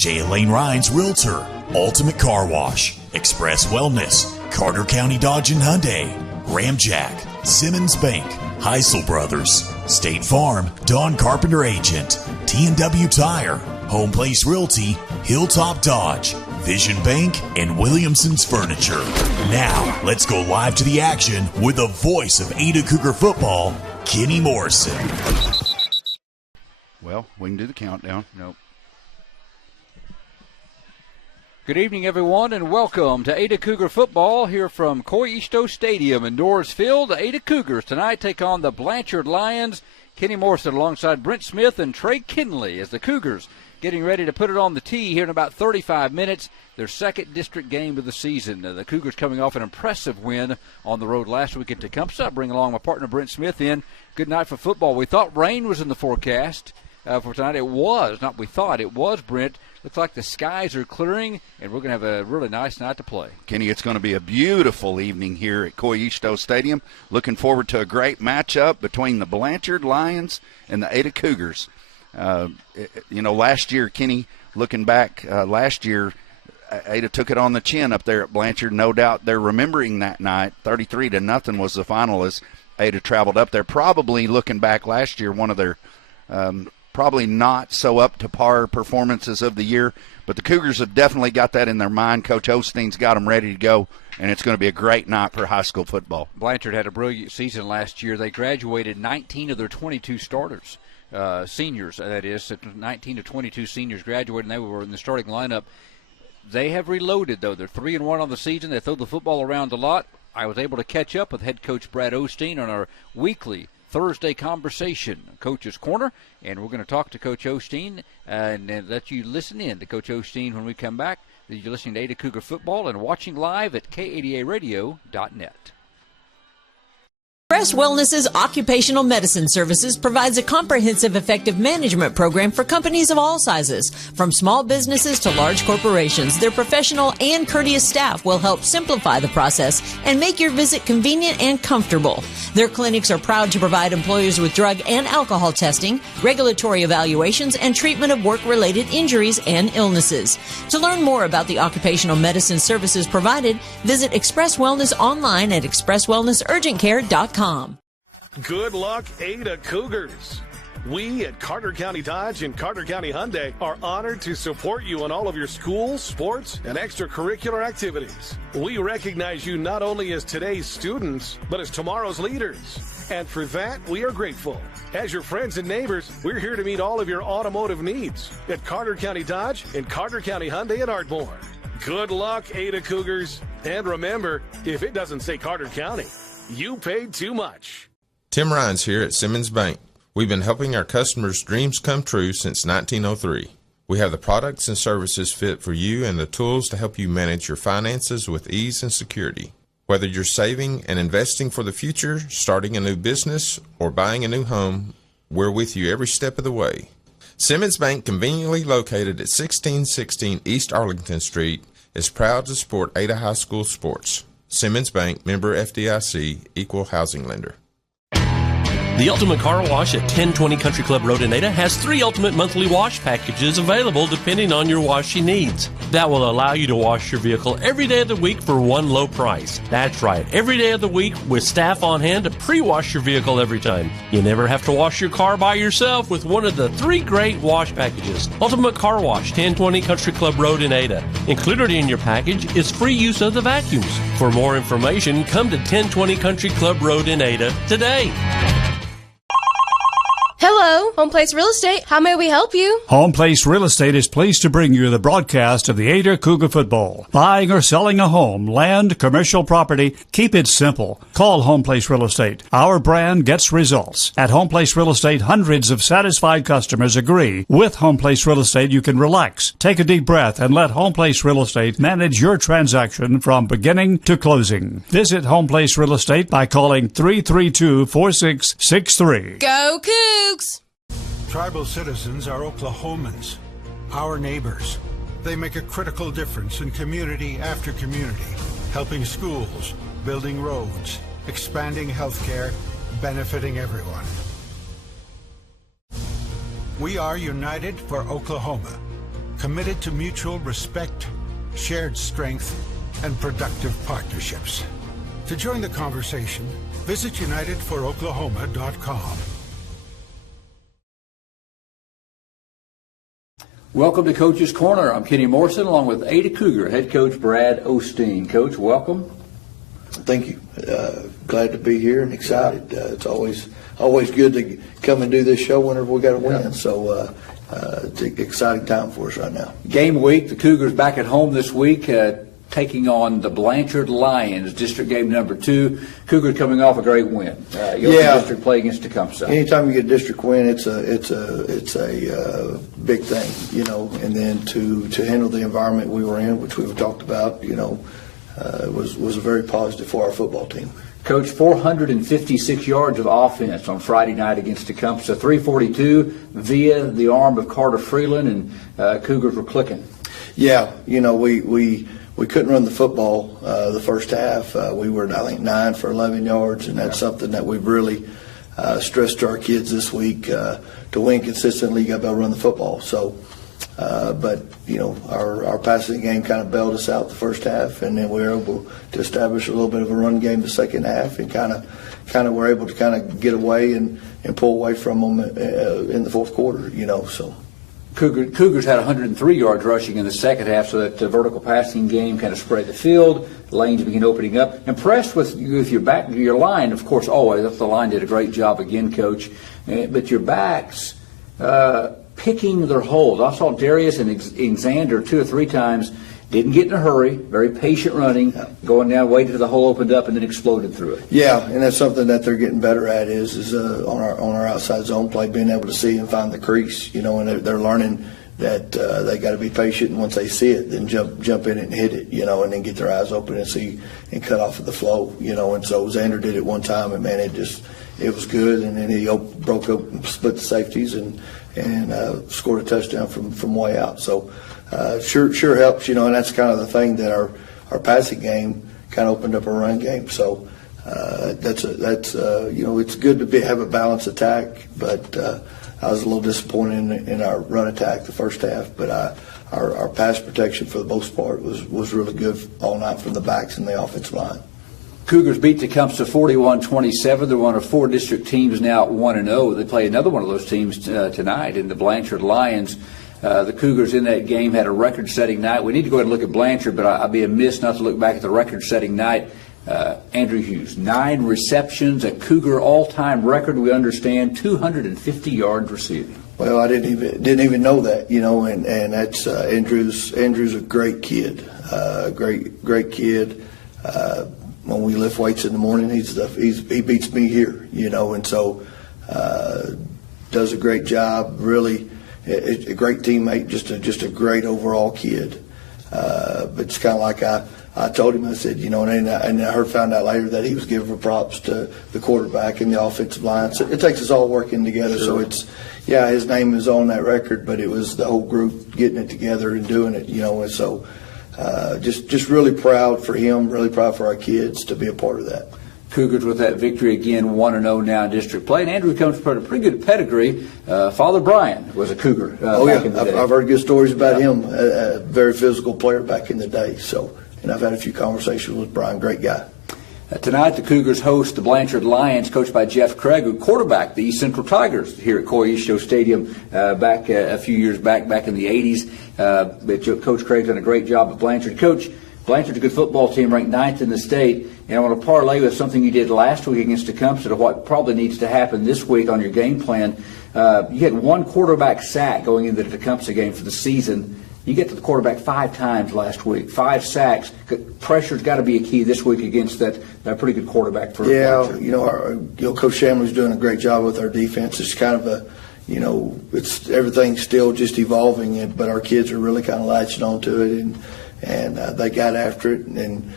J. Lane Ryan's Realtor, Ultimate Car Wash, Express Wellness, Carter County Dodge and Hyundai, Ramjack, Simmons Bank, Heisel Brothers, State Farm, Don Carpenter Agent, T&W Tire, Home Place Realty, Hilltop Dodge, Vision Bank, and Williamson's Furniture. Now, let's go live to the action with the voice of Ada Cougar football, Kenny Morrison. Well, we can do the countdown. Nope. Good evening, everyone, and welcome to Ada Cougar football here from Coyisto Stadium in Norrisville. The Ada Cougars tonight take on the Blanchard Lions. Kenny Morrison alongside Brent Smith and Trey Kinley as the Cougars getting ready to put it on the tee here in about 35 minutes. Their second district game of the season. The Cougars coming off an impressive win on the road last week at Tecumseh. I bring along my partner Brent Smith in. Good night for football. We thought rain was in the forecast for tonight. It was. Not we thought. It was, Brent. Looks like the skies are clearing, and we're going to have a really nice night to play. Kenny, it's going to be a beautiful evening here at Coyisto Stadium. Looking forward to a great matchup between the Blanchard Lions and the Ada Cougars. Last year, Kenny, looking back, last year, Ada took it on the chin up there at Blanchard. No doubt they're remembering that night. 33-0 was the final as Ada traveled up there. Probably looking back last year, one of their probably not so up to par performances of the year, but the Cougars have definitely got that in their mind. Coach Osteen's got them ready to go, and it's going to be a great night for high school football. Blanchard had a brilliant season last year. They graduated 19 of their 22 starters, seniors, that is. 19 to 22 seniors graduated, and they were in the starting lineup. They have reloaded, though. They're 3-1 on the season. They throw the football around a lot. I was able to catch up with head coach Brad Osteen on our weekly Thursday conversation, Coach's Corner, and we're going to talk to Coach Osteen and let you listen in to Coach Osteen when we come back. You're listening to Ada Cougar Football and watching live at KADARadio.net. Express Wellness's Occupational Medicine Services provides a comprehensive effective management program for companies of all sizes. From small businesses to large corporations, their professional and courteous staff will help simplify the process and make your visit convenient and comfortable. Their clinics are proud to provide employers with drug and alcohol testing, regulatory evaluations, and treatment of work-related injuries and illnesses. To learn more about the occupational medicine services provided, visit Express Wellness online at expresswellnessurgentcare.com. Good luck, Ada Cougars. We at Carter County Dodge and Carter County Hyundai are honored to support you in all of your school, sports, and extracurricular activities. We recognize you not only as today's students, but as tomorrow's leaders. And for that, we are grateful. As your friends and neighbors, we're here to meet all of your automotive needs at Carter County Dodge and Carter County Hyundai in Ardmore. Good luck, Ada Cougars. And remember, if it doesn't say Carter County, you paid too much. Tim Rhines here at Simmons Bank. We've been helping our customers' dreams come true since 1903. We have the products and services fit for you and the tools to help you manage your finances with ease and security. Whether you're saving and investing for the future, starting a new business, or buying a new home, we're with you every step of the way. Simmons Bank, conveniently located at 1616 East Arlington Street, is proud to support Ada High School sports. Simmons Bank, member FDIC, equal housing lender. The Ultimate Car Wash at 1020 Country Club Road in Ada has 3 ultimate monthly wash packages available depending on your washing needs. That will allow you to wash your vehicle every day of the week for one low price. That's right, every day of the week with staff on hand to pre-wash your vehicle every time. You never have to wash your car by yourself with one of the 3 great wash packages. Ultimate Car Wash, 1020 Country Club Road in Ada. Included in your package is free use of the vacuums. For more information, come to 1020 Country Club Road in Ada today. Hello, Home Place Real Estate. How may we help you? Home Place Real Estate is pleased to bring you the broadcast of the Ada Cougar football. Buying or selling a home, land, commercial property, keep it simple. Call Home Place Real Estate. Our brand gets results. At Home Place Real Estate, hundreds of satisfied customers agree. With Home Place Real Estate, you can relax, take a deep breath, and let Home Place Real Estate manage your transaction from beginning to closing. Visit Home Place Real Estate by calling 332-4663. Go Cougs! Tribal citizens are Oklahomans, our neighbors. They make a critical difference in community after community, helping schools, building roads, expanding healthcare, benefiting everyone. We are united for Oklahoma. committed to mutual respect, shared strength, and productive partnerships. To join the conversation, visit unitedforoklahoma.com. Welcome to Coach's Corner. I'm Kenny Morrison along with Ada Cougar head coach Brad Osteen. Coach, welcome. Thank you. Glad to be here and excited. It's always good to come and do this show whenever we got to win. Yeah. So it's an exciting time for us right now. Game week, the Cougars back at home this week, taking on the Blanchard Lions, district game number 2. Cougars coming off a great win. District play against Tecumseh. Anytime you get a district win, it's a big thing, you know. And then to handle the environment we were in, which we've talked about, you know, was very positive for our football team. Coach, 456 yards of offense on Friday night against Tecumseh, 342 via the arm of Carter Freeland, and Cougars were clicking. Yeah, you know, we couldn't run the football the first half. We were, I think, 9 for 11 yards, and that's something that we've really stressed to our kids this week. To win consistently, you got to be able to run the football. So, but, you know, our passing game kind of bailed us out the first half, and then we were able to establish a little bit of a run game the second half, and kind of were able to kind of get away and pull away from them in the fourth quarter, you know, so. Cougars had 103 yards rushing in the second half, so that vertical passing game kind of spread the field. Lanes began opening up. Impressed with your line, of course, always. The line did a great job again, Coach. But your backs picking their hold. I saw Darius and Xander 2 or 3 times. Didn't get in a hurry, very patient running, going down, waited till the hole opened up, and then exploded through it. Yeah, and that's something that they're getting better at is on our outside zone play, being able to see and find the crease, you know, and they're learning that they got to be patient, and once they see it, then jump in and hit it, you know, and then get their eyes open and see and cut off of the flow, you know. And so Xander did it one time, and man, it was good, and then he broke up and split the safeties and scored a touchdown from way out. So. Sure helps, you know, and that's kind of the thing that our passing game kind of opened up a run game. So that's you know, it's good to have a balanced attack, but I was a little disappointed in our run attack the first half, but our pass protection for the most part was really good all night from the backs and the offensive line. Cougars beat Tecumseh 41-27. They're one of 4 district teams now at 1-0. They play another one of those teams tonight in the Blanchard Lions. The Cougars in that game had a record-setting night. We need to go ahead and look at Blanchard, but I'd be amiss not to look back at the record-setting night. Andrew Hughes, 9 receptions, a Cougar all-time record. We understand 250 yards receiving. Well, I didn't even know that, you know, and that's Andrew's a great kid, great kid. When we lift weights in the morning, he beats me here, you know, and so does a great job. Really. A great teammate, just a great overall kid. But it's kind of like I told him, I said, you know, and I found out later that he was giving props to the quarterback and the offensive line. So it takes us all working together. Sure. So it's, yeah, his name is on that record, but it was the whole group getting it together and doing it, you know. And so just really proud for him, really proud for our kids to be a part of that. Cougars with that victory again, 1-0 now in district play. And Andrew comes from a pretty good pedigree. Father Brian was a Cougar back in the day. I've heard good stories about him. A very physical player back in the day. So, and I've had a few conversations with Brian. Great guy. Tonight, the Cougars host the Blanchard Lions, coached by Jeff Craig, who quarterbacked the East Central Tigers here at Coy East Show Stadium back a few years back in the 80s. But Coach Craig's done a great job at Blanchard. Coach, Blanchard's a good football team, ranked 9th in the state. And I want to parlay with something you did last week against Tecumseh to what probably needs to happen this week on your game plan. You had 1 quarterback sack going into the Tecumseh game for the season. You get to the quarterback 5 times last week, 5 sacks. Pressure's got to be a key this week against that pretty good quarterback for Blanchard. You know, Coach Shamley's doing a great job with our defense. It's kind of you know, it's everything's still just evolving, but our kids are really kind of latching onto it, and they got after it, and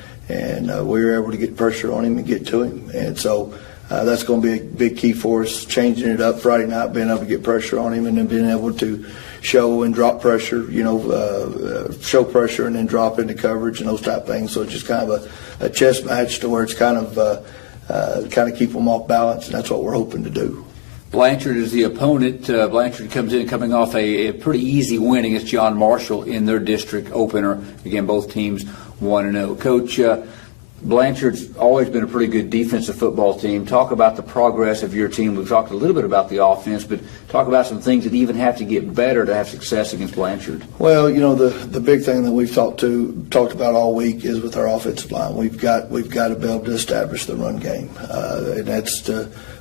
we were able to get pressure on him and get to him. And so that's going to be a big key for us, changing it up Friday night, being able to get pressure on him, and then being able to show and drop pressure, you know, show pressure and then drop into coverage and those type of things. So it's just kind of a chess match to where it's kind of keep them off balance, and that's what we're hoping to do. Blanchard is the opponent. Blanchard coming off a pretty easy win against John Marshall in their district opener. Again, both teams 1-0. Coach, Blanchard's always been a pretty good defensive football team. Talk about the progress of your team. We've talked a little bit about the offense, but talk about some things that even have to get better to have success against Blanchard. Well, the big thing that we've talked about all week is with our offensive line. We've got to be able to establish the run game, and that's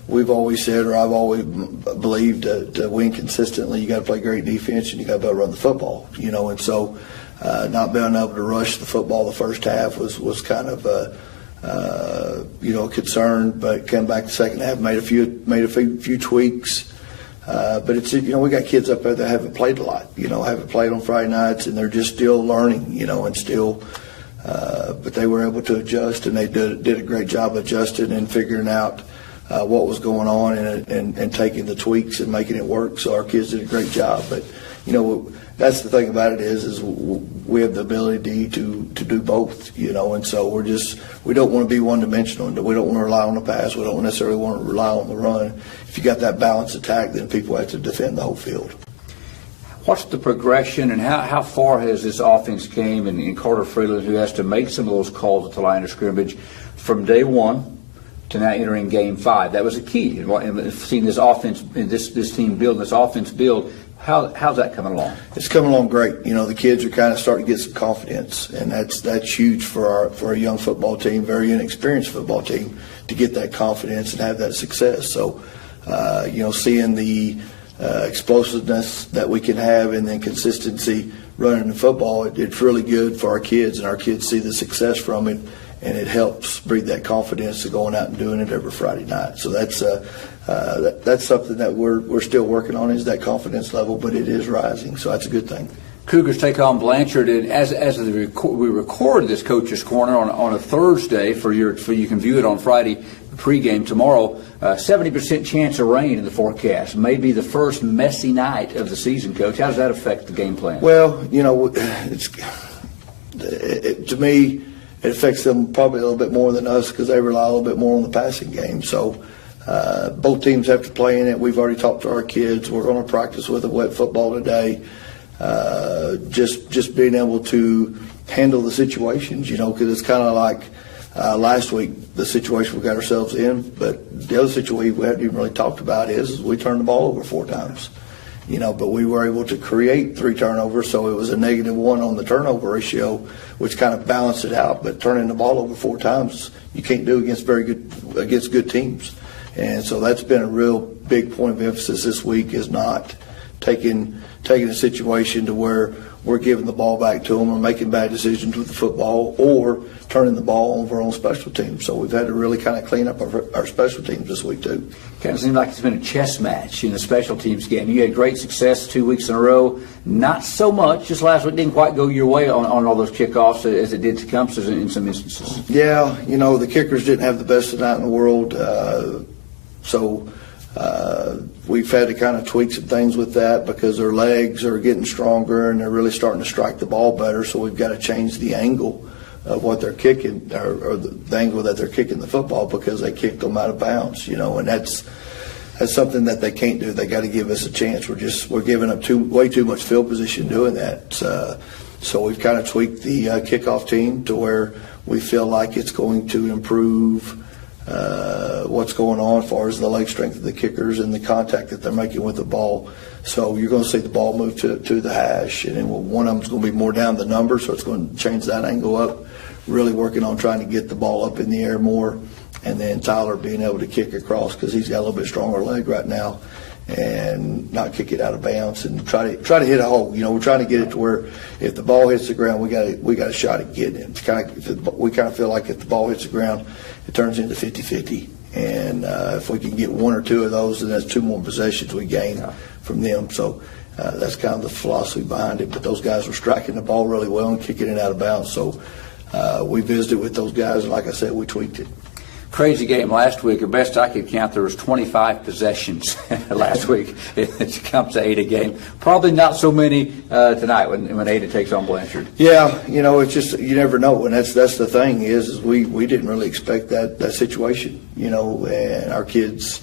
we've always said, or I've always believed, to win consistently, you got to play great defense and you got to be able to run the football. And so. Not being able to rush the football the first half was kind of a concern, but came back the second half, made a few tweaks. But it's we got kids up there that haven't played a lot, haven't played on Friday nights, and they're just still learning, and still. But they were able to adjust, and they did a great job adjusting and figuring out what was going on and taking the tweaks and making it work. So our kids did a great job, but that's the thing about it is we have the ability to do both, and so we don't want to be one-dimensional. We don't want to rely on the pass. We don't necessarily want to rely on the run. If you got that balanced attack, then people have to defend the whole field. What's the progression, and how far has this offense came, and Carter Freeland, who has to make some of those calls at the line of scrimmage, from day one to now entering Game 5? That was a key. And seeing this offense, this team build, this offense build. How's that coming along? It's coming along great. The kids are kind of starting to get some confidence, and that's huge for a young football team, very inexperienced football team, to get that confidence and have that success. So, seeing the explosiveness that we can have and then consistency running the football, it's really good for our kids, and our kids see the success from it, and it helps breed that confidence to going out and doing it every Friday night. So that's something that we're still working on, is that confidence level, but it is rising, so that's a good thing. Cougars take on Blanchard, and as we record this Coach's Corner on a Thursday for you can view it on Friday pregame tomorrow. 70% chance of rain in the forecast. Maybe the first messy night of the season, Coach. How does that affect the game plan? Well, to me, it affects them probably a little bit more than us because they rely a little bit more on the passing game. So both teams have to play in it. We've already talked to our kids. We're going to practice with a wet football today. Just being able to handle the situations, because it's kind of like last week, the situation we got ourselves in. But the other situation we haven't even really talked about is we turned the ball over 4 times. But we were able to create 3 turnovers, so it was a -1 on the turnover ratio, which kind of balanced it out. But turning the ball over 4 times, you can't do against good teams. And so that's been a real big point of emphasis this week, is not taking a situation to where we're giving the ball back to them or making bad decisions with the football or turning the ball over on special teams. So we've had to really kind of clean up our special teams this week too. Kind of seems like it's been a chess match in the special teams game. You had great success 2 weeks in a row. Not so much. Just last week didn't quite go your way on all those kickoffs as it did Tecumseh's in some instances. Yeah, the kickers didn't have the best night in the world. We've had to kind of tweak some things with that because their legs are getting stronger and they're really starting to strike the ball better. So we've got to change the angle of what they're kicking, or the angle that they're kicking the football, because they kicked them out of bounds, and that's something that they can't do. They got to give us a chance. We're giving up way too much field position doing that. So we've kind of tweaked the kickoff team to where we feel like it's going to improve what's going on as far as the leg strength of the kickers and the contact that they're making with the ball. So you're going to see the ball move to the hash, and then one of them is going to be more down the number, so it's going to change that angle up. Really working on trying to get the ball up in the air more, and then Tyler being able to kick across because he's got a little bit stronger leg right now, and not kick it out of bounds and try to hit a hole. We're trying to get it to where if the ball hits the ground, we got a shot at getting it. We kind of feel like if the ball hits the ground, it turns into 50-50. And if we can get 1 or 2 of those, then that's 2 more possessions we gain from them. So that's kind of the philosophy behind it. But those guys were striking the ball really well and kicking it out of bounds. So we visited with those guys, and like I said, we tweaked it. Crazy game last week. At best I could count, there was 25 possessions last week. It comes to Ada game. Probably not so many tonight when Ada takes on Blanchard. Yeah, it's just you never know, and that's the thing is we didn't really expect that situation, and our kids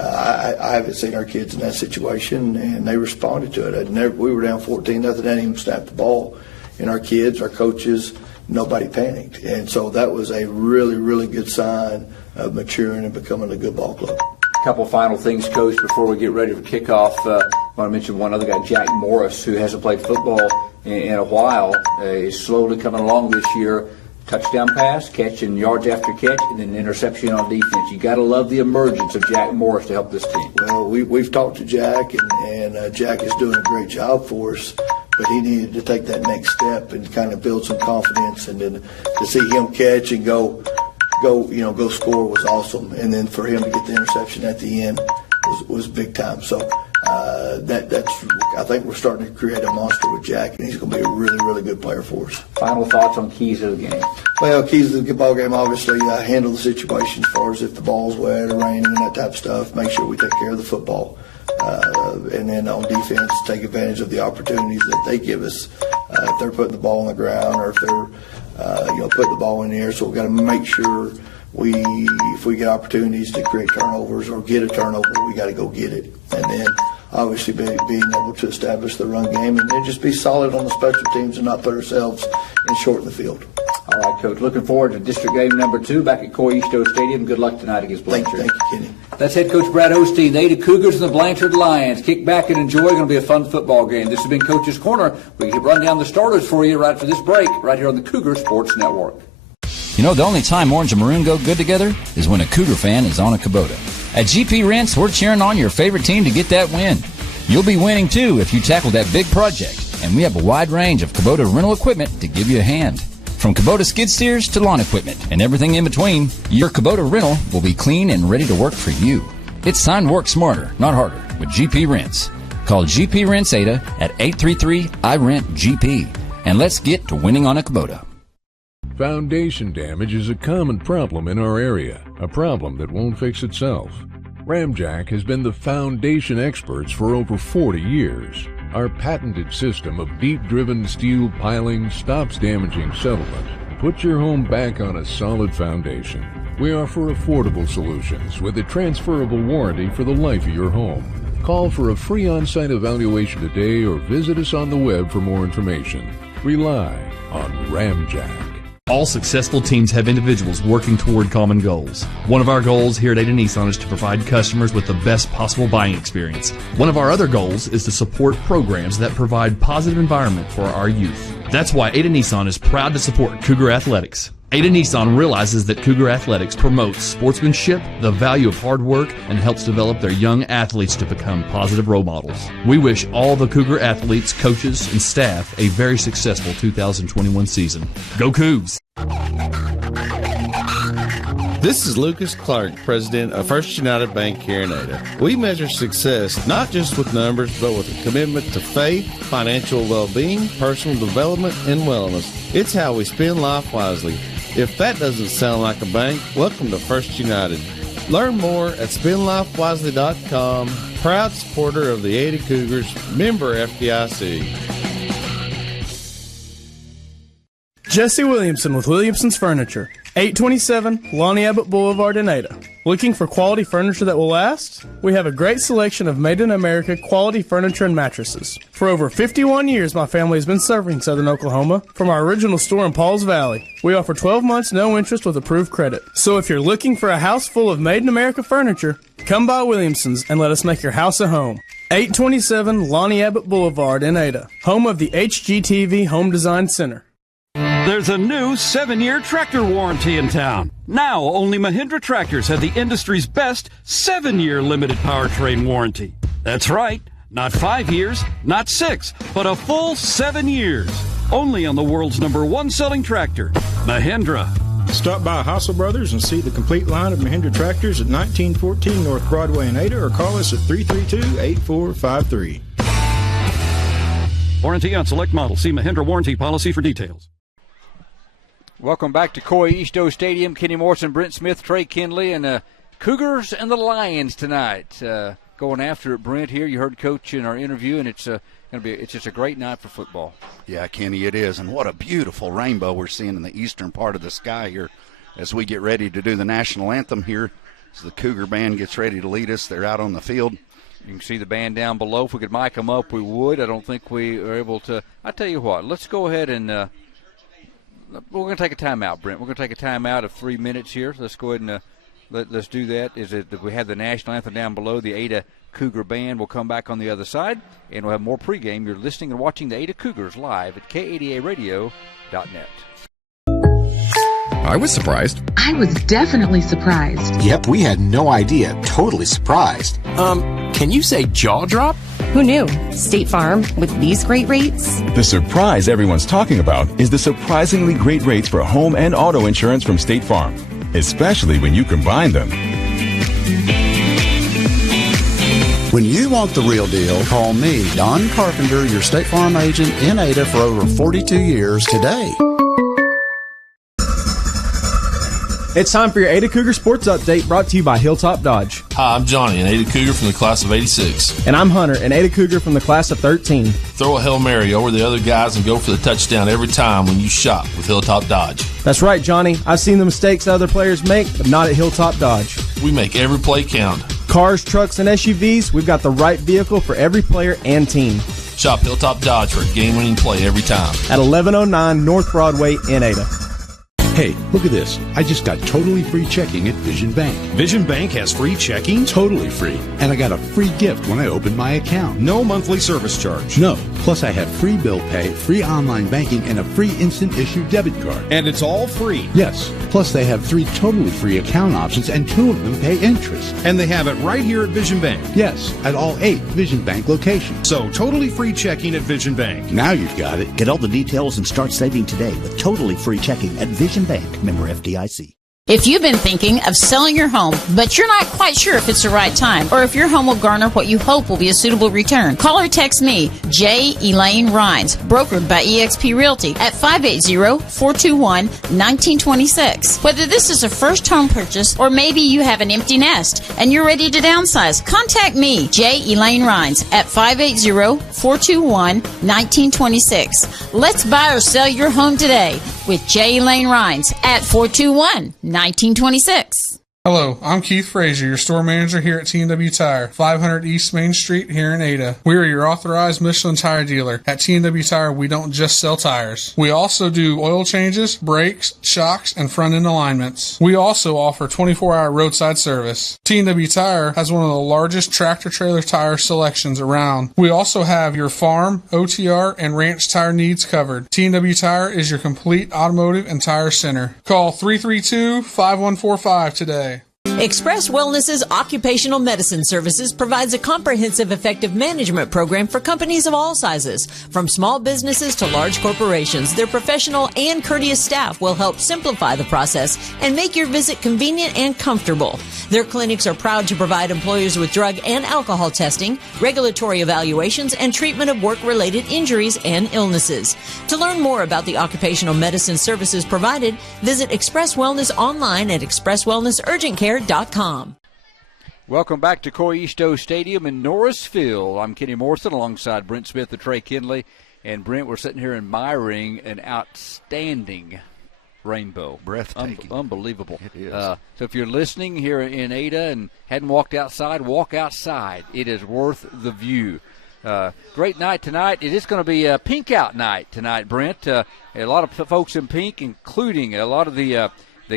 I haven't seen our kids in that situation, and they responded to it. We were down 14-0, they didn't even snap the ball, and our kids, our coaches, nobody panicked. And so that was a really, really good sign of maturing and becoming a good ball club. A couple final things, Coach, before we get ready for kickoff. I want to mention one other guy, Jack Morris, who hasn't played football in a while. Is slowly coming along this year. Touchdown pass, catching yards after catch, and then an interception on defense. You got to love the emergence of Jack Morris to help this team. Well, we've talked to Jack, and Jack is doing a great job for us. But he needed to take that next step and kind of build some confidence, and then to see him catch and go score was awesome. And then for him to get the interception at the end was big time. So that's I think we're starting to create a monster with Jack, and he's going to be a really, really good player for us. Final thoughts on keys of the game? Well, keys of the ball game, obviously, handle the situation as far as if the ball's wet or raining and that type of stuff. Make sure we take care of the football. And then on defense, take advantage of the opportunities that they give us. If they're putting the ball on the ground or if they're putting the ball in the air. So we've got to make sure if we get opportunities to create turnovers or get a turnover, we got to go get it. And then obviously being able to establish the run game and then just be solid on the special teams and not put ourselves in short in the field. All right, Coach. Looking forward to district game number 2 back at Coy Easto Stadium. Good luck tonight against Blanchard. Thank you, Kenny. That's head coach Brad Osteen. The Ada Cougars and the Blanchard Lions. Kick back and enjoy. Going to be a fun football game. This has been Coach's Corner. We can run down the starters for you right after this break, right here on the Cougar Sports Network. You know, the only time orange and maroon go good together is when a Cougar fan is on a Kubota. At GP Rents, we're cheering on your favorite team to get that win. You'll be winning, too, if you tackle that big project. And we have a wide range of Kubota rental equipment to give you a hand. From Kubota skid steers to lawn equipment and everything in between, your Kubota rental will be clean and ready to work for you. It's time to work smarter, not harder, with GP Rents. Call GP Rents Ada at 833-I-RENT-GP. And let's get to winning on a Kubota. Foundation damage is a common problem in our area, a problem that won't fix itself. Ramjack has been the foundation experts for over 40 years. Our patented system of deep-driven steel piling stops damaging settlement and puts your home back on a solid foundation. We offer affordable solutions with a transferable warranty for the life of your home. Call for a free on-site evaluation today or visit us on the web for more information. Rely on Ramjack. All successful teams have individuals working toward common goals. One of our goals here at Ada Nissan is to provide customers with the best possible buying experience. One of our other goals is to support programs that provide positive environment for our youth. That's why Ada Nissan is proud to support Cougar Athletics. Ada Nissan realizes that Cougar Athletics promotes sportsmanship, the value of hard work, and helps develop their young athletes to become positive role models. We wish all the Cougar athletes, coaches, and staff a very successful 2021 season. Go Cougs! This is Lucas Clark, president of First United Bank here in Ada. We measure success not just with numbers, but with a commitment to faith, financial well-being, personal development, and wellness. It's how we spend life wisely. If that doesn't sound like a bank, welcome to First United. Learn more at spendlifewisely.com. Proud supporter of the Ada Cougars, member FDIC. Jesse Williamson with Williamson's Furniture, 827 Lonnie Abbott Boulevard in Ada. Looking for quality furniture that will last? We have a great selection of made-in-America quality furniture and mattresses. For over 51 years, my family has been serving Southern Oklahoma from our original store in Pauls Valley. We offer 12 months no interest with approved credit. So if you're looking for a house full of made-in-America furniture, come by Williamson's and let us make your house a home. 827 Lonnie Abbott Boulevard in Ada, home of the HGTV Home Design Center. There's a new 7-year tractor warranty in town. Now, only Mahindra tractors have the industry's best 7-year limited powertrain warranty. That's right, not 5 years, not 6, but a full 7 years. Only on the world's #1 selling tractor, Mahindra. Stop by Hassel Brothers and see the complete line of Mahindra tractors at 1914 North Broadway in Ada, or call us at 332-8453. Warranty on select models. See Mahindra warranty policy for details. Welcome back to Coy Easto Stadium. Kenny Morrison, Brent Smith, Trey Kinley, and Cougars and the Lions tonight. Going after it, Brent. Here you heard Coach in our interview, and it's just a great night for football. Yeah, Kenny, it is, and what a beautiful rainbow we're seeing in the eastern part of the sky here as we get ready to do the national anthem here as the Cougar band gets ready to lead us. They're out on the field. You can see the band down below. If we could mic them up, we would. I don't think we are able to. I tell you what, let's go ahead and we're going to take a timeout, Brent. We're going to take a timeout of 3 minutes here. Let's go ahead and let's do that. We have the national anthem down below. The Ada Cougar band will come back on the other side, and we'll have more pregame. You're listening and watching the Ada Cougars live at K80ARadio.net. I was surprised. I was definitely surprised. Yep, we had no idea. Totally surprised. Can you say jaw drop? Who knew? State Farm, with these great rates? The surprise everyone's talking about is the surprisingly great rates for home and auto insurance from State Farm, especially when you combine them. When you want the real deal, call me, Don Carpenter, your State Farm agent in Ada for over 42 years today. It's time for your Ada Cougar Sports Update, brought to you by Hilltop Dodge. Hi, I'm Johnny, an Ada Cougar from the class of 86. And I'm Hunter, an Ada Cougar from the class of 13. Throw a Hail Mary over the other guys and go for the touchdown every time when you shop with Hilltop Dodge. That's right, Johnny. I've seen the mistakes other players make, but not at Hilltop Dodge. We make every play count. Cars, trucks, and SUVs, we've got the right vehicle for every player and team. Shop Hilltop Dodge for a game-winning play every time. At 1109 North Broadway in Ada. Hey, look at this. I just got totally free checking at Vision Bank. Vision Bank has free checking? Totally free. And I got a free gift when I opened my account. No monthly service charge. No. Plus I have free bill pay, free online banking, and a free instant issue debit card. And it's all free? Yes. Plus they have 3 totally free account options, and 2 of them pay interest. And they have it right here at Vision Bank? Yes, at all 8 Vision Bank locations. So totally free checking at Vision Bank. Now you've got it. Get all the details and start saving today with totally free checking at Vision Bank, member FDIC. If you've been thinking of selling your home, but you're not quite sure if it's the right time, or if your home will garner what you hope will be a suitable return, call or text me, J. Elaine Rhines, brokered by eXp Realty, at 580-421-1926. Whether this is a first home purchase, or maybe you have an empty nest and you're ready to downsize, contact me, J. Elaine Rhines, at 580-421-1926. Let's buy or sell your home today with J. Elaine Rhines at 421-1926. Hello, I'm Keith Frazier, your store manager here at T&W Tire, 500 East Main Street here in Ada. We are your authorized Michelin tire dealer. At T&W Tire, we don't just sell tires. We also do oil changes, brakes, shocks, and front-end alignments. We also offer 24-hour roadside service. T&W Tire has one of the largest tractor-trailer tire selections around. We also have your farm, OTR, and ranch tire needs covered. T&W Tire is your complete automotive and tire center. Call 332-5145 today. Express Wellness's Occupational Medicine Services provides a comprehensive, effective management program for companies of all sizes. From small businesses to large corporations, their professional and courteous staff will help simplify the process and make your visit convenient and comfortable. Their clinics are proud to provide employers with drug and alcohol testing, regulatory evaluations, and treatment of work-related injuries and illnesses. To learn more about the occupational medicine services provided, visit Express Wellness online at expresswellnessurgentcare.com. Welcome back to Coy Easto Stadium in Norrisville. I'm Kenny Morrison alongside Brent Smith and Trey Kinley. And Brent, we're sitting here admiring an outstanding rainbow. Breathtaking. Unbelievable. It is. So if you're listening here in Ada and hadn't walked outside, walk outside. It is worth the view. Great night tonight. It is going to be a pink out night tonight, Brent. A lot of folks in pink, including a lot of the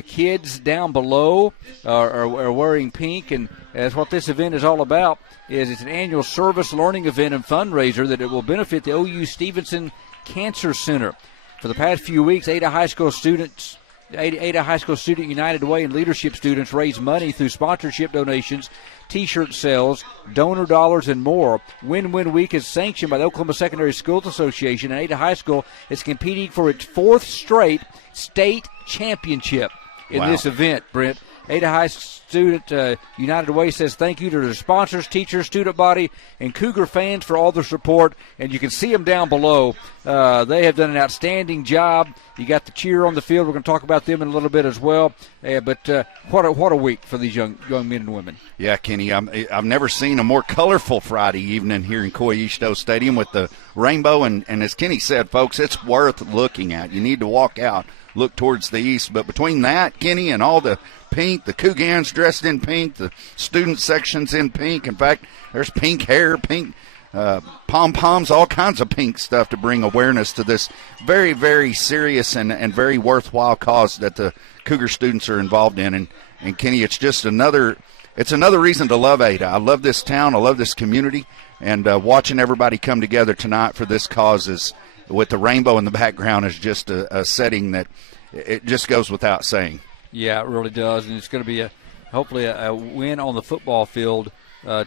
kids down below are wearing pink, and that's what this event is all about. It's an annual service learning event and fundraiser that it will benefit the OU Stevenson Cancer Center. For the past few weeks, Ada High School Student United Way and leadership students raise money through sponsorship donations, T-shirt sales, donor dollars, and more. Win-Win Week is sanctioned by the Oklahoma Secondary Schools Association, and Ada High School is competing for its 4th straight state championship in this event, Brent. Ada High Student United Way says thank you to their sponsors, teachers, student body, and Cougar fans for all their support. And you can see them down below. They have done an outstanding job. You got the cheer on the field. We're going to talk about them in a little bit as well. But what a week for these young men and women. Yeah, Kenny, I've never seen a more colorful Friday evening here in Coy Easto Stadium with the rainbow. And as Kenny said, folks, it's worth looking at. You need to walk out, look towards the east. But between that, Kenny, and all the pink. The Cougars dressed in pink. The student section's in pink. In fact, there's pink hair, pink pom-poms, all kinds of pink stuff to bring awareness to this very, very serious and very worthwhile cause that the Cougar students are involved in. And Kenny, it's just another reason to love Ada. I love this town. I love this community. And watching everybody come together tonight for this cause is, with the rainbow in the background, is just a setting that it just goes without saying. Yeah, it really does. And it's going to be hopefully a win on the football field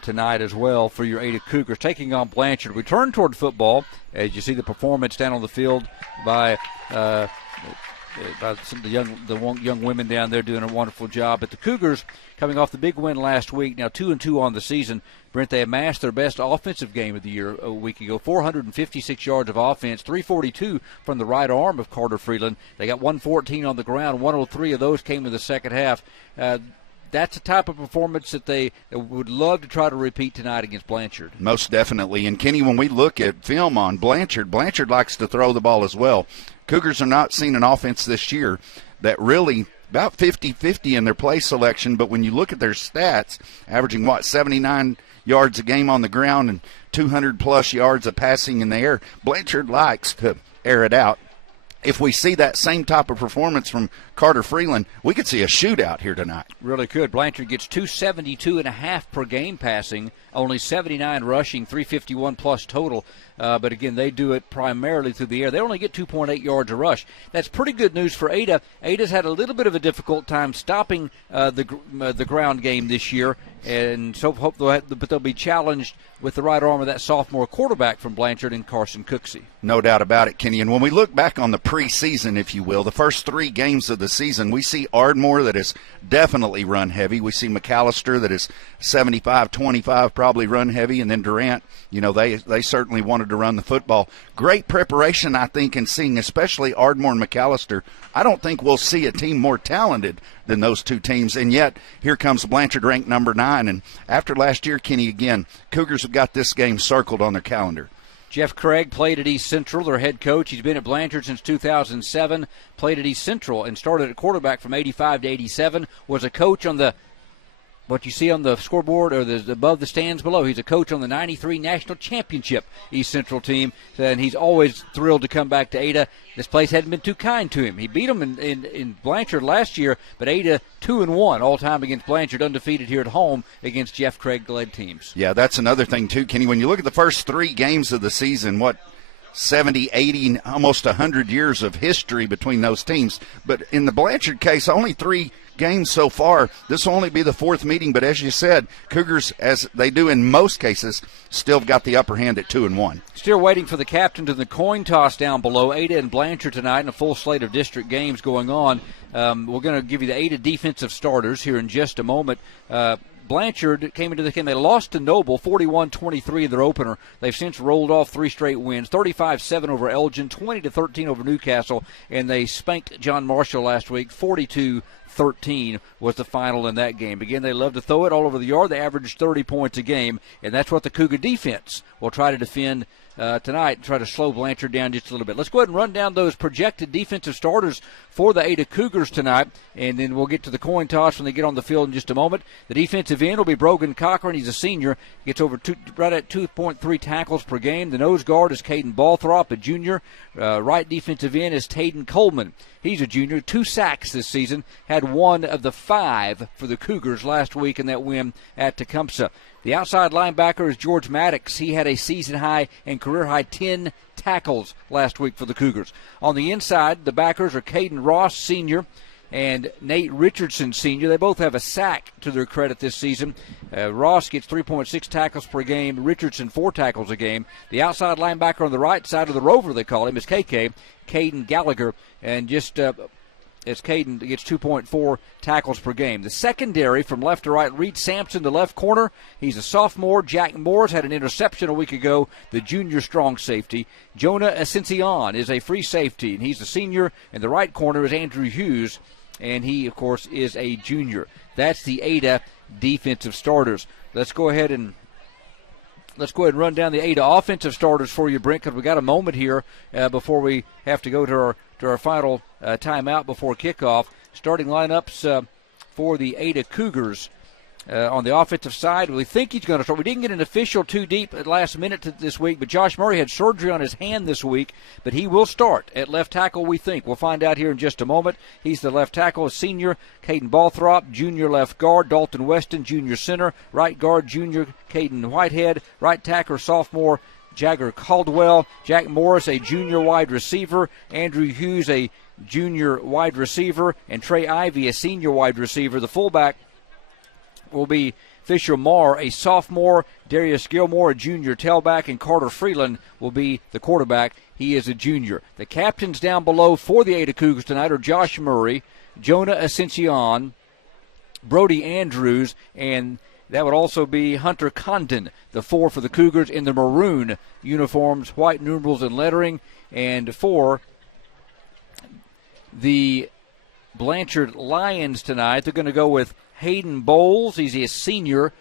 tonight as well for your Ada Cougars, taking on Blanchard. We turn toward football as you see the performance down on the field by some of the young women down there doing a wonderful job. But the Cougars, coming off the big win last week, now 2-2 on the season. Brent, they amassed their best offensive game of the year a week ago. 456 yards of offense, 342 from the right arm of Carter Freeland. They got 114 on the ground. 103 of those came in the second half. That's the type of performance that they would love to try to repeat tonight against Blanchard. Most definitely. And, Kenny, when we look at film on Blanchard likes to throw the ball as well. Cougars are not seeing an offense this year that really about 50-50 in their play selection, but when you look at their stats, averaging, 79 yards a game on the ground and 200-plus yards of passing in the air, Blanchard likes to air it out. If we see that same type of performance from Carter Freeland, we could see a shootout here tonight. Really could. Blanchard gets 272.5 per game passing, only 79 rushing, 351-plus total. But, again, they do it primarily through the air. They only get 2.8 yards a rush. That's pretty good news for Ada. Ada's had a little bit of a difficult time stopping the ground game this year, and so hope they'll be challenged with the right arm of that sophomore quarterback from Blanchard and Carson Cooksey. No doubt about it, Kenny. And when we look back on the preseason, if you will, the first 3 games of the season, we see Ardmore that is definitely run heavy. We see McAllister that is 75-25 probably run heavy, and then Durant, they certainly wanted to run the football. Great preparation, I think, in seeing especially Ardmore and McAllister. I don't think we'll see a team more talented than those two teams, and yet here comes Blanchard ranked number 9. And after last year, Kenny, again, Cougars have got this game circled on their calendar. Jeff Craig played at East Central, their head coach. He's been at Blanchard since 2007, played at East Central, and started at quarterback from 85 to 87, was a coach on what you see on the scoreboard or above the stands below. He's a coach on the 93 National Championship East Central team, and he's always thrilled to come back to Ada. This place hadn't been too kind to him. He beat them in Blanchard last year, but Ada 2-1 all time against Blanchard, undefeated here at home against Jeff Craig-led teams. Yeah, that's another thing too, Kenny. When you look at the first 3 games of the season, 70, 80, almost 100 years of history between those teams. But in the Blanchard case, only 3 games so far. This will only be the 4th meeting, but as you said, Cougars, as they do in most cases, still got the upper hand at 2-1. Still waiting for the captains in the coin toss down below. Ada and Blanchard tonight, and a full slate of district games going on. We're going to give you the Ada defensive starters here in just a moment. Blanchard came into the game. They lost to Noble 41-23 in their opener. They've since rolled off 3 straight wins, 35-7 over Elgin, 20-13 over Newcastle, and they spanked John Marshall last week. 42-13 was the final in that game. Again, they love to throw it all over the yard. They average 30 points a game, and that's what the Cougar defense will try to defend tonight and try to slow Blanchard down just a little bit. Let's go ahead and run down those projected defensive starters for the Ada Cougars tonight, and then we'll get to the coin toss when they get on the field in just a moment. The defensive end will be Brogan Cochran. He's a senior. Gets over right at 2.3 tackles per game. The nose guard is Caden Balthrop, a junior. Right defensive end is Taden Coleman. He's a junior. 2 sacks this season. Had 1 of the 5 for the Cougars last week in that win at Tecumseh. The outside linebacker is George Maddox. He had a season-high and career-high 10 tackles last week for the Cougars. On the inside, the backers are Caden Ross, senior, and Nate Richardson, senior. They both have a sack to their credit this season. Ross gets 3.6 tackles per game. Richardson, 4 tackles a game. The outside linebacker on the right side of the rover, they call him, is KK, Caden Gallagher, and just as Caden gets 2.4 tackles per game. The secondary from left to right, Reed Sampson, the left corner. He's a sophomore. Jack Morris had an interception a week ago, the junior strong safety. Jonah Ascension is a free safety, and he's the senior. And the right corner is Andrew Hughes, and he, of course, is a junior. That's the Ada defensive starters. Let's go ahead and run down the Ada offensive starters for you, Brent, because we got a moment here before we have to go to our final timeout before kickoff. Starting lineups for the Ada Cougars. On the offensive side, we think he's going to start. We didn't get an official too deep at last minute this week, but Josh Murray had surgery on his hand this week, but he will start at left tackle, we think. We'll find out here in just a moment. He's the left tackle, senior Caden Balthrop, junior left guard Dalton Weston, junior center, right guard junior Caden Whitehead, right tackle sophomore Jagger Caldwell, Jack Morris, a junior wide receiver, Andrew Hughes, a junior wide receiver, and Trey Ivy, a senior wide receiver. The fullback will be Fisher Marr, a sophomore, Darius Gilmore, a junior tailback, and Carter Freeland will be the quarterback. He is a junior. The captains down below for the Ada Cougars tonight are Josh Murray, Jonah Ascension, Brody Andrews, and that would also be Hunter Condon, the 4 for the Cougars in the maroon uniforms, white numerals and lettering. And for the Blanchard Lions tonight, they're going to go with Hayden Bowles. He's a senior.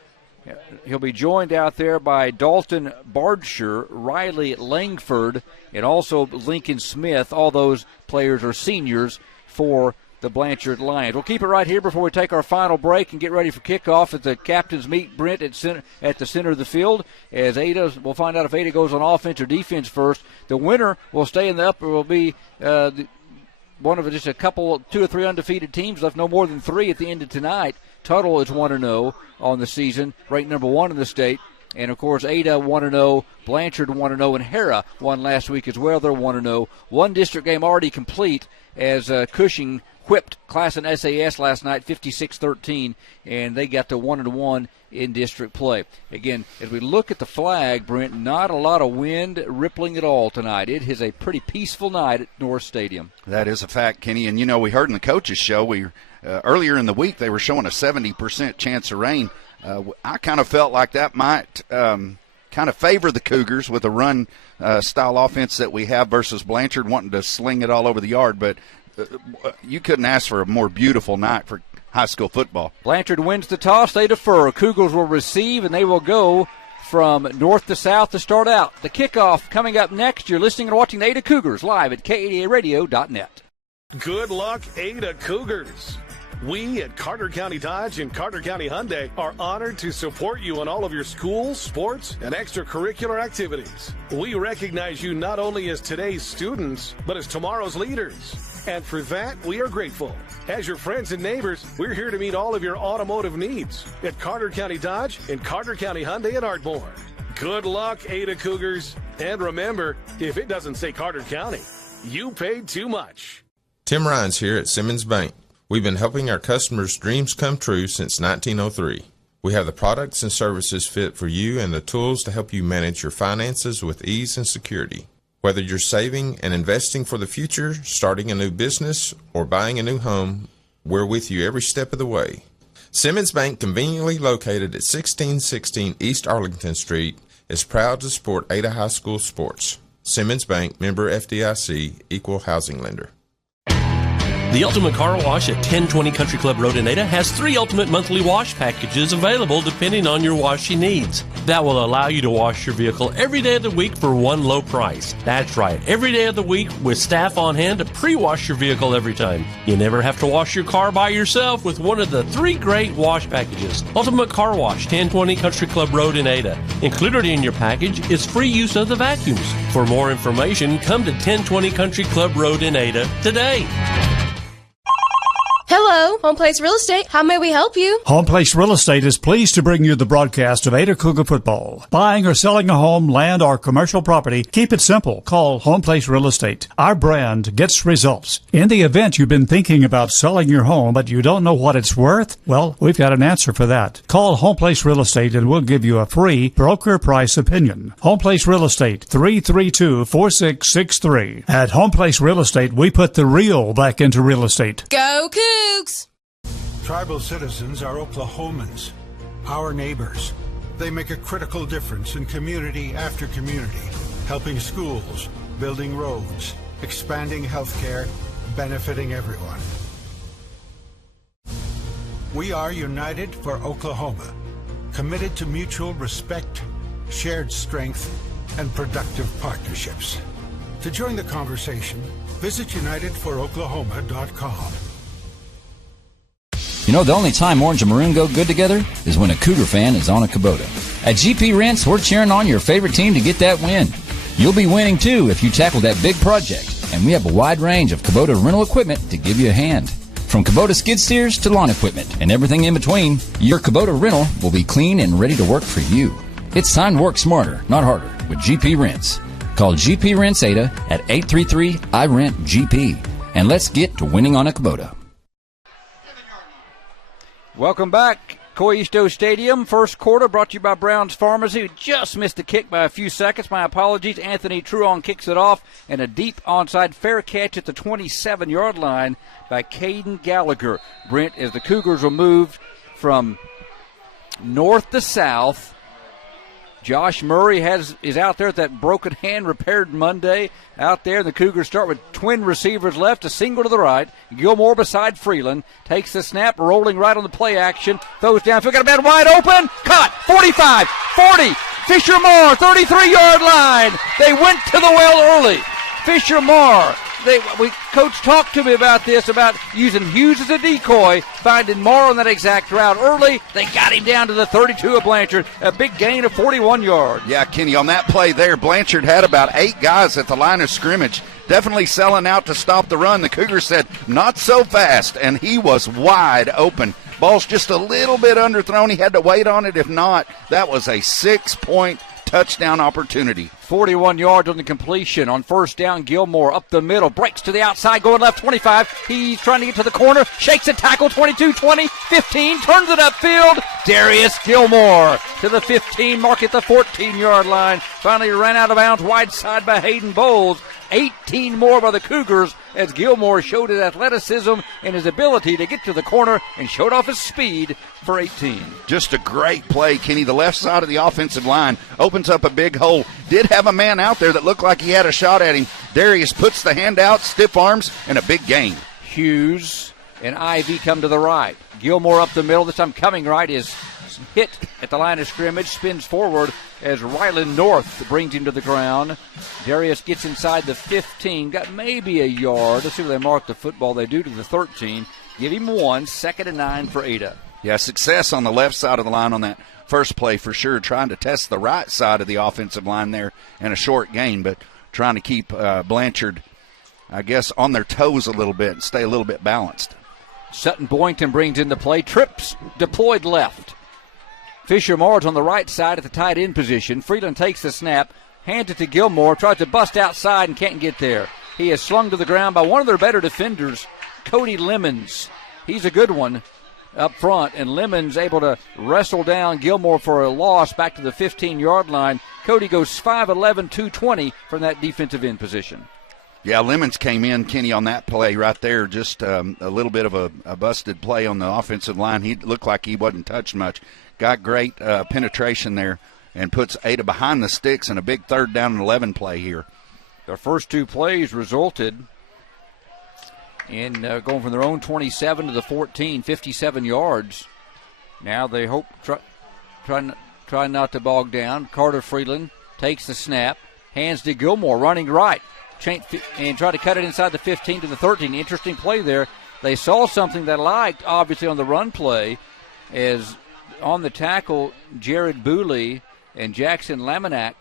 He'll be joined out there by Dalton Bardshire, Riley Langford, and also Lincoln Smith. All those players are seniors for the Blanchard Lions. We'll keep it right here before we take our final break and get ready for kickoff as the captains meet Brent at the center of the field. As Ada, we'll find out if Ada goes on offense or defense first. The winner will stay in the upper, will be one of just a couple, 2 or 3 undefeated teams left, no more than 3 at the end of tonight. Tuttle is 1-0 on the season, ranked number 1 in the state. And, of course, Ada 1-0, Blanchard 1-0, and Hera won last week as well. They're 1-0. One district game already complete as Cushing whipped Classen SAS last night 56-13, and they got to 1-1 in district play. Again, as we look at the flag, Brent, not a lot of wind rippling at all tonight. It is a pretty peaceful night at North Stadium. That is a fact, Kenny. And, we heard in the coaches' show, earlier in the week they were showing a 70% chance of rain. I kind of felt like that might kind of favor the Cougars with the run style offense that we have versus Blanchard wanting to sling it all over the yard. But you couldn't ask for a more beautiful night for high school football. Blanchard wins the toss. They defer. Cougars will receive, and they will go from north to south to start out. The kickoff coming up next. You're listening and watching the Ada Cougars live at KADARadio.net. Good luck, Ada Cougars. We at Carter County Dodge and Carter County Hyundai are honored to support you on all of your school, sports, and extracurricular activities. We recognize you not only as today's students, but as tomorrow's leaders. And for that, we are grateful. As your friends and neighbors, we're here to meet all of your automotive needs at Carter County Dodge and Carter County Hyundai at Ardmore. Good luck, Ada Cougars. And remember, if it doesn't say Carter County, you paid too much. Tim Rhines here at Simmons Bank. We've been helping our customers' dreams come true since 1903. We have the products and services fit for you and the tools to help you manage your finances with ease and security. Whether you're saving and investing for the future, starting a new business, or buying a new home, we're with you every step of the way. Simmons Bank, conveniently located at 1616 East Arlington Street, is proud to support Ada High School sports. Simmons Bank, member FDIC, equal housing lender. The Ultimate Car Wash at 1020 Country Club Road in Ada has 3 ultimate monthly wash packages available depending on your washing needs. That will allow you to wash your vehicle every day of the week for one low price. That's right, every day of the week with staff on hand to pre-wash your vehicle every time. You never have to wash your car by yourself with one of the 3 great wash packages. Ultimate Car Wash, 1020 Country Club Road in Ada. Included in your package is free use of the vacuums. For more information, come to 1020 Country Club Road in Ada today. Hello, Home Place Real Estate. How may we help you? Home Place Real Estate is pleased to bring you the broadcast of Ada Cougar football. Buying or selling a home, land, or commercial property, keep it simple. Call Home Place Real Estate. Our brand gets results. In the event you've been thinking about selling your home, but you don't know what it's worth, well, we've got an answer for that. Call Home Place Real Estate and we'll give you a free broker price opinion. Home Place Real Estate, 332-4663. At Home Place Real Estate, we put the real back into real estate. Go Cougs! Tribal citizens are Oklahomans, our neighbors. They make a critical difference in community after community, helping schools, building roads, expanding healthcare, benefiting everyone. We are united for Oklahoma, committed to mutual respect, shared strength, and productive partnerships. To join the conversation, visit UnitedForOklahoma.com. You know, the only time orange and maroon go good together is when a Cougar fan is on a Kubota. At GP Rents, we're cheering on your favorite team to get that win. You'll be winning, too, if you tackle that big project. And we have a wide range of Kubota rental equipment to give you a hand. From Kubota skid steers to lawn equipment and everything in between, your Kubota rental will be clean and ready to work for you. It's time to work smarter, not harder, with GP Rents. Call GP Rents Ada at 833-I-RENT-GP. And let's get to winning on a Kubota. Welcome back. Coisto Stadium, first quarter, brought to you by Brown's Pharmacy, who just missed the kick by a few seconds. My apologies. Anthony Truon kicks it off, and a deep onside fair catch at the 27-yard line by Caden Gallagher. Brent, as the Cougars will move from north to south, Josh Murray is out there with that broken hand repaired Monday out there. The Cougars start with twin receivers left, a single to the right. Gilmore beside Freeland. Takes the snap, rolling right on the play action. Throws downfield, got a man wide open. Caught, 45, 40. Fisher Moore, 33-yard line. They went to the well early. Fisher Moore. Coach talked to me about this, about using Hughes as a decoy, finding Moore on that exact route early. They got him down to the 32 of Blanchard, a big gain of 41 yards. Yeah, Kenny, on that play there, Blanchard had about 8 guys at the line of scrimmage, definitely selling out to stop the run. The Cougars said, not so fast, and he was wide open. Ball's just a little bit underthrown. He had to wait on it. If not, that was a 6-point touchdown opportunity. 41 yards on the completion. On first down, Gilmore up the middle, breaks to the outside, going left 25. He's trying to get to the corner, shakes a tackle, 22, 20, 15, turns it upfield. Darius Gilmore to the 15, mark at the 14-yard line. Finally ran out of bounds, wide side by Hayden Bowles. 18 more by the Cougars as Gilmore showed his athleticism and his ability to get to the corner and showed off his speed for 18. Just a great play, Kenny. The left side of the offensive line opens up a big hole. Did have a man out there that looked like he had a shot at him. Darius puts the hand out, stiff arms, and a big gain. Hughes and Ivy come to the right. Gilmore up the middle. This time coming right is hit at the line of scrimmage, spins forward as Ryland North brings him to the ground. Darius gets inside the 15, got maybe a yard. Let's see where they mark the football. They do to the 13. Give him 1, 2nd and 9 for Ada. Yeah, success on the left side of the line on that first play for sure, trying to test the right side of the offensive line there in a short gain, but trying to keep Blanchard, I guess, on their toes a little bit and stay a little bit balanced. Sutton Boynton brings in the play. Trips deployed left. Fisher Moore's on the right side at the tight end position. Freeland takes the snap, hands it to Gilmore, tries to bust outside and can't get there. He is slung to the ground by one of their better defenders, Cody Lemons. He's a good one up front, and Lemons able to wrestle down Gilmore for a loss back to the 15-yard line. Cody goes 5'11", 220 from that defensive end position. Yeah, Lemons came in, Kenny, on that play right there. Just a little bit of a busted play on the offensive line. He looked like he wasn't touched much. Got great penetration there and puts Ada behind the sticks in a big 3rd down and 11 play here. Their first 2 plays resulted in going from their own 27 to the 14, 57 yards. Now they hope try not to bog down. Carter Freeland takes the snap, hands to Gilmore, running right, and try to cut it inside the 15 to the 13. Interesting play there. They saw something they liked, obviously, on the run play, as on the tackle, Jared Booley and Jackson Laminack,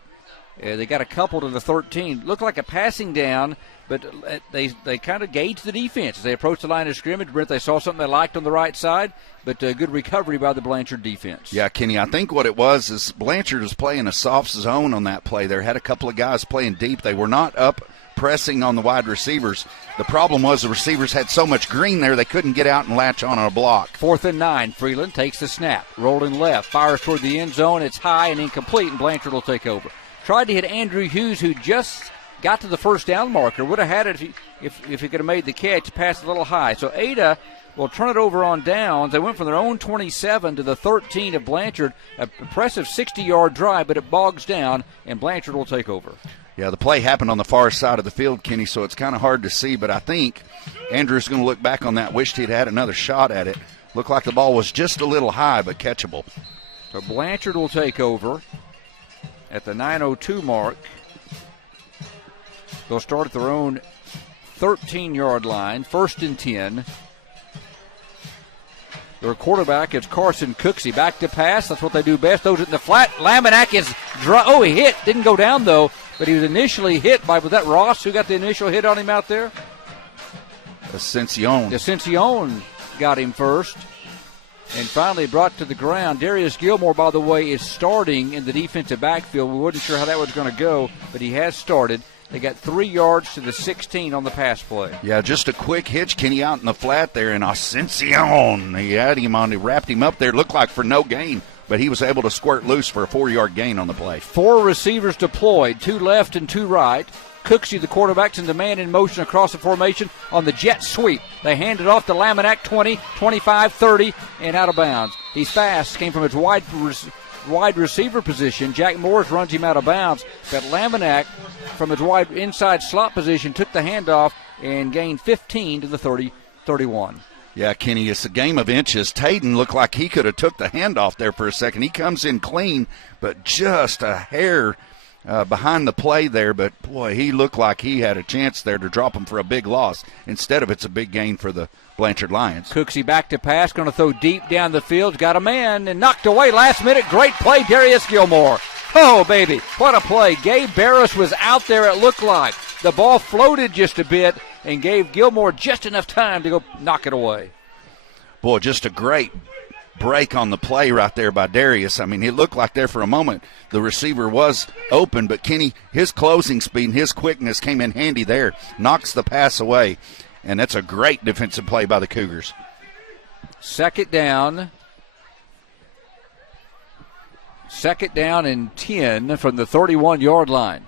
they got a couple to the 13. Looked like a passing down, but they kind of gauged the defense as they approached the line of scrimmage. Brent, they saw something they liked on the right side, but good recovery by the Blanchard defense. Yeah, Kenny, I think what it was is Blanchard was playing a soft zone on that play. There had a couple of guys playing deep. They were not up pressing on the wide receivers. The problem was the receivers had so much green there they couldn't get out and latch on a block. 4th and 9. Freeland takes the snap, rolling left, fires toward the end zone. It's high and incomplete, and Blanchard will take over. Tried to hit Andrew Hughes, who just got to the first down marker. Would have had it if he could have made the catch, passed a little high. So Ada will turn it over on downs. They went from their own 27 to the 13 of Blanchard. An impressive 60-yard drive, but it bogs down, and Blanchard will take over. Yeah, the play happened on the far side of the field, Kenny, so it's kind of hard to see. But I think Andrew's going to look back on that, wished he'd had another shot at it. Looked like the ball was just a little high, but catchable. So Blanchard will take over at the 9:02 mark. They'll start at their own 13-yard line, 1st and 10. Their quarterback is Carson Cooksey. Back to pass. That's what they do best. Throws it in the flat. Laminack is dry. Oh, he hit. Didn't go down, though. But he was initially hit by, was that Ross who got the initial hit on him out there? Ascension got him first. And finally brought to the ground. Darius Gilmore, by the way, is starting in the defensive backfield. We wasn't sure how that was going to go, but he has started. They got 3 yards to the 16 on the pass play. Yeah, just a quick hitch. Kenny out in the flat there, and Ascension, he had him on, he wrapped him up there. Looked like for no gain, but he was able to squirt loose for a 4-yard gain on the play. 4 receivers deployed, 2 left and 2 right. Cooksey, the quarterback's in the man in motion across the formation on the jet sweep. They hand it off to Laminack, 20, 25, 30, and out of bounds. He's fast, came from his wide receiver position. Jack Morris runs him out of bounds, but Laminack from his wide inside slot position took the handoff and gained 15 to the 30-31. Yeah, Kenny, it's a game of inches. Tayden looked like he could have took the handoff there for a second. He comes in clean, but just a hair behind the play there. But, boy, he looked like he had a chance there to drop him for a big loss. Instead of it's a big gain for the Blanchard Lions. Cooksey back to pass, going to throw deep down the field. Got a man and knocked away last minute. Great play, Darius Gilmore. Oh, baby, what a play. Gabe Barris was out there, it looked like. The ball floated just a bit and gave Gilmore just enough time to go knock it away. Boy, just a great break on the play right there by Darius. I mean, it looked like there for a moment the receiver was open, but Kenny, his closing speed and his quickness came in handy there. Knocks the pass away, and that's a great defensive play by the Cougars. Second down and 10 from the 31-yard line.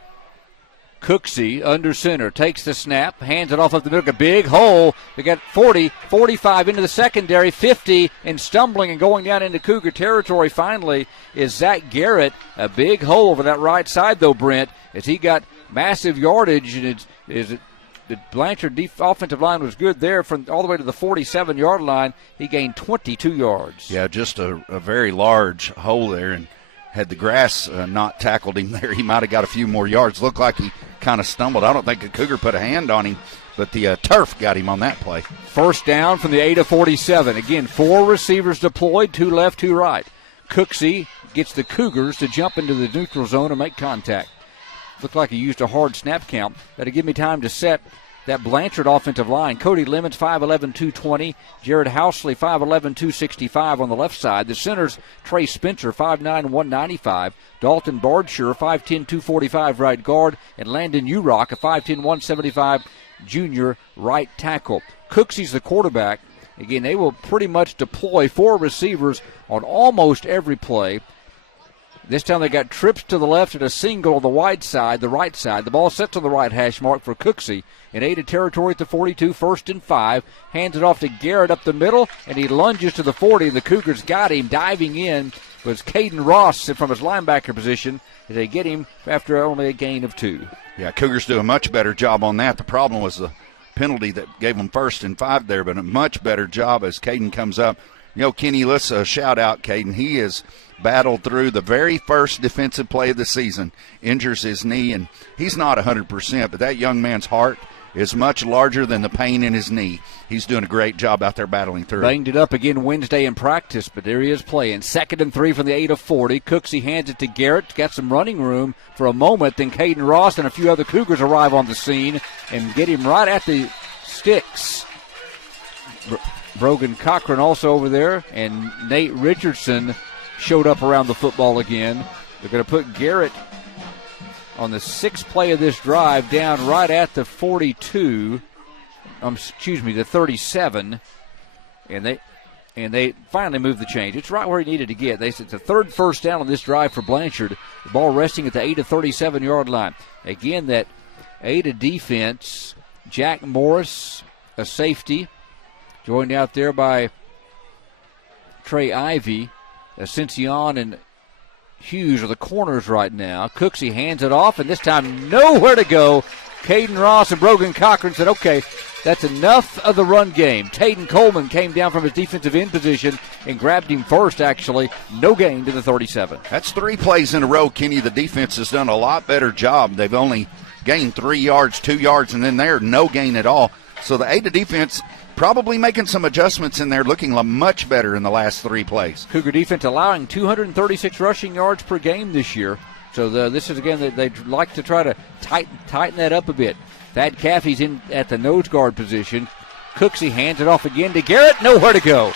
Cooksey under center, takes the snap, hands it off up the middle, a big hole. They got 40, 45 into the secondary, 50, and stumbling and going down into Cougar territory finally is Zach Garrett. A big hole over that right side, though, Brent, as he got massive yardage, and the Blanchard offensive line was good there from all the way to the 47-yard line. He gained 22 yards. Yeah, just a very large hole there, and had the grass not tackled him there, he might have got a few more yards. Looked like he kind of stumbled. I don't think a Cougar put a hand on him, but the turf got him on that play. First down from the 8 of 47. Again, 4 receivers deployed, 2 left, 2 right. Cooksey gets the Cougars to jump into the neutral zone and make contact. Looked like he used a hard snap count. That'll give me time to set that Blanchard offensive line. Cody Lemons, 5'11", 220. Jared Housley, 5'11", 265 on the left side. The centers, Trey Spencer, 5'9", 195. Dalton Bardshire, 5'10", 245 right guard. And Landon Urock, a 5'10", 175 junior right tackle. Cooksey's the quarterback. Again, they will pretty much deploy 4 receivers on almost every play. This time they got trips to the left and a single on the wide side, the right side. The ball sets on the right hash mark for Cooksey. In 8 of territory at the 42, 1st and 5. Hands it off to Garrett up the middle, and he lunges to the 40. The Cougars got him. Diving in was Caden Ross from his linebacker position as they get him after only a gain of 2. Yeah, Cougars do a much better job on that. The problem was the penalty that gave them 1st and 5 there, but a much better job as Caden comes up. You know, Kenny, let's shout out Caden. He has battled through the very first defensive play of the season, injures his knee, and he's not 100%, but that young man's heart is much larger than the pain in his knee. He's doing a great job out there battling through. Banged it up again Wednesday in practice, but there he is playing. 2nd and 3 from the 8 of 40. Cooksey hands it to Garrett. Got some running room for a moment. Then Caden Ross and a few other Cougars arrive on the scene and get him right at the sticks. Brogan Cochran also over there, and Nate Richardson showed up around the football again. They're going to put Garrett on the 6th play of this drive down right at the 42, the 37, and they finally moved the change. It's right where he needed to get. It's the 3rd first down on this drive for Blanchard. The ball resting at the 8 of 37-yard line. Again, that Ada defense, Jack Morris, a safety, joined out there by Trey Ivy. Ascension and Hughes are the corners right now. Cooksey hands it off, and this time nowhere to go. Caden Ross and Brogan Cochran said, okay, that's enough of the run game. Tayden Coleman came down from his defensive end position and grabbed him first, actually. No gain to the 37. That's 3 plays in a row, Kenny. The defense has done a lot better job. They've only gained 3 yards, 2 yards, and then there, no gain at all. So the Ada defense probably making some adjustments in there, looking much better in the last 3 plays. Cougar defense allowing 236 rushing yards per game this year. So this is, again, they'd like to try to tighten that up a bit. Thad Caffey's in at the nose guard position. Cooksey hands it off again to Garrett. Nowhere to go.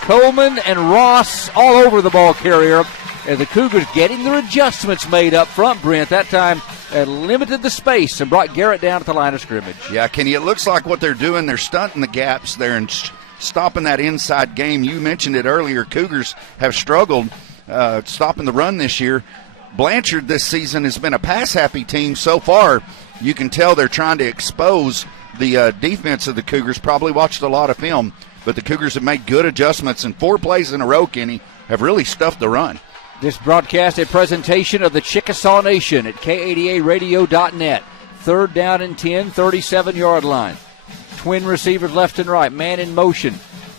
Coleman and Ross all over the ball carrier. As the Cougars getting their adjustments made up front, Brent. That time limited the space and brought Garrett down at the line of scrimmage. Yeah, Kenny, it looks like what they're doing, they're stunting the gaps there and stopping that inside game. You mentioned it earlier. Cougars have struggled stopping the run this year. Blanchard this season has been a pass-happy team so far. You can tell they're trying to expose the defense of the Cougars. Probably watched a lot of film, but the Cougars have made good adjustments, and 4 plays in a row, Kenny, have really stuffed the run. This broadcast a presentation of the Chickasaw Nation at KADARadio.net. 3rd down and 10, 37-yard line. Twin receivers left and right, man in motion.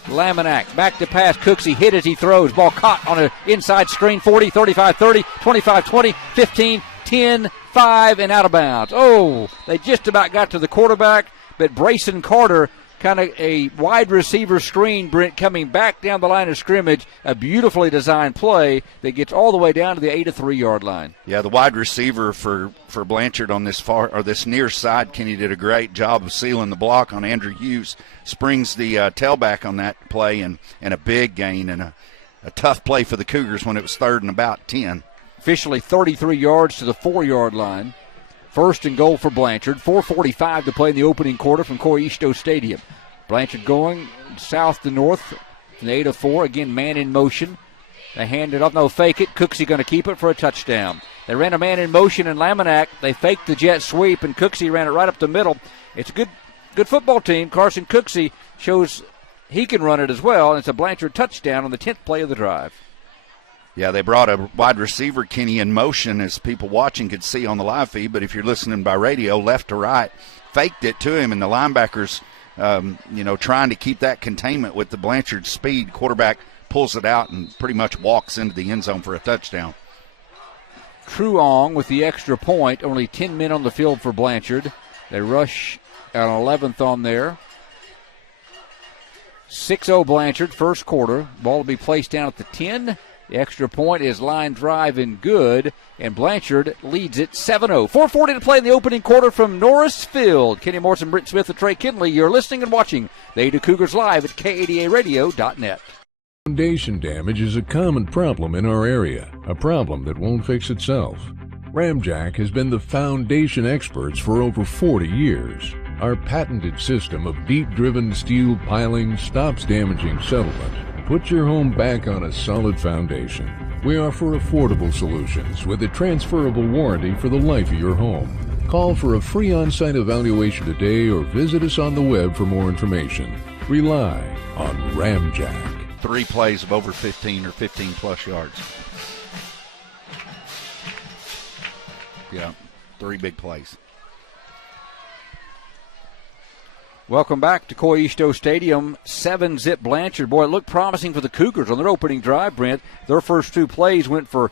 Laminack back to pass. Cooksey hit as he throws. Ball caught on an inside screen. 40, 35, 30, 25, 20, 15, 10, 5, and out of bounds. Oh, they just about got to the quarterback, but Brayson Carter, kind of a wide receiver screen, Brent, coming back down the line of scrimmage. A beautifully designed play that gets all the way down to the 83-yard line. Yeah, the wide receiver for Blanchard on this this near side, Kenny, did a great job of sealing the block on Andrew Hughes. Springs the tailback on that play, and a big gain and a tough play for the Cougars when it was 3rd and about 10. Officially 33 yards to the 4-yard line. 1st and goal for Blanchard. 4:45 to play in the opening quarter from Coyisto Stadium. Blanchard going south to north from the 8-4. Again, man in motion. They hand it off. No, fake it. Cooksey going to keep it for a touchdown. They ran a man in motion in Laminack. They faked the jet sweep, and Cooksey ran it right up the middle. It's a good football team. Carson Cooksey shows he can run it as well, and it's a Blanchard touchdown on the 10th play of the drive. Yeah, they brought a wide receiver, Kenny, in motion, as people watching could see on the live feed, but if you're listening by radio, left to right, faked it to him, and the linebackers, trying to keep that containment with the Blanchard speed. Quarterback pulls it out and pretty much walks into the end zone for a touchdown. Truong with the extra point. Only 10 men on the field for Blanchard. They rush an 11th on there. 6-0 Blanchard, first quarter. Ball will be placed down at the 10. The extra point is line drive and good, and Blanchard leads it 7-0. 4:40 to play in the opening quarter from Norris Field. Kenny Morrison, Britt Smith, and Trey Kinley. You're listening and watching the Ada Cougars live at KADARadio.net. Foundation damage is a common problem in our area, a problem that won't fix itself. Ramjack has been the foundation experts for over 40 years. Our patented system of deep-driven steel piling stops damaging settlement. Put your home back on a solid foundation. We offer affordable solutions with a transferable warranty for the life of your home. Call for a free on-site evaluation today or visit us on the web for more information. Rely on Ramjack. 3 plays of over 15 or 15-plus yards. Yeah, 3 big plays. Welcome back to Coyisto Stadium. 7-zip Blanchard. Boy, it looked promising for the Cougars on their opening drive, Brent. Their first 2 plays went for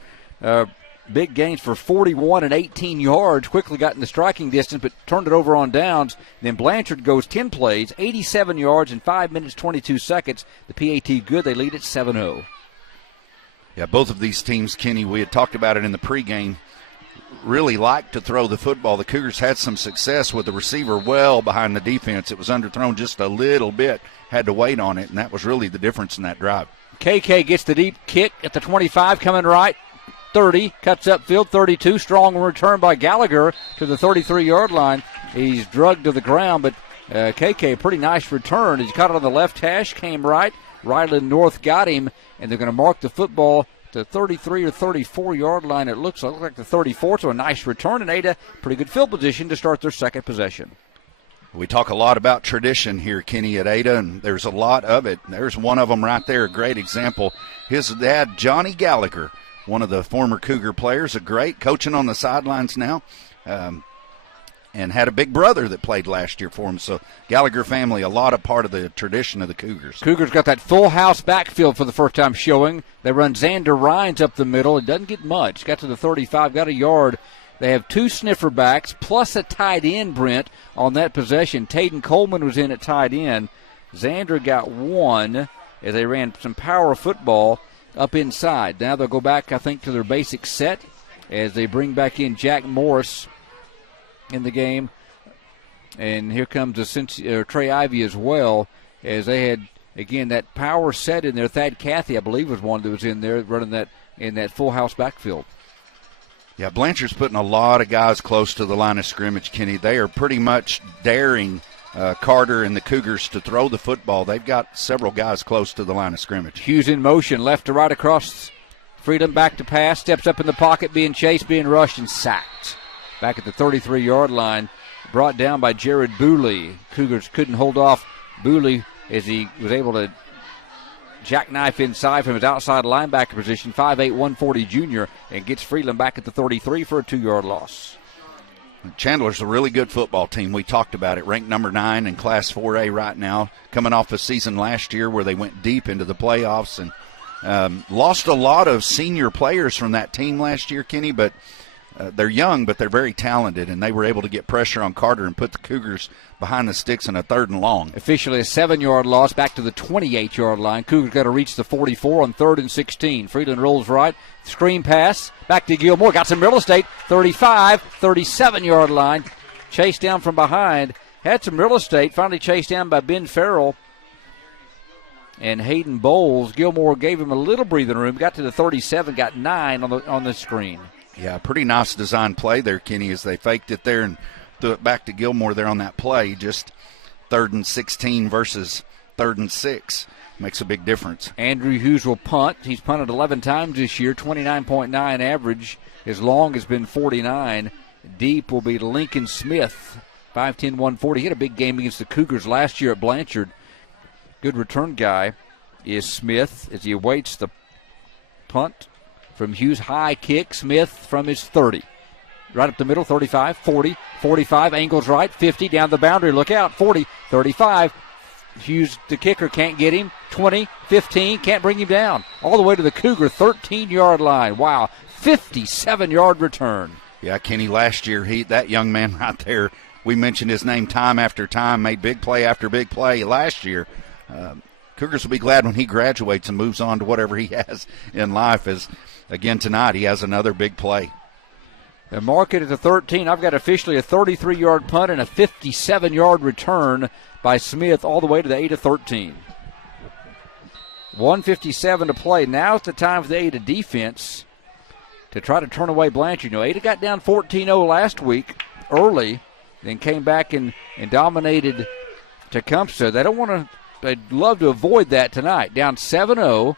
big gains for 41 and 18 yards. Quickly got in the striking distance, but turned it over on downs. Then Blanchard goes 10 plays, 87 yards in 5 minutes, 22 seconds. The PAT good. They lead at 7-0. Yeah, both of these teams, Kenny, we had talked about it in the pregame, really like to throw the football. The Cougars had some success with the receiver well behind the defense. It was underthrown just a little bit, had to wait on it, and that was really the difference in that drive. KK gets the deep kick at the 25, coming right, 30, cuts upfield, 32. Strong return by Gallagher to the 33-yard line. He's drugged to the ground, but KK, pretty nice return. He's caught it on the left hash, came right. Ryland North got him, and they're going to mark the football the 33 or 34-yard line. It looks like the 34, so a nice return. And Ada, pretty good field position to start their second possession. We talk a lot about tradition here, Kenny, at Ada, and there's a lot of it. There's one of them right there, a great example. His dad, Johnny Gallagher, one of the former Cougar players, a great coaching on the sidelines now, and had a big brother that played last year for him. So Gallagher family, a lot of part of the tradition of the Cougars. Cougars got that full house backfield for the first time showing. They run Xander Rhines up the middle. It doesn't get much. Got to the 35, got a yard, They have 2 sniffer backs plus a tight end, Brent, on that possession. Taden Coleman was in at tight end. Xander got 1 as they ran some power football up inside. Now they'll go back, I think, to their basic set as they bring back in Jack Morris in the game. And here comes Trey Ivy as well, as they had, again, that power set in there. Thad Cathy, I believe, was one that was in there running that in that full house backfield. Yeah, Blanchard's putting a lot of guys close to the line of scrimmage, Kenny. They are pretty much daring Carter and the Cougars to throw the football. They've got several guys close to the line of scrimmage. Hughes in motion, left to right across. Freedom back to pass, steps up in the pocket, being chased, being rushed, and sacked. Back at the 33-yard line, brought down by Jared Booley. Cougars couldn't hold off Booley as he was able to jackknife inside from his outside linebacker position, 5'8", 140 junior, and gets Freeland back at the 33 for a 2-yard loss. Chandler's a really good football team. We talked about it. Ranked number 9 in Class 4A right now, coming off a season last year where they went deep into the playoffs and lost a lot of senior players from that team last year, Kenny, but they're young, but they're very talented, and they were able to get pressure on Carter and put the Cougars behind the sticks in a 3rd and long. Officially a 7-yard loss back to the 28-yard line. Cougars got to reach the 44 on 3rd and 16. Freeland rolls right. Screen pass. Back to Gilmore. Got some real estate. 35, 37-yard line. Chased down from behind. Had some real estate. Finally chased down by Ben Farrell and Hayden Bowles. Gilmore gave him a little breathing room. Got to the 37. Got 9 on the screen. Yeah, pretty nice design play there, Kenny, as they faked it there and threw it back to Gilmore there on that play. Just 3rd and 16 versus 3rd and 6 makes a big difference. Andrew Hughes will punt. He's punted 11 times this year, 29.9 average. His long has been 49. Deep will be Lincoln Smith, 5'10", 140. He had a big game against the Cougars last year at Blanchard. Good return guy is Smith as he awaits the punt. From Hughes, high kick, Smith from his 30. Right up the middle, 35, 40, 45, angles right, 50, down the boundary, look out, 40, 35. Hughes, the kicker, can't get him, 20, 15, can't bring him down. All the way to the Cougar 13-yard line. Wow, 57-yard return. Yeah, Kenny, last year, that young man right there, we mentioned his name time after time, made big play after big play last year. Cougars will be glad when he graduates and moves on to whatever he has in life. As again tonight, he has another big play. They mark it at the 13. I've got officially a 33-yard punt and a 57-yard return by Smith all the way to the 8 of 13. 1:57 to play. Now it's the time for the Ada defense to try to turn away Blanchard. You know, Ada got down 14-0 last week early, then came back and dominated Tecumseh. They'd love to avoid that tonight. Down 7-0.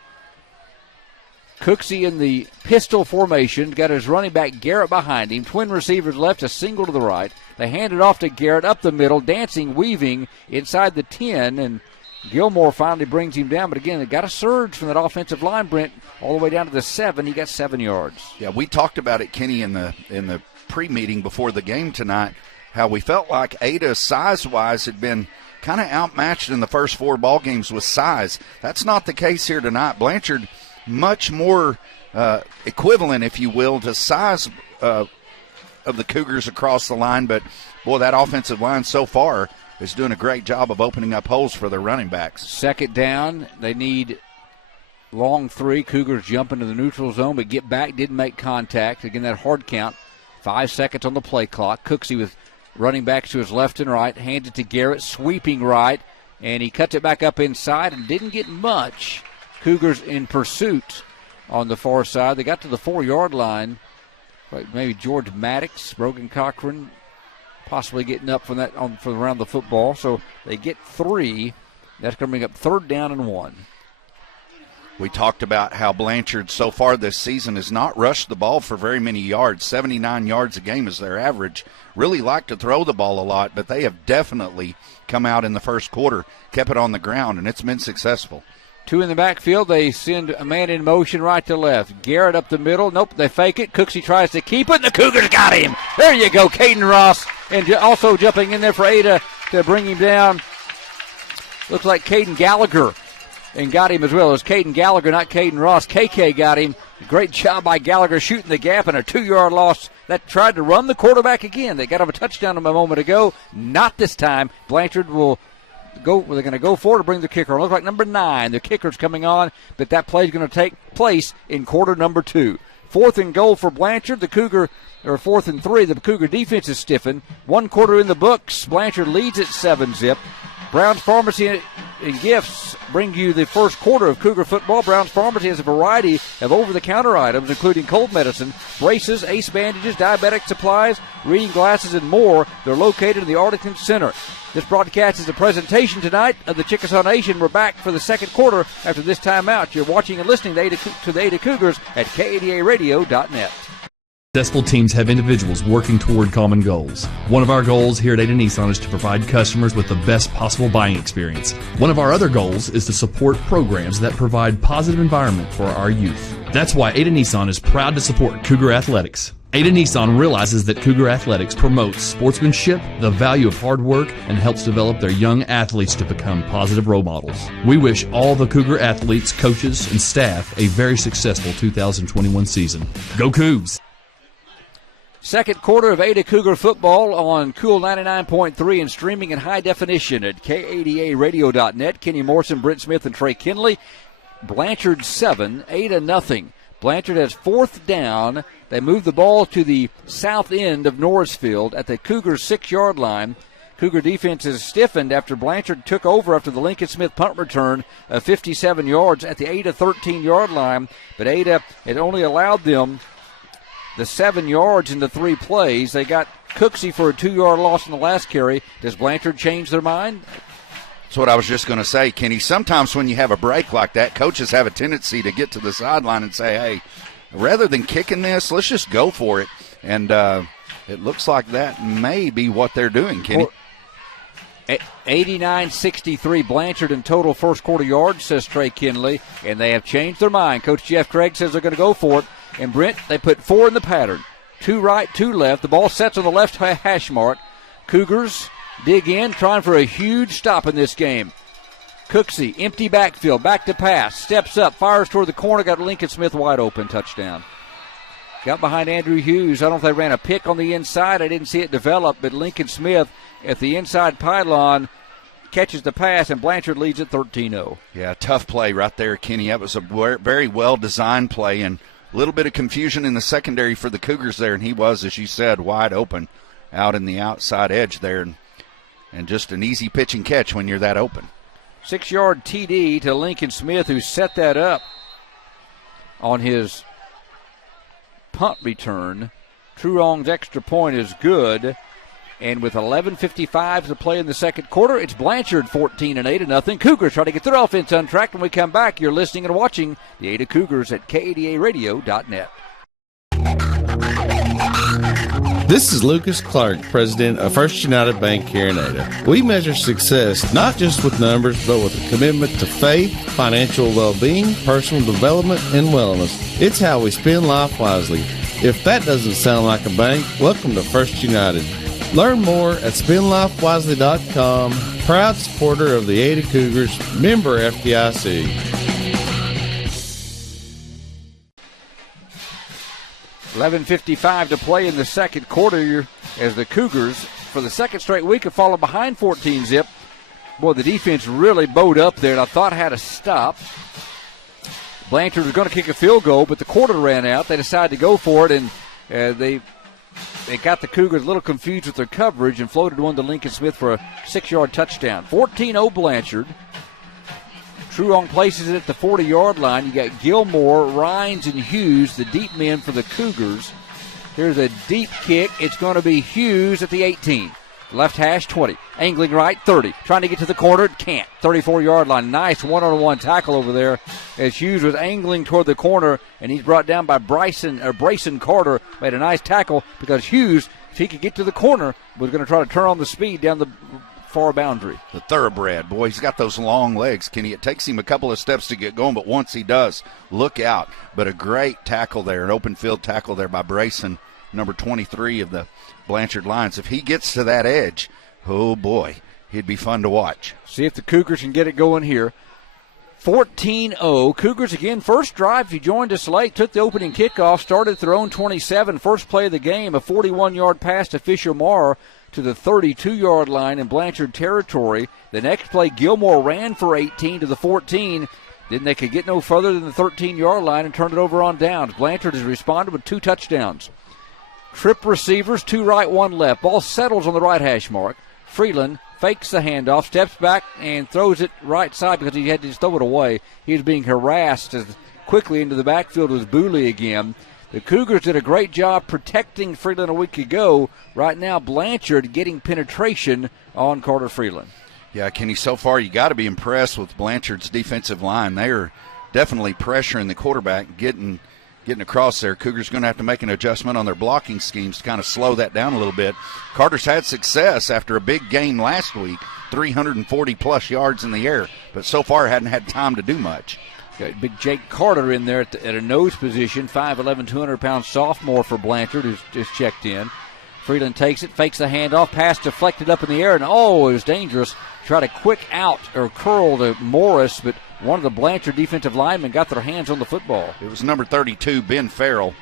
Cooksey in the pistol formation. Got his running back Garrett behind him. Twin receivers left, a single to the right. They hand it off to Garrett up the middle, dancing, weaving inside the 10, and Gilmore finally brings him down. But again, they got a surge from that offensive line, Brent, all the way down to the 7. He got 7 yards. Yeah, we talked about it, Kenny, in the pre-meeting before the game tonight, how we felt like Ada, size-wise, had been kind of outmatched in the first 4 ball games with size. That's not the case here tonight. Blanchard much more equivalent, if you will, to size of the Cougars across the line. But, boy, that offensive line so far is doing a great job of opening up holes for their running backs. 2nd down. They need long 3. Cougars jump into the neutral zone, but get back, didn't make contact. Again, that hard count. 5 seconds on the play clock. Cooksey with running backs to his left and right. Hands it to Garrett, sweeping right. And he cuts it back up inside and didn't get much. Cougars in pursuit on the far side. They got to the 4-yard line. Maybe George Maddox, Brogan Cochran, possibly getting up from that from around the football. So they get 3. That's going to bring up 3rd down and 1. We talked about how Blanchard so far this season has not rushed the ball for very many yards. 79 yards a game is their average. Really like to throw the ball a lot, but they have definitely come out in the first quarter, kept it on the ground, and it's been successful. 2 in the backfield. They send a man in motion right to left. Garrett up the middle. Nope, they fake it. Cooksey tries to keep it, and the Cougars got him. There you go, Caden Ross. And also jumping in there for Ada to bring him down. Looks like Caden Gallagher. And got him as well. It was Caden Gallagher, not Caden Ross. KK got him Great job by Gallagher shooting the gap, and a 2-yard loss that tried to run the quarterback again. They got him a touchdown a moment ago. Not this time. Blanchard will go. They're going to go for it to bring the kicker. It looks like number 9. The kicker's coming on, but that play is going to take place in quarter number 2. 4th and goal for Blanchard. The Cougar, or 4th and 3. The Cougar defense is stiffened. 1 quarter in the books. Blanchard leads at 7-zip. Brown's Pharmacy and Gifts bring you the first quarter of Cougar football. Brown's Pharmacy has a variety of over-the-counter items, including cold medicine, braces, ace bandages, diabetic supplies, reading glasses, and more. They're located in the Arlington Center. This broadcast is a presentation tonight of the Chickasaw Nation. We're back for the second quarter after this timeout. You're watching and listening to the Ada Cougars at KADARadio.net. Successful teams have individuals working toward common goals. One of our goals here at Ada Nissan is to provide customers with the best possible buying experience. One of our other goals is to support programs that provide positive environment for our youth. That's why Ada Nissan is proud to support Cougar Athletics. Ada Nissan realizes that Cougar Athletics promotes sportsmanship, the value of hard work, and helps develop their young athletes to become positive role models. We wish all the Cougar athletes, coaches, and staff a very successful 2021 season. Go Cougs! Second quarter of Ada Cougar football on Cool 99.3 and streaming in high definition at KADARadio.net. Kenny Morrison, Brent Smith, and Trey Kinley. Blanchard 7, Ada nothing. Blanchard has 4th down. They move the ball to the south end of Norrisfield at the Cougars' 6-yard line. Cougar defense is stiffened after Blanchard took over after the Lincoln Smith punt return of 57 yards at the Ada 13-yard line. But Ada had only allowed them the 7 yards in the 3 plays. They got Cooksey for a 2-yard loss in the last carry. Does Blanchard change their mind? That's what I was just going to say, Kenny. Sometimes when you have a break like that, coaches have a tendency to get to the sideline and say, hey, rather than kicking this, let's just go for it. And it looks like that may be what they're doing, Kenny. 89-63 Blanchard in total first quarter yards, says Trey Kinley, and they have changed their mind. Coach Jeff Craig says they're going to go for it. And Brent, they put 4 in the pattern. 2 right, 2 left. The ball sets on the left hash mark. Cougars dig in, trying for a huge stop in this game. Cooksey, empty backfield, back to pass, steps up, fires toward the corner, got Lincoln Smith wide open, touchdown. Got behind Andrew Hughes. I don't know if they ran a pick on the inside. I didn't see it develop, but Lincoln Smith at the inside pylon catches the pass, and Blanchard leads at 13-0. Yeah, tough play right there, Kenny. That was a very well-designed play, and a little bit of confusion in the secondary for the Cougars there, and he was, as you said, wide open out in the outside edge there, and just an easy pitch and catch when you're that open. 6-yard TD to Lincoln Smith, who set that up on his punt return. Truong's extra point is good. And with 11:55 to play in the second quarter, it's Blanchard 14-8-0. Cougars try to get their offense on track. When we come back, you're listening and watching the Ada Cougars at KADARadio.net. This is Lucas Clark, president of First United Bank here in Ada. We measure success not just with numbers, but with a commitment to faith, financial well-being, personal development, and wellness. It's how we spend life wisely. If that doesn't sound like a bank, welcome to First United. Learn more at spendlifewisely.com. Proud supporter of the Ada Cougars, member FDIC. $11:55 to play in the second quarter as the Cougars, for the second straight week, have fallen behind 14-zip. Boy, the defense really bowed up there, and I thought had a stop. Blanchard was going to kick a field goal, but the quarter ran out. They decided to go for it, and they got the Cougars a little confused with their coverage and floated one to Lincoln Smith for a 6-yard touchdown. 14-0 Blanchard. Truong places it at the 40-yard line. You got Gilmore, Rhines, and Hughes, the deep men for the Cougars. Here's a deep kick. It's going to be Hughes at the 18. Left hash, 20. Angling right, 30. Trying to get to the corner, can't. 34-yard line. Nice one-on-one tackle over there as Hughes was angling toward the corner, and he's brought down by Brayson Carter. Made a nice tackle because Hughes, if he could get to the corner, was going to try to turn on the speed down the far boundary. The thoroughbred, boy, he's got those long legs, Kenny. It takes him a couple of steps to get going, but once he does, look out. But a great tackle there, an open field tackle there by Brayson, number 23 of the Blanchard Lions. If he gets to that edge, oh boy, he'd be fun to watch. See if the Cougars can get it going here. 14-0. Cougars again, first drive. If you joined us late, took the opening kickoff, started at their own 27. First play of the game, a 41-yard pass to Fisher Marr to the 32-yard line in Blanchard territory. The next play, Gilmore ran for 18 to the 14. Then they could get no further than the 13-yard line and turned it over on downs. Blanchard has responded with 2 touchdowns. Trip receivers, 2 right, 1 left. Ball settles on the right hash mark. Freeland fakes the handoff, steps back, and throws it right side because he had to just throw it away. He was being harassed as quickly into the backfield was Booley again. The Cougars did a great job protecting Freeland a week ago. Right now, Blanchard getting penetration on Carter Freeland. Yeah, Kenny, so far you got to be impressed with Blanchard's defensive line. They are definitely pressuring the quarterback, getting across there. Cougars going to have to make an adjustment on their blocking schemes to kind of slow that down a little bit. Carter's had success after a big game last week, 340-plus yards in the air, but so far hadn't had time to do much. Got big Jake Carter in there at a nose position, 5'11", 200-pound sophomore for Blanchard, who's just checked in. Freeland takes it, fakes the handoff, pass deflected up in the air, and it was dangerous. Tried a quick out or curl to Morris, but one of the Blanchard defensive linemen got their hands on the football. It was number 32, Ben Farrell,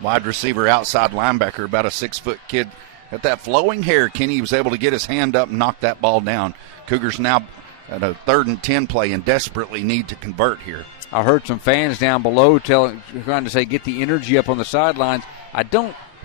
wide receiver, outside linebacker, about a 6-foot kid. At that flowing hair, Kenny was able to get his hand up and knock that ball down. Cougars now at a 3rd and 10 play and desperately need to convert here. I heard some fans down below trying to say get the energy up on the sidelines.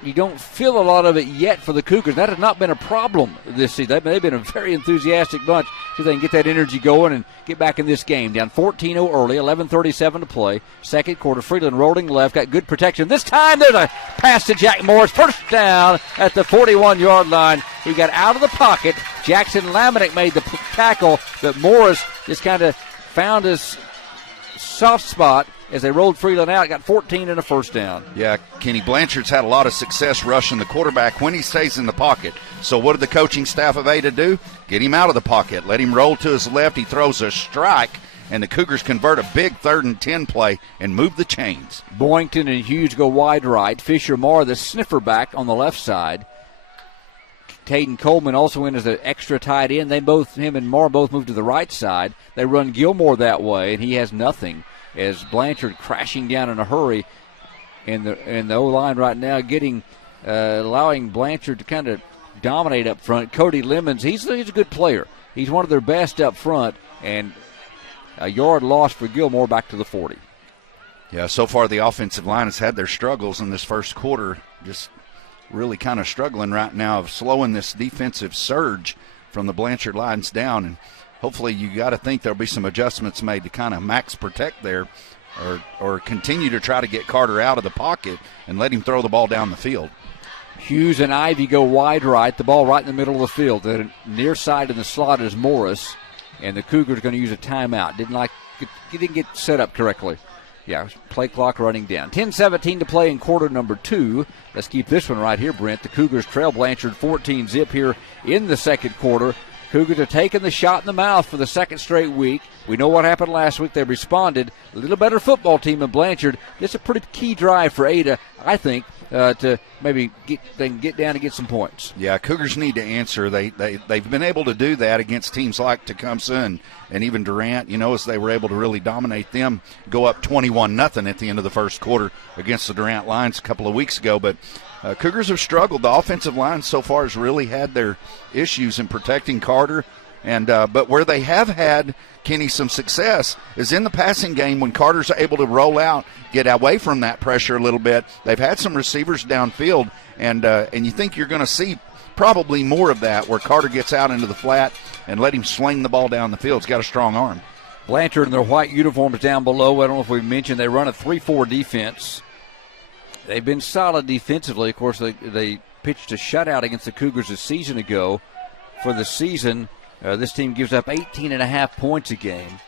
You don't feel a lot of it yet for the Cougars. That has not been a problem this season. They've been a very enthusiastic bunch so they can get that energy going and get back in this game. Down 14-0 early, 11:37 to play. Second quarter, Freeland rolling left, got good protection. This time there's a pass to Jack Morris. First down at the 41-yard line. He got out of the pocket. Jackson Laminek made the tackle, but Morris just kind of found his soft spot as they rolled Freeland out. Got 14 and a first down. Yeah, Kenny, Blanchard's had a lot of success rushing the quarterback when he stays in the pocket. So what did the coaching staff of Ada do? Get him out of the pocket. Let him roll to his left. He throws a strike, and the Cougars convert a big 3rd and 10 play and move the chains. Boynton and Hughes go wide right. Fisher Marr, the sniffer back on the left side. Caden Coleman also in as an extra tight end. Him and Marr both move to the right side. They run Gilmore that way, and he has nothing. As Blanchard crashing down in a hurry, and the O-line right now allowing Blanchard to kind of dominate up front. Cody Lemons, he's a good player. He's one of their best up front, and a yard lost for Gilmore back to the 40. Yeah, so far the offensive line has had their struggles in this first quarter, just really kind of struggling right now of slowing this defensive surge from the Blanchard Lions down, and hopefully you got to think there'll be some adjustments made to kind of max protect there or continue to try to get Carter out of the pocket and let him throw the ball down the field. Hughes and Ivy go wide right, the ball right in the middle of the field. The near side in the slot is Morris, and the Cougars going to use a timeout. Didn't get set up correctly. Yeah, play clock running down. 10-17 to play in quarter number 2. Let's keep this one right here, Brent. The Cougars trail Blanchard 14-zip here in the second quarter. Cougars are taking the shot in the mouth for the second straight week. We know what happened last week. They responded. A little better football team in Blanchard. This is a pretty key drive for Ada, I think, to maybe they can get down and get some points. Yeah, Cougars need to answer. They've been able to do that against teams like Tecumseh and even Durant, as they were able to really dominate them, go up 21-0 at the end of the first quarter against the Durant Lions a couple of weeks ago. But Cougars have struggled. The offensive line so far has really had their issues in protecting Carter. But where they have had, Kenny, some success is in the passing game when Carter's able to roll out, get away from that pressure a little bit. They've had some receivers downfield, and you think you're going to see probably more of that where Carter gets out into the flat and let him sling the ball down the field. He's got a strong arm. Blanchard in their white uniforms down below. I don't know if we mentioned they run a 3-4 defense. They've been solid defensively. Of course, they pitched a shutout against the Cougars a season ago. For the season, this team gives up 18.5 points a game.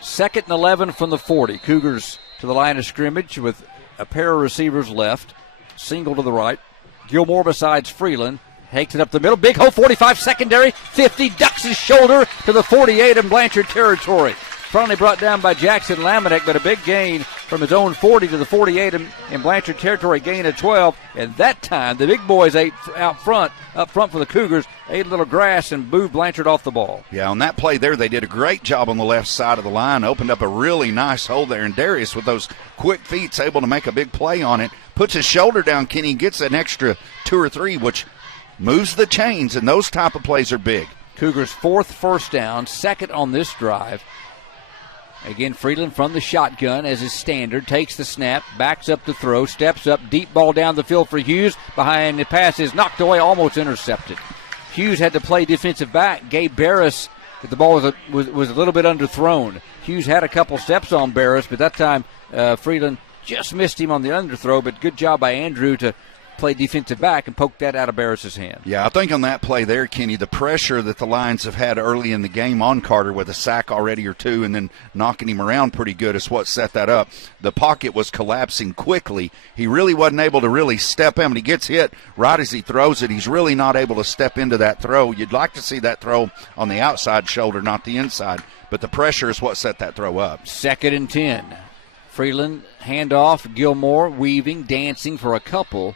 2nd and 11 from the 40. Cougars to the line of scrimmage with a pair of receivers left. Single to the right. Gilmore besides Freeland. Takes it up the middle. Big hole, 45 secondary. 50, ducks his shoulder to the 48 in Blanchard territory. Finally brought down by Jackson Laminek, but a big gain from his own 40 to the 48 in Blanchard territory, gain of 12. And that time, the big boys up front for the Cougars, ate a little grass and moved Blanchard off the ball. Yeah, on that play there, they did a great job on the left side of the line, opened up a really nice hole there. And Darius, with those quick feet, able to make a big play on it, puts his shoulder down, Kenny, gets an extra 2 or 3, which moves the chains, and those type of plays are big. Cougars' 4th first down, 2nd on this drive. Again, Freeland from the shotgun as his standard, takes the snap, backs up the throw, steps up, deep ball down the field for Hughes. Behind the pass is knocked away, almost intercepted. Hughes had to play defensive back. Gabe Barris, the ball was a little bit underthrown. Hughes had a couple steps on Barris, but that time Freeland just missed him on the underthrow, but good job by Andrew to play defensive back and poke that out of Barris's hand. Yeah, I think on that play there, Kenny, the pressure that the Lions have had early in the game on Carter with a sack already or 2 and then knocking him around pretty good is what set that up. The pocket was collapsing quickly. He really wasn't able to really step in. When he gets hit right as he throws it, he's really not able to step into that throw. You'd like to see that throw on the outside shoulder, not the inside. But the pressure is what set that throw up. 2nd and 10. Freeland, handoff, Gilmore, weaving, dancing for a couple.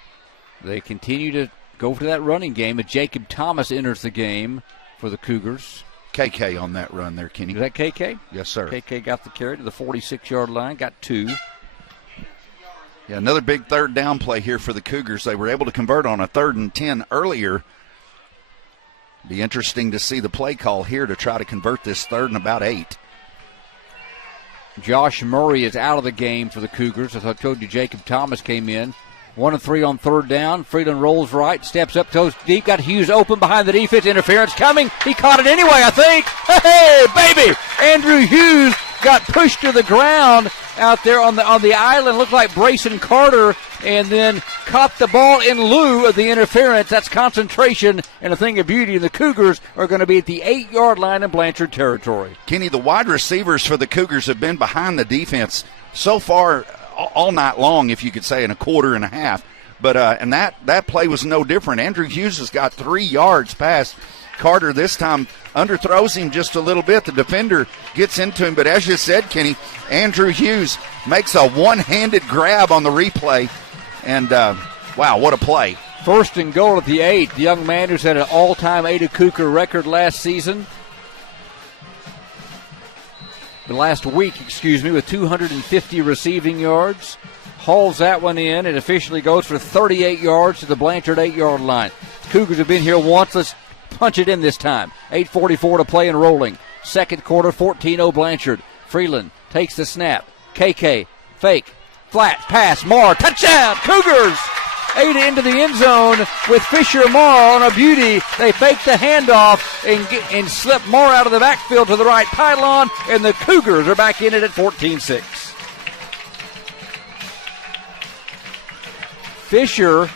They continue to go for that running game. Jacob Thomas enters the game for the Cougars. KK on that run there, Kenny. Is that KK? Yes, sir. KK got the carry to the 46-yard line, got 2. Yeah, another big 3rd down play here for the Cougars. They were able to convert on a 3rd and 10 earlier. Be interesting to see the play call here to try to convert this 3rd and about 8. Josh Murray is out of the game for the Cougars. As I told you, Jacob Thomas came in. 1 and 3 on 3rd down. Freeland rolls right, steps up, goes deep, got Hughes open behind the defense. Interference coming. He caught it anyway, I think. Hey, baby! Andrew Hughes got pushed to the ground out there on the island. Looked like Brayson Carter, and then caught the ball in lieu of the interference. That's concentration and a thing of beauty. And the Cougars are going to be at the 8-yard line in Blanchard territory. Kenny, the wide receivers for the Cougars have been behind the defense so far all night long, if you could say, in a quarter and a half. But and that play was no different. Andrew Hughes has got 3 yards past Carter this time. Underthrows him just a little bit. The defender gets into him. But as you said, Kenny, Andrew Hughes makes a one-handed grab on the replay. And, wow, what a play. 1st and goal at the 8. The young man who set an all-time Ada Cougar record last week, with 250 receiving yards. Hauls that one in. It officially goes for 38 yards to the Blanchard 8-yard line. The Cougars have been here once. Let's punch it in this time. 8:44 to play and rolling. 2nd quarter, 14-0 Blanchard. Freeland takes the snap. KK, fake, flat, pass, Marr, touchdown, Cougars! Ada into the end zone with Fisher Marr on a beauty. They fake the handoff and slip Marr out of the backfield to the right pylon, and the Cougars are back in it at 14-6. Fisher,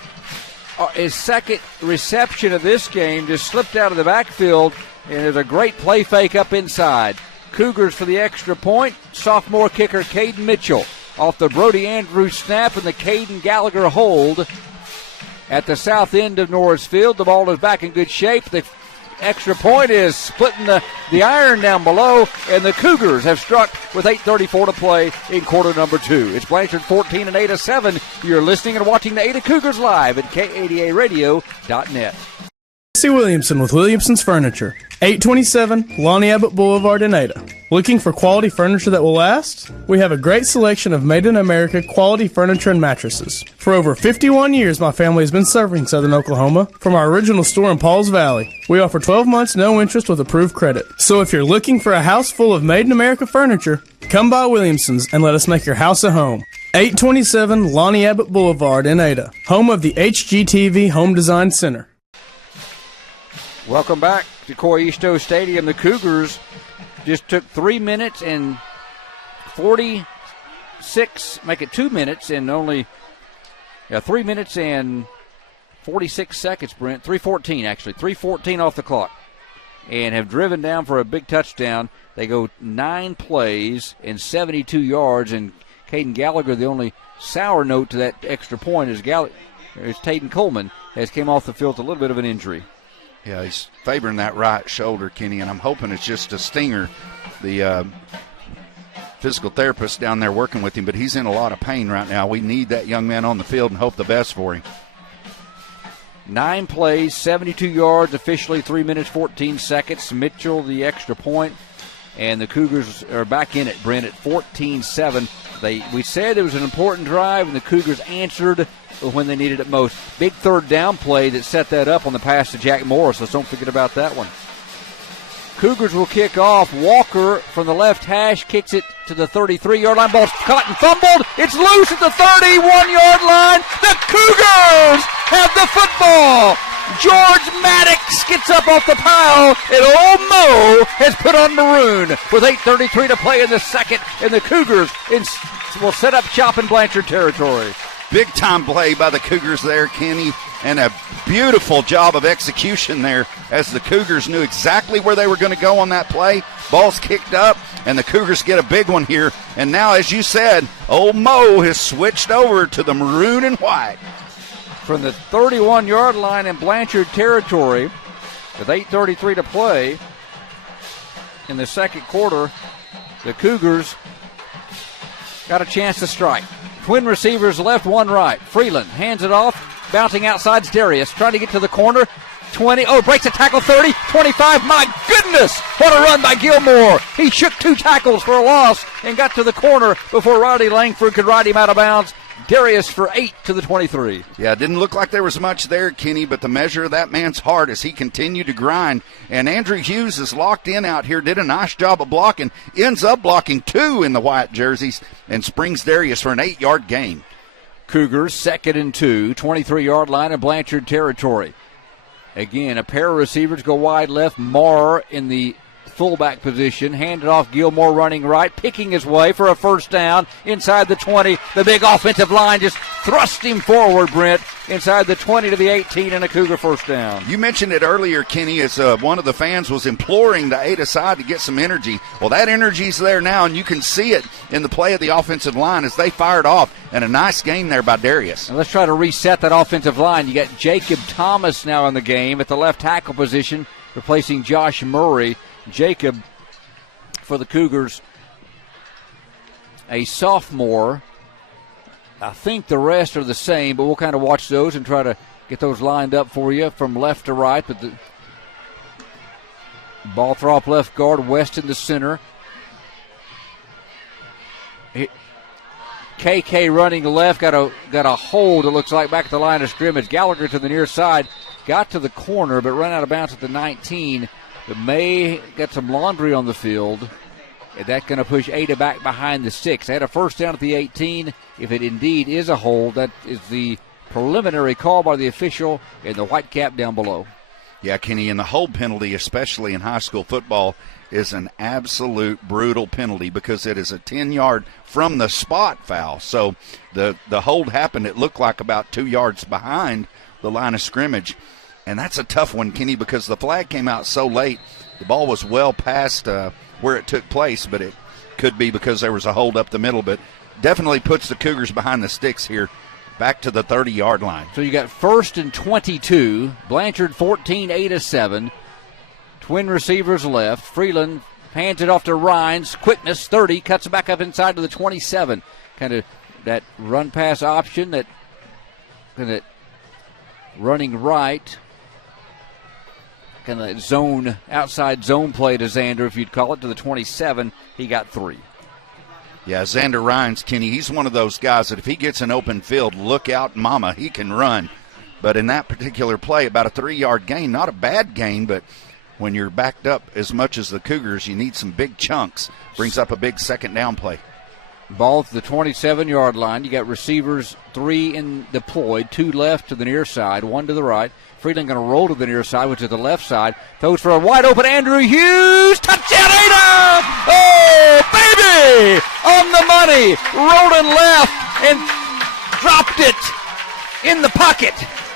his 2nd reception of this game, just slipped out of the backfield, and there's a great play fake up inside. Cougars for the extra point. Sophomore kicker Caden Mitchell off the Brody Andrews snap and the Caden Gallagher hold at the south end of Norris Field. The ball is back in good shape. The extra point is splitting the iron down below, and the Cougars have struck with 8:34 to play in quarter number 2. It's Blanchard 14 and Ada 7. You're listening and watching the Ada Cougars live at KADARadio.net. Jesse Williamson with Williamson's Furniture, 827 Lonnie Abbott Boulevard in Ada. Looking for quality furniture that will last? We have a great selection of made-in-America quality furniture and mattresses. For over 51 years, my family has been serving Southern Oklahoma from our original store in Pauls Valley. We offer 12 months no interest with approved credit. So if you're looking for a house full of made-in-America furniture, come by Williamson's and let us make your house a home. 827 Lonnie Abbott Boulevard in Ada, home of the HGTV Home Design Center. Welcome back to Coyisto Stadium. The Cougars just took 3 minutes and 46, make it 2 minutes and only 3 minutes and 46 seconds, Brent. 3:14 actually, 3:14 off the clock, and have driven down for a big touchdown. They go 9 plays and 72 yards, and Caden Gallagher, the only sour note to that extra point is Taden Coleman has came off the field with a little bit of an injury. Yeah, he's favoring that right shoulder, Kenny, and I'm hoping it's just a stinger. The physical therapist down there working with him, but he's in a lot of pain right now. We need that young man on the field and hope the best for him. 9 plays, 72 yards, officially 3 minutes, 14 seconds. Mitchell, the extra point, and the Cougars are back in it, Brent, at 14-7. We said it was an important drive, and the Cougars answered when they needed it most. Big third down play that set that up on the pass to Jack Morris. Let's don't forget about that one. Cougars will kick off. Walker from the left hash kicks it to the 33-yard line. Ball's caught and fumbled. It's loose at the 31-yard line. The Cougars have the football. George Maddox gets up off the pile, and old Mo has put on maroon with 8:33 to play in the second, and the Cougars will set up shop in Blanchard territory. Big-time play by the Cougars there, Kenny, and a beautiful job of execution there as the Cougars knew exactly where they were going to go on that play. Ball's kicked up, and the Cougars get a big one here. And now, as you said, old Mo has switched over to the maroon and white. From the 31-yard line in Blanchard territory with 8:33 to play in the second quarter, the Cougars got a chance to strike. Twin receivers left, one right. Freeland hands it off, bouncing outside's Darius, trying to get to the corner. 20, breaks a tackle, 30, 25, my goodness, what a run by Gilmore. He shook 2 tackles for a loss and got to the corner before Rodney Langford could ride him out of bounds. Darius for 8 to the 23. Yeah, it didn't look like there was much there, Kenny, but the measure of that man's heart as he continued to grind. And Andrew Hughes is locked in out here, did a nice job of blocking, ends up blocking 2 in the white jerseys, and springs Darius for an 8-yard gain. Cougars 2nd and 2, 23-yard line of Blanchard territory. Again, a pair of receivers go wide left. Marr in the fullback position, handed off. Gilmore running right, picking his way for a first down inside the 20. The big offensive line just thrust him forward, Brent, inside the 20 to the 18, and a Cougar first down. You mentioned it earlier, Kenny, as one of the fans was imploring the Ada side to get some energy. Well, that energy's there now, and you can see it in the play of the offensive line as they fired off, and a nice gain there by Darius. And let's try to reset that offensive line. You got Jacob Thomas now in the game at the left tackle position, replacing Josh Murray. Jacob for the Cougars, a sophomore. I think the rest are the same, but we'll kind of watch those and try to get those lined up for you from left to right. But the Balthrop left guard, West in the center. KK running left, got a hold, it looks like, back at the line of scrimmage. Gallagher to the near side, got to the corner, but ran out of bounds at the 19. But May got some laundry on the field, and that's going to push Ada back behind the 6. They had a first down at the 18. If it indeed is a hold, that is the preliminary call by the official in the white cap down below. Yeah, Kenny, and the hold penalty, especially in high school football, is an absolute brutal penalty because it is a 10-yard from the spot foul. So the hold happened, it looked like about 2 yards behind the line of scrimmage. And that's a tough one, Kenny, because the flag came out so late. The ball was well past where it took place, but it could be because there was a hold up the middle. But definitely puts the Cougars behind the sticks here, back to the 30-yard line. So you got 1st and 22. Blanchard 14, 8-7. Twin receivers left. Freeland hands it off to Rhines. Quickness, 30, cuts it back up inside to the 27. Kind of that run-pass option, that running right. Kind of zone, outside zone play to Xander, if you'd call it, to the 27. He got 3. Yeah, Xander Rhines, Kenny, he's one of those guys that if he gets an open field, look out, mama, he can run. But in that particular play, about a 3-yard gain, not a bad gain, but when you're backed up as much as the Cougars, you need some big chunks. Brings up a big second down play. Ball to the 27-yard line. You got receivers 3 deployed, 2 left to the near side, 1 to the right. Freeland going to roll to the near side, which is the left side. Throws for a wide open Andrew Hughes. Touchdown, Ada! Oh, baby! On the money. Rolling left and dropped it in the pocket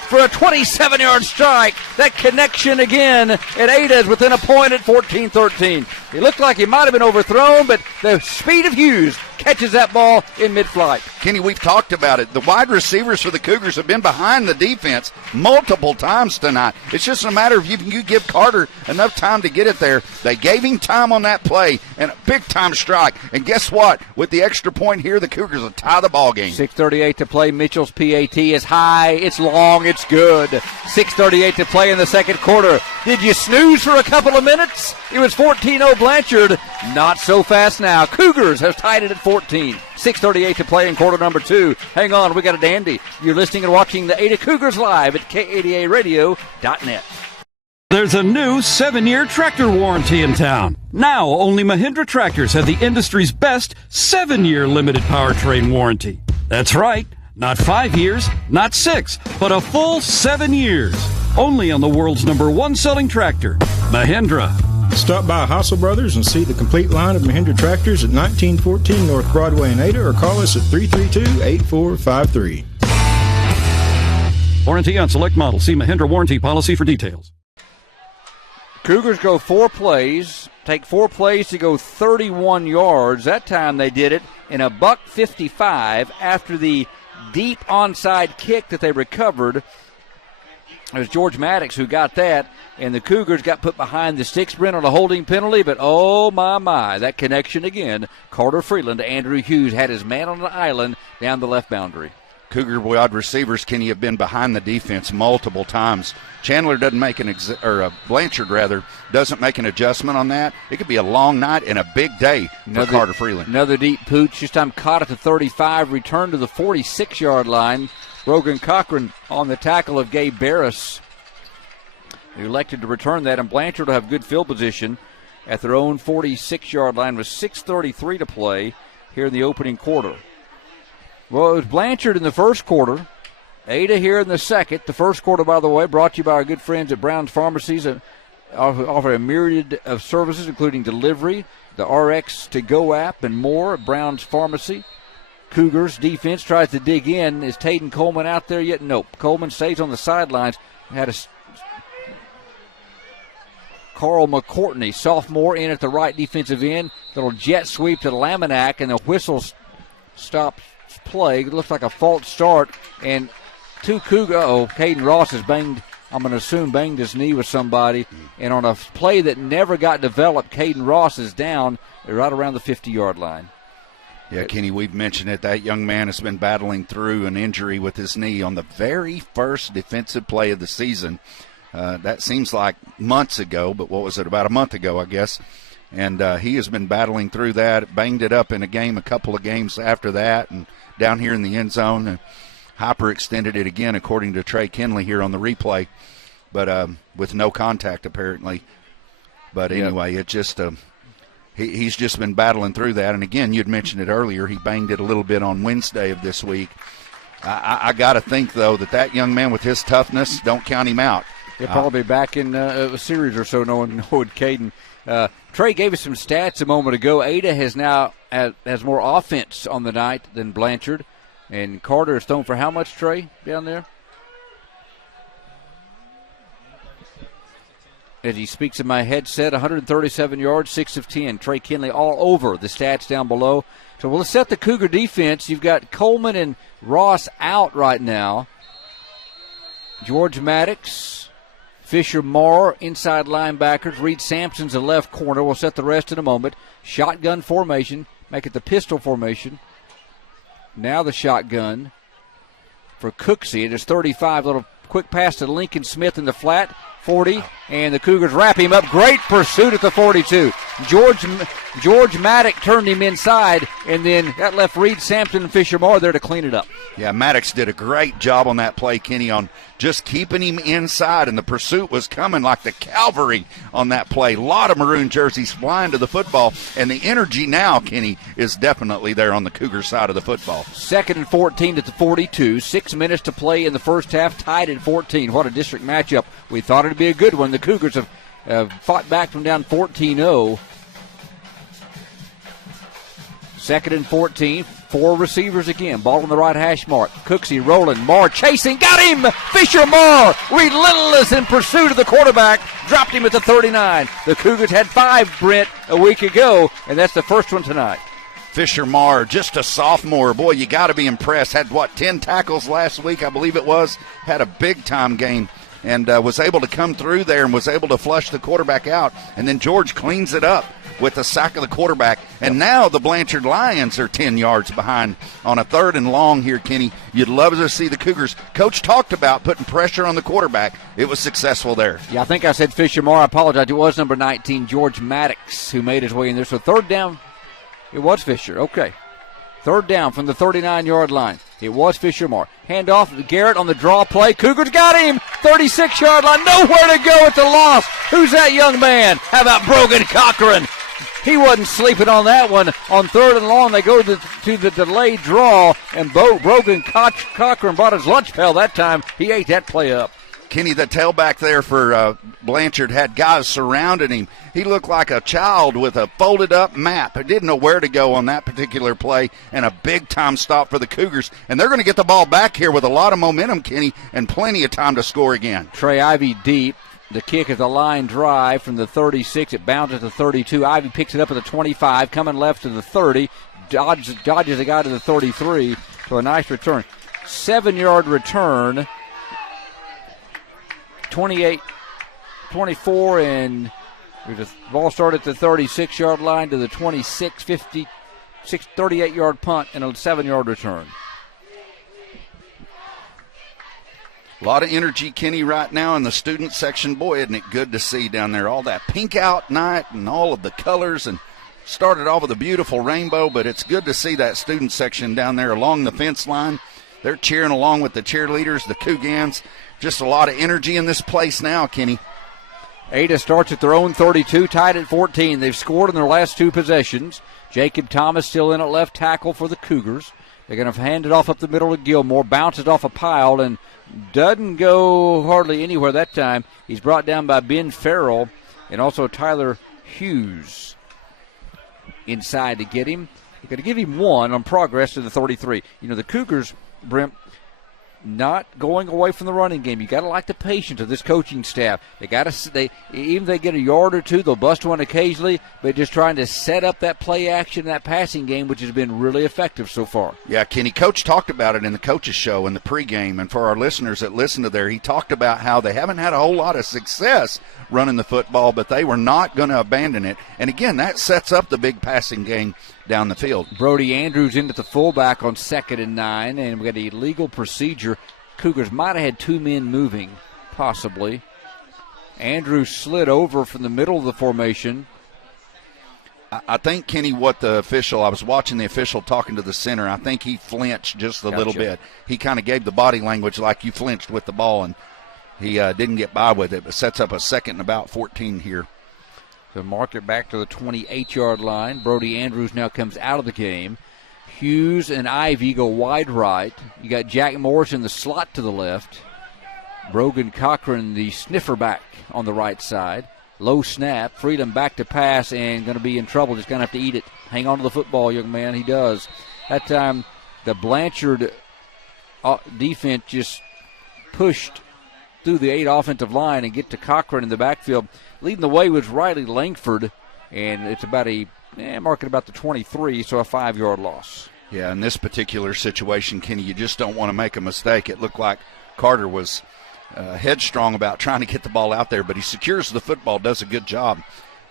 for a 27-yard strike. That connection again at Ada is within a point at 14-13. He looked like he might have been overthrown, but the speed of Hughes catches that ball in mid-flight. Kenny, we've talked about it. The wide receivers for the Cougars have been behind the defense multiple times tonight. It's just a matter of you give Carter enough time to get it there. They gave him time on that play, and a big-time strike. And guess what? With the extra point here, the Cougars will tie the ball game. 6:38 to play. Mitchell's PAT is high. It's long. It's good. 6:38 to play in the second quarter. Did you snooze for a couple of minutes? It was 14-0 Blanchard. Not so fast now. Cougars have tied it at 14. 6:38 to play in quarter number 2. Hang on, we got a dandy. You're listening and watching the Ada Cougars live at K80ARadio.net. There's a new 7-year tractor warranty in town. Now, only Mahindra tractors have the industry's best 7-year limited powertrain warranty. That's right, not 5 years, not 6, but a full 7 years. Only on the world's #1 selling tractor, Mahindra. Stop by Hassel Brothers and see the complete line of Mahindra tractors at 1914 North Broadway in Ada, or call us at 332-8453. Warranty on select models. See Mahindra warranty policy for details. Cougars go 4 plays, take 4 plays to go 31 yards. That time they did it in a $1:55 after the deep onside kick that they recovered. It was George Maddox who got that, and the Cougars got put behind the sticks, Brent, on a holding penalty, but oh my, that connection again. Carter Freeland to Andrew Hughes had his man on the island down the left boundary. Cougar wide receivers, Kenny, have been behind the defense multiple times. Chandler doesn't make Blanchard doesn't make an adjustment on that. It could be a long night and a big day for Carter Freeland. Another deep pooch, this time caught at the 35, returned to the 46-yard line. Rogan Cochran on the tackle of Gabe Barris, who elected to return that, and Blanchard will have good field position at their own 46-yard line with 6:33 to play here in the opening quarter. Well, it was Blanchard in the first quarter, Ada here in the second. The first quarter, by the way, brought to you by our good friends at Brown's Pharmacies, offer a myriad of services, including delivery, the RX to Go app, and more at Brown's Pharmacy. Cougars defense tries to dig in. Is Tayden Coleman out there yet? Nope. Coleman stays on the sidelines. Had a Carl McCourtney, sophomore, in at the right defensive end. Little jet sweep to Laminack, and the whistle stops play. It looks like a false start. And Caden Ross has banged, I'm going to assume, banged his knee with somebody. And on a play that never got developed, Caden Ross is down right around the 50-yard line. Yeah, Kenny, we've mentioned it. That young man has been battling through an injury with his knee on the very first defensive play of the season. That seems like months ago, but what was it, about a month ago, I guess. And he has been battling through that, banged it up in a couple of games after that, and down here in the end zone, and hyperextended it again, according to Trey Kinley here on the replay, but with no contact apparently. But anyway, it just he's just been battling through that. And again, you'd mentioned it earlier, he banged it a little bit on Wednesday of this week. I got to think, though, that young man with his toughness, don't count him out. He'll probably be back in a series or so, knowing Caden. Trey gave us some stats a moment ago. Ada has more offense on the night than Blanchard. And Carter is thrown for how much, Trey, down there? As he speaks in my headset, 137 yards, 6 of 10. Trey Kinley all over the stats down below. So we'll set the Cougar defense. You've got Coleman and Ross out right now. George Maddox, Fisher Marr, inside linebackers. Reed Sampson's a left corner. We'll set the rest in a moment. Shotgun formation. Make it the pistol formation. Now the shotgun for Cooksey. It is 35. Little quick pass to Lincoln Smith in the flat. 40, and the Cougars wrap him up. Great pursuit at the 42. George Maddox turned him inside, and then that left Reed Sampson and Fisher Marr there to clean it up. Yeah, Maddox did a great job on that play, Kenny, on just keeping him inside, and the pursuit was coming like the cavalry on that play. A lot of maroon jerseys flying to the football, and the energy now, Kenny, is definitely there on the Cougar side of the football. 2nd and 14 at the 42. 6 minutes to play in the first half, tied at 14. What a district matchup. We thought it'd be a good one. The Cougars have fought back from down 14-0. 2nd and 14. 4 receivers again. Ball on the right hash mark. Cooksey rolling. Marr chasing. Got him! Fisher Marr, relentless in pursuit of the quarterback. Dropped him at the 39. The Cougars had 5, Brent, a week ago, and that's the first one tonight. Fisher Marr, just a sophomore. Boy, you got to be impressed. Had, 10 tackles last week, I believe it was. Had a big-time game. And was able to come through there and was able to flush the quarterback out. And then George cleans it up. with the sack of the quarterback. And now the Blanchard Lions are 10 yards behind on a 3rd and long here, Kenny. You'd love to see the Cougars. Coach talked about putting pressure on the quarterback. It was successful there. Yeah, I think I said Fisher Moore. I apologize. It was number 19, George Maddox, who made his way in there. So 3rd down, it was Fisher. Okay. 3rd down from the 39-yard line. It was Fisher Moore. Handoff to Garrett on the draw play. Cougars got him. 36-yard line. Nowhere to go at the loss. Who's that young man? How about Brogan Cochran? He wasn't sleeping on that one. On 3rd and long, they go to the delayed draw, and Brogan Cochran brought his lunch pail that time. He ate that play up. Kenny, the tailback there for Blanchard had guys surrounding him. He looked like a child with a folded-up map. He didn't know where to go on that particular play, and a big-time stop for the Cougars. And they're going to get the ball back here with a lot of momentum, Kenny, and plenty of time to score again. Trey Ivy deep. The kick is a line drive from the 36. It bounces to the 32. Ivy picks it up at the 25, coming left to the 30. Dodges the guy to the 33. So a nice return. 7-yard return. 28, 24, and the ball started at the 36-yard line to the 26, 56, 38-yard punt and a 7-yard return. A lot of energy, Kenny, right now in the student section. Boy, isn't it good to see down there. All that pink out night and all of the colors, and started off with a beautiful rainbow, but it's good to see that student section down there along the fence line. They're cheering along with the cheerleaders, the Cougars. Just a lot of energy in this place now, Kenny. Ada starts at their own 32, tied at 14. They've scored in their last 2 possessions. Jacob Thomas still in at left tackle for the Cougars. They're going to hand it off up the middle to Gilmore. Bounces off a pile and doesn't go hardly anywhere that time. He's brought down by Ben Farrell and also Tyler Hughes inside to get him. They're going to give him 1 on progress to the 33. You know, the Cougars, Brent, not going away from the running game. You got to like the patience of this coaching staff. Even if they get a yard or 2, they'll bust one occasionally, but just trying to set up that play action, that passing game, which has been really effective so far. Yeah, Kenny, Coach talked about it in the coaches show in the pregame, and for our listeners that listen to there, he talked about how they haven't had a whole lot of success running the football, but they were not going to abandon it. And again, that sets up the big passing game down the field. Brody Andrews into the fullback on 2nd and 9, and we got a legal procedure. Cougars might have had 2 men moving, possibly. Andrews slid over from the middle of the formation. I think, Kenny, I was watching the official talking to the center. I think he flinched just a little bit. He kind of gave the body language like you flinched with the ball, and he didn't get by with it, but sets up a 2nd and about 14 here. So mark it back to the 28-yard line. Brody Andrews now comes out of the game. Hughes and Ivy go wide right. You got Jack Morris in the slot to the left. Brogan Cochran, the sniffer back on the right side. Low snap. Freedom back to pass and going to be in trouble. Just going to have to eat it. Hang on to the football, young man. He does. That time, the Blanchard defense just pushed through the 8 offensive line and get to Cochran in the backfield. Leading the way was Riley Langford, and it's about mark it about the 23, so a 5-yard loss. Yeah, in this particular situation, Kenny, you just don't want to make a mistake. It looked like Carter was headstrong about trying to get the ball out there, but he secures the football, does a good job.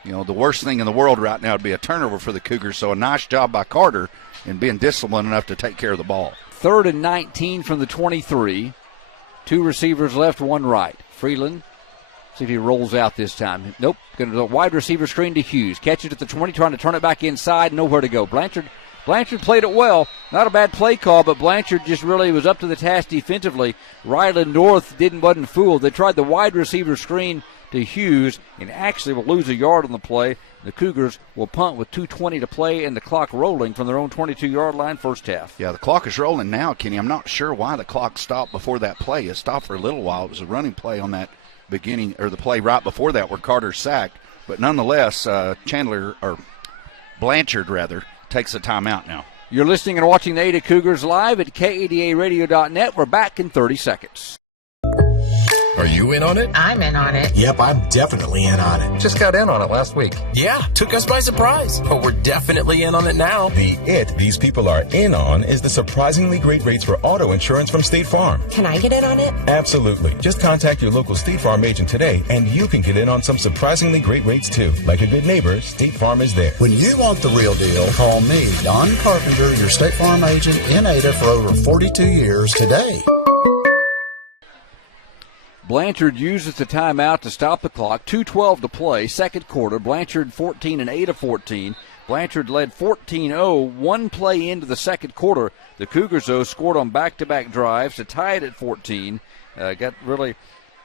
You know, the worst thing in the world right now would be a turnover for the Cougars, so a nice job by Carter in being disciplined enough to take care of the ball. 3rd and 19 from the 23. 2 receivers left, 1 right. Freeland, see if he rolls out this time. Nope. Going to the wide receiver screen to Hughes. Catches it at the 20, trying to turn it back inside. Nowhere to go. Blanchard played it well. Not a bad play call, but Blanchard just really was up to the task defensively. Ryland North wasn't fooled. They tried the wide receiver screen to Hughes and actually will lose a yard on the play. The Cougars will punt with 2:20 to play and the clock rolling from their own 22-yard line first half. Yeah, the clock is rolling now, Kenny. I'm not sure why the clock stopped before that play. It stopped for a little while. It was a running play on that beginning, or the play right before that where Carter sacked. But nonetheless, Blanchard takes a timeout now. You're listening and watching the Ada Cougars live at KADARadio.net. We're back in 30 seconds. Are Are you in on it? I'm in on it. Yep, I'm definitely in on it. Just got in on it last week. Yeah, took us by surprise. But we're definitely in on it now. These people are in on is the surprisingly great rates for auto insurance from State Farm. Can I get in on it? Absolutely. Just contact your local State Farm agent today, and you can get in on some surprisingly great rates too. Like a good neighbor, State Farm is there. When you want the real deal, call me, Don Carpenter, your State Farm agent in Ada for over 42 years today. Blanchard uses the timeout to stop the clock. 2:12 to play, second quarter. Blanchard 14 and Ada 14. Blanchard led 14-0 one play into the second quarter. The Cougars, though, scored on back-to-back drives to tie it at 14. Got a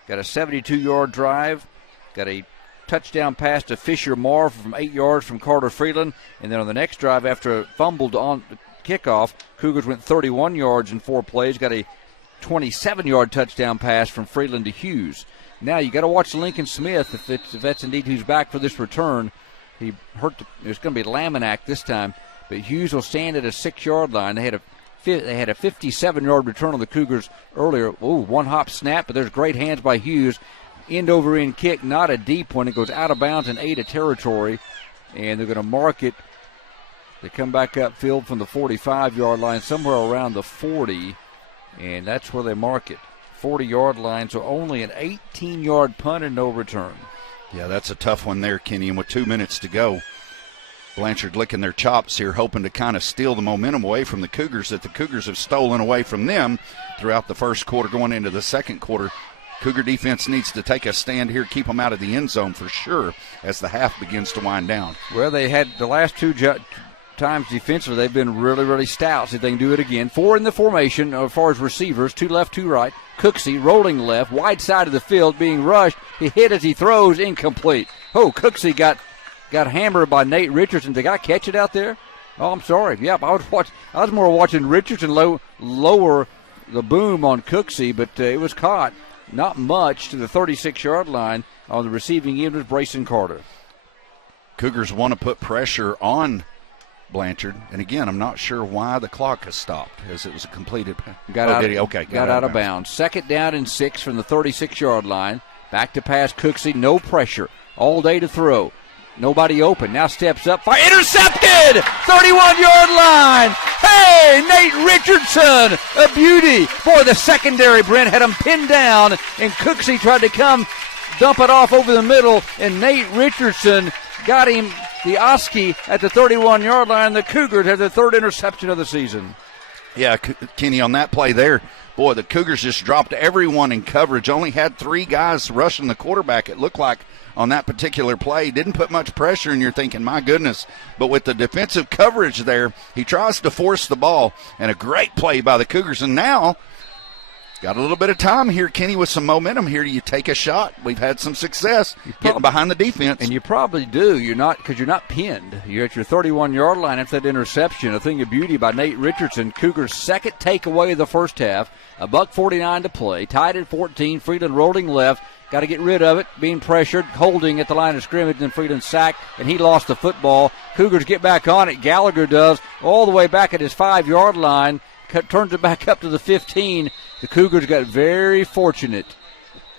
72-yard drive, got a touchdown pass to Fisher Marr from 8 yards from Carter Freeland, and then on the next drive, after a fumbled on the kickoff, Cougars went 31 yards in 4 plays, got a 27-yard touchdown pass from Freeland to Hughes. Now you got to watch Lincoln Smith if that's indeed who's back for this return. He hurt. It's going to be Laminack this time, but Hughes will stand at a 6-yard line. They had a 57-yard return on the Cougars earlier. Ooh, one hop snap, but there's great hands by Hughes. End over end kick, not a deep one. It goes out of bounds in Ada territory, and they're going to mark it. They come back upfield from the 45-yard line, somewhere around the 40. And that's where they mark it. 40-yard line, so only an 18-yard punt and no return. Yeah, that's a tough one there, Kenny. And with 2 minutes to go, Blanchard licking their chops here, hoping to kind of steal the momentum away from the Cougars that the Cougars have stolen away from them throughout the first quarter going into the second quarter. Cougar defense needs to take a stand here, keep them out of the end zone for sure as the half begins to wind down. Well, they had the last two times defensively, they've been really, really stout. See if they can do it again. 4 in the formation as far as receivers, 2 left, 2 right. Cooksey rolling left, wide side of the field, being rushed. He hit as he throws, incomplete. Oh, Cooksey got hammered by Nate Richardson. Did I catch it out there? Oh, I'm sorry. Yep, I was more watching Richardson lower the boom on Cooksey, but it was caught. Not much to the 36-yard line. On the receiving end was Brayson Carter. Cougars want to put pressure on Blanchard, and again, I'm not sure why the clock has stopped as it was a completed. Got out of bounds. Second down and 6 from the 36-yard line. Back to pass Cooksey, no pressure. All day to throw. Nobody open. Now steps up. Fire intercepted! 31-yard line. Hey, Nate Richardson, a beauty. Boy, the secondary, Brent, had him pinned down, and Cooksey tried to come dump it off over the middle, and Nate Richardson got him the Oski at the 31-yard line. The Cougars have their 3rd interception of the season. Yeah, Kenny, on that play there, boy, the Cougars just dropped everyone in coverage. Only had 3 guys rushing the quarterback, it looked like, on that particular play. Didn't put much pressure, and you're thinking, my goodness. But with the defensive coverage there, he tries to force the ball, and a great play by the Cougars. And now, got a little bit of time here, Kenny, with some momentum here. Do you take a shot? We've had some success getting behind the defense. And you probably do. You're not pinned. You're at your 31-yard line after that interception. A thing of beauty by Nate Richardson. Cougars' second takeaway of the first half. $1:49 to play. Tied at 14. Freeland rolling left. Got to get rid of it. Being pressured. Holding at the line of scrimmage. And Freeland sacked, and he lost the football. Cougars get back on it. Gallagher does. All the way back at his 5-yard line. Turns it back up to the 15. The Cougars got very fortunate.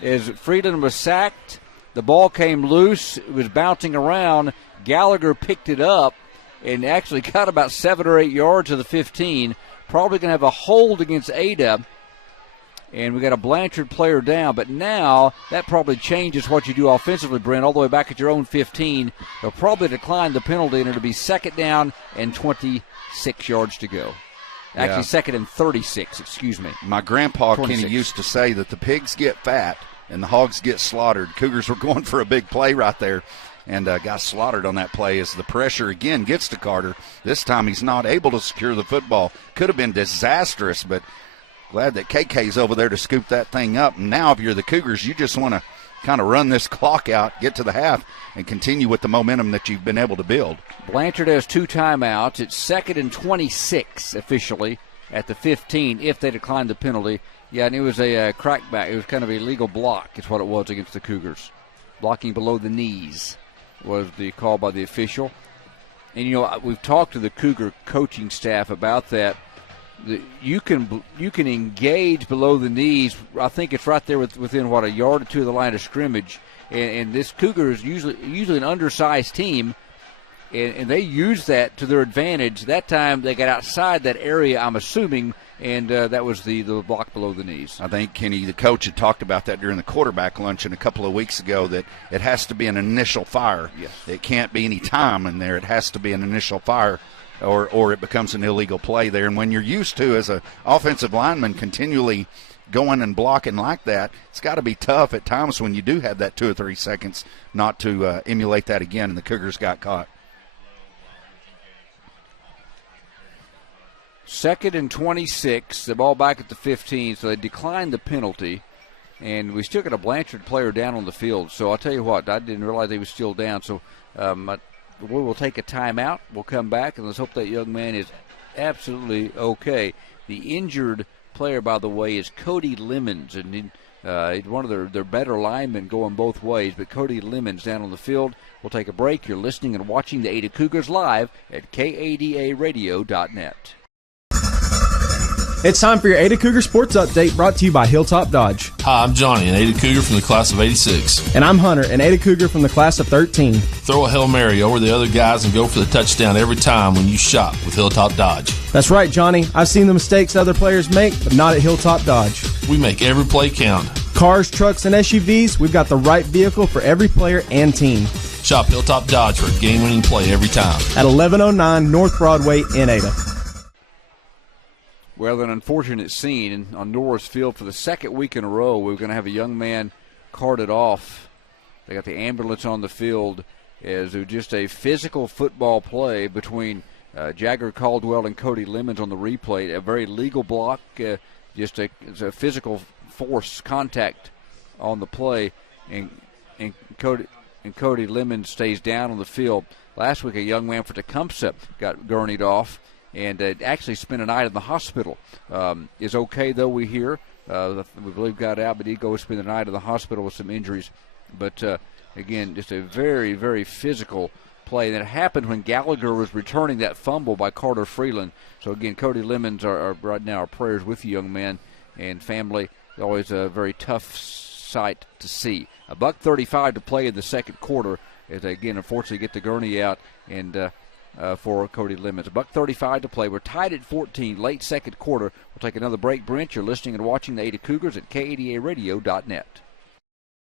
As Freeland was sacked, the ball came loose. It was bouncing around. Gallagher picked it up and actually got about 7 or 8 yards to the 15. Probably going to have a hold against Ada. And we got a Blanchard player down. But now that probably changes what you do offensively, Brent, all the way back at your own 15. They'll probably decline the penalty, and it'll be 2nd down and 26 yards to go. Actually, 2nd and 36, excuse me. My grandpa, 26. Kenny, used to say that the pigs get fat and the hogs get slaughtered. Cougars were going for a big play right there and got slaughtered on that play as the pressure again gets to Carter. This time he's not able to secure the football. Could have been disastrous, but glad that KK's over there to scoop that thing up. And now if you're the Cougars, you just want to kind of run this clock out, get to the half, and continue with the momentum that you've been able to build. Blanchard has 2 timeouts. It's 2nd and 26 officially at the 15 if they decline the penalty. Yeah, and it was a crackback. It was kind of a legal block is what it was against the Cougars. Blocking below the knees was the call by the official. And, you know, we've talked to the Cougar coaching staff about that. you can engage below the knees. I think it's right there within a yard or two of the line of scrimmage. And this Cougar is usually an undersized team, and they use that to their advantage. That time they got outside that area, I'm assuming, and that was the block below the knees. I think, Kenny, the coach had talked about that during the quarterback luncheon a couple of weeks ago, that it has to be an initial fire. Yes. It can't be any time in there. It has to be an initial fire, or it becomes an illegal play there. And when you're used to, as an offensive lineman, continually going and blocking like that, it's got to be tough at times when you do have that 2 or 3 seconds not to emulate that again, and the Cougars got caught. 2nd and 26, the ball back at the 15, so they declined the penalty, and we still got a Blanchard player down on the field. So I'll tell you what, I didn't realize he was still down, so we will take a timeout. We'll come back, and let's hope that young man is absolutely okay. The injured player, by the way, is Cody Lemons, and he's one of their better linemen going both ways, but Cody Lemons down on the field. We'll take a break. You're listening and watching the Ada Cougars live at kadaradio.net. It's time for your Ada Cougar Sports Update, brought to you by Hilltop Dodge. Hi, I'm Johnny, an Ada Cougar from the class of 86. And I'm Hunter, an Ada Cougar from the class of 13. Throw a Hail Mary over the other guys and go for the touchdown every time when you shop with Hilltop Dodge. That's right, Johnny. I've seen the mistakes other players make, but not at Hilltop Dodge. We make every play count. Cars, trucks, and SUVs, we've got the right vehicle for every player and team. Shop Hilltop Dodge for a game-winning play every time. At 1109 North Broadway in Ada. Well, an unfortunate scene on Norris Field for the second week in a row. We're going to have a young man carted off. They got the ambulance on the field as just a physical football play between Jagger Caldwell and Cody Lemons on the replay. A very legal block, it's a physical force contact on the play, and Cody Lemons stays down on the field. Last week, a young man for Tecumseh got gurneyed off and actually spent a night in the hospital. Is okay, though, we hear. We believe got out, but he'd go spend the night in the hospital with some injuries. But, again, just a very, very physical play. And it happened when Gallagher was returning that fumble by Carter Freeland. So, again, Cody Lemons are right now our prayers with the young man and family. Always a very tough sight to see. $1:35 to play in the second quarter as they, again, unfortunately get the gurney out and for Cody Lemons. $1:35 to play. We're tied at 14, late second quarter. We'll take another break. Brent, you're listening and watching the Ada Cougars at kadaradio.net.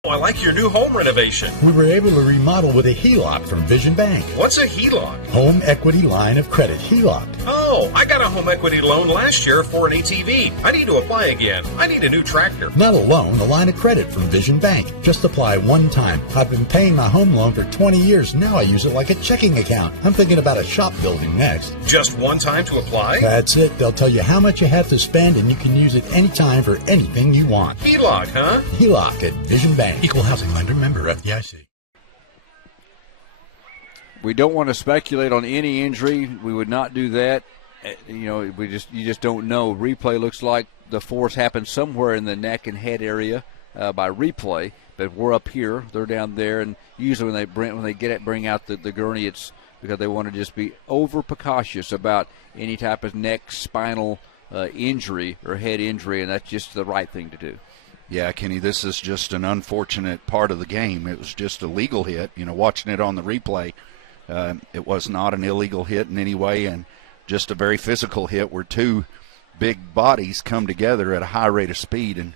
I like your new home renovation. We were able to remodel with a HELOC from Vision Bank. What's a HELOC? Home Equity Line of Credit, HELOC. Oh, I got a home equity loan last year for an ATV. I need to apply again. I need a new tractor. Not a loan, a line of credit from Vision Bank. Just apply one time. I've been paying my home loan for 20 years. Now I use it like a checking account. I'm thinking about a shop building next. Just one time to apply? That's it. They'll tell you how much you have to spend, and you can use it anytime for anything you want. HELOC, huh? HELOC at Vision Bank. Equal housing lender, member FDIC. We don't want to speculate on any injury. We would not do that. You know, you just don't know. Replay looks like the force happened somewhere in the neck and head area by replay, but we're up here, they're down there, and usually when they bring out the gurney, it's because they want to just be over precautious about any type of neck, spinal injury or head injury, and that's just the right thing to do. Yeah, Kenny, this is just an unfortunate part of the game. It was just a legal hit. You know, watching it on the replay, it was not an illegal hit in any way, and just a very physical hit where two big bodies come together at a high rate of speed,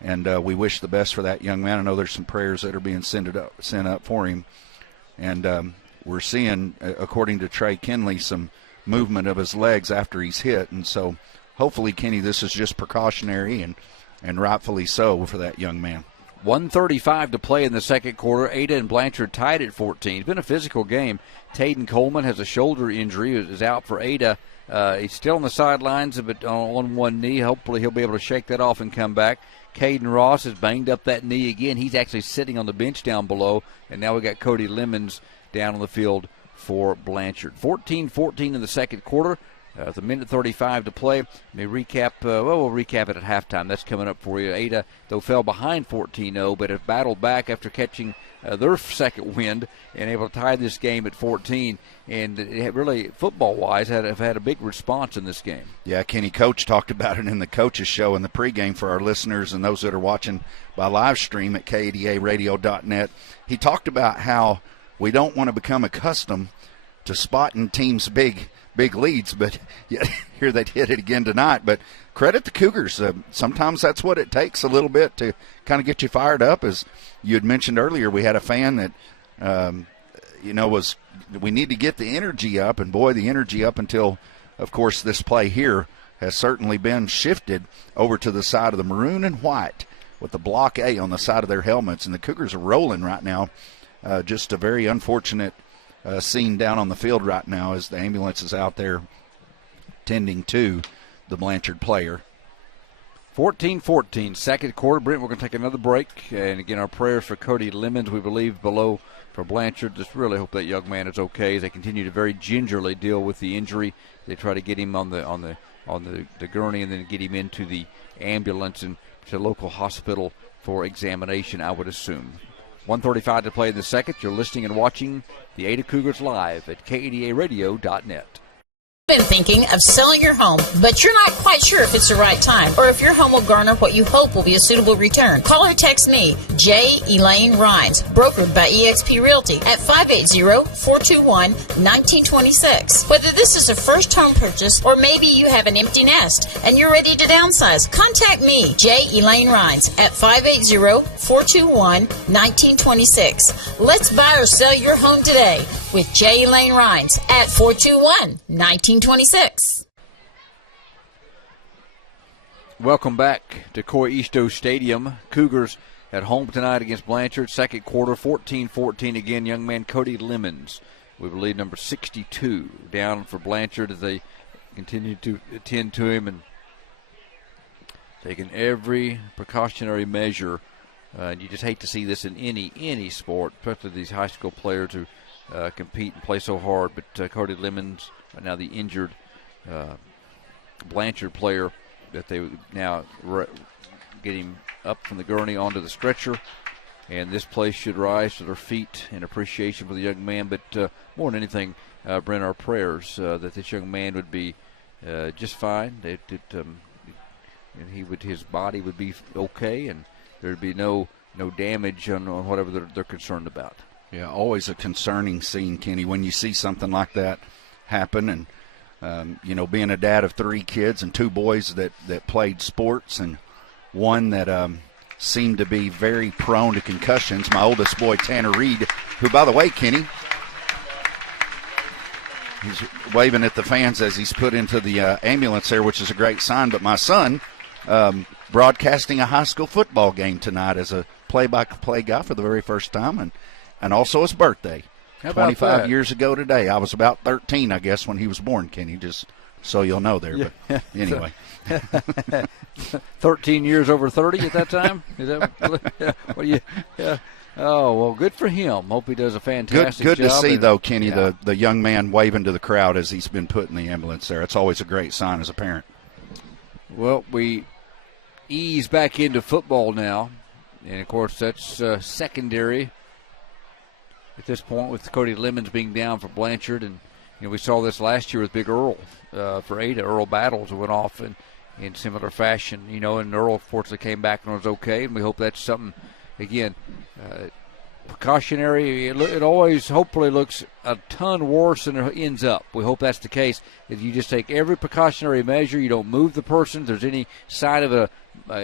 and we wish the best for that young man. I know there's some prayers that are being sent up for him, and we're seeing, according to Trey Kinley, some movement of his legs after he's hit, and so hopefully, Kenny, this is just precautionary and rightfully so for that young man. 1:35 to play in the second quarter. Ada and Blanchard tied at 14. It's been a physical game. Taden Coleman has a shoulder injury, is out for Ada. He's still on the sidelines, but on one knee. Hopefully he'll be able to shake that off and come back. Caden Ross has banged up that knee again. He's actually sitting on the bench down below. And now we got Cody Lemons down on the field for Blanchard. 14-14 in the second quarter. The minute 35 to play. We'll recap it at halftime. That's coming up for you. Ada, though, fell behind 14-0, but have battled back after catching their second wind and able to tie this game at 14. And it really, football-wise, have had a big response in this game. Yeah, Kenny, Coach talked about it in the coaches show in the pregame for our listeners and those that are watching by live stream at KADARadio.net. He talked about how we don't want to become accustomed to spotting teams' big leads, but yeah, here they did it again tonight. But credit the Cougars. Sometimes that's what it takes a little bit to kind of get you fired up. As you had mentioned earlier, we had a fan that, was we need to get the energy up, and boy, the energy up until, of course, this play here has certainly been shifted over to the side of the maroon and white with the block A on the side of their helmets, and the Cougars are rolling right now. Just a very unfortunate scene down on the field right now as the ambulance is out there tending to the Blanchard player. 14-14, second quarter. Brent, we're going to take another break. And again, our prayers for Cody Lemons, we believe, below for Blanchard. Just really hope that young man is okay as they continue to very gingerly deal with the injury. They try to get him on the gurney and then get him into the ambulance and to a local hospital for examination, I would assume. 1:35 to play in the second. You're listening and watching the Ada Cougars live at KADARadio.net. Been thinking of selling your home, but you're not quite sure if it's the right time or if your home will garner what you hope will be a suitable return. Call or text me, J. Elaine Rhines, brokered by eXp Realty at 580-421-1926. Whether this is a first home purchase or maybe you have an empty nest and you're ready to downsize, contact me, J. Elaine Rhines, at 580-421-1926. Let's buy or sell your home today with J. Elaine Rhines at 421-1926. Welcome back to Coy Easto Stadium. Cougars at home tonight against Blanchard. Second quarter, 14-14 again. Young man Cody Lemons, we believe number 62, down for Blanchard as they continue to attend to him and taking every precautionary measure. And you just hate to see this in any sport, especially these high school players who compete and play so hard. But Cody Lemons, now the injured Blanchard player, that they now get him up from the gurney onto the stretcher. And this place should rise to their feet in appreciation for the young man. But more than anything, Brent, our prayers that this young man would be just fine. And his body would be okay, and there'd be no damage on whatever they're concerned about. Yeah, always a concerning scene, Kenny, when you see something like that happen. And, being a dad of 3 kids and 2 boys that played sports and one that seemed to be very prone to concussions, my oldest boy, Tanner Reed, who, by the way, Kenny, he's waving at the fans as he's put into the ambulance there, which is a great sign. But my son broadcasting a high school football game tonight as a play-by-play guy for the very first time, and also his birthday. How about 25 that? years ago today. I was about 13, I guess, when he was born, Kenny, just so you'll know there. Yeah. But anyway. 13 years over 30 at that time? Is that what you? Yeah. Oh, well, good for him. Hope he does a fantastic job. Good to see, though, Kenny, yeah, the young man waving to the crowd as he's been put in the ambulance there. It's always a great sign as a parent. Well, we ease back into football now. And, of course, that's secondary at this point with Cody Lemons being down for Blanchard. And, we saw this last year with Big Earl for Ada. Earl Battles went off in similar fashion, and Earl fortunately came back and was okay. And we hope that's something, again, precautionary. It always hopefully looks a ton worse than it ends up. We hope that's the case. If you just take every precautionary measure, you don't move the person. If there's any sign of a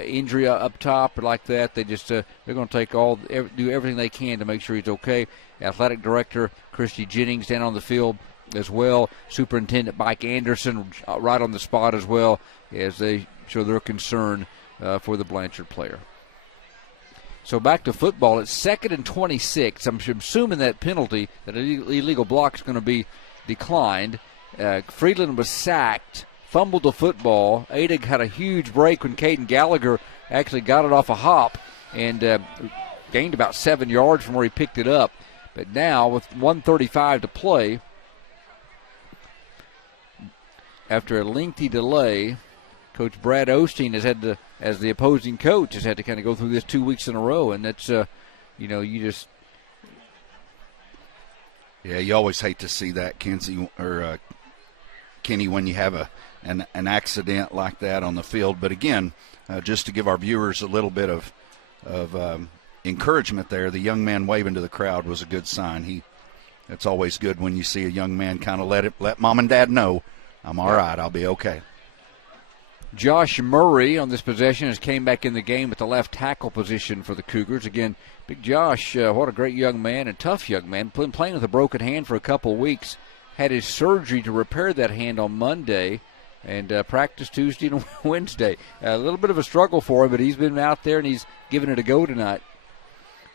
injury up top or like that, they just they're going to do everything they can to make sure he's okay. Athletic director Christy Jennings down on the field as well. Superintendent Mike Anderson right on the spot as well, as they show their concern for the Blanchard player. So back to football. It's 2nd and 26. I'm assuming that penalty, that illegal block, is going to be declined. Friedland was sacked, fumbled the football. Ada had a huge break when Caden Gallagher actually got it off a hop and gained about 7 yards from where he picked it up. But now with 1:35 to play, after a lengthy delay, Coach Brad Osteen has had to, as the opposing coach, has had to kind of go through this 2 weeks in a row, and that's, you Yeah, you always hate to see that, Kenny, when you have an accident like that on the field. But again, just to give our viewers a little bit of encouragement there, the young man waving to the crowd was a good sign. It's always good when you see a young man kind of let mom and dad know, I'm all right, I'll be okay. Josh Murray on this possession has came back in the game at the left tackle position for the Cougars. Again, Big Josh, what a great young man and tough young man, playing with a broken hand for a couple of weeks. Had his surgery to repair that hand on Monday and practiced Tuesday and Wednesday. A little bit of a struggle for him, but he's been out there and he's giving it a go tonight.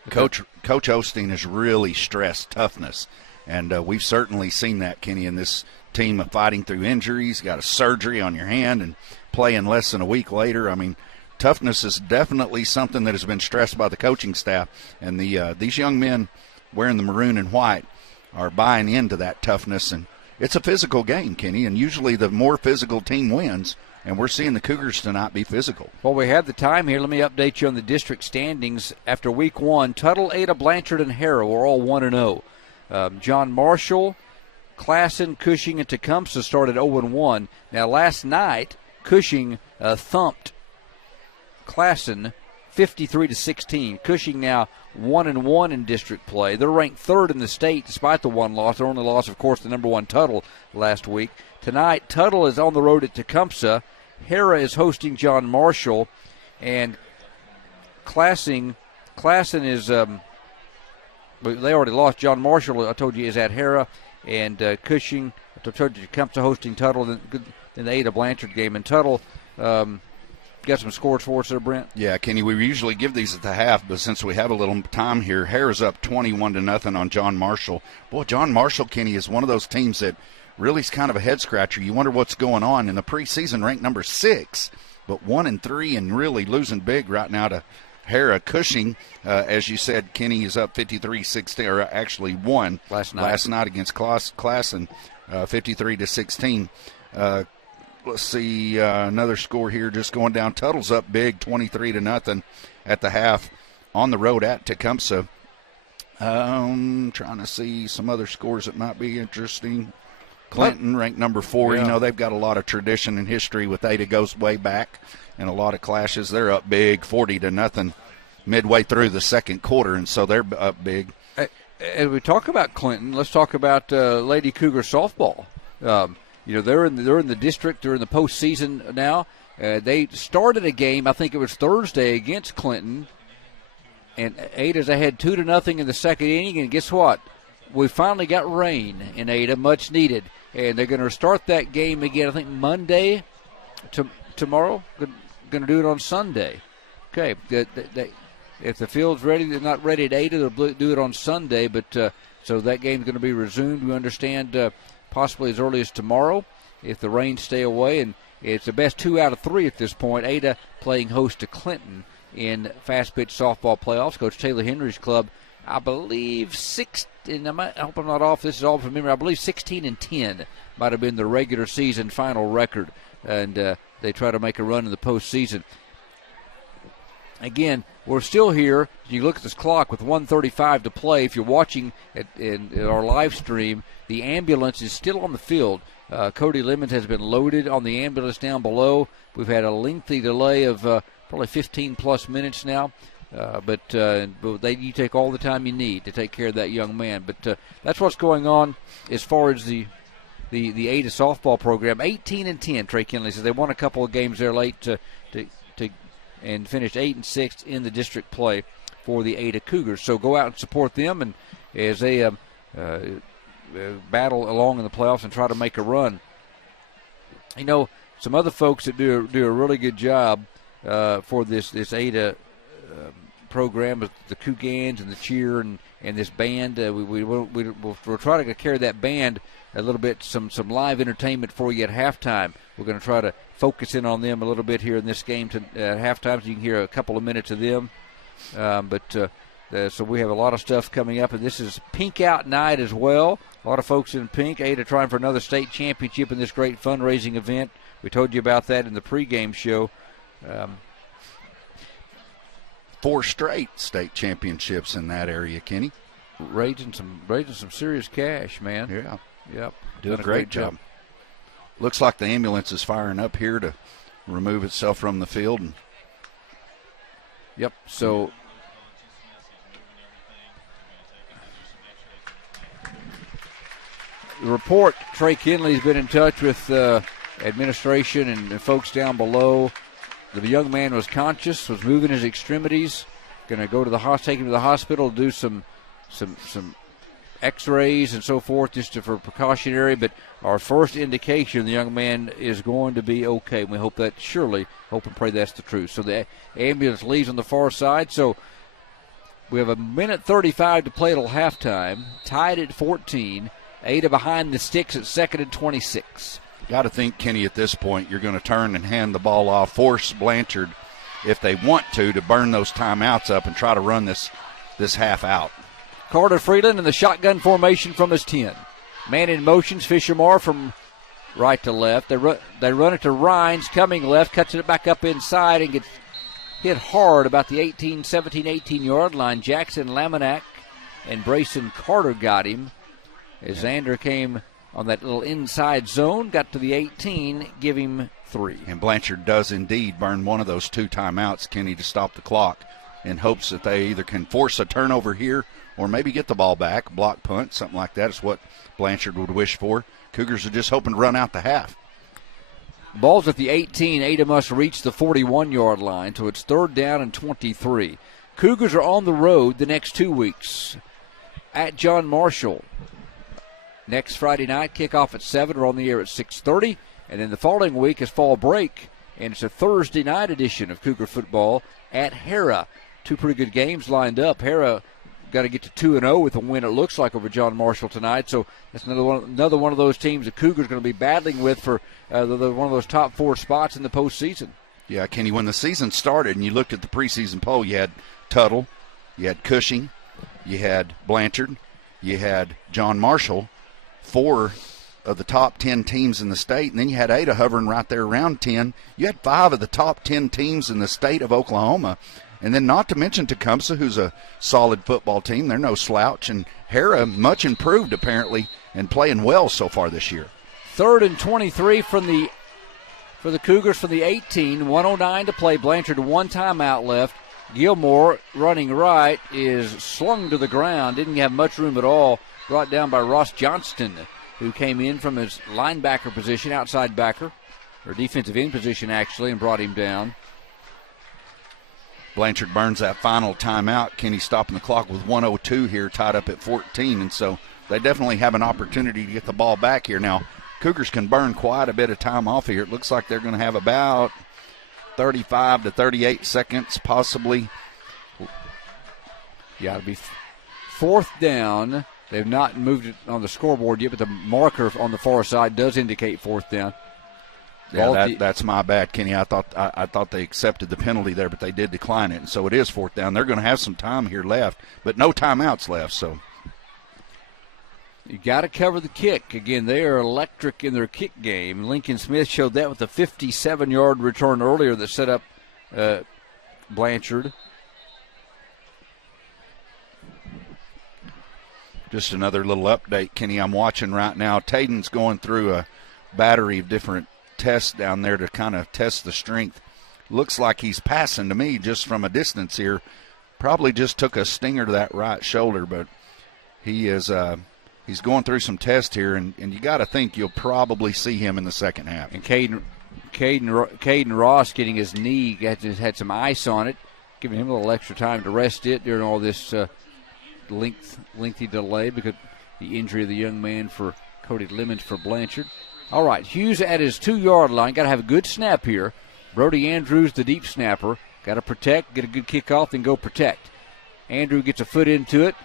Coach Osteen has really stressed toughness, and we've certainly seen that, Kenny, in this team of fighting through injuries, got a surgery on your hand, and playing less than a week later. I mean, toughness is definitely something that has been stressed by the coaching staff, and these young men wearing the maroon and white are buying into that toughness. And it's a physical game, Kenny, and usually the more physical team wins, and we're seeing the Cougars tonight be physical. Well, we have the time here. Let me update you on the district standings. After week one, Tuttle, Ada, Blanchard, and Harrow are all 1-0. John Marshall, Classen, Cushing, and Tecumseh started 0-1. Now, last night, Cushing thumped Classen 53-16. Cushing now 1-1 in district play. They're ranked third in the state despite the one loss. Their only loss, of course, the number one Tuttle last week. Tonight, Tuttle is on the road at Tecumseh. Hera is hosting John Marshall, and Classen is they already lost. John Marshall, I told you, is at Hera, and Cushing, I told you, Tecumseh hosting Tuttle in the Ada Blanchard game. And Tuttle got some scores for us there, Brent? Yeah, Kenny, we usually give these at the half, but since we have a little time here, Hera's up 21-0 on John Marshall. Boy, John Marshall, Kenny, is one of those teams that really is kind of a head-scratcher. You wonder what's going on. In the preseason, ranked number 6, but 1-3 and really losing big right now to Hera. Cushing, as you said, Kenny is up 53-16, or actually won last night against Classen, 53-16. Let's see another score here. Just going down. Tuttle's up big, 23-0 at the half on the road at Tecumseh. Trying to see some other scores that might be interesting. Clinton ranked number 4. Yeah. You know, they've got a lot of tradition and history with Ada, goes way back, and a lot of clashes. They're up big, 40-0 midway through the second quarter, and so they're up big. As we talk about Clinton, let's talk about Lady Cougar softball. You know, they're in the district. They're in the postseason now. They started a game, I think it was Thursday, against Clinton, and Ada's ahead 2-0 in the second inning. And guess what? We finally got rain in Ada, much needed, and they're going to start that game again. I think Monday, tomorrow. Going to do it on Sunday. Okay, if the field's ready, they're not ready at Ada. They'll do it on Sunday. But so that game's going to be resumed. We understand. Possibly as early as tomorrow if the rains stay away. And it's the best 2 out of 3 at this point. Ada playing host to Clinton in fast-pitch softball playoffs. Coach Taylor Henry's club, I believe, I hope I'm not off. This is all from memory. I believe 16-10 might have been the regular season final record. And they try to make a run in the postseason. Again, we're still here. You look at this clock with 1:35 to play. If you're watching in our live stream, the ambulance is still on the field. Cody Lemons has been loaded on the ambulance down below. We've had a lengthy delay of probably 15-plus minutes now. But you take all the time you need to take care of that young man. But that's what's going on as far as the Ada softball program. 18-10, Trey Kinley says. They won a couple of games there late and finished 8-6 in the district play for the Ada Cougars. So go out and support them, and as they battle along in the playoffs and try to make a run. You know, some other folks that do a really good job for this Ada program with the Cougars and the cheer and this band. We'll try to carry that band a little bit, some live entertainment for you at halftime. We're going to try to focus in on them a little bit here in this game at halftime, so you can hear a couple of minutes of them. So we have a lot of stuff coming up, and this is Pink Out Night as well. A lot of folks in pink. Ada trying for another state championship in this great fundraising event. We told you about that in the pregame show. 4 straight state championships in that area, Kenny. raising some serious cash, man. Yeah. Yep. Doing a great job. Looks like the ambulance is firing up here to remove itself from the field. Yep. So the report, Trey Kinley's been in touch with administration and folks down below. The young man was conscious, was moving his extremities, going to go to the take him to the hospital, do some x-rays and so forth just for precautionary, but our first indication the young man is going to be okay. We hope and pray that's the truth. So the ambulance leaves on the far side. So we have 1:35 to play till halftime, tied at 14, Ada behind the sticks at 2nd and 26. Got to think, Kenny, at this point you're going to turn and hand the ball off, force Blanchard, if they want to burn those timeouts up and try to run this half out. Carter Freeland in the shotgun formation from his 10. Man in motions, Fisher-Moore from right to left. They run it to Rhines, coming left, cuts it back up inside and gets hit hard about the 18-yard line. Jackson Laminack and Brayson Carter got him as Xander came on that little inside zone, got to the 18, give him 3. And Blanchard does indeed burn one of those 2 timeouts, Kenny, to stop the clock in hopes that they either can force a turnover here or maybe get the ball back, block punt, something like that is what Blanchard would wish for. Cougars are just hoping to run out the half. Ball's at the 18. Ada must reach the 41-yard line, so it's 3rd down and 23. Cougars are on the road the next 2 weeks at John Marshall. Next Friday night, kickoff at 7. We're on the air at 6:30. And then the following week is fall break, and it's a Thursday night edition of Cougar football at Hera. 2 pretty good games lined up. Hera got to get to 2-0 with a win, it looks like, over John Marshall tonight. So that's another one of those teams the Cougars are going to be battling with for one of those top 4 spots in the postseason. Yeah, Kenny, when the season started and you looked at the preseason poll, you had Tuttle, you had Cushing, you had Blanchard, you had John Marshall, 4 of the top 10 teams in the state, and then you had Ada hovering right there around 10. You had 5 of the top 10 teams in the state of Oklahoma. And then not to mention Tecumseh, who's a solid football team. They're no slouch. And Hera, much improved apparently and playing well so far this year. 3rd and 23 for the Cougars from the 18. 1:09 to play. Blanchard 1 timeout left. Gilmore running right is slung to the ground. Didn't have much room at all. Brought down by Ross Johnston, who came in from his linebacker position, outside backer, or defensive end position actually, and brought him down. Blanchard burns that final timeout. Kenny stopping the clock with 1:02 here, tied up at 14, and so they definitely have an opportunity to get the ball back here. Now, Cougars can burn quite a bit of time off here. It looks like they're going to have about 35 to 38 seconds, possibly. Yeah, it'll be 4th down. They've not moved it on the scoreboard yet, but the marker on the far side does indicate 4th down. Yeah, that's my bad, Kenny. I thought they accepted the penalty there, but they did decline it, and so it is 4th down. They're going to have some time here left, but no timeouts left. So you got to cover the kick. Again, they are electric in their kick game. Lincoln Smith showed that with a 57-yard return earlier that set up Blanchard. Just another little update, Kenny. I'm watching right now. Taden's going through a battery of different tests down there to kind of test the strength. Looks like he's passing to me just from a distance here. Probably just took a stinger to that right shoulder, but he is he's going through some tests here, and you got to think you'll probably see him in the second half. And Caden Ross getting his knee, had some ice on it, giving him a little extra time to rest it during all this lengthy delay because the injury of the young man for Cody Lemons for Blanchard. All right, Hughes at his 2-yard line. Got to have a good snap here. Brody Andrews, the deep snapper. Got to protect, get a good kickoff, then go protect. Andrew gets a foot into it.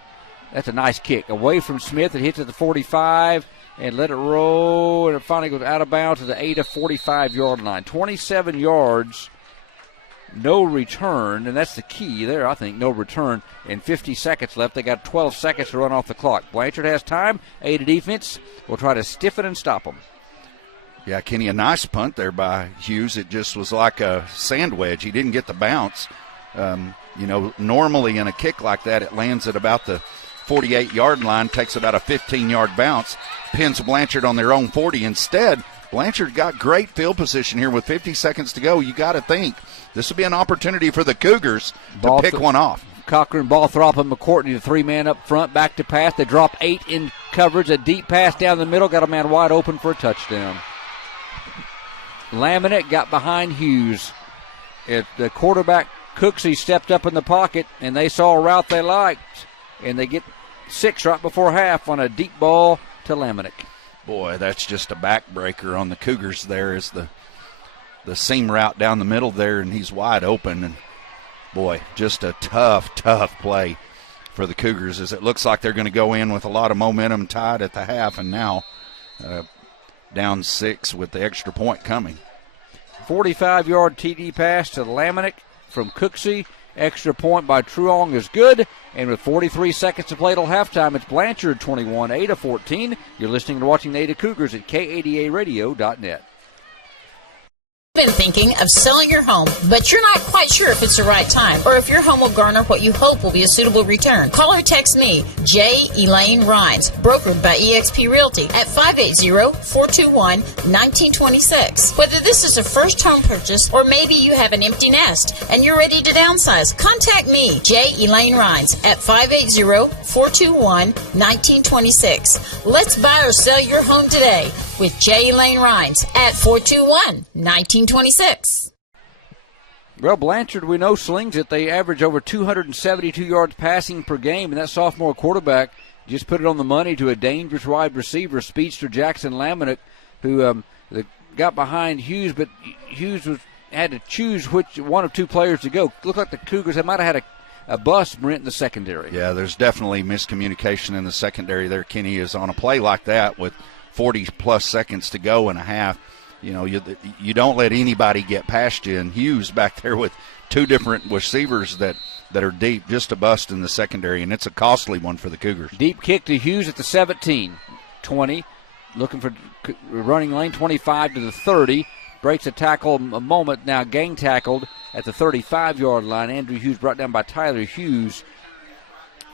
That's a nice kick. Away from Smith. It hits at the 45 and let it roll, and it finally goes out of bounds to the 45-yard line. 27 yards, no return, and that's the key there, I think, no return. And 50 seconds left. They got 12 seconds to run off the clock. Blanchard has time. Ada defense will try to stiffen and stop them. Yeah, Kenny, a nice punt there by Hughes. It just was like a sand wedge. He didn't get the bounce. Normally in a kick like that, it lands at about the 48-yard line, takes about a 15-yard bounce, pins Blanchard on their own 40. Instead, Blanchard got great field position here with 50 seconds to go. You got to think this would be an opportunity for the Cougars to pick one off. Cochran, Balthrop, and McCourtney, the three-man up front, back to pass. They drop 8 in coverage, a deep pass down the middle, got a man wide open for a touchdown. Laminate got behind Hughes. The quarterback, Cooksey, stepped up in the pocket, and they saw a route they liked, and they get 6 right before half on a deep ball to Laminate. Boy, that's just a backbreaker on the Cougars there is the seam route down the middle there, and he's wide open. And, boy, just a tough play for the Cougars as it looks like they're going to go in with a lot of momentum tied at the half, and now down 6 with the extra point coming. 45-yard TD pass to Laminate from Cooksey. Extra point by Truong is good. And with 43 seconds to play till halftime, it's Blanchard 21, Ada 14. You're listening and watching the Ada Cougars at KADARadio.net. Been thinking of selling your home, but you're not quite sure if it's the right time or if your home will garner what you hope will be a suitable return. Call or text me, J. Elaine Rhines, brokered by eXp Realty at 580-421-1926. Whether this is a first home purchase or maybe you have an empty nest and you're ready to downsize, contact me, J. Elaine Rhines, at 580-421-1926. Let's buy or sell your home today with J. Elaine Rhines at 421-1926. Well, Blanchard, we know, slings it. They average over 272 yards passing per game, and that sophomore quarterback just put it on the money to a dangerous wide receiver, speedster Jackson Laminate, who got behind Hughes, but Hughes had to choose which one of two players to go. Looked like the Cougars, they might have had a bust, Brent, in the secondary. Yeah, there's definitely miscommunication in the secondary there. Kenny is on a play like that with 40-plus seconds to go and a half. You know, you don't let anybody get past you. And Hughes back there with 2 different receivers that are deep, just a bust in the secondary, and it's a costly one for the Cougars. Deep kick to Hughes at the 17, 20, looking for running lane, 25 to the 30. Breaks a tackle a moment, now gang tackled at the 35-yard line. Andrew Hughes brought down by Tyler Hughes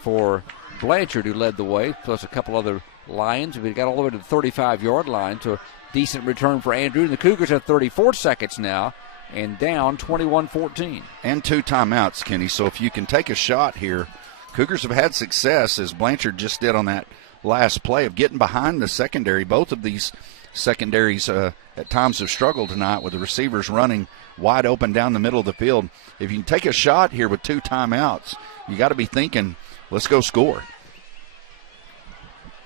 for Blanchard, who led the way, plus a couple other Lions. But he got all the way to the 35-yard line, so decent return for Andrew. And the Cougars have 34 seconds now and down 21-14. And 2 timeouts, Kenny. So if you can take a shot here, Cougars have had success, as Blanchard just did on that last play, of getting behind the secondary. Both of these secondaries at times have struggled tonight with the receivers running wide open down the middle of the field. If you can take a shot here with 2 timeouts, you got to be thinking, let's go score.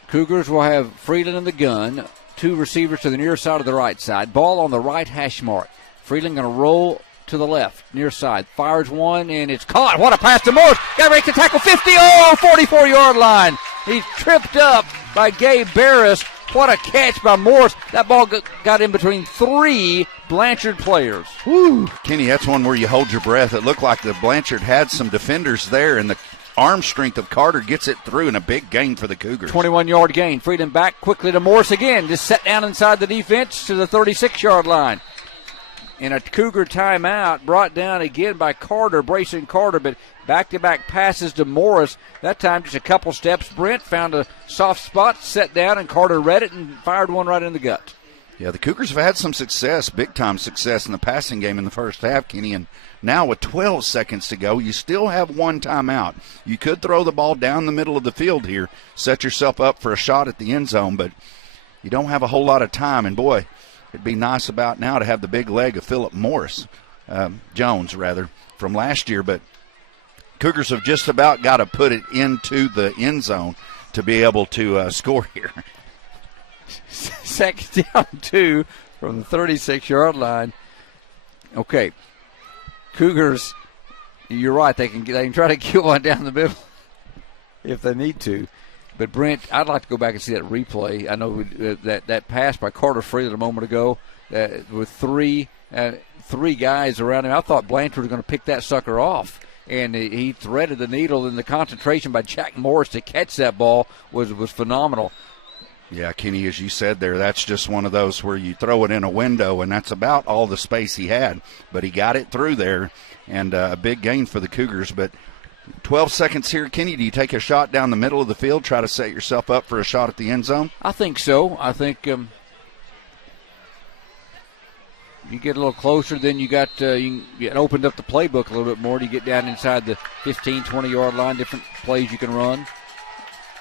Cougars will have Freeland in the gun. 2 receivers to the near side of the right side. Ball on the right hash mark. Freeland going to roll to the left, near side. Fires one, and it's caught. What a pass to Morris. Got to break the tackle. 50, 44-yard line. He's tripped up by Gabe Barris. What a catch by Morris. That ball got in between 3 Blanchard players. Woo. Kenny, that's one where you hold your breath. It looked like the Blanchard had some defenders there, and the arm strength of Carter gets it through, in a big gain for the Cougars. 21-yard gain. Freedom back quickly to Morris again. Just set down inside the defense to the 36-yard line. And a Cougar timeout brought down again by Carter, bracing Carter, but back-to-back passes to Morris. That time just a couple steps. Brent found a soft spot, set down, and Carter read it and fired one right in the gut. Yeah, the Cougars have had some success, big-time success in the passing game in the first half, Kenny, and now with 12 seconds to go, you still have 1 timeout. You could throw the ball down the middle of the field here, set yourself up for a shot at the end zone, but you don't have a whole lot of time. And, boy, it'd be nice about now to have the big leg of Phillip Jones, from last year. But Cougars have just about got to put it into the end zone to be able to score here. Second down 2 from the 36-yard line. Okay. Cougars, you're right. They can try to kill one down the middle if they need to. But Brent, I'd like to go back and see that replay. I know that pass by Carter Freeland a moment ago with three guys around him. I thought Blanchard was going to pick that sucker off, and he threaded the needle. And the concentration by Jack Morris to catch that ball was phenomenal. Yeah, Kenny, as you said there, that's just one of those where you throw it in a window, and that's about all the space he had. But he got it through there, and a big gain for the Cougars. But 12 seconds here, Kenny. Do you take a shot down the middle of the field, try to set yourself up for a shot at the end zone? I think so. I think you get a little closer, then you get opened up the playbook a little bit more. You get down inside the 15, 20-yard line, different plays you can run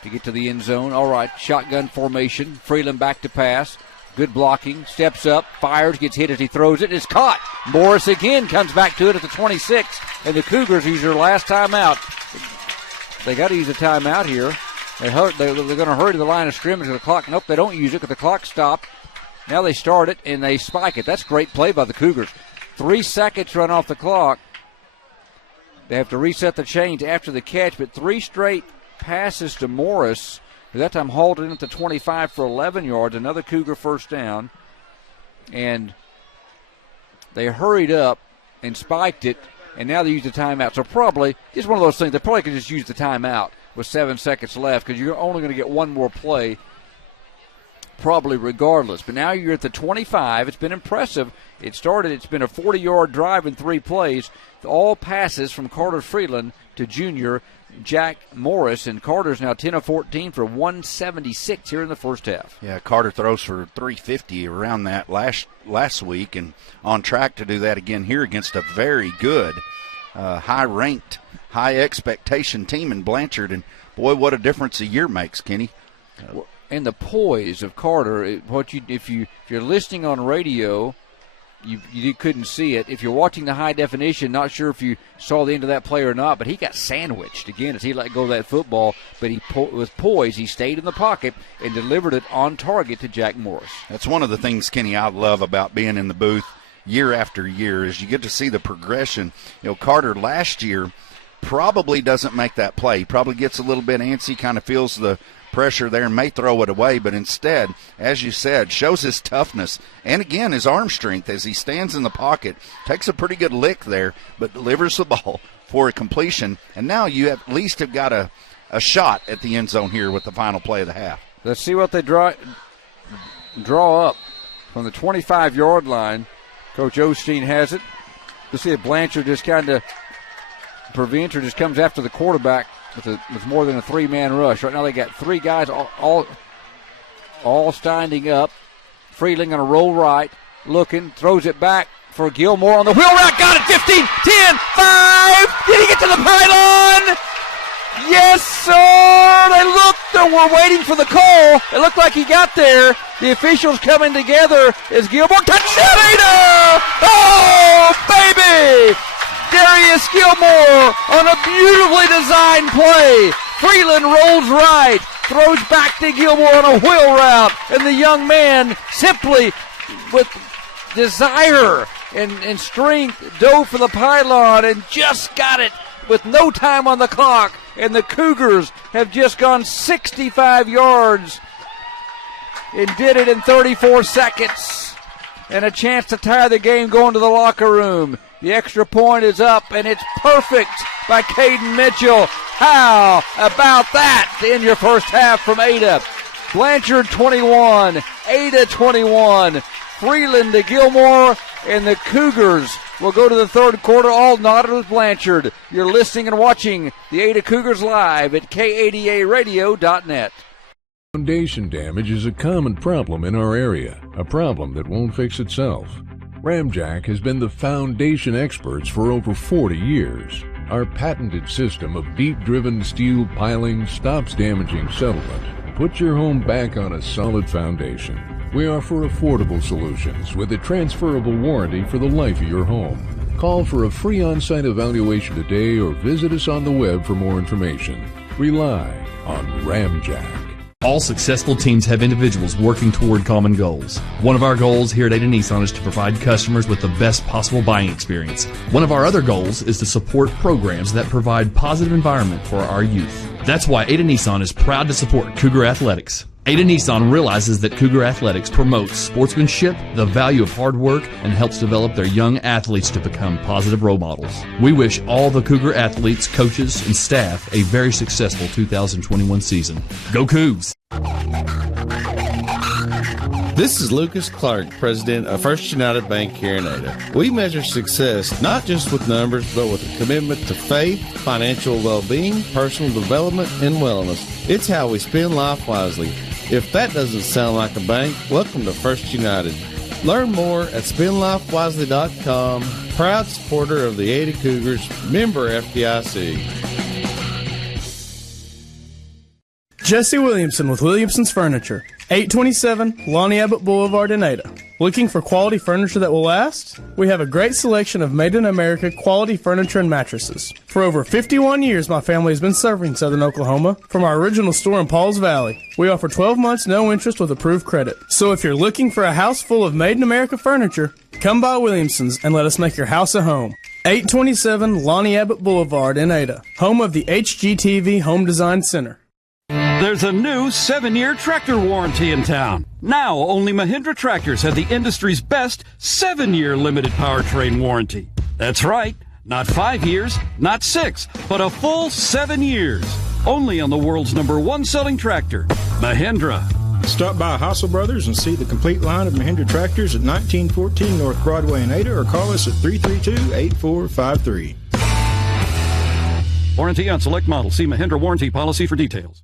to get to the end zone. All right, shotgun formation. Freeland back to pass. Good blocking. Steps up, fires, gets hit as he throws it. It's caught. Morris again comes back to it at the 26, and the Cougars use their last timeout. They got to use a timeout here. They're going to hurry to the line of scrimmage with the clock. Nope, they don't use it because the clock stopped. Now they start it, and they spike it. That's great play by the Cougars. 3 seconds run off the clock. They have to reset the chains after the catch, but 3 straight passes to Morris. That time hauled in at the 25 for 11 yards. Another Cougar first down. And they hurried up and spiked it, and now they use the timeout. So probably, just one of those things, they probably could just use the timeout with 7 seconds left because you're only going to get one more play probably regardless. But now you're at the 25. It's been impressive. It's been a 40-yard drive in 3 plays. All passes from Carter Freeland to junior Jack Morris, and Carter's now 10 of 14 for 176 here in the first half. Yeah, Carter throws for 350 around that last week, and on track to do that again here against a very good, high-ranked, high-expectation team in Blanchard. And, boy, what a difference a year makes, Kenny. And the poise of Carter, if you're listening on radio, you couldn't see it. If you're watching the high definition, not sure if you saw the end of that play or not, but he got sandwiched again as he let go of that football. But with poise, he stayed in the pocket and delivered it on target to Jack Morris. That's one of the things, Kenny, I love about being in the booth year after year is you get to see the progression. Carter last year probably doesn't make that play. He probably gets a little bit antsy, kind of feels the pressure there and may throw it away, but instead, as you said, shows his toughness and, again, his arm strength as he stands in the pocket, takes a pretty good lick there, but delivers the ball for a completion. And now you at least have got a shot at the end zone here with the final play of the half. Let's see what they draw up from the 25-yard line. Coach Osteen has it. Let's see if Blanchard just kind of prevents or just comes after the quarterback with more than a 3-man rush. Right now they got 3 guys all standing up. Freeling on a roll right, looking, throws it back for Gilmore on the wheel route. Got it, 15, 10, 5. Did he get to the pylon? Yes, sir. They were waiting for the call. It looked like he got there. The officials coming together as Gilmore. Touchdown, Ada! Oh, baby! Darius Gilmore on a beautifully designed play. Freeland rolls right, throws back to Gilmore on a wheel route, and the young man simply with desire and strength dove for the pylon and just got it with no time on the clock. And the Cougars have just gone 65 yards and did it in 34 seconds. And a chance to tie the game going to the locker room. The extra point is up, and it's perfect by Caden Mitchell. How about that to end your first half from Ada? Blanchard 21, Ada 21, Freeland to Gilmore, and the Cougars will go to the third quarter, all knotted with Blanchard. You're listening and watching the Ada Cougars live at KADARadio.net. Foundation damage is a common problem in our area, a problem that won't fix itself. Ramjack has been the foundation experts for over 40 years. Our patented system of bead-driven steel piling stops damaging settlement. Put your home back on a solid foundation. We offer affordable solutions with a transferable warranty for the life of your home. Call for a free on-site evaluation today or visit us on the web for more information. Rely on Ramjack. All successful teams have individuals working toward common goals. One of our goals here at Ada Nissan is to provide customers with the best possible buying experience. One of our other goals is to support programs that provide positive environment for our youth. That's why Ada Nissan is proud to support Cougar Athletics. Ada Nissan realizes that Cougar Athletics promotes sportsmanship, the value of hard work, and helps develop their young athletes to become positive role models. We wish all the Cougar athletes, coaches, and staff a very successful 2021 season. Go Cougs! This is Lucas Clark, president of First United Bank here in Ada. We measure success not just with numbers, but with a commitment to faith, financial well-being, personal development, and wellness. It's how we spend life wisely. If that doesn't sound like a bank, welcome to First United. Learn more at spendlifewisely.com. Proud supporter of the Ada Cougars, member FDIC. Jesse Williamson with Williamson's Furniture, 827 Lonnie Abbott Boulevard in Ada. Looking for quality furniture that will last? We have a great selection of made-in-America quality furniture and mattresses. For over 51 years, my family has been serving Southern Oklahoma from our original store in Pauls Valley. We offer 12 months no interest with approved credit. So if you're looking for a house full of made-in-America furniture, come by Williamson's and let us make your house a home. 827 Lonnie Abbott Boulevard in Ada, home of the HGTV Home Design Center. There's a new 7-year tractor warranty in town. Now, only Mahindra tractors have the industry's best 7-year limited powertrain warranty. That's right, not 5 years, not 6, but a full 7 years. Only on the world's #1 selling tractor, Mahindra. Stop by Hassel Brothers and see the complete line of Mahindra tractors at 1914 North Broadway in Ada, or call us at 332-8453. Warranty on select models. See Mahindra warranty policy for details.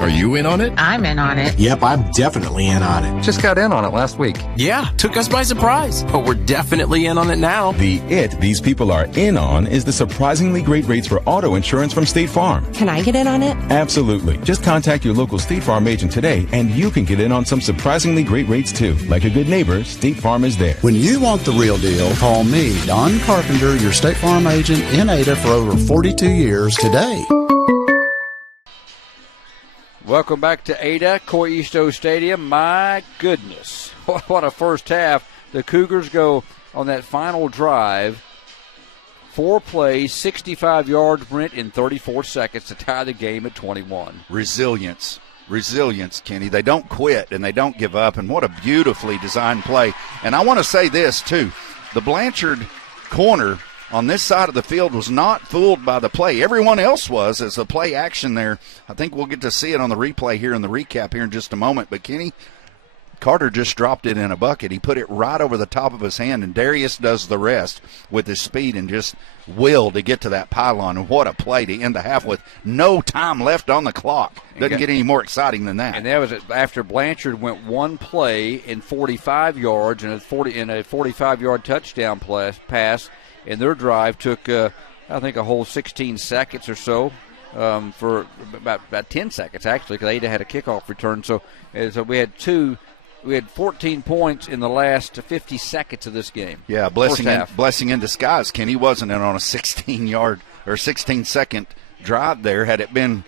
Are you in on it? I'm in on it. Yep, I'm definitely in on it. Just got in on it last week. Yeah, took us by surprise, but we're definitely in on it now. These people are in on is the surprisingly great rates for auto insurance from State Farm. Can I get in on it? Absolutely. Just contact your local State Farm agent today and you can get in on some surprisingly great rates too. Like a good neighbor, State Farm is there. When you want the real deal, call me, Don Carpenter, your State Farm agent in Ada for over 42 years today. Welcome back to Ada, Coy Easto Stadium. My goodness, what a first half. The Cougars go on that final drive, 4 plays, 65 yards, Brent, in 34 seconds to tie the game at 21. Resilience, Kenny. They don't quit and they don't give up, and what a beautifully designed play. And I want to say this, too. The Blanchard corner on this side of the field was not fooled by the play. Everyone else was, as the play action there. I think we'll get to see it on the replay here in the recap here in just a moment. But, Kenny, Carter just dropped it in a bucket. He put it right over the top of his hand, and Darius does the rest with his speed and just will to get to that pylon. And what a play to end the half with no time left on the clock. Doesn't get any more exciting than that. And that was after Blanchard went one play in 45 yards and a 45-yard touchdown pass. And their drive took, I think, a whole 16 seconds or so, for about 10 seconds, actually, because Ada had a kickoff return. So we had 14 points in the last 50 seconds of this game. Yeah, blessing in disguise. Kenny wasn't in on a 16-yard or 16-second drive there. Had it been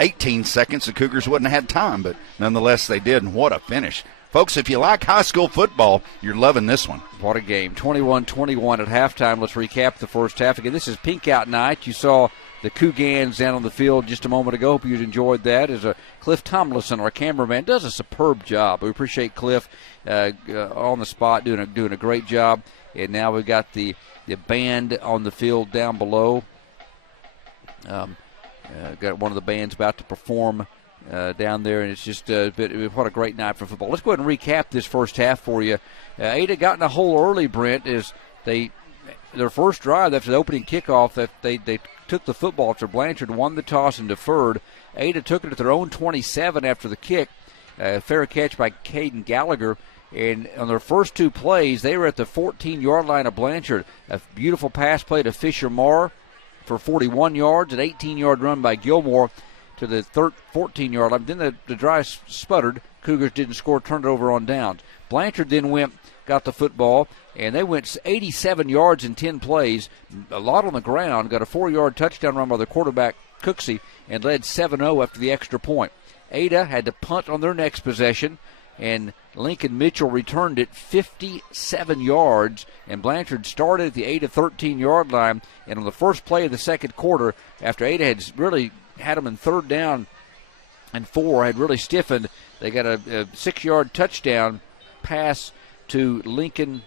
18 seconds, the Cougars wouldn't have had time, but nonetheless they did, and what a finish. Folks, if you like high school football, you're loving this one. What a game. 21-21 at halftime. Let's recap the first half. Again, this is Pink Out Night. You saw the Cougars down on the field just a moment ago. Hope you enjoyed that. As Cliff Tomlinson, our cameraman, does a superb job. We appreciate Cliff on the spot doing a great job. And now we've got the band on the field down below. Got one of the bands about to perform down there, and it's just what a great night for football. Let's go ahead and recap this first half for you. Ada got in a hole early, Brent, as their first drive after the opening kickoff, that they took the football after Blanchard won the toss and deferred. Ada took it at their own 27 after the kick. Fair catch by Caden Gallagher. And on their first 2 plays, they were at the 14-yard line of Blanchard. A beautiful pass play to Fisher Marr for 41 yards, an 18-yard run by Gilmore to the 14-yard line. Then the drive sputtered. Cougars didn't score, turned it over on downs. Blanchard then got the football, and they went 87 yards in 10 plays, a lot on the ground, got a 4-yard touchdown run by the quarterback, Cooksey, and led 7-0 after the extra point. Ada had to punt on their next possession, and Lincoln Mitchell returned it 57 yards, and Blanchard started at the Ada 13-yard line, and on the first play of the second quarter, after Ada had really had them in 3rd down and 4, had really stiffened, they got a 6-yard touchdown pass to Lincoln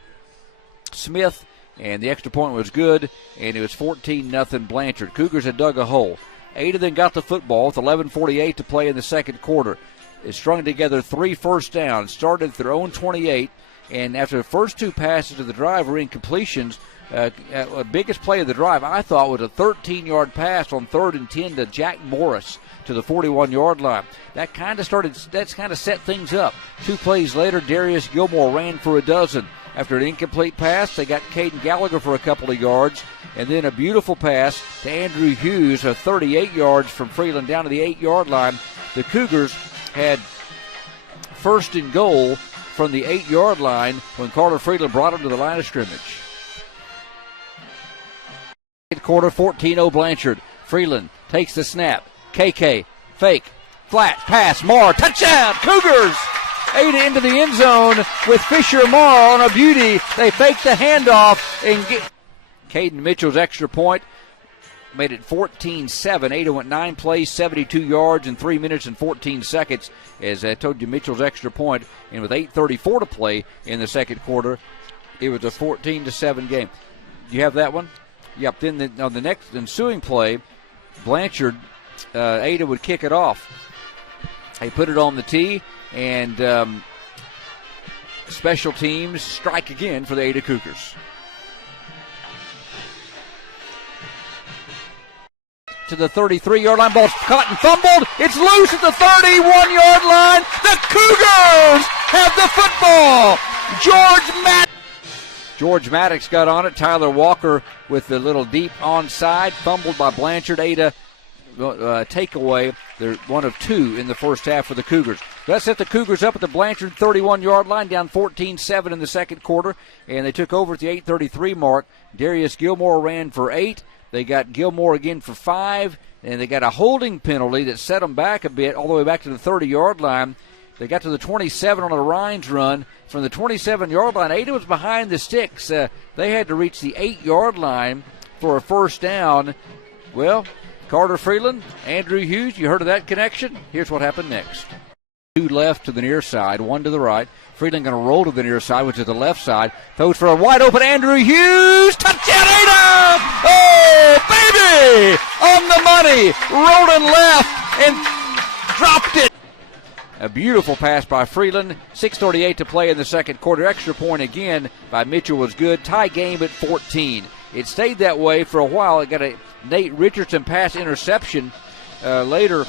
Smith, and the extra point was good, and it was 14-0 Blanchard. Cougars had dug a hole. Ada then got the football with 11:48 to play in the second quarter. strung together 3 first downs, started at their own 28, and after the first 2 passes of the drive were incompletions, the biggest play of the drive, I thought, was a 13-yard pass on 3rd and 10 to Jack Morris to the 41-yard line. That's kind of set things up. 2 plays later, Darius Gilmore ran for a dozen. After an incomplete pass, they got Caden Gallagher for a couple of yards, and then a beautiful pass to Andrew Hughes of 38 yards from Freeland down to the 8-yard line. The Cougars had 1st and goal from the 8-yard line when Carter Freeland brought them to the line of scrimmage. Quarter, 14-0 Blanchard. Freeland takes the snap. KK, fake, flat, pass, Marr, touchdown, Cougars! Ada into the end zone with Fisher Marr on a beauty. They fake the handoff and get Caden Mitchell's extra point. Made it 14-7. Ada went 9 plays, 72 yards in 3 minutes and 14 seconds. As I told you, Mitchell's extra point, and with 8:34 to play in the second quarter, it was a 14-7 game. You have that one? Yep. Then on the next ensuing play, Blanchard, Ada would kick it off. They put it on the tee, and special teams strike again for the Ada Cougars. To the 33-yard line, ball's caught and fumbled. It's loose at the 31-yard line. The Cougars have the football. George Maddox got on it. Tyler Walker with the little deep onside, fumbled by Blanchard. Ada takeaway. They're 1 of 2 in the first half for the Cougars. That set the Cougars up at the Blanchard 31-yard line, down 14-7 in the second quarter, and they took over at the 8:33 mark. Darius Gilmore ran for 8. They got Gilmore again for 5, and they got a holding penalty that set them back a bit, all the way back to the 30-yard line. They got to the 27 on a Rhines run. From the 27-yard line, Ada was behind the sticks. They had to reach the 8-yard line for a first down. Well, Carter Freeland, Andrew Hughes, you heard of that connection? Here's what happened next. 2 left to the near side, 1 to the right. Freeland going to roll to the near side, which is the left side. Throws for a wide open Andrew Hughes. Touchdown, Ada! Oh, baby! On the money. Rolling left and dropped it. A beautiful pass by Freeland. 6:38 to play in the second quarter. Extra point again by Mitchell was good. Tie game at 14. It stayed that way for a while. It got a Nate Richardson pass interception later.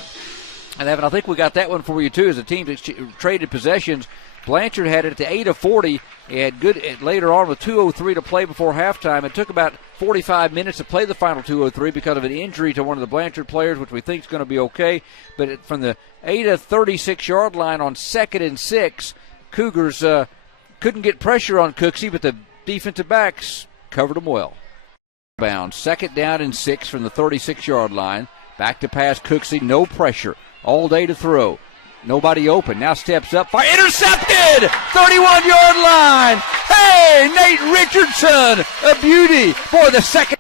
And I think we got that one for you, too, as the teams traded possessions. Blanchard had it at the 8 of 40. He had good later on with 2:03 to play before halftime. It took about 45 minutes to play the final 2:03 because of an injury to one of the Blanchard players, which we think is going to be okay. But from the 8 of 36-yard line on 2nd and 6, Cougars couldn't get pressure on Cooksey, but the defensive backs covered them well. Bound, 2nd down and 6 from the 36-yard line. Back to pass Cooksey, no pressure. All day to throw. Nobody open. Now steps up. Fire intercepted! 31-yard line. Hey, Nate Richardson. A beauty for the second.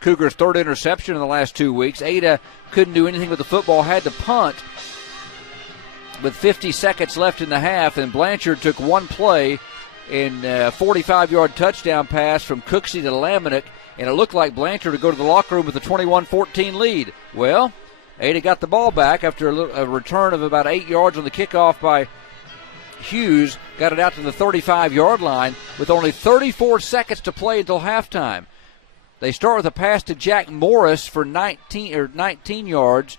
Cougars' 3rd interception in the last 2 weeks. Ada couldn't do anything with the football. Had to punt with 50 seconds left in the half. And Blanchard took 1 play in a 45-yard touchdown pass from Cooksey to Lamanick. And it looked like Blanchard would go to the locker room with a 21-14 lead. Well, Ada got the ball back after a return of about 8 yards on the kickoff by Hughes. Got it out to the 35-yard line with only 34 seconds to play until halftime. They start with a pass to Jack Morris for 19 yards,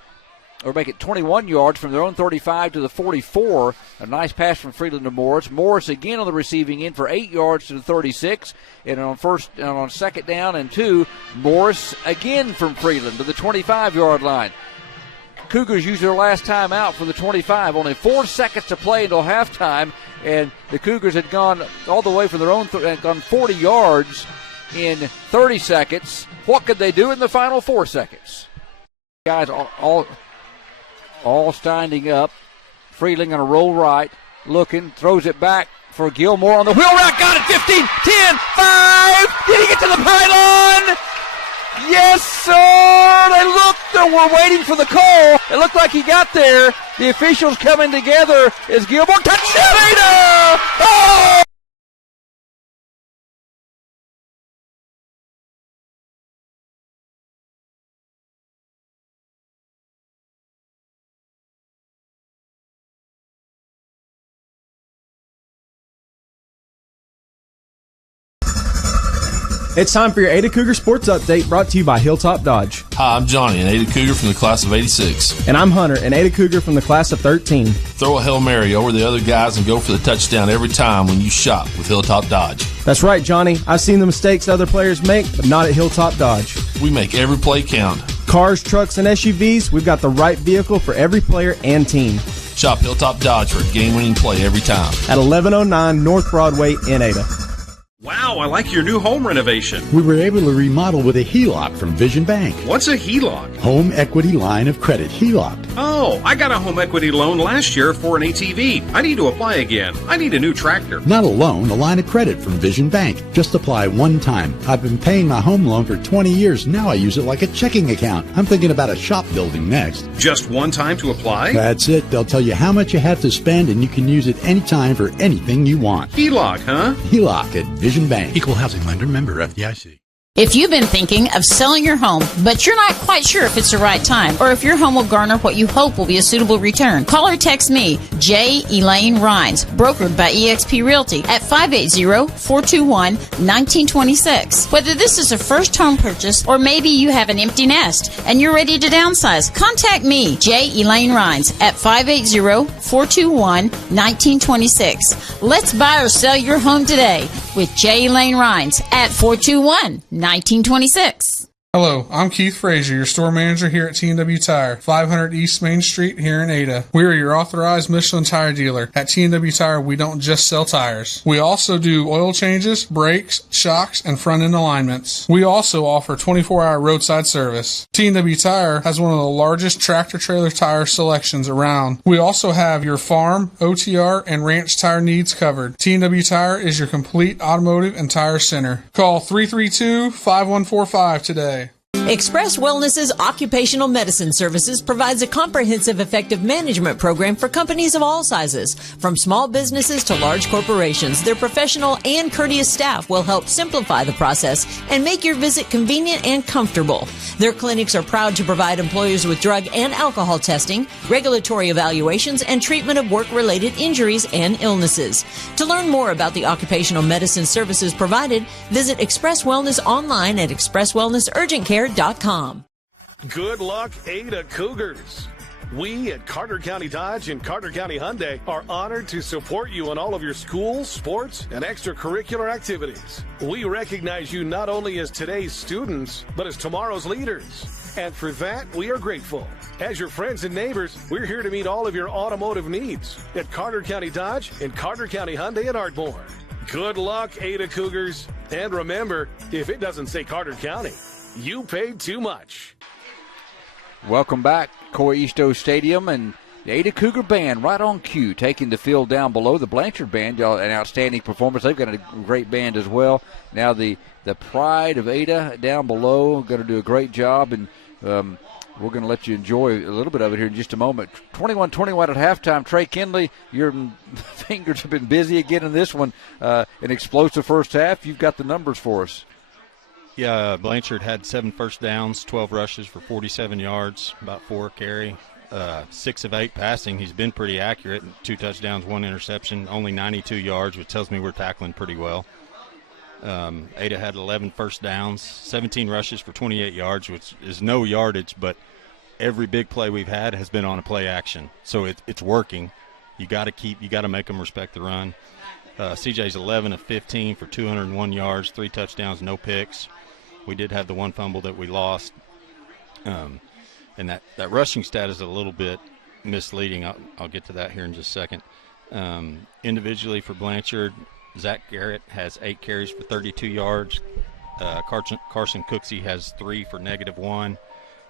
or make it 21 yards from their own 35 to the 44. A nice pass from Freeland to Morris. Morris again on the receiving end for 8 yards to the 36. And on 2nd down and 2, Morris again from Freeland to the 25-yard line. Cougars use their last time out for the 25. Only 4 seconds to play until halftime, and the Cougars had gone all the way from their own, gone 40 yards in 30 seconds. What could they do in the final 4 seconds? Guys all standing up. Freeland going to roll right, looking, throws it back for Gilmore on the wheel route. Got it, 15, 10, 5. Did he get to the pylon? Yes, sir! They were waiting for the call. It looked like he got there. The officials coming together as Gilmore. Touchdown, Ada! Oh! It's time for your Ada Cougar Sports Update, brought to you by Hilltop Dodge. Hi, I'm Johnny, an Ada Cougar from the class of 86. And I'm Hunter, an Ada Cougar from the class of 13. Throw a Hail Mary over the other guys and go for the touchdown every time when you shop with Hilltop Dodge. That's right, Johnny. I've seen the mistakes other players make, but not at Hilltop Dodge. We make every play count. Cars, trucks, and SUVs, we've got the right vehicle for every player and team. Shop Hilltop Dodge for a game-winning play every time. At 1109 North Broadway in Ada. Wow, I like your new home renovation. We were able to remodel with a HELOC from Vision Bank. What's a HELOC? Home Equity Line of Credit, HELOC. Oh, I got a home equity loan last year for an ATV. I need to apply again. I need a new tractor. Not a loan, a line of credit from Vision Bank. Just apply one time. I've been paying my home loan for 20 years. Now I use it like a checking account. I'm thinking about a shop building next. Just one time to apply? That's it. They'll tell you how much you have to spend, and you can use it anytime for anything you want. HELOC, huh? HELOC at Vision Bank. Equal housing lender, member FDIC. If you've been thinking of selling your home, but you're not quite sure if it's the right time, or if your home will garner what you hope will be a suitable return, call or text me, J. Elaine Rhines, brokered by eXp Realty, at 580-421-1926. Whether this is a first home purchase, or maybe you have an empty nest and you're ready to downsize, contact me, J. Elaine Rhines, at 580-421-1926. Let's buy or sell your home today with J. Elaine Rhines at 421-1926. Hello, I'm Keith Frazier, your store manager here at T&W Tire, 500 East Main Street here in Ada. We are your authorized Michelin tire dealer. At T&W Tire, we don't just sell tires. We also do oil changes, brakes, shocks, and front-end alignments. We also offer 24-hour roadside service. T&W Tire has one of the largest tractor-trailer tire selections around. We also have your farm, OTR, and ranch tire needs covered. T&W Tire is your complete automotive and tire center. Call 332-5145 today. Express Wellness's Occupational Medicine Services provides a comprehensive effective management program for companies of all sizes. From small businesses to large corporations, their professional and courteous staff will help simplify the process and make your visit convenient and comfortable. Their clinics are proud to provide employers with drug and alcohol testing, regulatory evaluations, and treatment of work-related injuries and illnesses. To learn more about the occupational medicine services provided, visit Express Wellness online at expresswellnessurgentcare.com. Good luck, Ada Cougars. We at Carter County Dodge and Carter County Hyundai are honored to support you in all of your schools, sports, and extracurricular activities. We recognize you not only as today's students, but as tomorrow's leaders. And for that, we are grateful. As your friends and neighbors, we're here to meet all of your automotive needs at Carter County Dodge and Carter County Hyundai at Ardmore. Good luck, Ada Cougars. And remember, if it doesn't say Carter County, you paid too much. Welcome back, Coy Easto Stadium, and the Ada Cougar Band right on cue, taking the field down below. The Blanchard Band, an outstanding performance. They've got a great band as well. Now the pride of Ada down below, going to do a great job, and we're going to let you enjoy a little bit of it here in just a moment. 21-21 at halftime. Trey Kinley, your fingers have been busy again in this one. An explosive first half. You've got the numbers for us. Yeah, Blanchard had 7 first downs, 12 rushes for 47 yards, about 4 carry, 6 of 8 passing. He's been pretty accurate, 2 touchdowns, 1 interception, only 92 yards, which tells me we're tackling pretty well. Ada had 11 first downs, 17 rushes for 28 yards, which is no yardage, but every big play we've had has been on a play action. So it's working. You got to make them respect the run. CJ's 11 of 15 for 201 yards, 3 touchdowns, no picks. We did have the 1 fumble that we lost. And that rushing stat is a little bit misleading. I'll get to that here in just a second. Individually for Blanchard, Zach Garrett has 8 carries for 32 yards. Carson Cooksey has 3 for -1.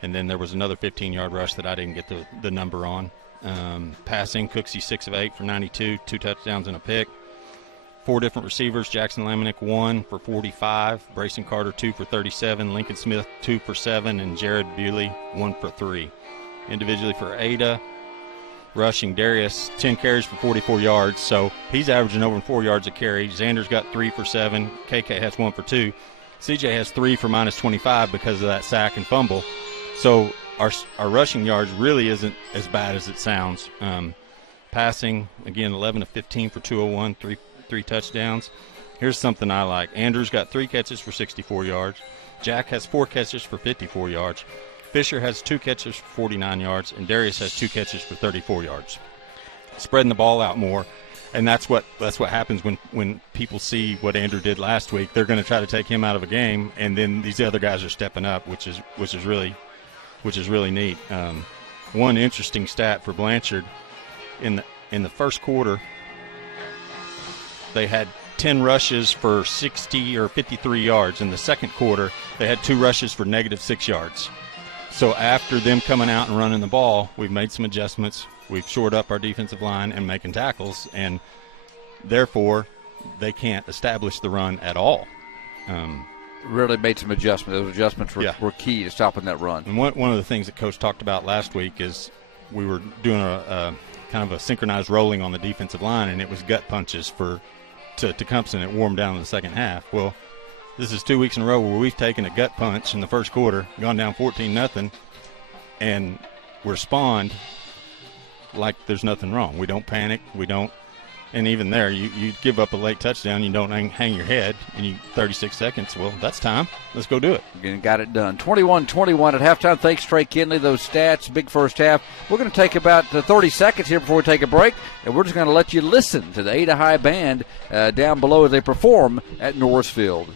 And then there was another 15-yard rush that I didn't get the number on. Passing, Cooksey 6 of 8 for 92, 2 touchdowns and a pick. 4 different receivers, Jackson Lamanick 1 for 45, Brayson Carter 2 for 37, Lincoln Smith 2 for 7, and Jared Bewley 1 for 3. Individually for Ada, rushing Darius 10 carries for 44 yards, so he's averaging over 4 yards a carry. Xander's got 3 for 7, KK has 1 for 2. CJ has 3 for -25 because of that sack and fumble. So our rushing yards really isn't as bad as it sounds. Passing, again, 11 of 15 for 201, 3 touchdowns. Here's something I like. Andrew's got 3 catches for 64 yards. Jack has 4 catches for 54 yards. Fisher has 2 catches for 49 yards. And Darius has 2 catches for 34 yards. Spreading the ball out more. And that's what happens when people see what Andrew did last week. They're going to try to take him out of a game, and then these other guys are stepping up, which is really neat. One interesting stat for Blanchard, in the first quarter, they had 10 rushes for 60 or 53 yards. In the second quarter, they had 2 rushes for -6 yards. So after them coming out and running the ball, we've made some adjustments. We've shored up our defensive line and making tackles, and therefore they can't establish the run at all. Really made some adjustments. Those adjustments were key to stopping that run. And one of the things that Coach talked about last week is we were doing a kind of a synchronized rolling on the defensive line, and it was gut punches to Tecumseh. It warmed down in the second half. Well, this is 2 weeks in a row where we've taken a gut punch in the first quarter, gone down 14-0, and respond like there's nothing wrong. We don't panic. We don't. And even there, you give up a late touchdown, you don't hang your head, and 36 seconds, well, that's time. Let's go do it. Again, got it done. 21-21 at halftime. Thanks, Trey Kinley. Those stats, big first half. We're going to take about 30 seconds here before we take a break, and we're just going to let you listen to the Ada High Band down below as they perform at Norrisfield.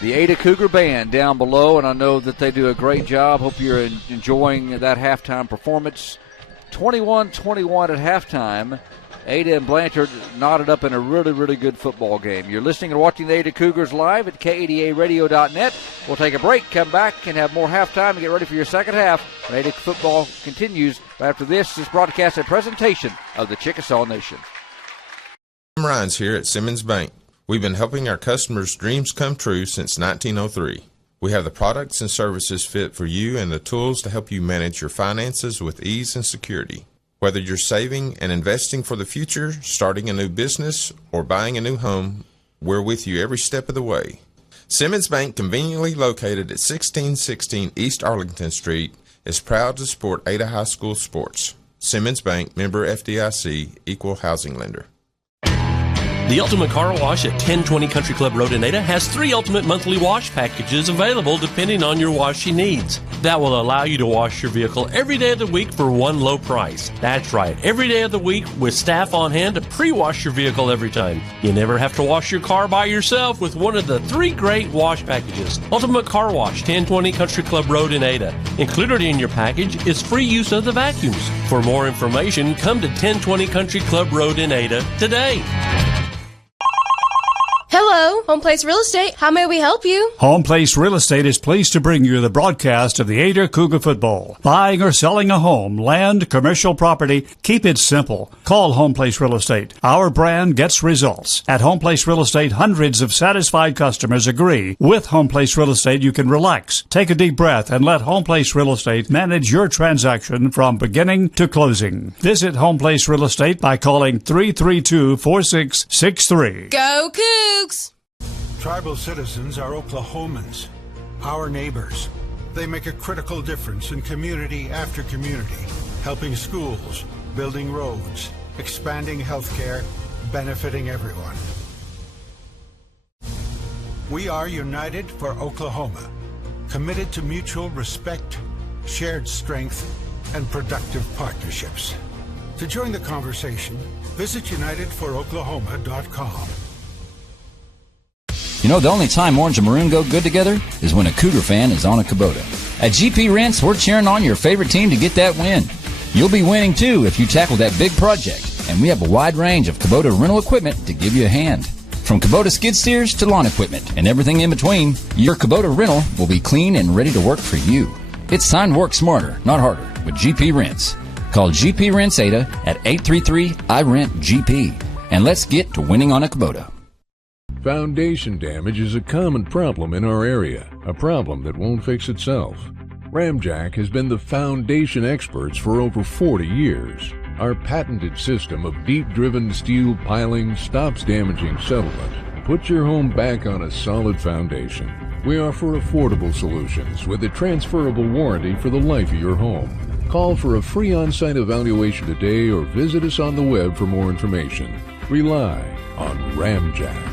The Ada Cougar Band down below, and I know that they do a great job. Hope you're enjoying that halftime performance. 21-21 at halftime. Ada and Blanchard knotted up in a really, really good football game. You're listening and watching the Ada Cougars live at KADARadio.net. We'll take a break, come back, and have more halftime and get ready for your second half. And Ada football continues. After this broadcast a presentation of the Chickasaw Nation. I'm Ryan's here at Simmons Bank. We've been helping our customers' dreams come true since 1903. We have the products and services fit for you and the tools to help you manage your finances with ease and security. Whether you're saving and investing for the future, starting a new business, or buying a new home, we're with you every step of the way. Simmons Bank, conveniently located at 1616 East Arlington Street, is proud to support Ada High School sports. Simmons Bank, member FDIC, equal housing lender. The Ultimate Car Wash at 1020 Country Club Road in Ada has 3 Ultimate monthly wash packages available depending on your washing needs. That will allow you to wash your vehicle every day of the week for one low price. That's right, every day of the week with staff on hand to pre-wash your vehicle every time. You never have to wash your car by yourself with one of the 3 great wash packages. Ultimate Car Wash, 1020 Country Club Road in Ada. Included in your package is free use of the vacuums. For more information, come to 1020 Country Club Road in Ada today. Hello, Home Place Real Estate. How may we help you? Home Place Real Estate is pleased to bring you the broadcast of the Ada Cougar football. Buying or selling a home, land, commercial property, keep it simple. Call Home Place Real Estate. Our brand gets results. At Home Place Real Estate, hundreds of satisfied customers agree. With Home Place Real Estate, you can relax, take a deep breath, and let Home Place Real Estate manage your transaction from beginning to closing. Visit Home Place Real Estate by calling 332-4663. Go Cougs! Tribal citizens are Oklahomans, our neighbors. They make a critical difference in community after community, helping schools, building roads, expanding healthcare, benefiting everyone. We are united for Oklahoma, committed to mutual respect, shared strength, and productive partnerships. To join the conversation, visit unitedforoklahoma.com. You know, the only time orange and maroon go good together is when a Cougar fan is on a Kubota. At GP Rents, we're cheering on your favorite team to get that win. You'll be winning, too, if you tackle that big project. And we have a wide range of Kubota rental equipment to give you a hand. From Kubota skid steers to lawn equipment and everything in between, your Kubota rental will be clean and ready to work for you. It's time to work smarter, not harder, with GP Rents. Call GP Rents Ada at 833-I-RENT-GP. And let's get to winning on a Kubota. Foundation damage is a common problem in our area, a problem that won't fix itself. Ramjack has been the foundation experts for over 40 years. Our patented system of deep-driven steel piling stops damaging settlement. Put your home back on a solid foundation. We offer affordable solutions with a transferable warranty for the life of your home. Call for a free on-site evaluation today or visit us on the web for more information. Rely on Ramjack.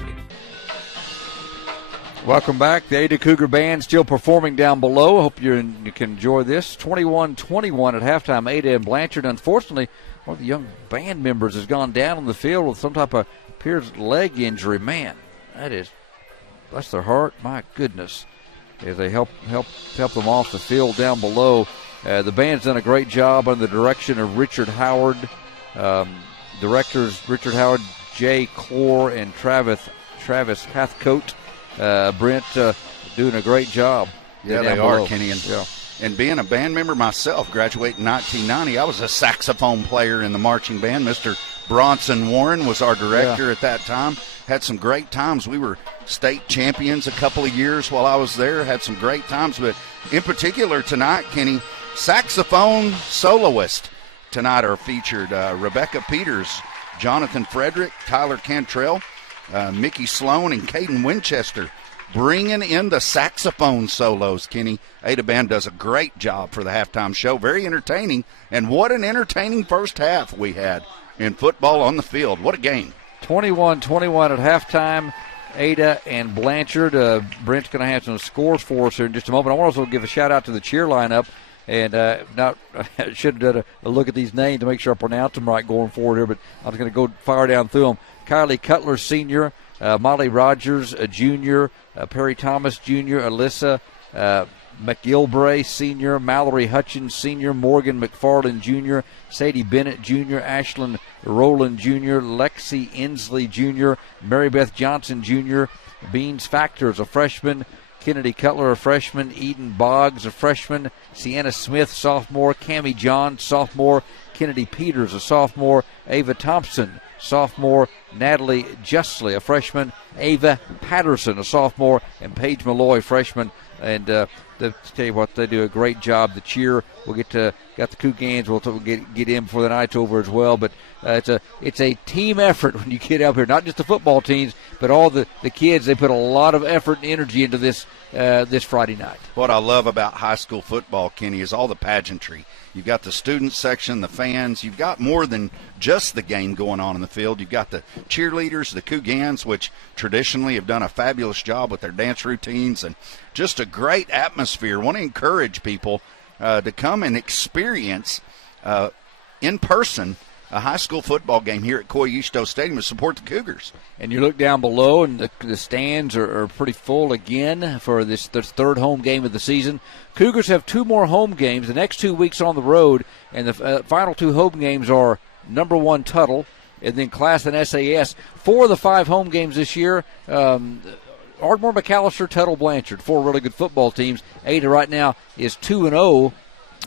Welcome back. The Ada Cougar Band still performing down below. I hope you can enjoy this. 21-21 at halftime. Ada and Blanchard. Unfortunately, one of the young band members has gone down on the field with some type of appears leg injury. Man, bless their heart. My goodness, as they help them off the field down below. The band's done a great job under the direction of Richard Howard. Directors Richard Howard, Jay Clore, and Travis Hathcote. Brent doing a great job. Yeah, they are, Kenny. And being a band member myself, graduated in 1990, I was a saxophone player in the marching band. Mr. Bronson Warren was our director at that time. Had some great times. We were state champions a couple of years while I was there. Had some great times. But in particular tonight, Kenny, saxophone soloist tonight are featured. Rebecca Peters, Jonathan Frederick, Tyler Cantrell, Mickey Sloan, and Caden Winchester bringing in the saxophone solos, Kenny. Ada Band does a great job for the halftime show. Very entertaining. And what an entertaining first half we had in football on the field. What a game. 21-21 at halftime. Ada and Blanchard. Brent's going to have some scores for us here in just a moment. I want to also give a shout-out to the cheer lineup. And I should have done a look at these names to make sure I pronounce them right going forward here, but I was going to go fire down through them. Kylie Cutler, Sr., Molly Rogers, Jr., Perry Thomas, Jr., Alyssa McGilbray, Sr., Mallory Hutchins, Sr., Morgan McFarland, Jr., Sadie Bennett, Jr., Ashlyn Rowland, Jr., Lexi Inslee, Jr., Mary Beth Johnson, Jr., Beans Factor is a freshman, Kennedy Cutler, a freshman, Eden Boggs, a freshman, Sienna Smith, sophomore, Cammie John, sophomore, Kennedy Peters, a sophomore, Ava Thompson, sophomore, Natalie Justly, a freshman, Ava Patterson, a sophomore, and Paige Malloy, freshman. And tell you what, they do a great job. The cheer, we'll got the Cougars. We'll get in before the night's over as well. But it's a team effort when you get up here. Not just the football teams, but all the kids. They put a lot of effort and energy into this Friday night. What I love about high school football, Kenny, is all the pageantry. You've got the student section, the fans. You've got more than just the game going on in the field. You've got the cheerleaders, the Cougars, which traditionally have done a fabulous job with their dance routines, and just a great atmosphere. I want to encourage people to come and experience in person a high school football game here at Coyisto Stadium to support the Cougars. And you look down below, and the stands are pretty full again for this third home game of the season. Cougars have 2 more home games the next 2 weeks on the road, and the final 2 home games are number 1 Tuttle and then Class and SAS. 4 of the 5 home games this year, Ardmore, McAllister, Tuttle, Blanchard, 4 really good football teams. Ada right now is 2-0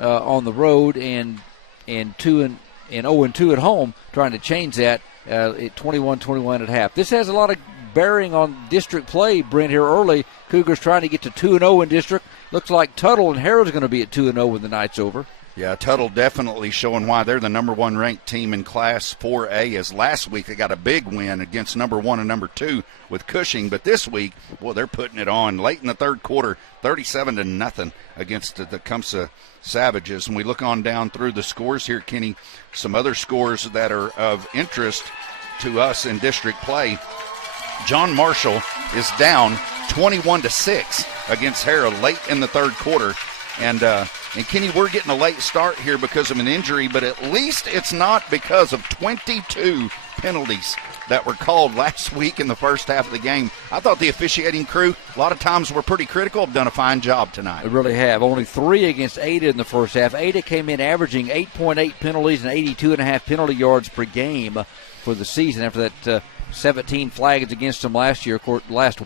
on the road and 2-2 at home, trying to change that at 21-21 at half. This has a lot of bearing on district play, Brent, here early. Cougars trying to get to 2-0 in district. Looks like Tuttle and Harrow's going to be at 2-0 when the night's over. Yeah, Tuttle definitely showing why they're the number 1 ranked team in Class 4A, as last week they got a big win against number 1 and number 2 with Cushing. But this week, they're putting it on late in the third quarter, 37-0 against the Tecumseh Savages. And we look on down through the scores here, Kenny, some other scores that are of interest to us in district play. John Marshall is down 21-6 against Harrow late in the third quarter. And Kenny, we're getting a late start here because of an injury, but at least it's not because of 22 penalties that were called last week in the first half of the game. I thought the officiating crew, a lot of times were pretty critical, have done a fine job tonight. They really have. Only 3 against Ada in the first half. Ada came in averaging 8.8 penalties and 82.5 penalty yards per game for the season after that 17 flags against them last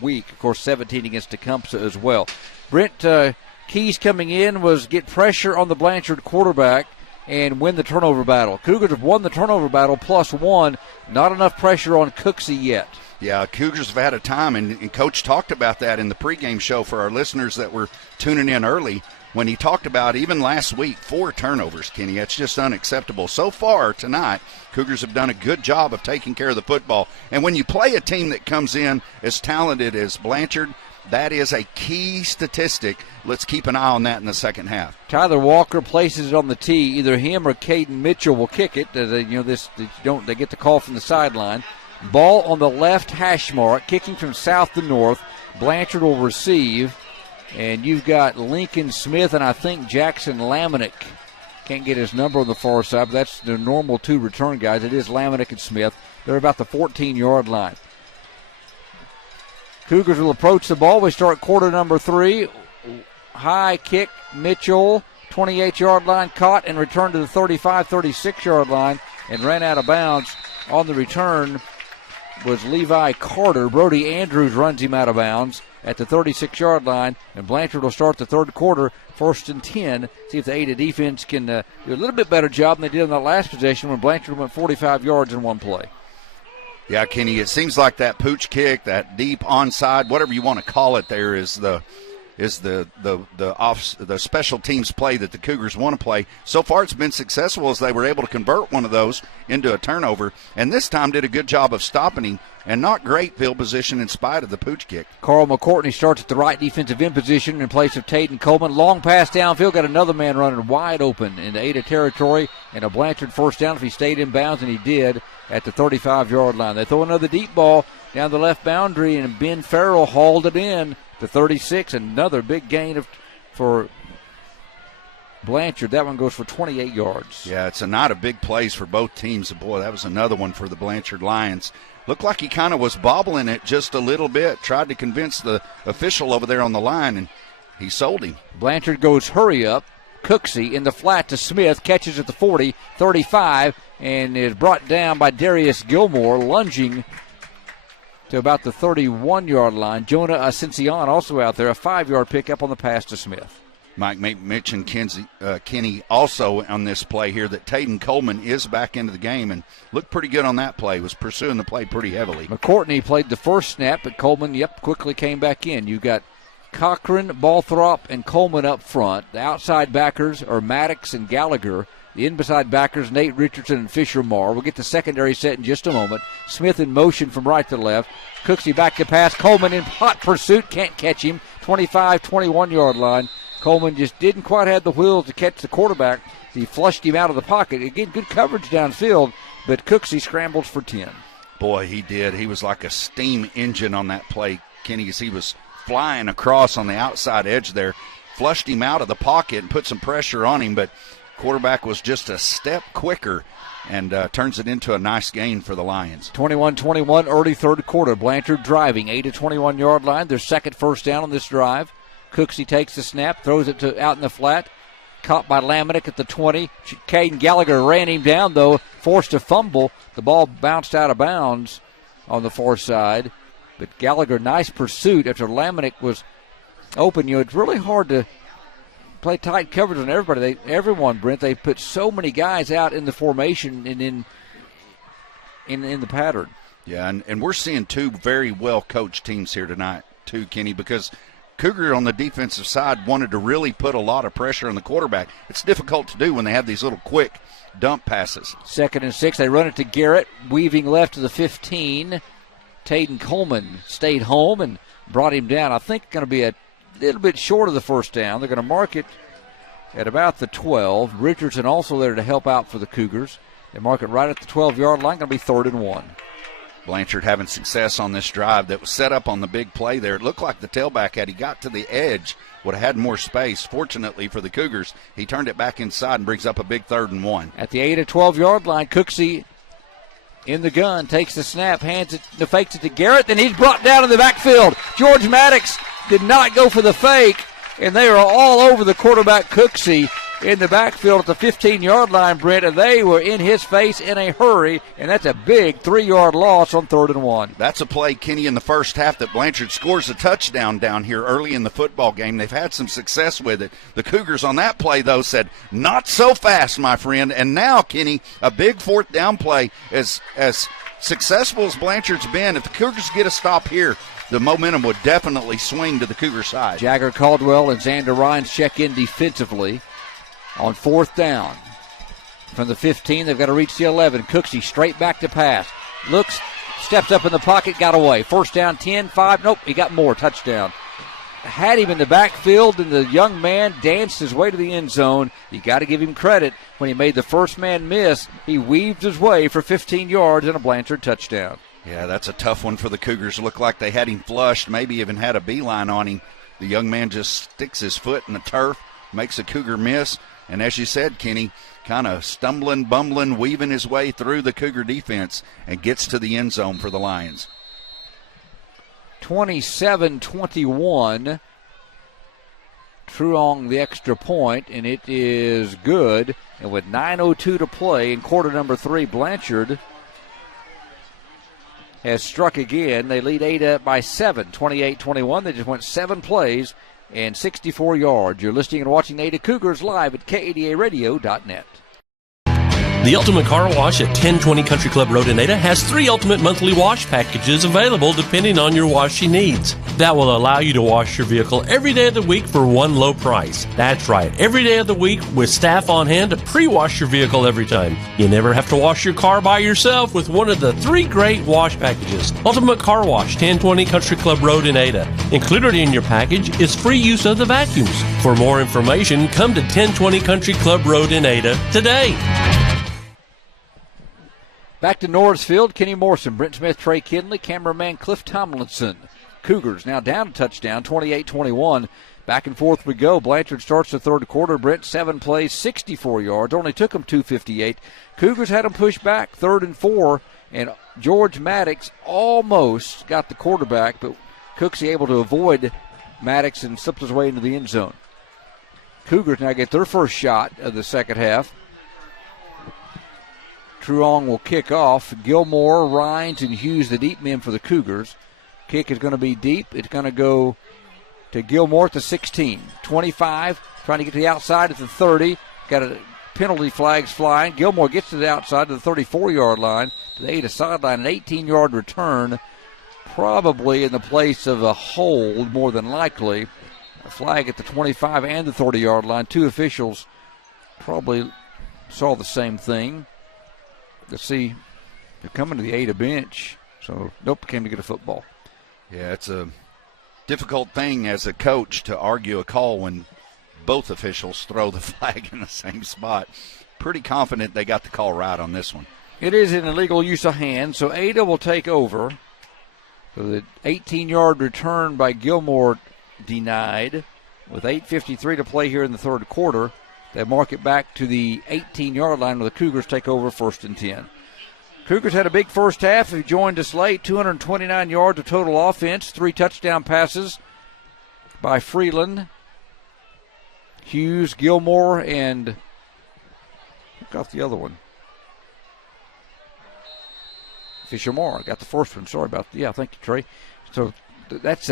week. Of course, 17 against Tecumseh as well. Brent, keys coming in was get pressure on the Blanchard quarterback and win the turnover battle. Cougars have won the turnover battle +1. Not enough pressure on Cooksey yet. Yeah, Cougars have had a time, and Coach talked about that in the pregame show for our listeners that were tuning in early when he talked about even last week, 4 turnovers, Kenny. That's just unacceptable. So far tonight, Cougars have done a good job of taking care of the football. And when you play a team that comes in as talented as Blanchard, that is a key statistic. Let's keep an eye on that in the second half. Tyler Walker places it on the tee. Either him or Caden Mitchell will kick it. They get the call from the sideline. Ball on the left hash mark, kicking from south to north. Blanchard will receive. And you've got Lincoln Smith and I think Jackson Lamanick. Can't get his number on the far side, but that's the normal 2 return guys. It is Lamanick and Smith. They're about the 14-yard line. Cougars will approach the ball. We start quarter number 3. High kick, Mitchell, 28-yard line, caught and returned to the 35, 36-yard line and ran out of bounds. On the return was Levi Carter. Brody Andrews runs him out of bounds at the 36-yard line, and Blanchard will start the third quarter, 1st and 10. See if the Ada defense can do a little bit better job than they did in that last possession when Blanchard went 45 yards in one play. Yeah, Kenny, it seems like that pooch kick, that deep onside, whatever you want to call it there, is the special teams play that the Cougars want to play. So far it's been successful as they were able to convert one of those into a turnover, and this time did a good job of stopping him, and not great field position in spite of the pooch kick. Carl McCourtney starts at the right defensive end position in place of Taden Coleman. Long pass downfield, got another man running wide open into Ada territory, and a Blanchard first down if he stayed in bounds, and he did at the 35-yard line. They throw another deep ball down the left boundary, and Ben Farrell hauled it in to 36. Another big gain for Blanchard. That one goes for 28 yards. Yeah, it's a night of big plays for both teams. Boy, that was another one for the Blanchard Lions. Looked like he kind of was bobbling it just a little bit, tried to convince the official over there on the line, and he sold him. Blanchard goes hurry up. Cooksey in the flat to Smith, catches at the 40, 35, and is brought down by Darius Gilmore, lunging to about the 31-yard line. Jonah Ascension also out there, a 5-yard pickup on the pass to Smith. Mike mentioned Kenny also on this play here that Taden Coleman is back into the game and looked pretty good on that play, was pursuing the play pretty heavily. McCourtney played the first snap, but Coleman, quickly came back in. You got Cochran, Balthrop, and Coleman up front. The outside backers are Maddox and Gallagher. The inside backers, Nate Richardson and Fisher Marr. We'll get the secondary set in just a moment. Smith in motion from right to left. Cooksey back to pass. Coleman in hot pursuit. Can't catch him. 25, 21-yard line. Coleman just didn't quite have the wheels to catch the quarterback. He flushed him out of the pocket. Again, good coverage downfield, but Cooksey scrambles for 10. Boy, he did. He was like a steam engine on that play, Kenny, as he was flying across on the outside edge there. Flushed him out of the pocket and put some pressure on him, but quarterback was just a step quicker and turns it into a nice gain for the Lions. 21-21, early third quarter. Blanchard driving, 8 to 21-yard line. Their second first down on this drive. Cooksey takes the snap, throws it out in the flat. Caught by Lamanick at the 20. Caden Gallagher ran him down, though, forced a fumble. The ball bounced out of bounds on the far side. But Gallagher, nice pursuit after Lamanick was open. It's really hard to play tight coverage on everybody. Everyone, Brent, they put so many guys out in the formation and in the pattern. Yeah, and we're seeing 2 very well-coached teams here tonight, too, Kenny, because Cougar on the defensive side wanted to really put a lot of pressure on the quarterback. It's difficult to do when they have these little quick dump passes. 2nd and 6. They run it to Garrett, weaving left to the 15. Taden Coleman stayed home and brought him down. I think going to be a little bit short of the first down. They're going to mark it at about the 12. Richardson also there to help out for the Cougars. They mark it right at the 12-yard line. Going to be 3rd and 1. Blanchard having success on this drive that was set up on the big play there. It looked like the tailback, had he got to the edge, would have had more space. Fortunately for the Cougars, he turned it back inside and brings up a big 3rd and 1. At the 8 to 12-yard line, Cooksey in the gun, takes the snap, fakes it to Garrett, then he's brought down in the backfield. George Maddox did not go for the fake, and they are all over the quarterback Cooksey in the backfield at the 15-yard line, Brent, and they were in his face in a hurry, and that's a big 3-yard loss on 3rd and 1. That's a play, Kenny, in the first half that Blanchard scores a touchdown down here early in the football game. They've had some success with it. The Cougars on that play, though, said, not so fast, my friend. And now, Kenny, a big 4th down play as successful as Blanchard's been, if the Cougars get a stop here, the momentum would definitely swing to the Cougar side. Jagger Caldwell and Xander Rhines check in defensively on 4th down. From the 15, they've got to reach the 11. Cooksey straight back to pass. Looks, steps up in the pocket, got away. 1st down, 10, 5. Nope, he got more. Touchdown. Had him in the backfield, and the young man danced his way to the end zone. You got to give him credit. When he made the first man miss, he weaved his way for 15 yards and a Blanchard touchdown. Yeah, that's a tough one for the Cougars. Looked like they had him flushed, maybe even had a beeline on him. The young man just sticks his foot in the turf, makes a Cougar miss, and as you said, Kenny, kind of stumbling, bumbling, weaving his way through the Cougar defense and gets to the end zone for the Lions. 27-21. Truong the extra point, and it is good. And with 9:02 to play in quarter number 3, Blanchard has struck again. They lead Ada by 7, 28-21. They just went 7 plays and 64 yards. You're listening and watching Ada Cougars live at KADARadio.net. The Ultimate Car Wash at 1020 Country Club Road in Ada has 3 ultimate monthly wash packages available depending on your washing needs. That will allow you to wash your vehicle every day of the week for one low price. That's right, every day of the week with staff on hand to pre-wash your vehicle every time. You never have to wash your car by yourself with one of the 3 great wash packages. Ultimate Car Wash, 1020 Country Club Road in Ada. Included in your package is free use of the vacuums. For more information, come to 1020 Country Club Road in Ada today. Back to Norrisfield, Kenny Morrison, Brent Smith, Trey Kinley, cameraman Cliff Tomlinson. Cougars now down a touchdown, 28-21. Back and forth we go. Blanchard starts the third quarter. Brent 7 plays, 64 yards. Only took him 2:58. Cougars had him pushed back, 3rd and 4, and George Maddox almost got the quarterback, but Cooksey able to avoid Maddox and slipped his way into the end zone. Cougars now get their first shot of the second half. Truong will kick off. Gilmore, Rhines, and Hughes, the deep men for the Cougars. Kick is going to be deep. It's going to go to Gilmore at the 16. 25, trying to get to the outside at the 30. Got a penalty flags flying. Gilmore gets to the outside to the 34-yard line. To the Ada sideline, an 18-yard return. Probably in the place of a hold, more than likely. A flag at the 25 and the 30-yard line. 2 officials probably saw the same thing. Let's see, they're coming to the Ada bench, so nope, came to get a football. Yeah, it's a difficult thing as a coach to argue a call when both officials throw the flag in the same spot. Pretty confident they got the call right on this one. It is an illegal use of hands, so Ada will take over. So the 18-yard return by Gilmore denied. With 8:53 to play here in the third quarter, they mark it back to the 18-yard line where the Cougars take over 1st and 10. Cougars had a big first half. If you joined us late, 229 yards of total offense, 3 touchdown passes by Freeland, Hughes, Gilmore, and who got the other one? Fisher-Moore got the first one. Sorry about that. Yeah, thank you, Trey. So that's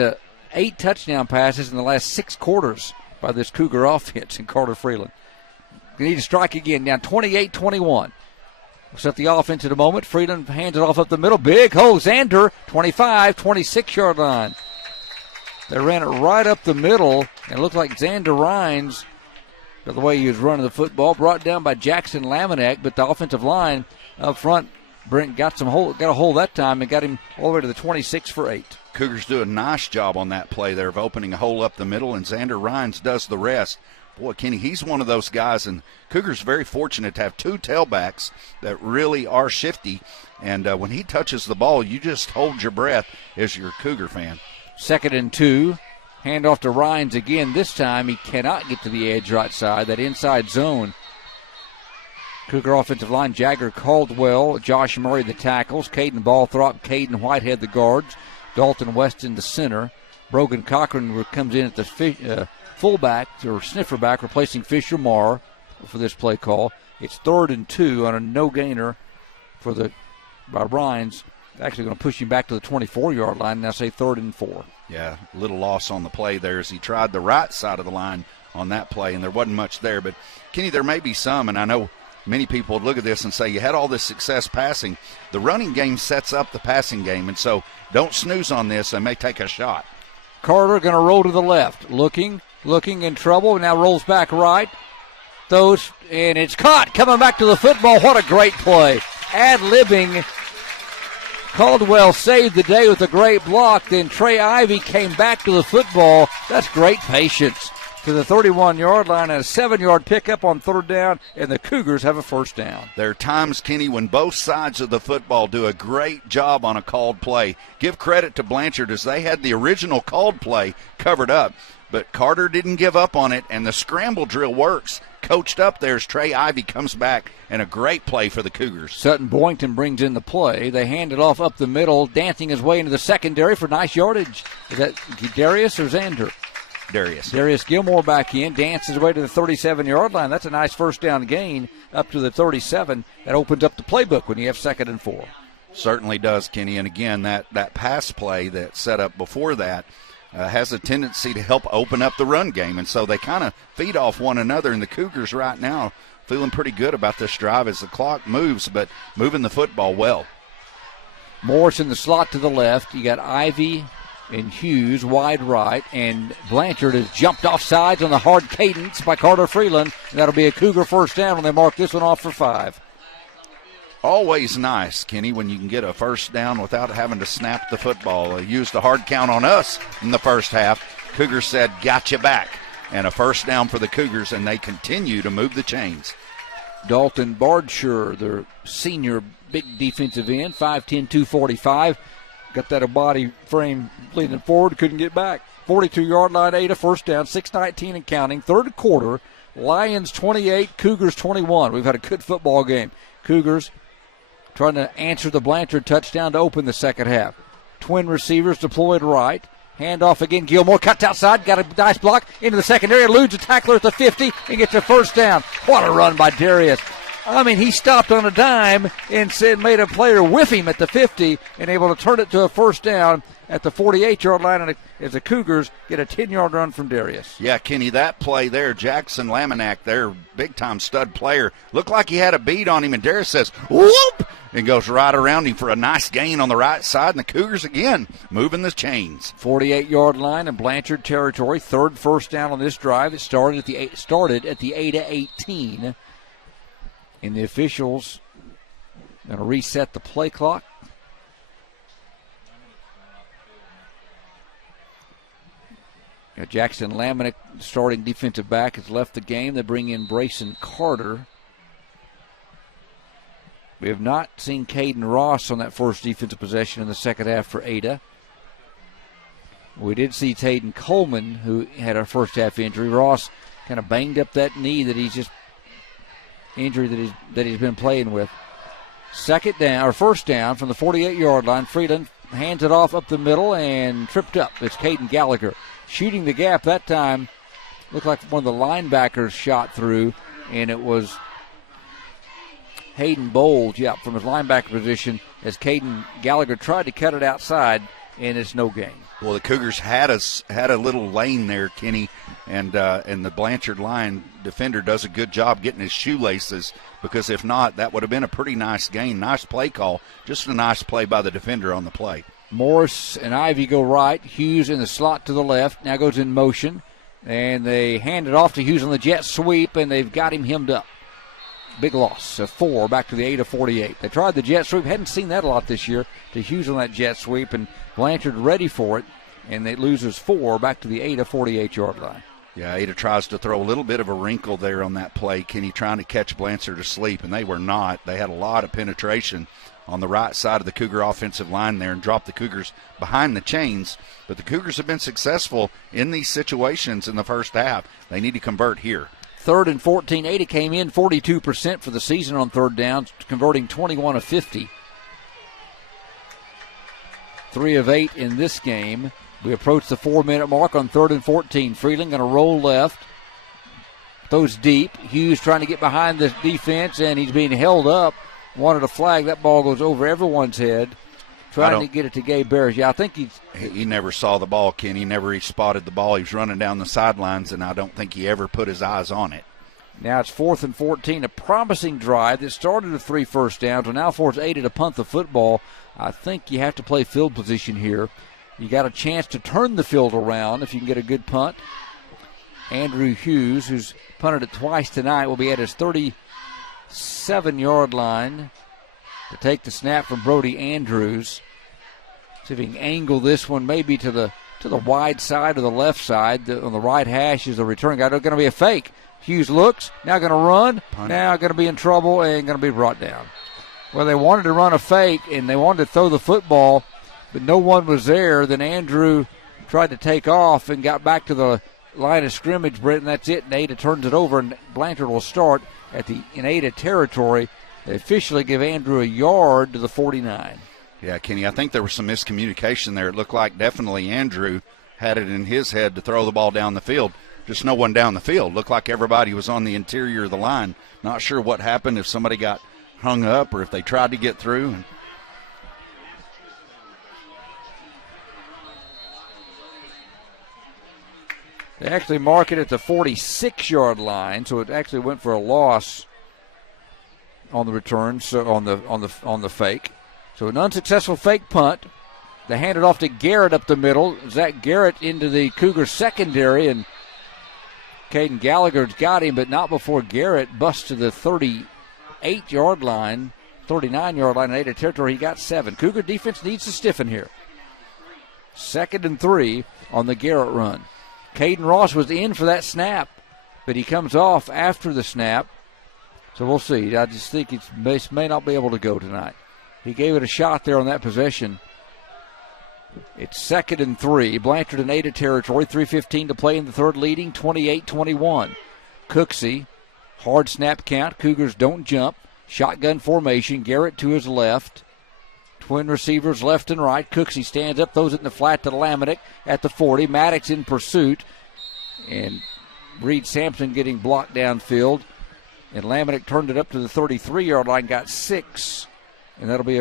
8 touchdown passes in the last 6 quarters by this Cougar offense in Carter Freeland. They need to strike again, down 28-21. We'll set the offense in a moment. Freeland hands it off up the middle. Big hole, Xander, 25, 26-yard line. They ran it right up the middle, and it looked like Xander Rhines, by the way he was running the football, brought down by Jackson Laminack, but the offensive line up front, Brent got a hold that time and got him all the way to the 26 for 8. Cougars do a nice job on that play there of opening a hole up the middle, and Xander Rhines does the rest. Boy, Kenny, he's one of those guys, and Cougars very fortunate to have 2 tailbacks that really are shifty, and when he touches the ball, you just hold your breath as your Cougar fan. 2nd and 2. Hand off to Rhines again. This time he cannot get to the edge right side, that inside zone. Cougar offensive line, Jagger Caldwell, Josh Murray the tackles, Caden Balthrop, Caden Whitehead the guards, Dalton Weston the center. Brogan Cochran comes in at the fullback or sniffer back, replacing Fisher Marr for this play call. It's 3rd and 2 on a no-gainer by Rhines. Actually going to push him back to the 24-yard line. Now say 3rd and 4. Yeah, little loss on the play there as he tried the right side of the line on that play, and there wasn't much there. But, Kenny, there may be some, and I know many people would look at this and say, you had all this success passing. The running game sets up the passing game, and so don't snooze on this. They may take a shot. Carter going to roll to the left, looking in trouble, now rolls back right. Throws, and it's caught, coming back to the football. What a great play. Ad-libbing. Caldwell saved the day with a great block. Then Trey Ivy came back to the football. That's great patience. To the 31-yard line and a 7-yard pickup on third down, and the Cougars have a first down. There are times, Kenny, when both sides of the football do a great job on a called play. Give credit to Blanchard as they had the original called play covered up, but Carter didn't give up on it, and the scramble drill works. Coached up there as Trey Ivy comes back, and a great play for the Cougars. Sutton Boynton brings in the play. They hand it off up the middle, dancing his way into the secondary for nice yardage. Is that Darius or Xander? Darius Gilmore back in, dances his way to the 37-yard line. That's a nice first down gain up to the 37. That opens up the playbook when you have 2nd and 4. Certainly does, Kenny. And again, that pass play that's set up before that has a tendency to help open up the run game. And so they kind of feed off one another. And the Cougars right now feeling pretty good about this drive as the clock moves, but moving the football well. Morris in the slot to the left. You got Ivy and Hughes wide right, and Blanchard has jumped off sides on the hard cadence by Carter Freeland. And that'll be a Cougar first down when they mark this one off for 5. Always nice, Kenny, when you can get a first down without having to snap the football. They used a hard count on us in the first half. Cougars said, got you back. And a first down for the Cougars, and they continue to move the chains. Dalton Bardshire, their senior big defensive end, 5'10", 245. Got that a body frame leaning forward, couldn't get back. 42-yard line, Ada, first down, 6:19 and counting. Third quarter, Lions 28, Cougars 21. We've had a good football game. Cougars trying to answer the Blanchard touchdown to open the second half. Twin receivers deployed right. Handoff again, Gilmore cuts outside, got a nice block into the secondary, eludes a tackler at the 50 and gets a first down. What a run by Darius. I mean, he stopped on a dime and made a player whiff him at the 50 and able to turn it to a first down at the 48-yard line, and as the Cougars get a 10-yard run from Darius. Yeah, Kenny, that play there, Jackson Laminack, their big-time stud player, looked like he had a beat on him, and Darius says, whoop, and goes right around him for a nice gain on the right side, and the Cougars, again, moving the chains. 48-yard line in Blanchard territory, third first down on this drive. It started at the Ada 18. And the officials going to reset the play clock. Jackson Lamanick, starting defensive back, has left the game. They bring in Brayson Carter. We have not seen Caden Ross on that first defensive possession in the second half for Ada. We did see Taden Coleman, who had a first half injury. Ross kind of banged up that knee that he's just injury that he's been playing with. First down from the 48-yard line. Freeland hands it off up the middle and tripped up. It's Caden Gallagher shooting the gap that time. Looked like one of the linebackers shot through, and it was Hayden Bowles, from his linebacker position, as Caden Gallagher tried to cut it outside, and it's no gain. Well, the Cougars had a little lane there, Kenny, and the Blanchard line defender does a good job getting his shoelaces, because if not, that would have been a pretty nice gain. Nice play call, just a nice play by the defender on the play. Morris and Ivy go right. Hughes in the slot to the left. Now goes in motion, and they hand it off to Hughes on the jet sweep, and they've got him hemmed up. Big loss of 4 back to the 8-48. They tried the jet sweep. Hadn't seen that a lot this year, to Hughes on that jet sweep, and Blanchard ready for it, and they loses 4 back to the 48-yard line. Yeah, Ada tries to throw a little bit of a wrinkle there on that play. Kenny trying to catch Blanchard asleep, and they were not. They had a lot of penetration on the right side of the Cougar offensive line there and dropped the Cougars behind the chains. But the Cougars have been successful in these situations in the first half. They need to convert here. 3rd and 14. Ada came in 42% for the season on third downs, converting 21 of 50. 3 of 8 in this game. We approach the 4-minute mark on 3rd and 14. Freeland going to roll left. Throws deep. Hughes trying to get behind the defense, and he's being held up. Wanted a flag. That ball goes over everyone's head. Trying to get it to Gabe Barris. Yeah, I think he never saw the ball, Ken. He spotted the ball. He was running down the sidelines, and I don't think he ever put his eyes on it. Now it's 4th and 14, a promising drive that started with 3 first downs, will now force Ada to punt the football. I think you have to play field position here. You got a chance to turn the field around if you can get a good punt. Andrew Hughes, who's punted it twice tonight, will be at his 37-yard line to take the snap from Brody Andrews. See if he can angle this one maybe to the wide side or the left side. On the right hash is the return guy. It's going to be a fake. Hughes looks, now going to run, now going to be in trouble and going to be brought down. Well, they wanted to run a fake and they wanted to throw the football, but no one was there. Then Andrew tried to take off and got back to the line of scrimmage, Brent, and that's it. And Ada turns it over, and Blanchard will start in Ada territory. They officially give Andrew a yard to the 49. Yeah, Kenny, I think there was some miscommunication there. It looked like definitely Andrew had it in his head to throw the ball down the field. Just no one down the field. Looked like everybody was on the interior of the line. Not sure what happened, if somebody got hung up or if they tried to get through. They actually mark it at the 46-yard line, so it actually went for a loss on the return, so on the fake. So an unsuccessful fake punt. They hand it off to Garrett up the middle. Zach Garrett into the Cougars secondary, and Caden Gallagher's got him, but not before Garrett busts to the 38-yard line, 39-yard line in Ada territory. He got 7. Cougar defense needs to stiffen here. 2nd and 3 on the Garrett run. Caden Ross was in for that snap, but he comes off after the snap. So we'll see. I just think he may not be able to go tonight. He gave it a shot there on that possession. It's 2nd and 3. Blanchard in Ada territory. 3:15 to play in the third, leading 28-21. Cooksey, hard snap count. Cougars don't jump. Shotgun formation. Garrett to his left. Twin receivers left and right. Cooksey stands up, throws it in the flat to Lamanick at the 40. Maddox in pursuit. And Reed Sampson getting blocked downfield. And Lamanick turned it up to the 33-yard line, got 6. And that'll be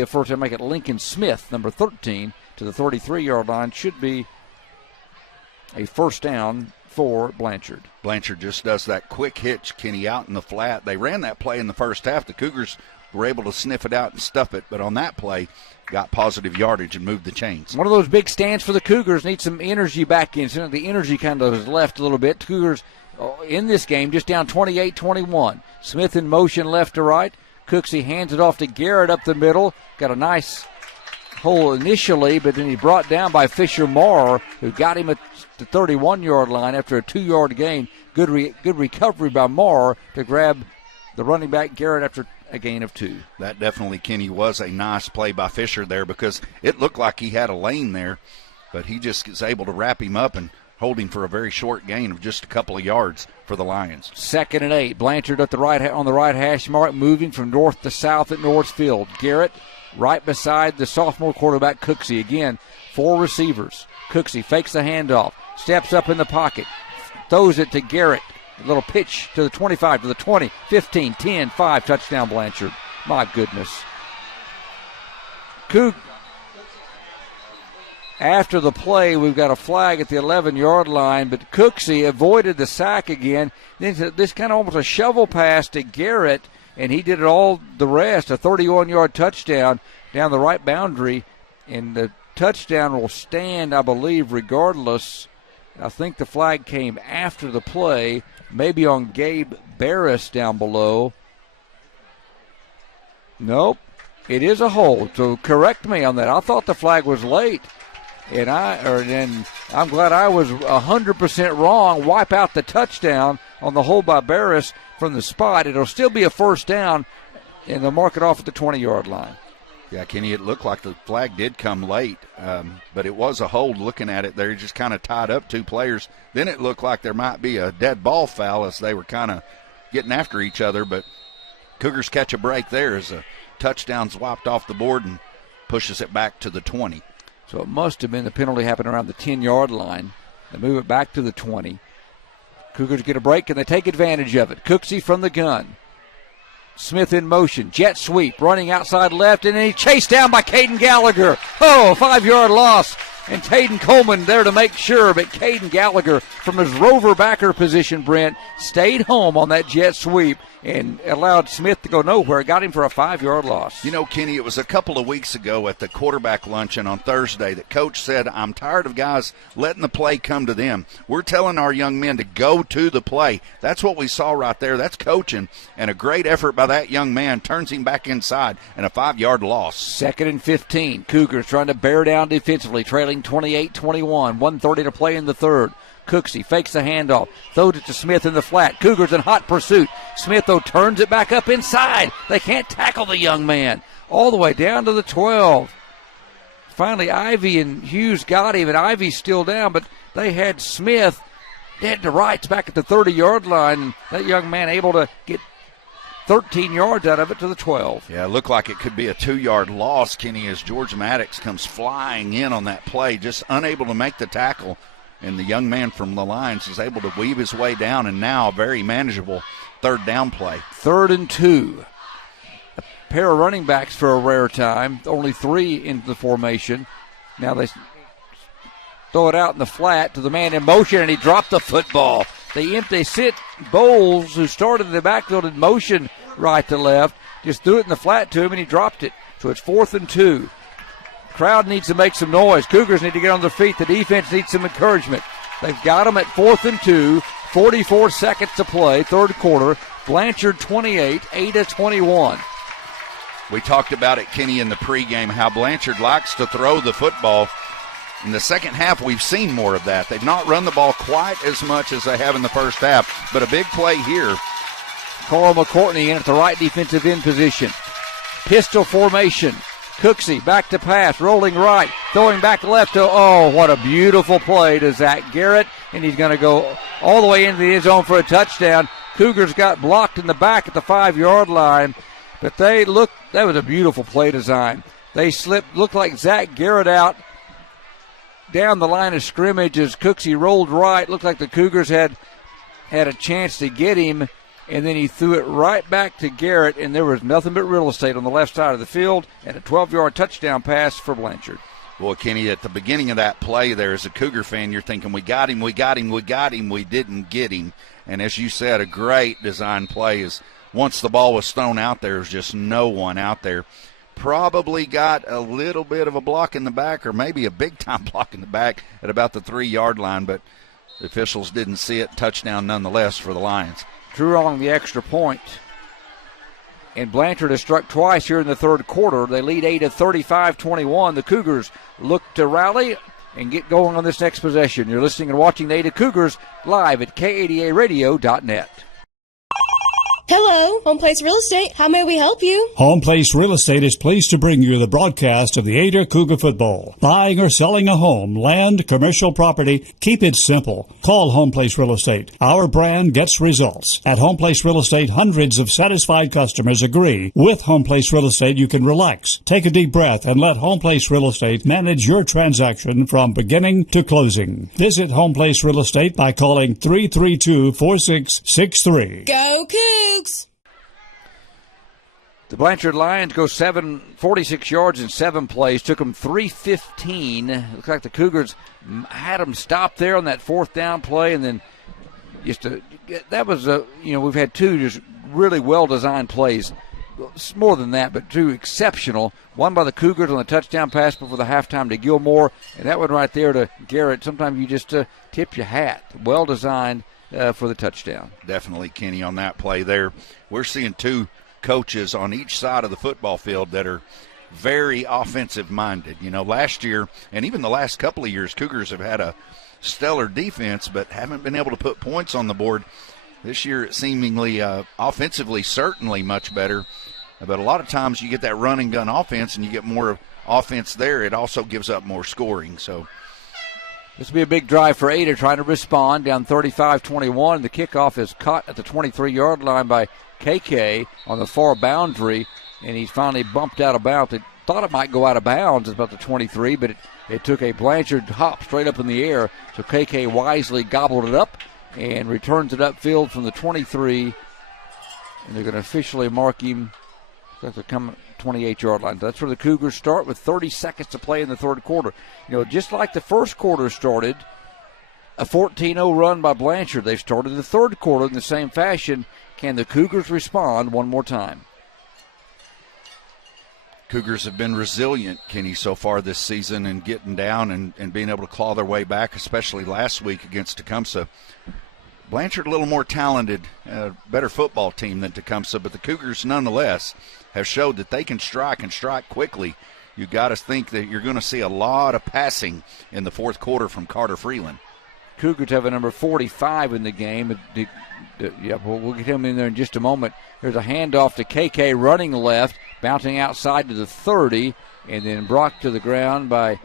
a first down. Make it Lincoln Smith, number 13, to the 33-yard line. Should be a first down for Blanchard. Blanchard just does that quick hitch, Kenny, out in the flat. They ran that play in the first half. The Cougars were able to sniff it out and stuff it, but on that play, got positive yardage and moved the chains. One of those big stands for the Cougars. Need some energy back in. So the energy kind of has left a little bit. Cougars in this game just down 28-21. Smith in motion left to right. Cooksey hands it off to Garrett up the middle. Got a nice hole initially, but then he brought down by Fisher Marr, who got him at the 31-yard line after a 2-yard gain. Good recovery by Marr to grab the running back Garrett after a gain of 2. That definitely, Kenny, was a nice play by Fisher there because it looked like he had a lane there, but he just is able to wrap him up and hold him for a very short gain of just a couple of yards for the Lions. 2nd and 8. Blanchard at on the right hash mark, moving from north to south at Northfield. Garrett right beside the sophomore quarterback Cooksey. Again, 4 receivers. Cooksey fakes the handoff, steps up in the pocket, throws it to Garrett. A little pitch to the 25, to the 20, 15, 10, 5, touchdown Blanchard. My goodness. After the play, we've got a flag at the 11-yard line, but Cooksey avoided the sack again. Then this kind of almost a shovel pass to Garrett, and he did it all the rest. A 31-yard touchdown down the right boundary, and the touchdown will stand, I believe, regardless. I think the flag came after the play, maybe on Gabe Barris down below. Nope, it is a hold, so correct me on that. I thought the flag was late. And I'm glad I was 100% wrong. Wipe out the touchdown on the hold by Barris from the spot. It'll still be a first down, and they'll mark it off at the 20-yard line. Yeah, Kenny, it looked like the flag did come late, but it was a hold looking at it there. He just kind of tied up 2 players. Then it looked like there might be a dead ball foul as they were kind of getting after each other, but Cougars catch a break there as a touchdown's wiped off the board and pushes it back to the 20. So it must have been the penalty happened around the 10-yard line. They move it back to the 20. Cougars get a break, and they take advantage of it. Cooksey from the gun. Smith in motion. Jet sweep. Running outside left, and then he chased down by Caden Gallagher. 5-yard loss. and Caden Coleman there to make sure, but Caden Gallagher from his rover backer position, Brent, stayed home on that jet sweep and allowed Smith to go nowhere. Got him for a 5-yard loss. You know, Kenny, it was a couple of weeks ago at the quarterback luncheon on Thursday that Coach said, I'm tired of guys letting the play come to them. We're telling our young men to go to the play. That's what we saw right there. That's coaching, and a great effort by that young man turns him back inside, and a 5-yard loss. 2nd and 15. Cougars trying to bear down defensively, trailing 28-21. 1:30 to play in the third. Cooksey fakes the handoff, throws it to Smith in the flat. Cougars in hot pursuit. Smith, though, turns it back up inside. They can't tackle the young man. All the way down to the 12. Finally, Ivy and Hughes got him, and Ivy's still down, but they had Smith dead to rights back at the 30-yard line. And that young man able to get 13 yards out of it to the 12. Yeah, it looked like it could be a 2-yard loss, Kenny, as George Maddox comes flying in on that play, just unable to make the tackle. And the young man from the Lions is able to weave his way down, and now a very manageable 3rd down play. 3rd and 2. A pair of running backs for a rare time. Only 3 in the formation. Now they throw it out in the flat to the man in motion, and he dropped the football. They sit Bowles, who started in the backfield in motion right to left, just threw it in the flat to him, and he dropped it. So it's 4th and 2. Crowd needs to make some noise. Cougars need to get on their feet. The defense needs some encouragement. They've got them at 4th and 2. 44 seconds to play, 3rd quarter. Blanchard 28, Ada 21. We talked about it, Kenny, in the pregame, how Blanchard likes to throw the football. In the second half, we've seen more of that. They've not run the ball quite as much as they have in the first half, but a big play here. Carl McCourtney in at the right defensive end position. Pistol formation. Cooksey back to pass, rolling right, throwing back left. What a beautiful play to Zach Garrett, and he's going to go all the way into the end zone for a touchdown. Cougars got blocked in the back at the 5-yard line, but that was a beautiful play design. They looked like Zach Garrett out down the line of scrimmage as Cooksey rolled right. Looked like the Cougars had a chance to get him, and then he threw it right back to Garrett, and there was nothing but real estate on the left side of the field, and a 12-yard touchdown pass for Blanchard. Boy, Kenny, at the beginning of that play there, as a Cougar fan, you're thinking, we got him, we didn't get him. And as you said, a great design play is once the ball was thrown out there, there's just no one out there. Probably got a little bit of a block in the back, or maybe a big-time block in the back at about the 3-yard line, but the officials didn't see it. Touchdown nonetheless for the Lions. Drew along the extra point. And Blanchard has struck twice here in the 3rd quarter. They lead 35-21. The Cougars look to rally and get going on this next possession. You're listening and watching the Ada Cougars live at KADARadio.net. Hello, Home Place Real Estate. How may we help you? Home Place Real Estate is pleased to bring you the broadcast of the Ada Cougar football. Buying or selling a home, land, commercial property, keep it simple. Call Home Place Real Estate. Our brand gets results. At Home Place Real Estate, hundreds of satisfied customers agree. With Home Place Real Estate, you can relax, take a deep breath, and let Home Place Real Estate manage your transaction from beginning to closing. Visit Home Place Real Estate by calling 332-4663. Go Cougs! The Blanchard Lions go 46 yards in 7 plays. Took them 3:15. Looks like the Cougars had them stopped there on that 4th down play, and then we've had 2 just really well-designed plays. More than that, but 2 exceptional. One by the Cougars on the touchdown pass before the halftime to Gilmore, and that one right there to Garrett. Sometimes you just tip your hat. Well-designed for the touchdown. Definitely, Kenny, on that play there. We're seeing 2 coaches on each side of the football field that are very offensive-minded. You know, last year and even the last couple of years, Cougars have had a stellar defense but haven't been able to put points on the board. This year, it's seemingly offensively certainly much better. But a lot of times you get that run-and-gun offense and you get more offense there. It also gives up more scoring. So this will be a big drive for Ada, trying to respond, down 35-21. The kickoff is caught at the 23-yard line by KK on the far boundary, and he's finally bumped out of bounds. They thought it might go out of bounds at about the 23, but it took a Blanchard hop straight up in the air, so KK wisely gobbled it up and returns it upfield from the 23, and they're going to officially mark him They're coming 28-yard line. That's where the Cougars start with 30 seconds to play in the third quarter. Just like the first quarter started, a 14-0 run by Blanchard. They've started the third quarter in the same fashion. Can the Cougars respond one more time? Cougars have been resilient, Kenny, so far this season and getting down and being able to claw their way back, especially last week against Tecumseh. Blanchard a little more talented, better football team than Tecumseh, but the Cougars nonetheless have showed that they can strike and strike quickly. You got to think that you're going to see a lot of passing in the fourth quarter from Carter Freeland. Cougars have a number 45 in the game. We'll get him in there in just a moment. There's a handoff to KK running left, bouncing outside to the 30, and then brought to the ground by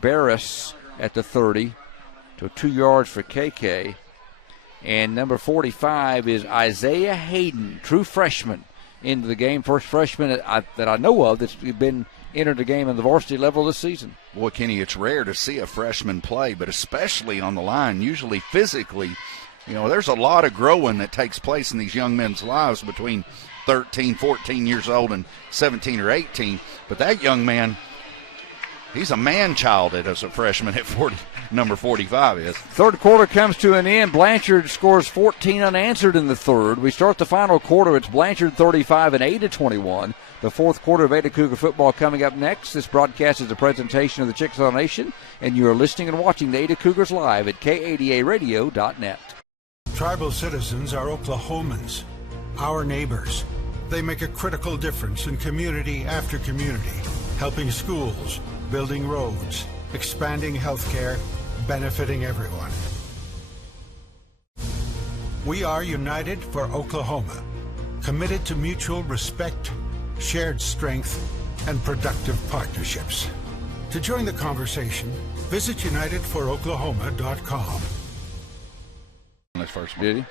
Barris at the 30. So 2 yards for KK. And number 45 is Isaiah Hayden, true freshman, into the game. First freshman that I know of that's been entered the game at the varsity level this season. Boy, Kenny, it's rare to see a freshman play, but especially on the line, usually physically, there's a lot of growing that takes place in these young men's lives between 13, 14 years old and 17 or 18. But that young man, he's a man-child as a freshman at number 45 is. Third quarter comes to an end. Blanchard scores 14 unanswered in the third. We start the final quarter. It's Blanchard 35 and Ada 21. The fourth quarter of Ada Cougar football coming up next. This broadcast is a presentation of the Chickasaw Nation, and you are listening and watching the Ada Cougars live at KADARadio.net. Tribal citizens are Oklahomans, our neighbors. They make a critical difference in community after community, helping schools, building roads, expanding healthcare, benefiting everyone. We are united for Oklahoma, committed to mutual respect, shared strength, and productive partnerships. To join the conversation, visit unitedforoklahoma.com. Beauty.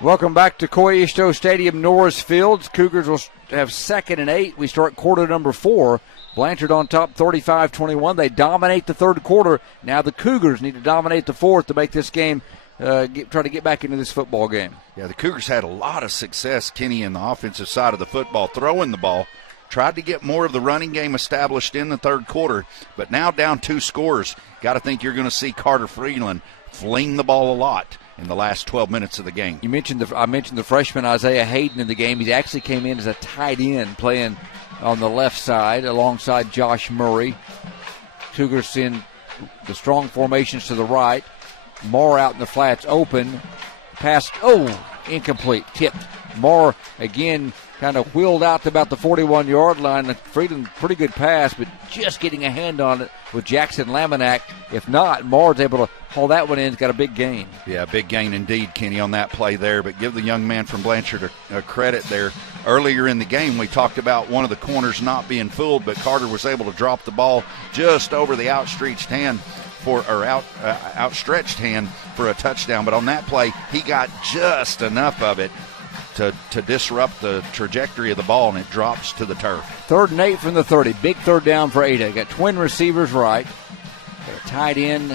Welcome back to Coyisto Stadium, Norris Fields. Cougars will have 2nd and 8. We start quarter number 4. Blanchard on top 35-21. They dominate the third quarter. Now the Cougars need to dominate the fourth to make this game, try to get back into this football game. Yeah, the Cougars had a lot of success, Kenny, in the offensive side of the football, throwing the ball. Tried to get more of the running game established in the third quarter, but now down 2 scores. Got to think you're going to see Carter Freeland fling the ball a lot in the last 12 minutes of the game. I mentioned the freshman Isaiah Hayden in the game. He actually came in as a tight end playing on the left side alongside Josh Murray. Cougars in the strong formations to the right. Moore out in the flats open. Pass, incomplete. Tipped. Moore again kind of wheeled out to about the 41-yard line. Freeland, pretty good pass, but just getting a hand on it with Jackson Laminack. If not, Moore's able to haul that one in. He's got a big gain. Yeah, big gain indeed, Kenny, on that play there. But give the young man from Blanchard a credit there. Earlier in the game, we talked about one of the corners not being fooled, but Carter was able to drop the ball just over the outstretched hand for a touchdown. But on that play, he got just enough of it to disrupt the trajectory of the ball, and it drops to the turf. 3rd and 8 from the 30. Big third down for Ada. Got twin receivers right. Got a tight end,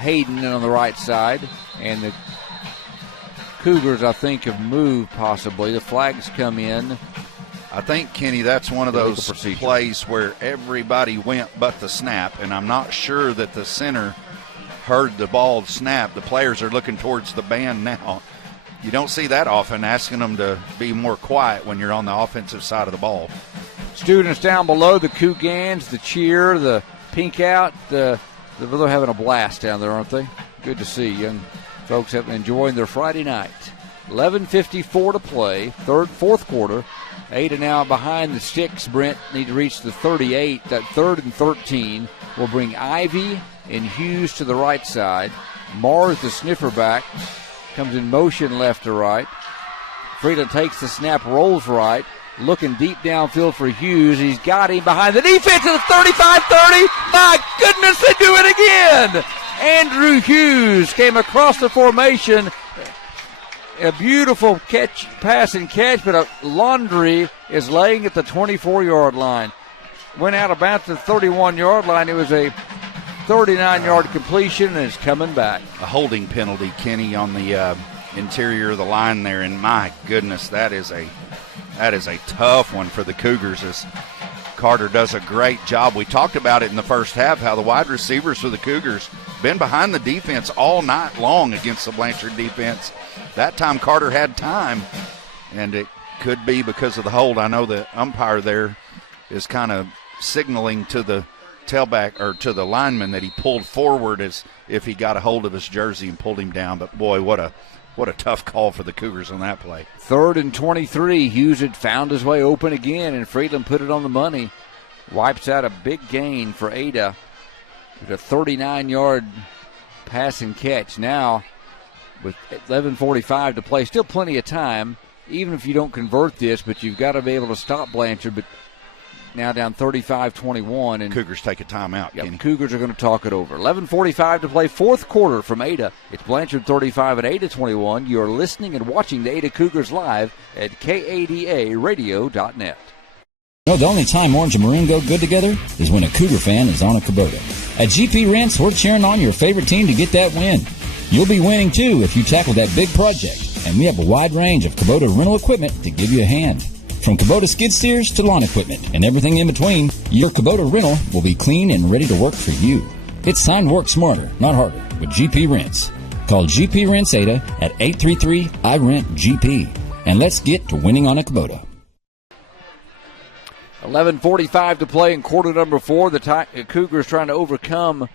Hayden, on the right side. And the Cougars, I think, have moved possibly. The flags come in. I think, Kenny, that's one of those plays where everybody went but the snap, and I'm not sure that the center heard the ball snap. The players are looking towards the band now. You don't see that often, asking them to be more quiet when you're on the offensive side of the ball. Students down below, the Cougars, the cheer, the pink out, they're having a blast down there, aren't they? Good to see young folks have been enjoying their Friday night. 11:54 to play, fourth quarter. Ada now behind the sticks. Brent need to reach the 38. That 3rd and 13 will bring Ivy and Hughes to the right side. Mars, the sniffer back, comes in motion left to right. Freeland takes the snap, rolls right, looking deep downfield for Hughes. He's got him behind the defense at the 35-30. My goodness, they do it again. Andrew Hughes came across the formation. A beautiful pass and catch, but Laundry is laying at the 24-yard line. Went out about the 31-yard line. It was a 39-yard completion, and it's coming back. A holding penalty, Kenny, on the interior of the line there, and my goodness, that is a tough one for the Cougars as Carter does a great job. We talked about it in the first half, how the wide receivers for the Cougars been behind the defense all night long against the Blanchard defense. That time Carter had time, and it could be because of the hold. I know the umpire there is kind of signaling to the tailback or to the lineman that he pulled forward as if he got a hold of his jersey and pulled him down. But boy, what a tough call for the Cougars on that play. 3rd and 23. Hughes had found his way open again, and Friedland put it on the money. Wipes out a big gain for Ada with a 39-yard passing catch. Now, with 11:45 to play, still plenty of time, even if you don't convert this, but you've got to be able to stop Blanchard. But now down 35-21. And Cougars take a timeout, Kenny. Cougars are going to talk it over. 11:45 to play, fourth quarter from Ada. It's Blanchard 35 and Ada 21. You're listening and watching the Ada Cougars live at KADARadio.net. No, the only time orange and maroon go good together is when a Cougar fan is on a Kubota. At GP Rents, we're cheering on your favorite team to get that win. You'll be winning, too, if you tackle that big project. And we have a wide range of Kubota rental equipment to give you a hand. From Kubota skid steers to lawn equipment and everything in between, your Kubota rental will be clean and ready to work for you. It's time to work smarter, not harder, with GP Rents. Call GP Rents Ada at 833-I-RENT-GP. And let's get to winning on a Kubota. 11:45 to play in quarter number 4. The Cougars trying to overcome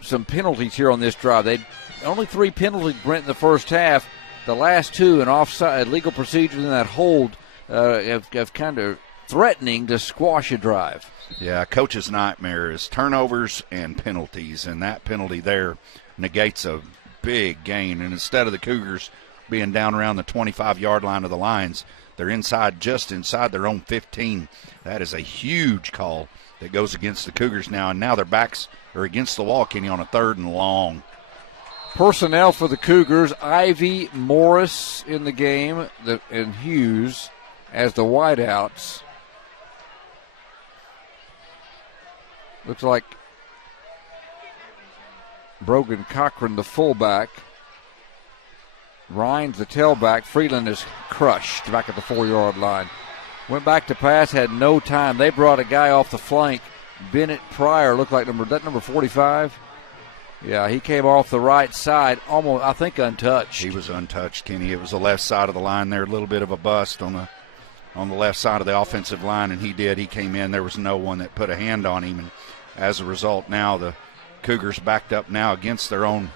some penalties here on this drive. They only 3 penalties, Brent, in the first half. The last 2, an offside, legal procedures in that hold, have kind of threatening to squash a drive. Yeah, coach's nightmare is turnovers and penalties, and that penalty there negates a big gain. And instead of the Cougars being down around the 25-yard line of the Lions, they're just inside their own 15. That is a huge call that goes against the Cougars now, and now their backs are against the wall, Kenny, on a 3rd and long. Personnel for the Cougars, Ivy, Morris in the game, and Hughes as the wideouts. Looks like Brogan Cochran, the fullback. Rhines, the tailback. Freeland is crushed back at the 4-yard line. Went back to pass, had no time. They brought a guy off the flank. Bennett Pryor looked like number 45. Yeah, he came off the right side, almost, I think, untouched. He was untouched, Kenny. It was the left side of the line there, a little bit of a bust on the left side of the offensive line, and he came in. There was no one that put a hand on him, and as a result, now the Cougars backed up now against their own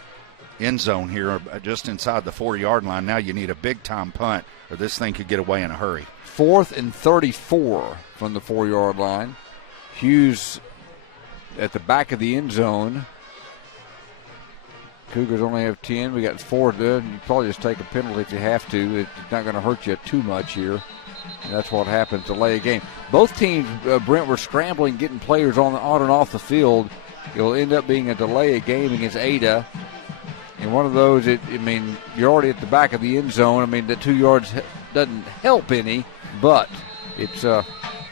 end zone here, just inside the 4-yard line. Now you need a big-time punt, or this thing could get away in a hurry. 4th and 34 from the 4-yard line. Hughes at the back of the end zone. Cougars only have 10. We got 4 done. You probably just take a penalty if you have to. It's not going to hurt you too much here. And that's what happens, delay a game. Both teams, Brent, were scrambling, getting players on and off the field. It'll end up being a delay a game against Ada. And one of those, you're already at the back of the end zone. The 2 yards doesn't help any, but it's at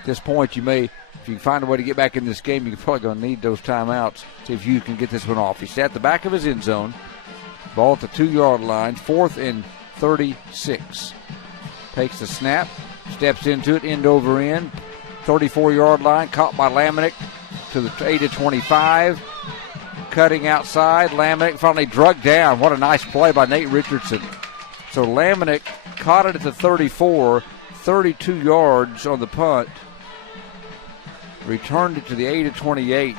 this point if you find a way to get back in this game, you're probably going to need those timeouts. See if you can get this one off. He's at the back of his end zone. Ball at the 2-yard line, 4th and 36. Takes the snap, steps into it, end over end. 34-yard line, caught by Lamanick to the 8-25. Cutting outside, Lamanick finally drug down. What a nice play by Nate Richardson. So Lamanick caught it at the 34, 32 yards on the punt. Returned it to the 8-28.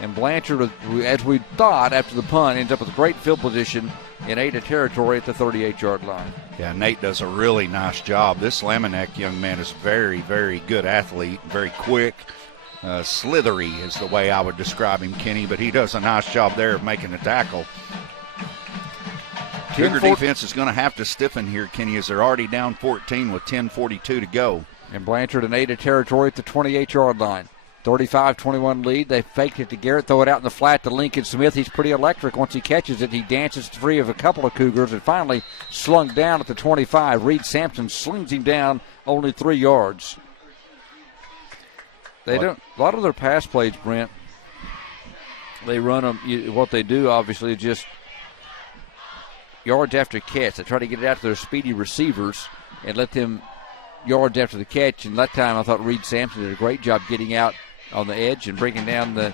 And Blanchard, as we thought after the punt, ends up with a great field position in Ada territory at the 38-yard line. Yeah, Nate does a really nice job. This Lamanick young man is very, very good athlete, very quick. Slithery is the way I would describe him, Kenny, but he does a nice job there of making a tackle. Cougar defense is going to have to stiffen here, Kenny, as they're already down 14 with 10:42 to go. And Blanchard in Ada territory at the 28-yard line. 35-21 lead. They faked it to Garrett, throw it out in the flat to Lincoln Smith. He's pretty electric. Once he catches it, he dances free of a couple of Cougars and finally slung down at the 25. Reed Sampson slings him down only 3 yards. A lot of their pass plays, Brent, they run them. What they do, obviously, is just yards after catch. They try to get it out to their speedy receivers and let them yards after the catch. And that time I thought Reed Sampson did a great job getting out on the edge and bringing down the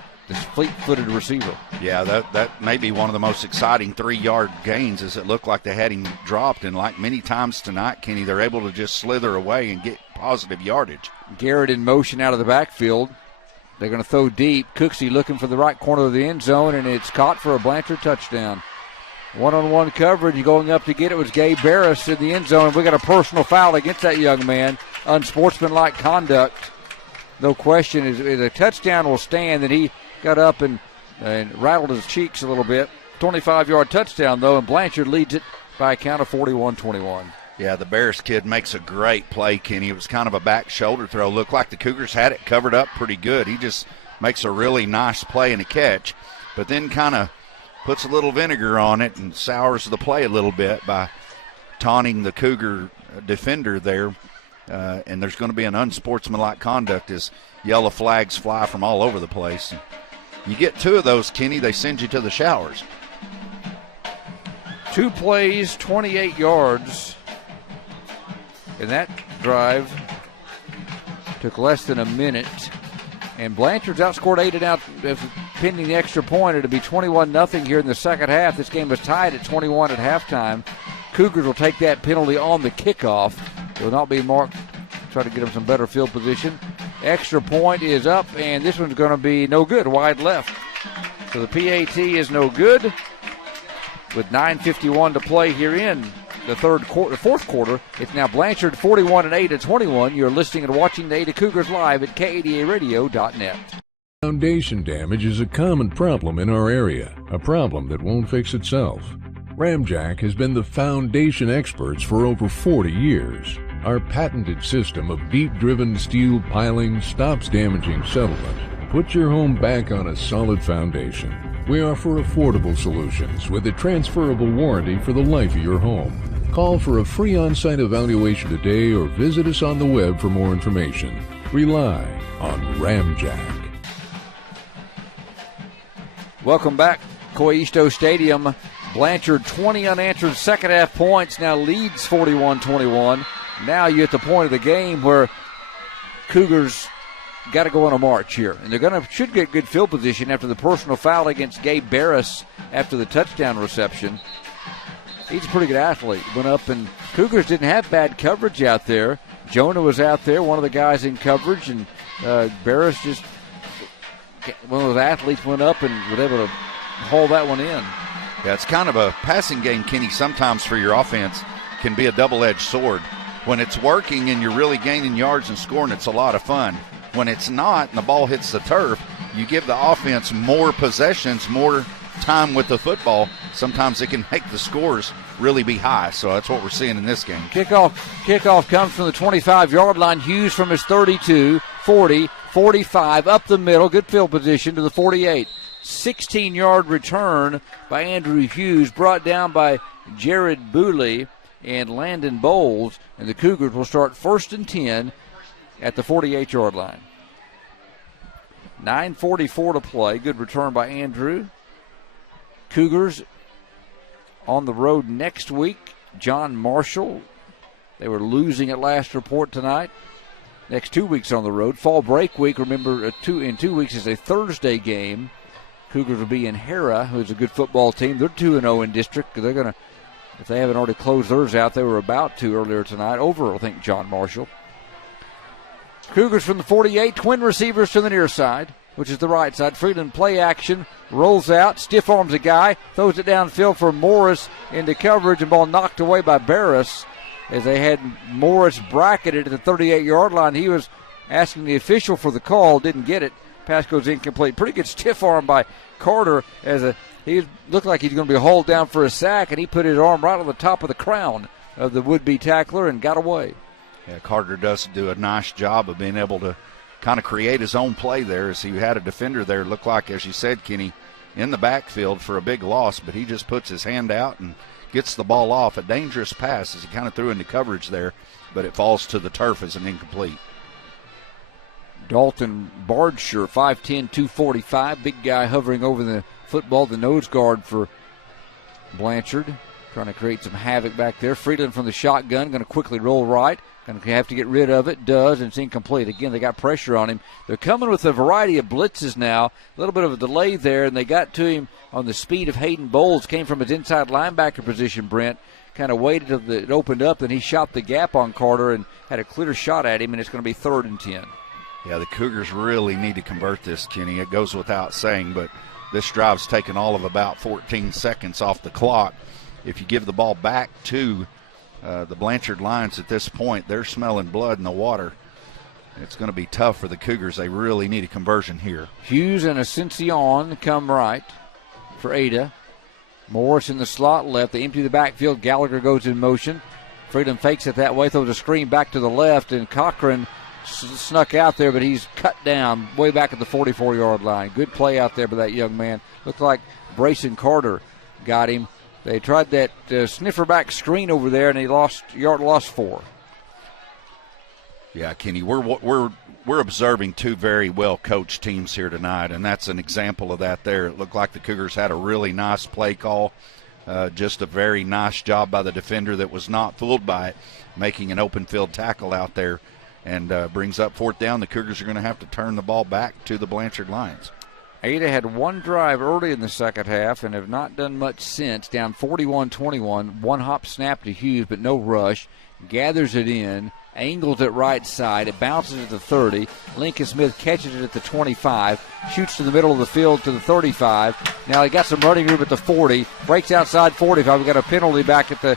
fleet-footed receiver. Yeah, that may be one of the most exciting 3-yard gains, as it looked like they had him dropped. And like many times tonight, Kenny, they're able to just slither away and get positive yardage. Garrett in motion out of the backfield. They're going to throw deep. Cooksey looking for the right corner of the end zone, and it's caught for a Blanchard touchdown. One-on-one coverage going up to get it was Gabe Barris in the end zone. We got a personal foul against that young man. Unsportsmanlike conduct. No question. If a touchdown will stand, then he got up and rattled his cheeks a little bit. 25-yard touchdown, though, and Blanchard leads it by a count of 41-21. Yeah, the Bears kid makes a great play, Kenny. It was kind of a back shoulder throw. Looked like the Cougars had it covered up pretty good. He just makes a really nice play and a catch, but then kind of puts a little vinegar on it and sours the play a little bit by taunting the Cougar defender there. And there's going to be an unsportsmanlike conduct as yellow flags fly from all over the place. You get 2 of those, Kenny, they send you to the showers. 2 plays, 28 yards. And that drive took less than a minute. And Blanchard's outscored 8 and out, pending the extra point. It'll be 21-0 here in the second half. This game was tied at 21 at halftime. Cougars will take that penalty on the kickoff. It will not be marked. Try to get them some better field position. Extra point is up, and this one's going to be no good, wide left. So the PAT is no good. With 9:51 to play here in the fourth quarter, it's now Blanchard 41-8 at 21. You're listening and watching the Ada Cougars live at KADARadio.net. Foundation damage is a common problem in our area, a problem that won't fix itself. Ramjack has been the foundation experts for over 40 years. Our patented system of deep-driven steel piling stops damaging settlement. Put your home back on a solid foundation. We offer affordable solutions with a transferable warranty for the life of your home. Call for a free on-site evaluation today or visit us on the web for more information. Rely on Ramjack. Welcome back, Coisto Stadium. Blanchard 20 unanswered second half points, now leads 41-21. Now you're at the point of the game where Cougars got to go on a march here. And they're should get good field position after the personal foul against Gabe Barris after the touchdown reception. He's a pretty good athlete. Went up, and Cougars didn't have bad coverage out there. Jonah was out there, one of the guys in coverage, and Barris just, one of those athletes, went up and was able to haul that one in. Yeah, it's kind of a passing game, Kenny, sometimes for your offense can be a double-edged sword. When it's working and you're really gaining yards and scoring, it's a lot of fun. When it's not and the ball hits the turf, you give the offense more possessions, more time with the football. Sometimes it can make the scores really be high, so that's what we're seeing in this game. Kickoff comes from the 25-yard line. Hughes from his 32, 40, 45, up the middle, good field position to the 48. 16-yard return by Andrew Hughes, brought down by Jared Booley and Landon Bowles, and the Cougars will start 1st and 10 at the 48-yard line. 9:44 to play. Good return by Andrew. Cougars on the road next week. John Marshall. They were losing at last report tonight. Next 2 weeks on the road. Fall break week, remember, in 2 weeks is a Thursday game. Cougars will be in Hera, who's a good football team. They're 2-0 in district. They're going to, if they haven't already closed theirs out, they were about to earlier tonight over, I think, John Marshall. Cougars from the 48, twin receivers to the near side, which is the right side. Freeland play action, rolls out, stiff arms a guy, throws it downfield for Morris into coverage, and ball knocked away by Barris as they had Morris bracketed at the 38-yard line. He was asking the official for the call, didn't get it. Pass goes incomplete. Pretty good stiff arm by Carter as he looked like he's going to be hauled down for a sack, and he put his arm right on the top of the crown of the would-be tackler and got away. Yeah, Carter does do a nice job of being able to kind of create his own play there, as he had a defender there, looked like, as you said, Kenny, in the backfield for a big loss, but he just puts his hand out and gets the ball off. A dangerous pass as he kind of threw into coverage there, but it falls to the turf as an incomplete. Dalton Bardsher, 5'10", 245. Big guy hovering over the football, the nose guard for Blanchard. Trying to create some havoc back there. Freeland from the shotgun, going to quickly roll right. Going to have to get rid of it. Does, and it's incomplete. Again, they got pressure on him. They're coming with a variety of blitzes now. A little bit of a delay there, and they got to him on the speed of Hayden Bowles. Came from his inside linebacker position, Brent. Kind of waited until it opened up, and he shot the gap on Carter and had a clear shot at him, and it's going to be 3rd and 10. Yeah, the Cougars really need to convert this, Kenny. It goes without saying, but this drive's taken all of about 14 seconds off the clock. If you give the ball back to the Blanchard Lions at this point, they're smelling blood in the water. It's going to be tough for the Cougars. They really need a conversion here. Hughes and Ascension come right for Ada. Morris in the slot left. They empty the backfield. Gallagher goes in motion. Freedom fakes it that way, throws a screen back to the left, and Cochran snuck out there, but he's cut down way back at the 44-yard line. Good play out there by that young man. Looked like Brayson Carter got him. They tried that sniffer back screen over there, and he lost 4. Yeah, Kenny, we're observing two very well coached teams here tonight, and that's an example of that there. It looked like the Cougars had a really nice play call, just a very nice job by the defender that was not fooled by it, making an open field tackle out there, and brings up 4th down. The Cougars are going to have to turn the ball back to the Blanchard Lions. Ada had one drive early in the second half and have not done much since. Down 41-21, one hop snap to Hughes, but no rush. Gathers it in, angles it right side. It bounces at the 30. Lincoln Smith catches it at the 25, shoots to the middle of the field to the 35. Now he got some running room at the 40, breaks outside 45. We got a penalty back at the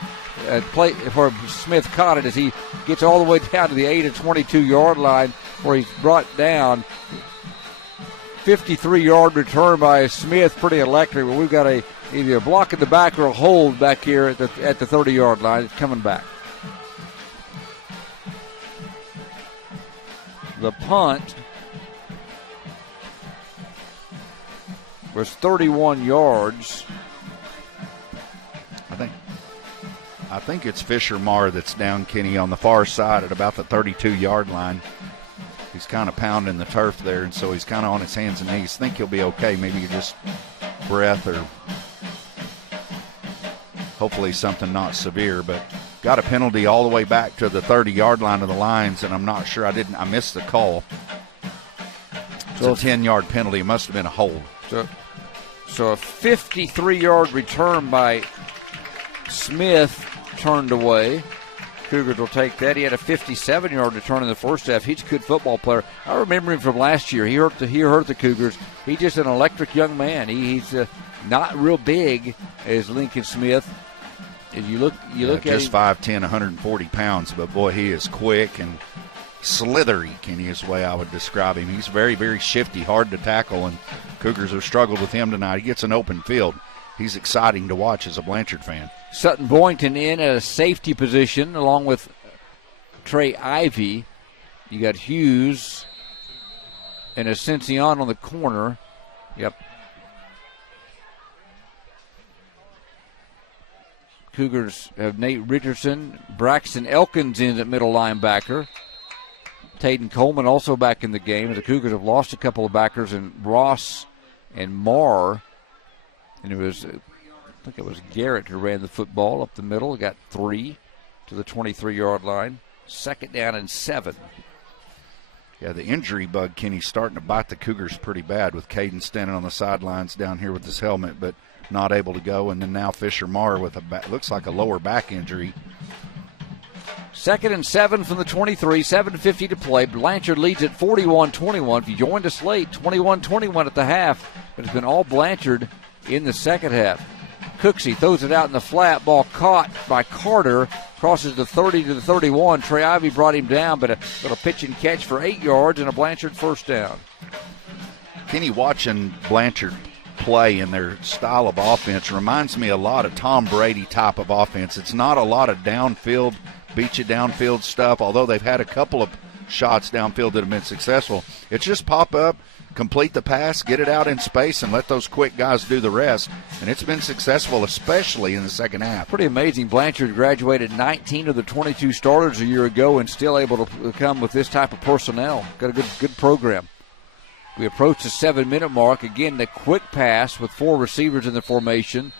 play where Smith caught it as he gets all the way down to the 22-yard line where he's brought down. 53-yard return by Smith, pretty electric. But we've got either a block in the back or a hold back here at the 30-yard line. It's coming back. The punt was 31 yards. I think it's Fisher Marr that's down, Kenny, on the far side at about the 32-yard line. He's kind of pounding the turf there, and so he's kind of on his hands and knees. Think he'll be okay. Maybe just breath or hopefully something not severe, but got a penalty all the way back to the 30-yard line of the Lions, and I'm not sure I missed the call. It's a 10-yard penalty. It must have been a hold. So a 53-yard return by Smith turned away. Cougars will take that. He had a 57-yard return in the first half. He's a good football player. I remember him from last year. He hurt the Cougars. He's just an electric young man. He's not real big as Lincoln Smith. If you look at just him, 5'10", 140 pounds, but boy, he is quick and slithery, Kenny, is the way I would describe him. He's very, very shifty, hard to tackle, and Cougars have struggled with him tonight. He gets an open field. He's exciting to watch as a Blanchard fan. Sutton Boynton in at a safety position along with Trey Ivy. You got Hughes and Ascension on the corner. Yep. Cougars have Nate Richardson. Braxton Elkins in at middle linebacker. Taden Coleman also back in the game. The Cougars have lost a couple of backers, and Ross and Marr. And I think it was Garrett who ran the football up the middle. Got 3 to the 23-yard line. 2nd down and 7. Yeah, the injury bug, Kenny, starting to bite the Cougars pretty bad with Caden standing on the sidelines down here with his helmet, but not able to go. And then now Fisher Marr with looks like a lower back injury. 2nd and 7 from the 23, 7:50 to play. Blanchard leads at 41-21. If you joined us late, 21-21 at the half, but it's been all Blanchard in the second half. Cooksey throws it out in the flat. Ball caught by Carter. Crosses the 30 to the 31. Trey Ivy brought him down, but a little pitch and catch for 8 yards and a Blanchard first down. Kenny, watching Blanchard play in their style of offense reminds me a lot of Tom Brady type of offense. It's not a lot of downfield, beat you downfield stuff, although they've had a couple of shots downfield that have been successful. It's just pop up, complete the pass, get it out in space, and let those quick guys do the rest. And it's been successful, especially in the second half. Pretty amazing. Blanchard graduated 19 of the 22 starters a year ago and still able to come with this type of personnel. Got a good program. We approach the 7-minute mark. Again, the quick pass with 4 receivers in the formation.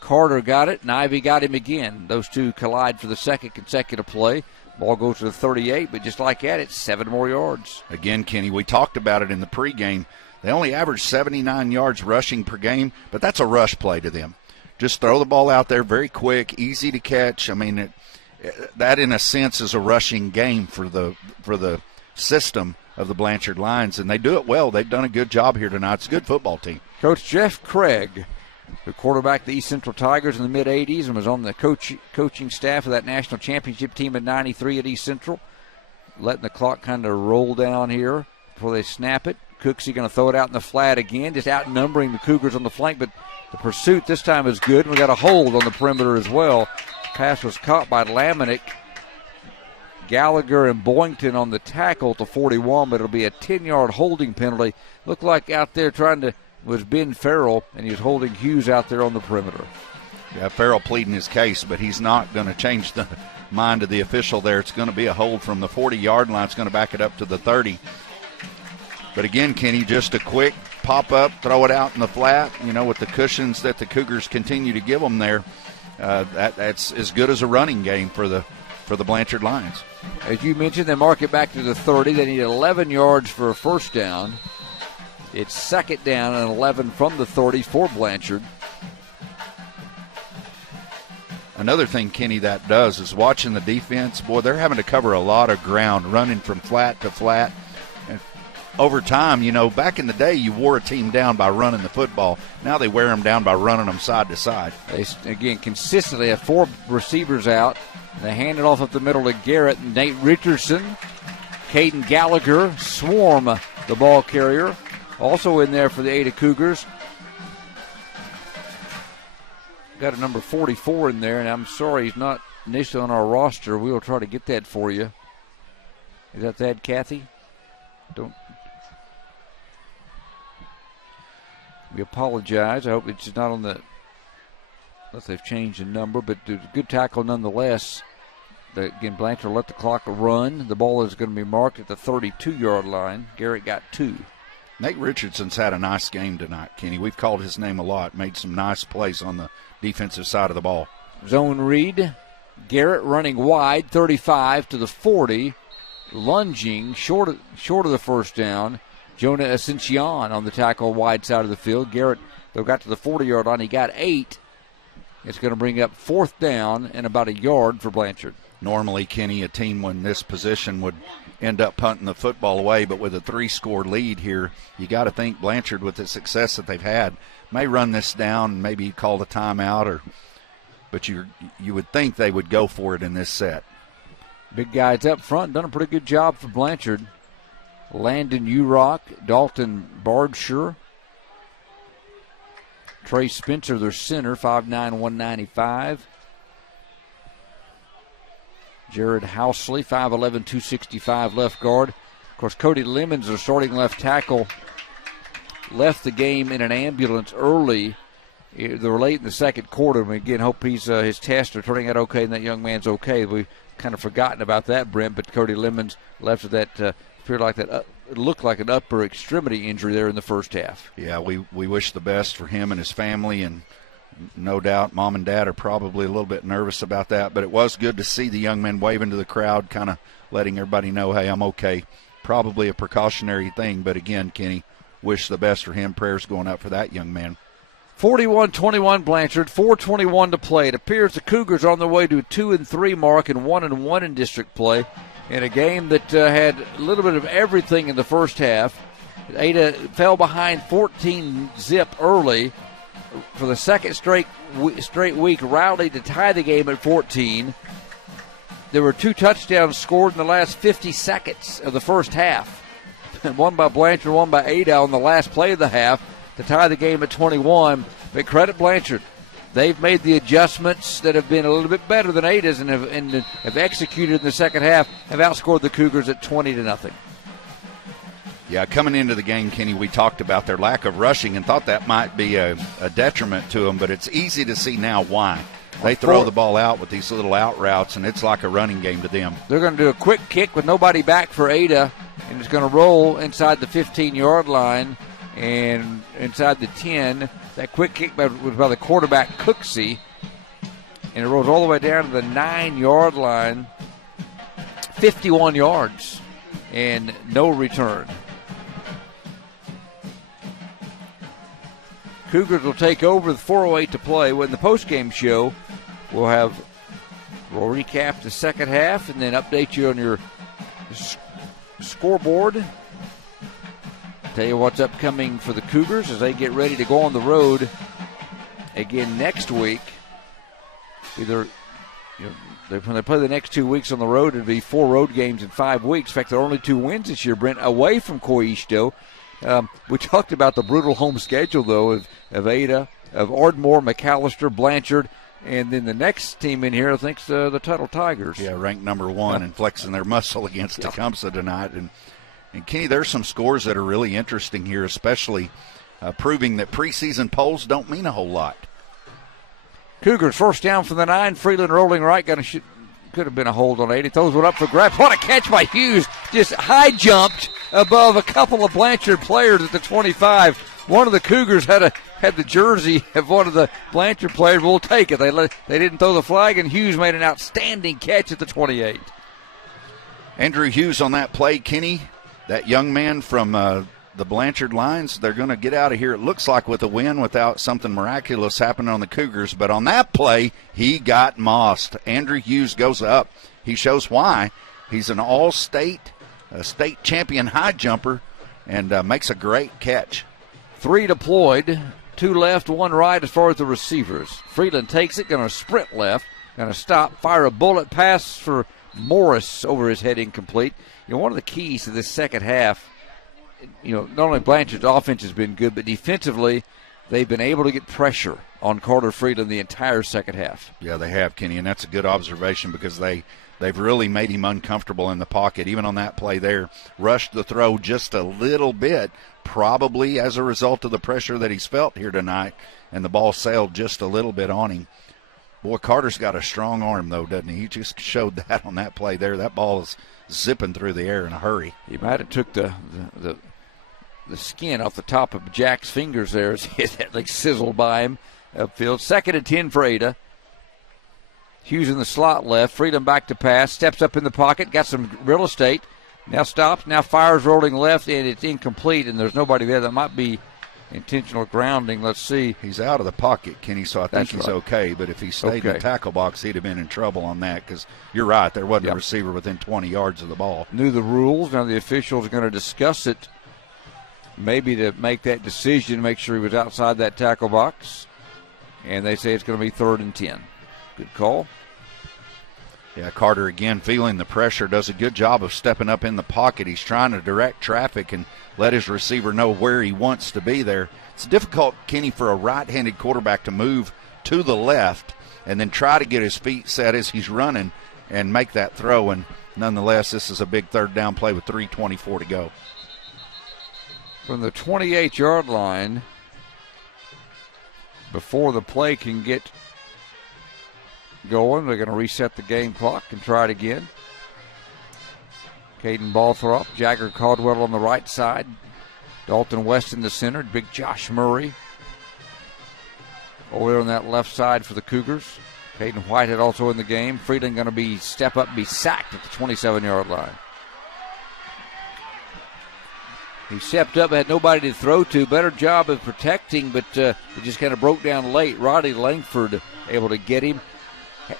Carter got it, and Ivy got him again. Those two collide for the second consecutive play. Ball goes to the 38, but just like that, it's 7 more yards. Again, Kenny, we talked about it in the pregame. They only average 79 yards rushing per game, but that's a rush play to them. Just throw the ball out there very quick, easy to catch. I mean, that in a sense is a rushing game for the system of the Blanchard Lions, and they do it well. They've done a good job here tonight. It's a good football team. Coach Jeff Craig, who quarterbacked the East Central Tigers in the mid-'80s and was on the coaching staff of that national championship team in '93 at East Central, letting the clock kind of roll down here before they snap it. Cooksey going to throw it out in the flat again, just outnumbering the Cougars on the flank, but the pursuit this time is good. We got a hold on the perimeter as well. Pass was caught by Lamanick. Gallagher and Boynton on the tackle to 41, but it'll be a 10-yard holding penalty. Looked like out there was Ben Farrell, and he was holding Hughes out there on the perimeter. Yeah, Farrell pleading his case, but he's not going to change the mind of the official there. It's going to be a hold from the 40-yard line. It's going to back it up to the 30. But again, Kenny, just a quick pop-up, throw it out in the flat, with the cushions that the Cougars continue to give them there. That's as good as a running game for the Blanchard Lions. As you mentioned, they mark it back to the 30. They need 11 yards for a first down. It's second down and 11 from the 30 for Blanchard. Another thing, Kenny, that does is watching the defense. Boy, they're having to cover a lot of ground, running from flat to flat. And over time, back in the day, you wore a team down by running the football. Now they wear them down by running them side to side. They, again, consistently have 4 receivers out. They hand it off up the middle to Garrett. Nate Richardson, Caden Gallagher swarm the ball carrier. Also in there for the Ada Cougars. Got a number 44 in there, and I'm sorry he's not initially on our roster. We'll try to get that for you. Is that Kathy? We apologize. I hope it's not on the... Unless they've changed the number, but a good tackle nonetheless. Again, Blanchard let the clock run. The ball is going to be marked at the 32-yard line. Garrett got 2. Nate Richardson's had a nice game tonight, Kenny. We've called his name a lot. Made some nice plays on the defensive side of the ball. Zone read. Garrett running wide, 35 to the 40. Lunging, short of the first down. Jonah Ascension on the tackle wide side of the field. Garrett, though, got to the 40-yard line. He got 8. It's going to bring up 4th down and about a yard for Blanchard. Normally, Kenny, a team in this position would end up punting the football away, but with a 3-score lead here, you got to think Blanchard, with the success that they've had, may run this down, maybe call the timeout, but you would think they would go for it in this set. Big guys up front, done a pretty good job for Blanchard. Landon Urock, Dalton Bardshire, Trey Spencer, their center, 5'9", 195. Jared Housley, 5'11", 265, left guard. Of course, Cody Lemons, their starting left tackle, left the game in an ambulance early. They were late in the second quarter. And again, hope his tests are turning out okay and that young man's okay. We've kind of forgotten about that, Brent, but Cody Lemons left with that, appeared like that. It looked like an upper extremity injury there in the first half. Yeah, we wish the best for him and his family, and no doubt Mom and Dad are probably a little bit nervous about that, but it was good to see the young man waving to the crowd, kind of letting everybody know, hey, I'm okay. Probably a precautionary thing, but again, Kenny, wish the best for him. Prayers going up for that young man. 41-21 Blanchard, 4:21 to play. It appears the Cougars are on their way to a 2-3 mark and 1-1 in district play in a game that had a little bit of everything in the first half. Ada fell behind 14-zip early. For the second straight week, rallied to tie the game at 14. There were 2 touchdowns scored in the last 50 seconds of the first half. One by Blanchard, one by Ada on the last play of the half to tie the game at 21. But credit Blanchard. They've made the adjustments that have been a little bit better than Ada's and have executed in the second half, have outscored the Cougars at 20-0. Yeah, coming into the game, Kenny, we talked about their lack of rushing and thought that might be a detriment to them, but it's easy to see now why. They throw the ball out with these little out routes, and it's like a running game to them. They're going to do a quick kick with nobody back for Ada, and it's going to roll inside the 15-yard line and inside the 10. That quick kick was by the quarterback, Cooksey, and it rolls all the way down to the 9-yard line, 51 yards, and no return. Cougars will take over with 4:08 to play. When the postgame show, we'll recap the second half and then update you on your scoreboard. Tell you what's upcoming for the Cougars as they get ready to go on the road again next week. When they play the next 2 weeks on the road, it'll be 4 road games in 5 weeks. In fact, there are only 2 wins this year, Brent, away from Coyisto. We talked about the brutal home schedule, though, of Ada, of Ardmore, McAllister, Blanchard, and then the next team in here, I think, is the Tuttle Tigers. Yeah, ranked number 1 and flexing their muscle against Tecumseh tonight. And Kenny, there's some scores that are really interesting here, especially proving that preseason polls don't mean a whole lot. Cougars first down from the 9. Freeland rolling right, going to shoot. Could have been a hold on 8. He throws one up for grabs. What a catch by Hughes. Just high jumped above a couple of Blanchard players at the 25. One of the Cougars had the jersey of one of the Blanchard players. We'll take it. They didn't throw the flag, and Hughes made an outstanding catch at the 28. Andrew Hughes on that play, Kenny, that young man from the Blanchard Lions, they're going to get out of here, it looks like, with a win without something miraculous happening on the Cougars. But on that play, he got mossed. Andrew Hughes goes up. He shows why. He's an all-state, state champion high jumper, and makes a great catch. 3 deployed, 2 left, 1 right as far as the receivers. Freeland takes it, going to sprint left, going to stop, fire a bullet pass for Morris over his head, incomplete. One of the keys to this second half, not only Blanchard's offense has been good, but defensively, they've been able to get pressure on Carter Freeland the entire second half. Yeah, they have, Kenny, and that's a good observation because they've really made him uncomfortable in the pocket. Even on that play there, rushed the throw just a little bit, probably as a result of the pressure that he's felt here tonight, and the ball sailed just a little bit on him. Boy, Carter's got a strong arm, though, doesn't he? He just showed that on that play there. That ball is zipping through the air in a hurry. He might have took the skin off the top of Jack's fingers there as that like sizzled by him upfield. 2nd and 10 for Ada. Hughes in the slot left. Freedom back to pass. Steps up in the pocket. Got some real estate. Now stops. Now fires rolling left, and it's incomplete, and there's nobody there. That might be intentional grounding. Let's see. He's out of the pocket, Kenny, so I think he's okay. But if he stayed in the tackle box, he'd have been in trouble on that because you're right. There wasn't a receiver within 20 yards of the ball. Knew the rules. Now the officials are going to discuss it, maybe to make that decision, make sure he was outside that tackle box. And they say it's going to be 3rd and 10. Good call. Yeah, Carter again feeling the pressure, does a good job of stepping up in the pocket. He's trying to direct traffic and let his receiver know where he wants to be there. It's difficult, Kenny, for a right-handed quarterback to move to the left and then try to get his feet set as he's running and make that throw. And nonetheless, this is a big 3rd down play with 3:24 to go. From the 28-yard line, before the play can get going, they're going to reset the game clock and try it again. Caden Balthrop, Jagger Caldwell on the right side, Dalton West in the center, big Josh Murray over there on that left side for the Cougars. Caden Whitehead also in the game. Freeland going to be sacked at the 27-yard line. He stepped up, had nobody to throw to. Better job of protecting, but it just kind of broke down late. Roddy Langford able to get him.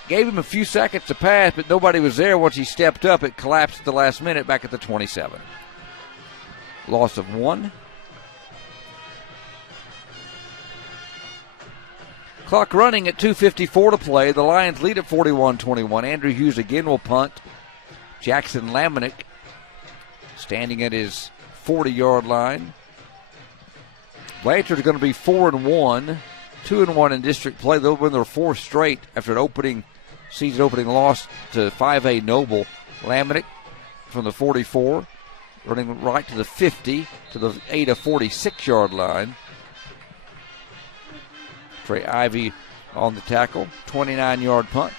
Gave him a few seconds to pass, but nobody was there. Once he stepped up, it collapsed at the last minute back at the 27. Loss of 1. Clock running at 2:54 to play. The Lions lead at 41-21. Andrew Hughes again will punt. Jackson Lamanick standing at his 40-yard line. Blanchard's going to be 4-1. 2-1 in district play. They'll win their 4th straight after an season opening loss to 5A Noble. Lamanick from the 44 running right to the 50, to the Ada 46-yard line. Trey Ivy on the tackle, 29-yard punt.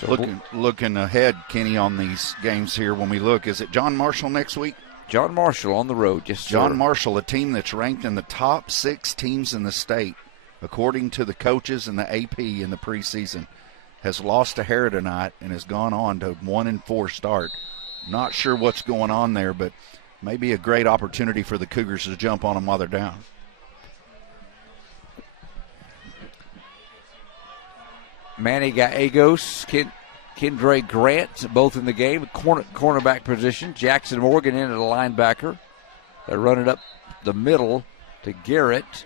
So looking ahead, Kenny, on these games here, when we look, is it John Marshall next week? John Marshall on the road, yes, sir. John Marshall, a team that's ranked in the top 6 teams in the state, according to the coaches and the AP in the preseason, has lost to Harrah tonight and has gone on to 1-4 start. Not sure what's going on there, but maybe a great opportunity for the Cougars to jump on them while they're down. Manny Gallegos, Kendra Grant, both in the game. Cornerback position. Jackson Morgan in at a linebacker. They run it up the middle to Garrett.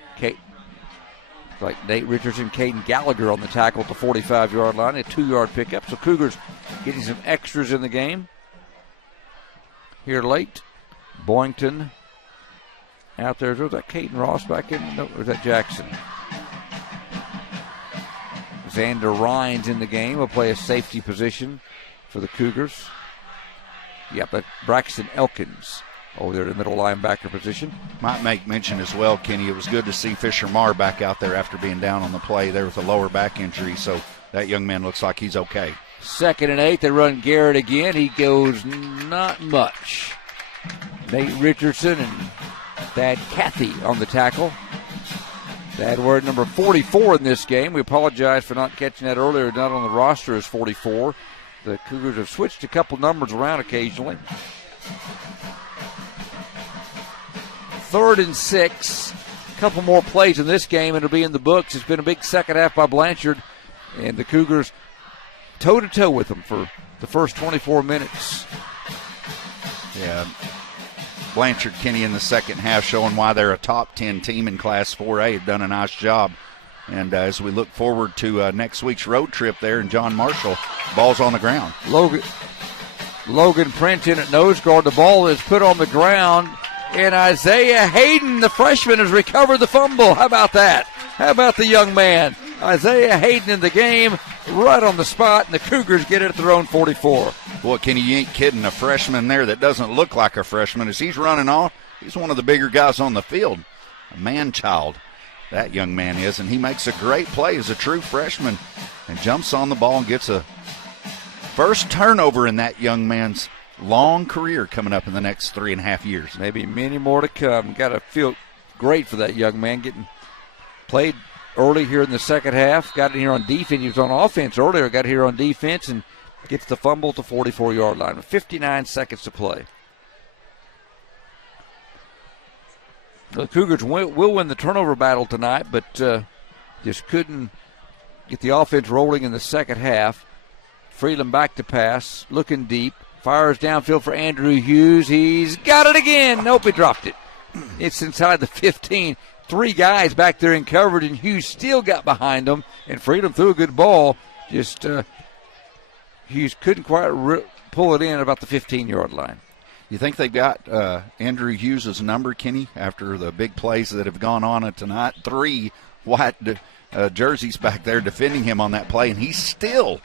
Like Nate Richardson, Caden Gallagher on the tackle at the 45-yard line. A 2-yard pickup. So Cougars getting some extras in the game. Here late. Boynton out there. Was that Caden Ross back in? No, or was that Jackson? Xander Rhines in the game will play a safety position for the Cougars. Yep, that's Braxton Elkins over there in the middle linebacker position. Might make mention as well, Kenny, it was good to see Fisher Marr back out there after being down on the play there with a lower back injury, so that young man looks like he's okay. 2nd and 8, they run Garrett again. He goes not much. Nate Richardson and Thad Cathy on the tackle. That word number 44 in this game. We apologize for not catching that earlier. Not on the roster as 44. The Cougars have switched a couple numbers around occasionally. 3rd and 6. A couple more plays in this game, and it'll be in the books. It's been a big second half by Blanchard, and the Cougars toe-to-toe with them for the first 24 minutes. Yeah. Blanchard, Kenny, in the second half showing why they're a top 10 team in Class 4A. Have done a nice job. And as we look forward to next week's road trip there, and John Marshall, ball's on the ground. Logan Prince in at nose guard. The ball is put on the ground, and Isaiah Hayden, the freshman, has recovered the fumble. How about that? How about the young man? Isaiah Hayden in the game, right on the spot, and the Cougars get it at their own 44. Boy, Kenny, you ain't kidding. A freshman there that doesn't look like a freshman. As he's running off, he's one of the bigger guys on the field. A man-child, that young man is, and he makes a great play as a true freshman and jumps on the ball and gets a first turnover in that young man's long career coming up in the next 3.5 years. Maybe many more to come. Got to feel great for that young man getting played early here in the second half. Got in here on defense. He was on offense earlier. Got here on defense and gets the fumble at the 44-yard line with 59 seconds to play. The Cougars will win the turnover battle tonight, but just couldn't get the offense rolling in the second half. Freeland back to pass, looking deep. Fires downfield for Andrew Hughes. He's got it again. Nope, he dropped it. It's inside the 15. 3 guys back there in coverage, and Hughes still got behind them, and Freeland threw a good ball. Just Hughes couldn't quite pull it in about the 15-yard line. You think they've got Andrew Hughes' number, Kenny, after the big plays that have gone on tonight? 3 white jerseys back there defending him on that play, and he still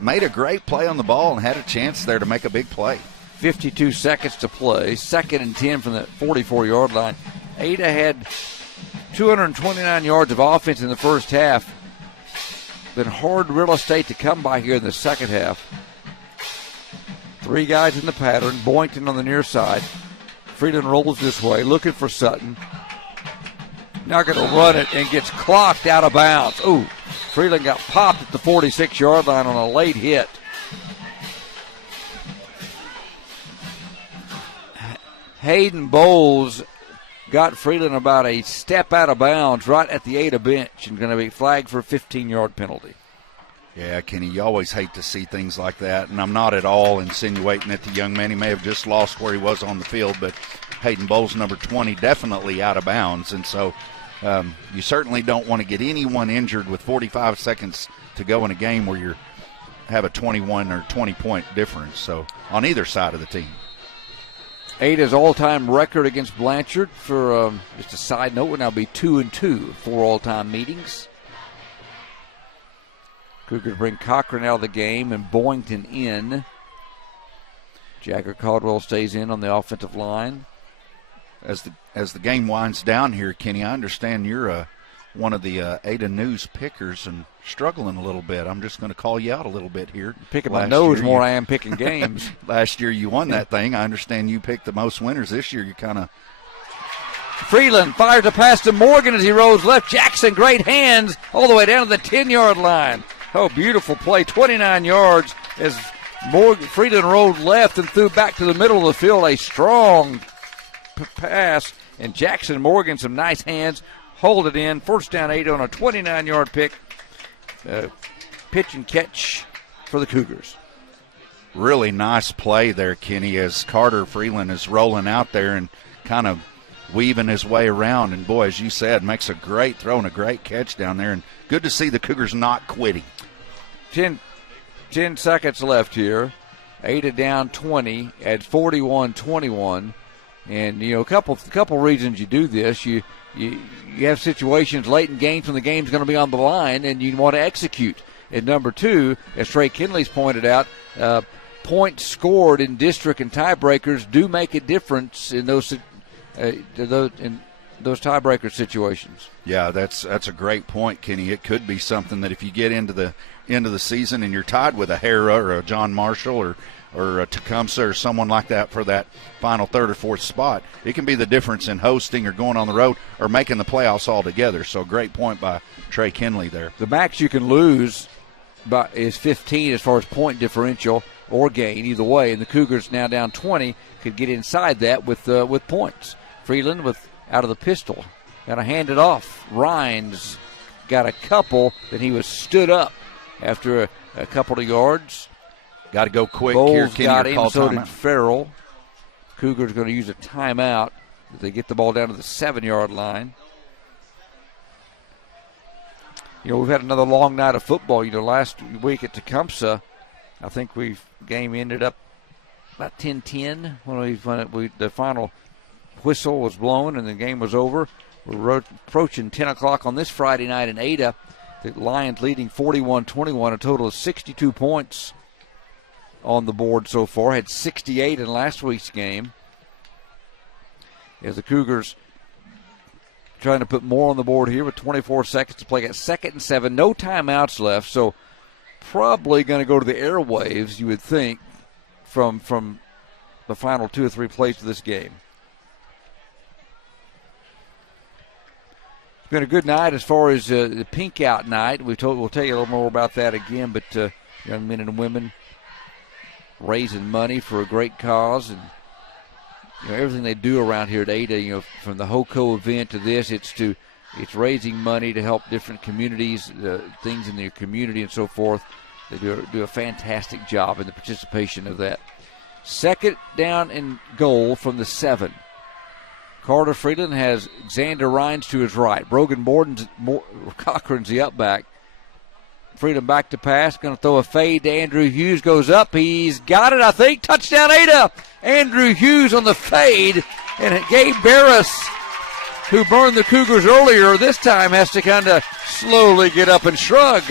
made a great play on the ball and had a chance there to make a big play. 52 seconds to play, 2nd and 10 from the 44-yard line. Ada had 229 yards of offense in the first half. Been hard real estate to come by here in the second half. 3 guys in the pattern. Boynton on the near side. Freeland rolls this way, looking for Sutton. Now going to run it and gets clocked out of bounds. Ooh, Freeland got popped at the 46-yard line on a late hit. Hayden Bowles got Freeland about a step out of bounds right at the Ada bench and going to be flagged for a 15-yard penalty. Yeah, Kenny, you always hate to see things like that, and I'm not at all insinuating that the young man, he may have just lost where he was on the field, but Hayden Bowles, number 20, definitely out of bounds, and so you certainly don't want to get anyone injured with 45 seconds to go in a game where you have a 21 or 20-point difference, so on either side of the team. Ada's all-time record against Blanchard, for just a side note, will now be 2-2 for all-time meetings. Cougars bring Cochran out of the game and Boynton in. Jagger Caldwell stays in on the offensive line. As the game winds down here, Kenny, I understand you're one of the Ada News pickers and struggling a little bit. I'm just going to call you out a little bit here. Picking my nose more than I am picking games. Last year you won that thing. I understand you picked the most winners. This year you kind of... Freeland fires a pass to Morgan as he rolls left. Jackson, great hands, all the way down to the 10-yard line. Oh, beautiful play, 29 yards as Freeland rolled left and threw back to the middle of the field. A strong pass, and Jackson Morgan, some nice hands, hold it in. First down 8 on a 29-yard pick. Pitch and catch for the Cougars. Really nice play there, Kenny, as Carter Freeland is rolling out there and kind of weaving his way around. And, boy, as you said, makes a great throw and a great catch down there. And good to see the Cougars not quitting. 10 seconds left here. Ada down 20 at 41-21. And, a couple reasons you do this. You have situations late in games when the game's going to be on the line and you want to execute. And number two, as Trey Kinley's pointed out, points scored in district and tiebreakers do make a difference in those tiebreaker situations. Yeah, that's a great point, Kenny. It could be something that if you get into the end of the season and you're tied with a Hera or a John Marshall or a Tecumseh or someone like that for that final third or fourth spot, it can be the difference in hosting or going on the road or making the playoffs altogether. So great point by Trey Kinley there. The max you can lose is 15 as far as point differential or gain, either way. And the Cougars now down 20 could get inside that with points. Freeland out of the pistol. Got to hand it off. Rhines got a couple, then he was stood up after a couple of yards. Got to go quick Bowles here. Kenny, got him, so did Farrell. Cougars going to use a timeout. They get the ball down to the 7-yard line. We've had another long night of football. Last week at Tecumseh, I think game ended up about 10-10 when the final whistle was blown and the game was over. We're approaching 10 o'clock on this Friday night in Ada. The Lions leading 41-21, a total of 62 points on the board so far. Had 68 in last week's game. As the Cougars trying to put more on the board here with 24 seconds to play. Got 2nd and 7, no timeouts left, so probably going to go to the airwaves, you would think, from the final 2 or 3 plays of this game. It's been a good night as far as the pink out night. We'll tell you a little more about that again, but young men and women raising money for a great cause, and everything they do around here at Ada, from the HOCO event to this, it's raising money to help different communities, things in their community and so forth. They do a fantastic job in the participation of that. 2nd down and goal from the 7. Carter Freeland has Xander Rhines to his right. Brogan Cochran's the up back. Freeland back to pass. Going to throw a fade to Andrew Hughes. Goes up. He's got it, I think. Touchdown, Ada. Andrew Hughes on the fade. And Gabe Barris, who burned the Cougars earlier, this time has to kind of slowly get up and shrug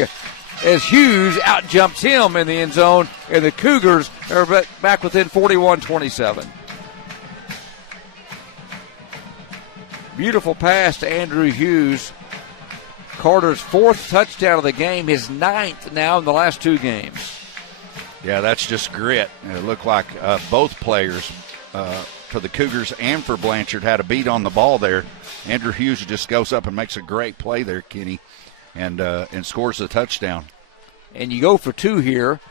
as Hughes outjumps him in the end zone. And the Cougars are back within 41-27. Beautiful pass to Andrew Hughes. Carter's 4th touchdown of the game, his 9th now in the last 2 games. Yeah, that's just grit. It looked like both players for the Cougars and for Blanchard had a beat on the ball there. Andrew Hughes just goes up and makes a great play there, Kenny, and scores a touchdown. And you go for 2 here.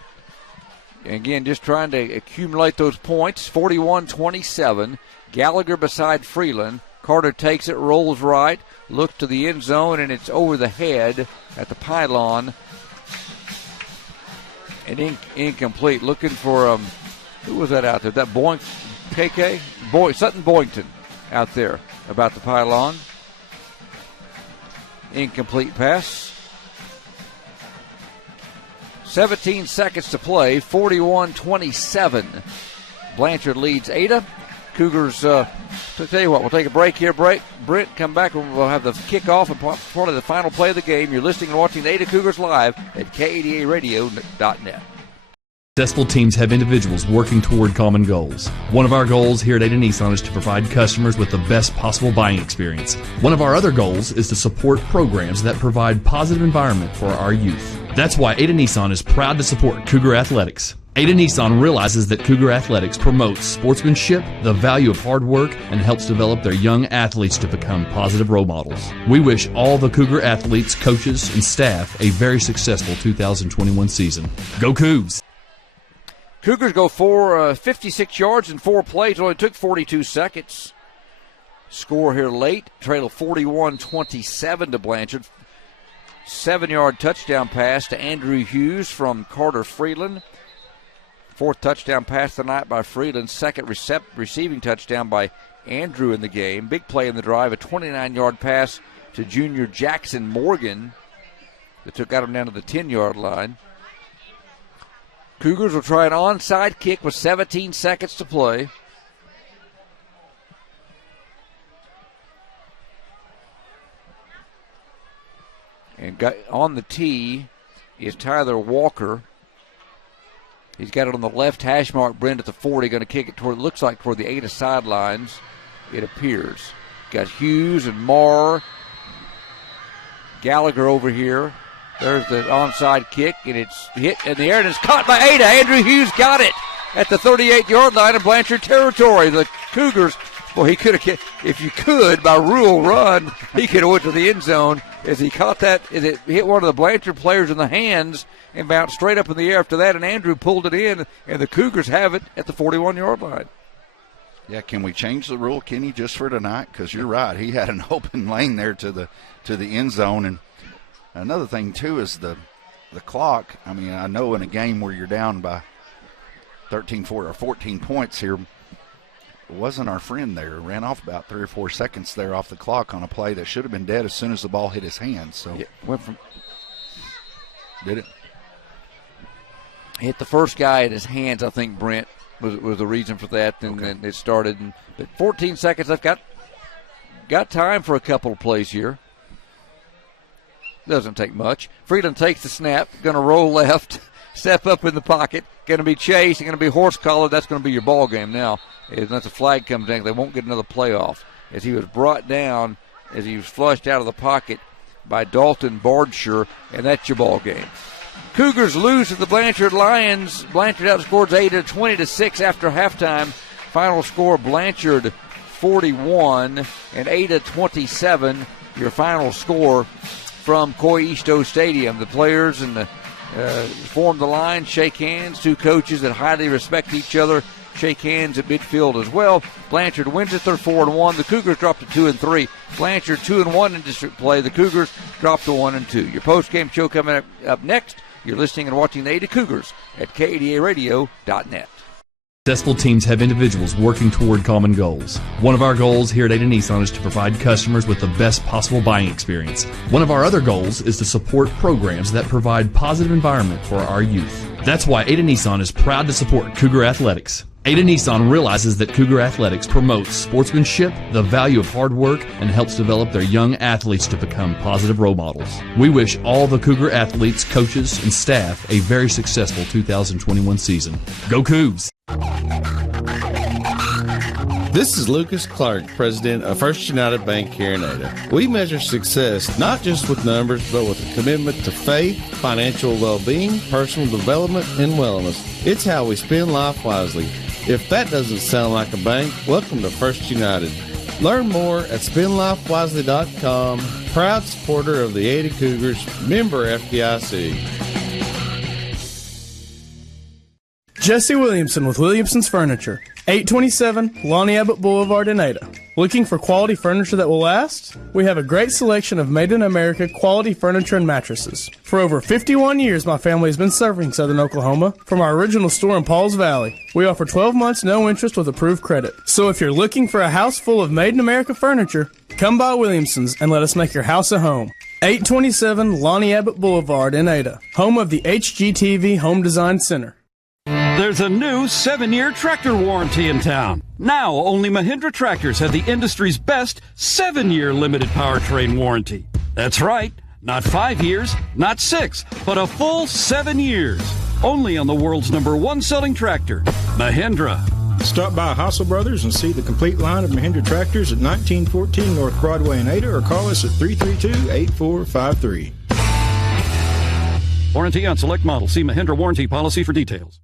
Again, just trying to accumulate those points. 41-27. Gallagher beside Freeland. Carter takes it, rolls right, looks to the end zone, and it's over the head at the pylon. And incomplete. Looking for, who was that out there? That Sutton Boynton out there about the pylon. Incomplete pass. 17 seconds to play, 41-27. Blanchard leads Ada. Cougars, to tell you what, we'll take a break here. Brent, come back and we'll have the kickoff and part of the final play of the game. You're listening and watching the Ada Cougars live at KADARadio.net. Successful teams have individuals working toward common goals. One of our goals here at Ada Nissan is to provide customers with the best possible buying experience. One of our other goals is to support programs that provide positive environment for our youth. That's why Ada Nissan is proud to support Cougar Athletics. Ada Nissan realizes that Cougar Athletics promotes sportsmanship, the value of hard work, and helps develop their young athletes to become positive role models. We wish all the Cougar athletes, coaches, and staff a very successful 2021 season. Go Cougs! Cougars go for 56 yards in 4 plays. It only took 42 seconds. Score here late. Trail of 41-27 to Blanchard. 7-yard touchdown pass to Andrew Hughes from Carter Freeland. 4th touchdown pass tonight by Freeland. 2nd receiving touchdown by Andrew in the game. Big play in the drive. A 29-yard pass to junior Jackson Morgan that got him down to the 10-yard line. Cougars will try an onside kick with 17 seconds to play. And on the tee is Tyler Walker. He's got it on the left hash mark, Brent, at the 40. Going to kick it toward the Ada sidelines, it appears. Got Hughes and Marr. Gallagher over here. There's the onside kick, and it's hit in the air, and it's caught by Ada. Andrew Hughes got it at the 38-yard line of Blanchard territory. The Cougars, well, he could have, if you could, by rule run, he could have went to the end zone. As he caught that, as it hit one of the Blanchard players in the hands and bounced straight up in the air after that, and Andrew pulled it in, and the Cougars have it at the 41-yard line. Yeah, can we change the rule, Kenny, just for tonight? Because you're right, he had an open lane there to the end zone. And another thing too is the clock. I mean, I know in a game where you're down by 14 points here, it wasn't our friend there. It ran off about 3 or 4 seconds there off the clock on a play that should have been dead as soon as the ball hit his hand. So did it? Hit the first guy in his hands, I think, Brent, was the reason for that. And then it started. But 14 seconds. I've got time for a couple of plays here. Doesn't take much. Freeland takes the snap, going to roll left, step up in the pocket, going to be chased, going to be horse collared. That's going to be your ball game now. Once a flag comes down, they won't get another playoff. As he was brought down, as he was flushed out of the pocket by Dalton Bardshire, and that's your ball game. Cougars lose to the Blanchard Lions. Blanchard outscores Ada 20-6 after halftime. Final score: Blanchard 41 and Ada 27. Your final score from Coy-Easto Stadium. The players and form the line, shake hands. Two coaches that highly respect each other shake hands at midfield as well. Blanchard wins it. They're 4-1. The Cougars drop to 2-3. Blanchard 2-1 in district play. The Cougars drop to 1-2. Your post-game show coming up next. You're listening and watching the Ada Cougars at KADARadio.net. Successful teams have individuals working toward common goals. One of our goals here at Ada Nissan is to provide customers with the best possible buying experience. One of our other goals is to support programs that provide positive environment for our youth. That's why Ada Nissan is proud to support Cougar Athletics. Ada Nissan realizes that Cougar Athletics promotes sportsmanship, the value of hard work, and helps develop their young athletes to become positive role models. We wish all the Cougar athletes, coaches, and staff a very successful 2021 season. Go Cougs! This is Lucas Clark, president of First United Bank here in Ada. We measure success not just with numbers, but with a commitment to faith, financial well-being, personal development, and wellness. It's how we spend life wisely. If that doesn't sound like a bank, welcome to First United. Learn more at spendlifewisely.com. Proud supporter of the Ada Cougars, member FDIC. Jesse Williamson with Williamson's Furniture, 827 Lonnie Abbott Boulevard in Ada. Looking for quality furniture that will last? We have a great selection of made-in-America quality furniture and mattresses. For over 51 years, my family has been serving Southern Oklahoma from our original store in Pauls Valley. We offer 12 months no interest with approved credit. So if you're looking for a house full of made-in-America furniture, come by Williamson's and let us make your house a home. 827 Lonnie Abbott Boulevard in Ada, home of the HGTV Home Design Center. There's a new 7-year tractor warranty in town. Now, only Mahindra tractors have the industry's best 7-year limited powertrain warranty. That's right, not 5 years, not 6, but a full 7 years. Only on the world's #1 selling tractor, Mahindra. Stop by Hassel Brothers and see the complete line of Mahindra tractors at 1914 North Broadway in Ada, or call us at 332-8453. Warranty on select models. See Mahindra warranty policy for details.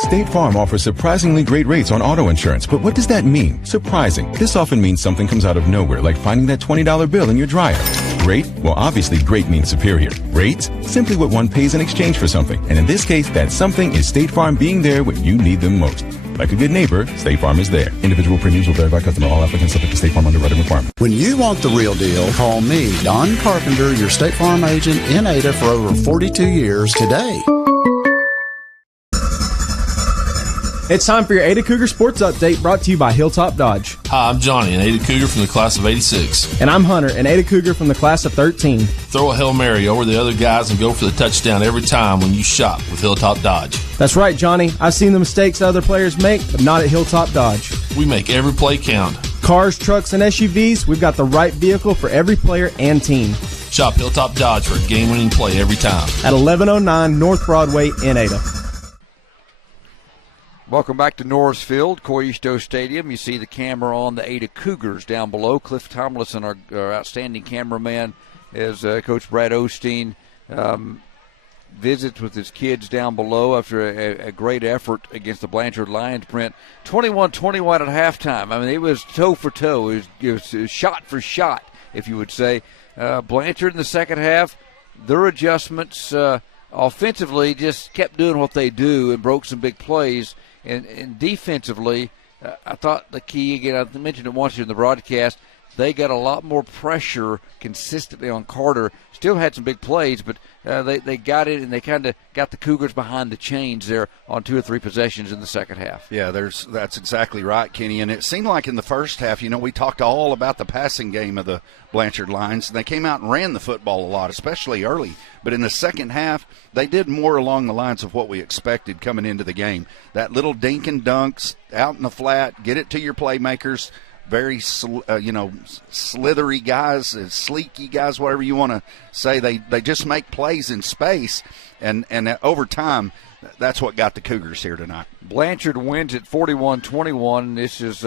State Farm offers surprisingly great rates on auto insurance, but what does that mean? Surprising. This often means something comes out of nowhere, like finding that $20 bill in your dryer. Great? Well, obviously great means superior. Rates? Simply what one pays in exchange for something. And in this case, that something is State Farm being there when you need them most. Like a good neighbor, State Farm is there. Individual premiums will vary by customer. All applicants subject to State Farm underwriting requirements. When you want the real deal, call me, Don Carpenter, your State Farm agent in Ada for over 42 years today. It's time for your Ada Cougar Sports Update, brought to you by Hilltop Dodge. Hi, I'm Johnny, an Ada Cougar from the class of 86. And I'm Hunter, an Ada Cougar from the class of 13. Throw a Hail Mary over the other guys and go for the touchdown every time when you shop with Hilltop Dodge. That's right, Johnny. I've seen the mistakes other players make, but not at Hilltop Dodge. We make every play count. Cars, trucks, and SUVs, we've got the right vehicle for every player and team. Shop Hilltop Dodge for a game-winning play every time. At 1109 North Broadway in Ada. Welcome back to Norris Field, Coyisto Stadium. You see the camera on the Ada Cougars down below. Cliff Tomlinson, our outstanding cameraman, as Coach Brad Osteen visits with his kids down below after a great effort against the Blanchard Lions, Brent. 21-21 at halftime. I mean, it was toe for toe. It was shot for shot, if you would say. Blanchard in the second half, their adjustments offensively just kept doing what they do and broke some big plays. And defensively, I thought the key, again, I mentioned it once in the broadcast, they got a lot more pressure consistently on Carter. Still had some big plays, but they got it, and they kind of got the Cougars behind the chains there on 2 or 3 possessions in the second half. Yeah, that's exactly right, Kenny. And it seemed like in the first half, we talked all about the passing game of the Blanchard Lions, and they came out and ran the football a lot, especially early. But in the second half, they did more along the lines of what we expected coming into the game. That little dink and dunks out in the flat, get it to your playmakers. Very, slithery guys, sleeky guys, whatever you want to say. They just make plays in space, and over time, that's what got the Cougars here tonight. Blanchard wins at 41-21. This is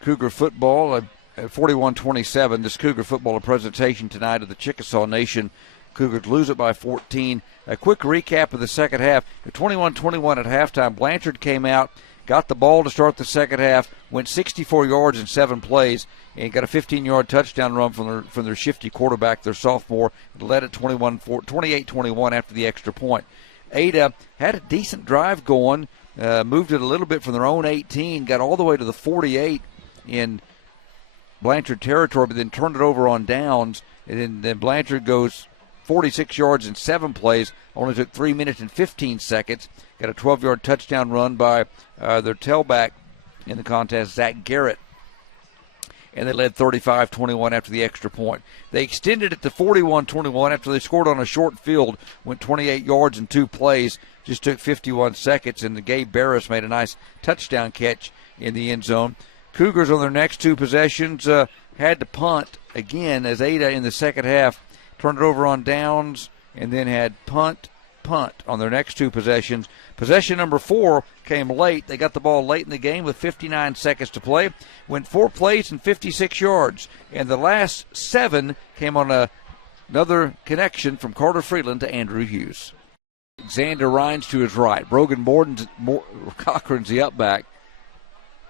Cougar football at 41-27. This Cougar football a presentation tonight of the Chickasaw Nation. Cougars lose it by 14. A quick recap of the second half. At 21-21 at halftime, Blanchard came out, got the ball to start the second half, went 64 yards in 7 plays, and got a 15-yard touchdown run from their shifty quarterback, their sophomore, and led at 28-21 after the extra point. Ada had a decent drive going, moved it a little bit from their own 18, got all the way to the 48 in Blanchard territory, but then turned it over on downs, and then Blanchard goes 46 yards in 7 plays, only took 3 minutes and 15 seconds. Got a 12-yard touchdown run by their tailback in the contest, Zach Garrett. And they led 35-21 after the extra point. They extended it to 41-21 after they scored on a short field, went 28 yards in 2 plays, just took 51 seconds, and Gabe Barris made a nice touchdown catch in the end zone. Cougars on their next 2 possessions had to punt again as Ada in the second half turned it over on downs and then had punt on their next 2 possessions. Possession number 4 came late. They got the ball late in the game with 59 seconds to play. Went 4 plays and 56 yards. And the last 7 came on another connection from Carter Freeland to Andrew Hughes. Xander Rhines to his right. Brogan Cochran's the up back.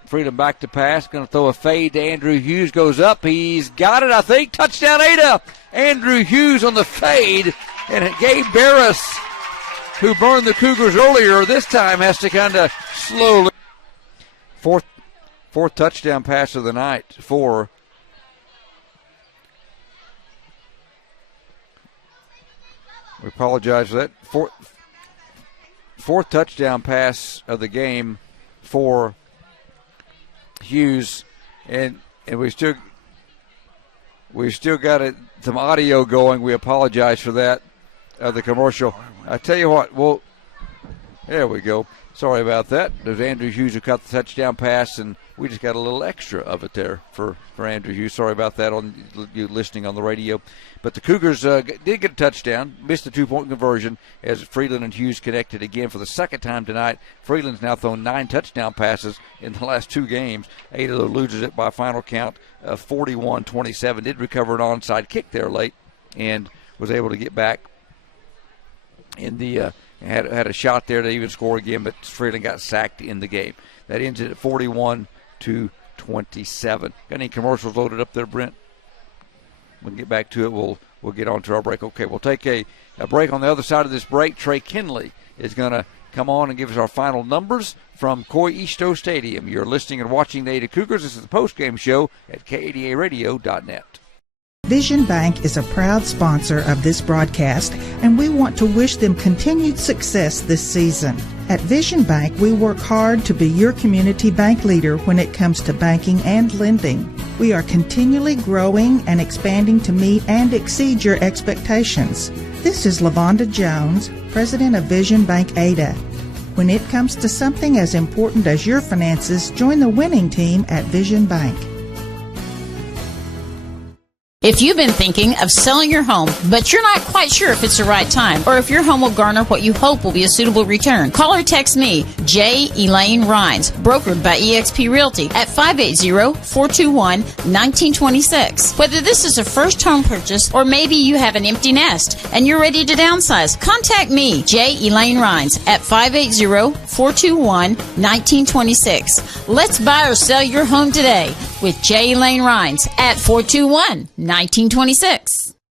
Freedom back to pass. Going to throw a fade to Andrew Hughes. Goes up. He's got it, I think. Touchdown, Ada. Andrew Hughes on the fade. And Gabe Barris, who burned the Cougars earlier, this time has to kind of slowly. Fourth touchdown pass of the night for we apologize for that. Fourth touchdown pass of the game for Hughes, and we still got some audio going. We apologize for that. The commercial. I tell you what, well, There we go. Sorry about that. There's Andrew Hughes who caught the touchdown pass, and we just got a little extra of it there for Andrew Hughes. Sorry about that on you listening on the radio. But the Cougars did get a touchdown, missed the 2-point conversion as Freeland and Hughes connected again for the second time tonight. Freeland's now thrown 9 touchdown passes in the last 2 games. 8 of those loses it by a final count of 41-27. Did recover an onside kick there late and was able to get back in the had a shot there to even score again, but Freeland got sacked in the game. That ends it at 41-27. Got any commercials loaded up there, Brent? We can get back to it. We'll get on to our break. Okay, we'll take a break. On the other side of this break, Trey Kinley is going to come on and give us our final numbers from Coy-Easto Stadium. You're listening and watching the Ada Cougars. This is the postgame show at KADARadio.net. Vision Bank is a proud sponsor of this broadcast, and we want to wish them continued success this season. At Vision Bank, we work hard to be your community bank leader when it comes to banking and lending. We are continually growing and expanding to meet and exceed your expectations. This is LaVonda Jones, President of Vision Bank Ada. When it comes to something as important as your finances, join the winning team at Vision Bank. If you've been thinking of selling your home, but you're not quite sure if it's the right time, or if your home will garner what you hope will be a suitable return, call or text me, J. Elaine Rhines, brokered by eXp Realty, at 580-421-1926. Whether this is a first home purchase, or maybe you have an empty nest and you're ready to downsize, contact me, J. Elaine Rhines, at 580-421-1926. Let's buy or sell your home today with J. Elaine Rhines at 421-1926.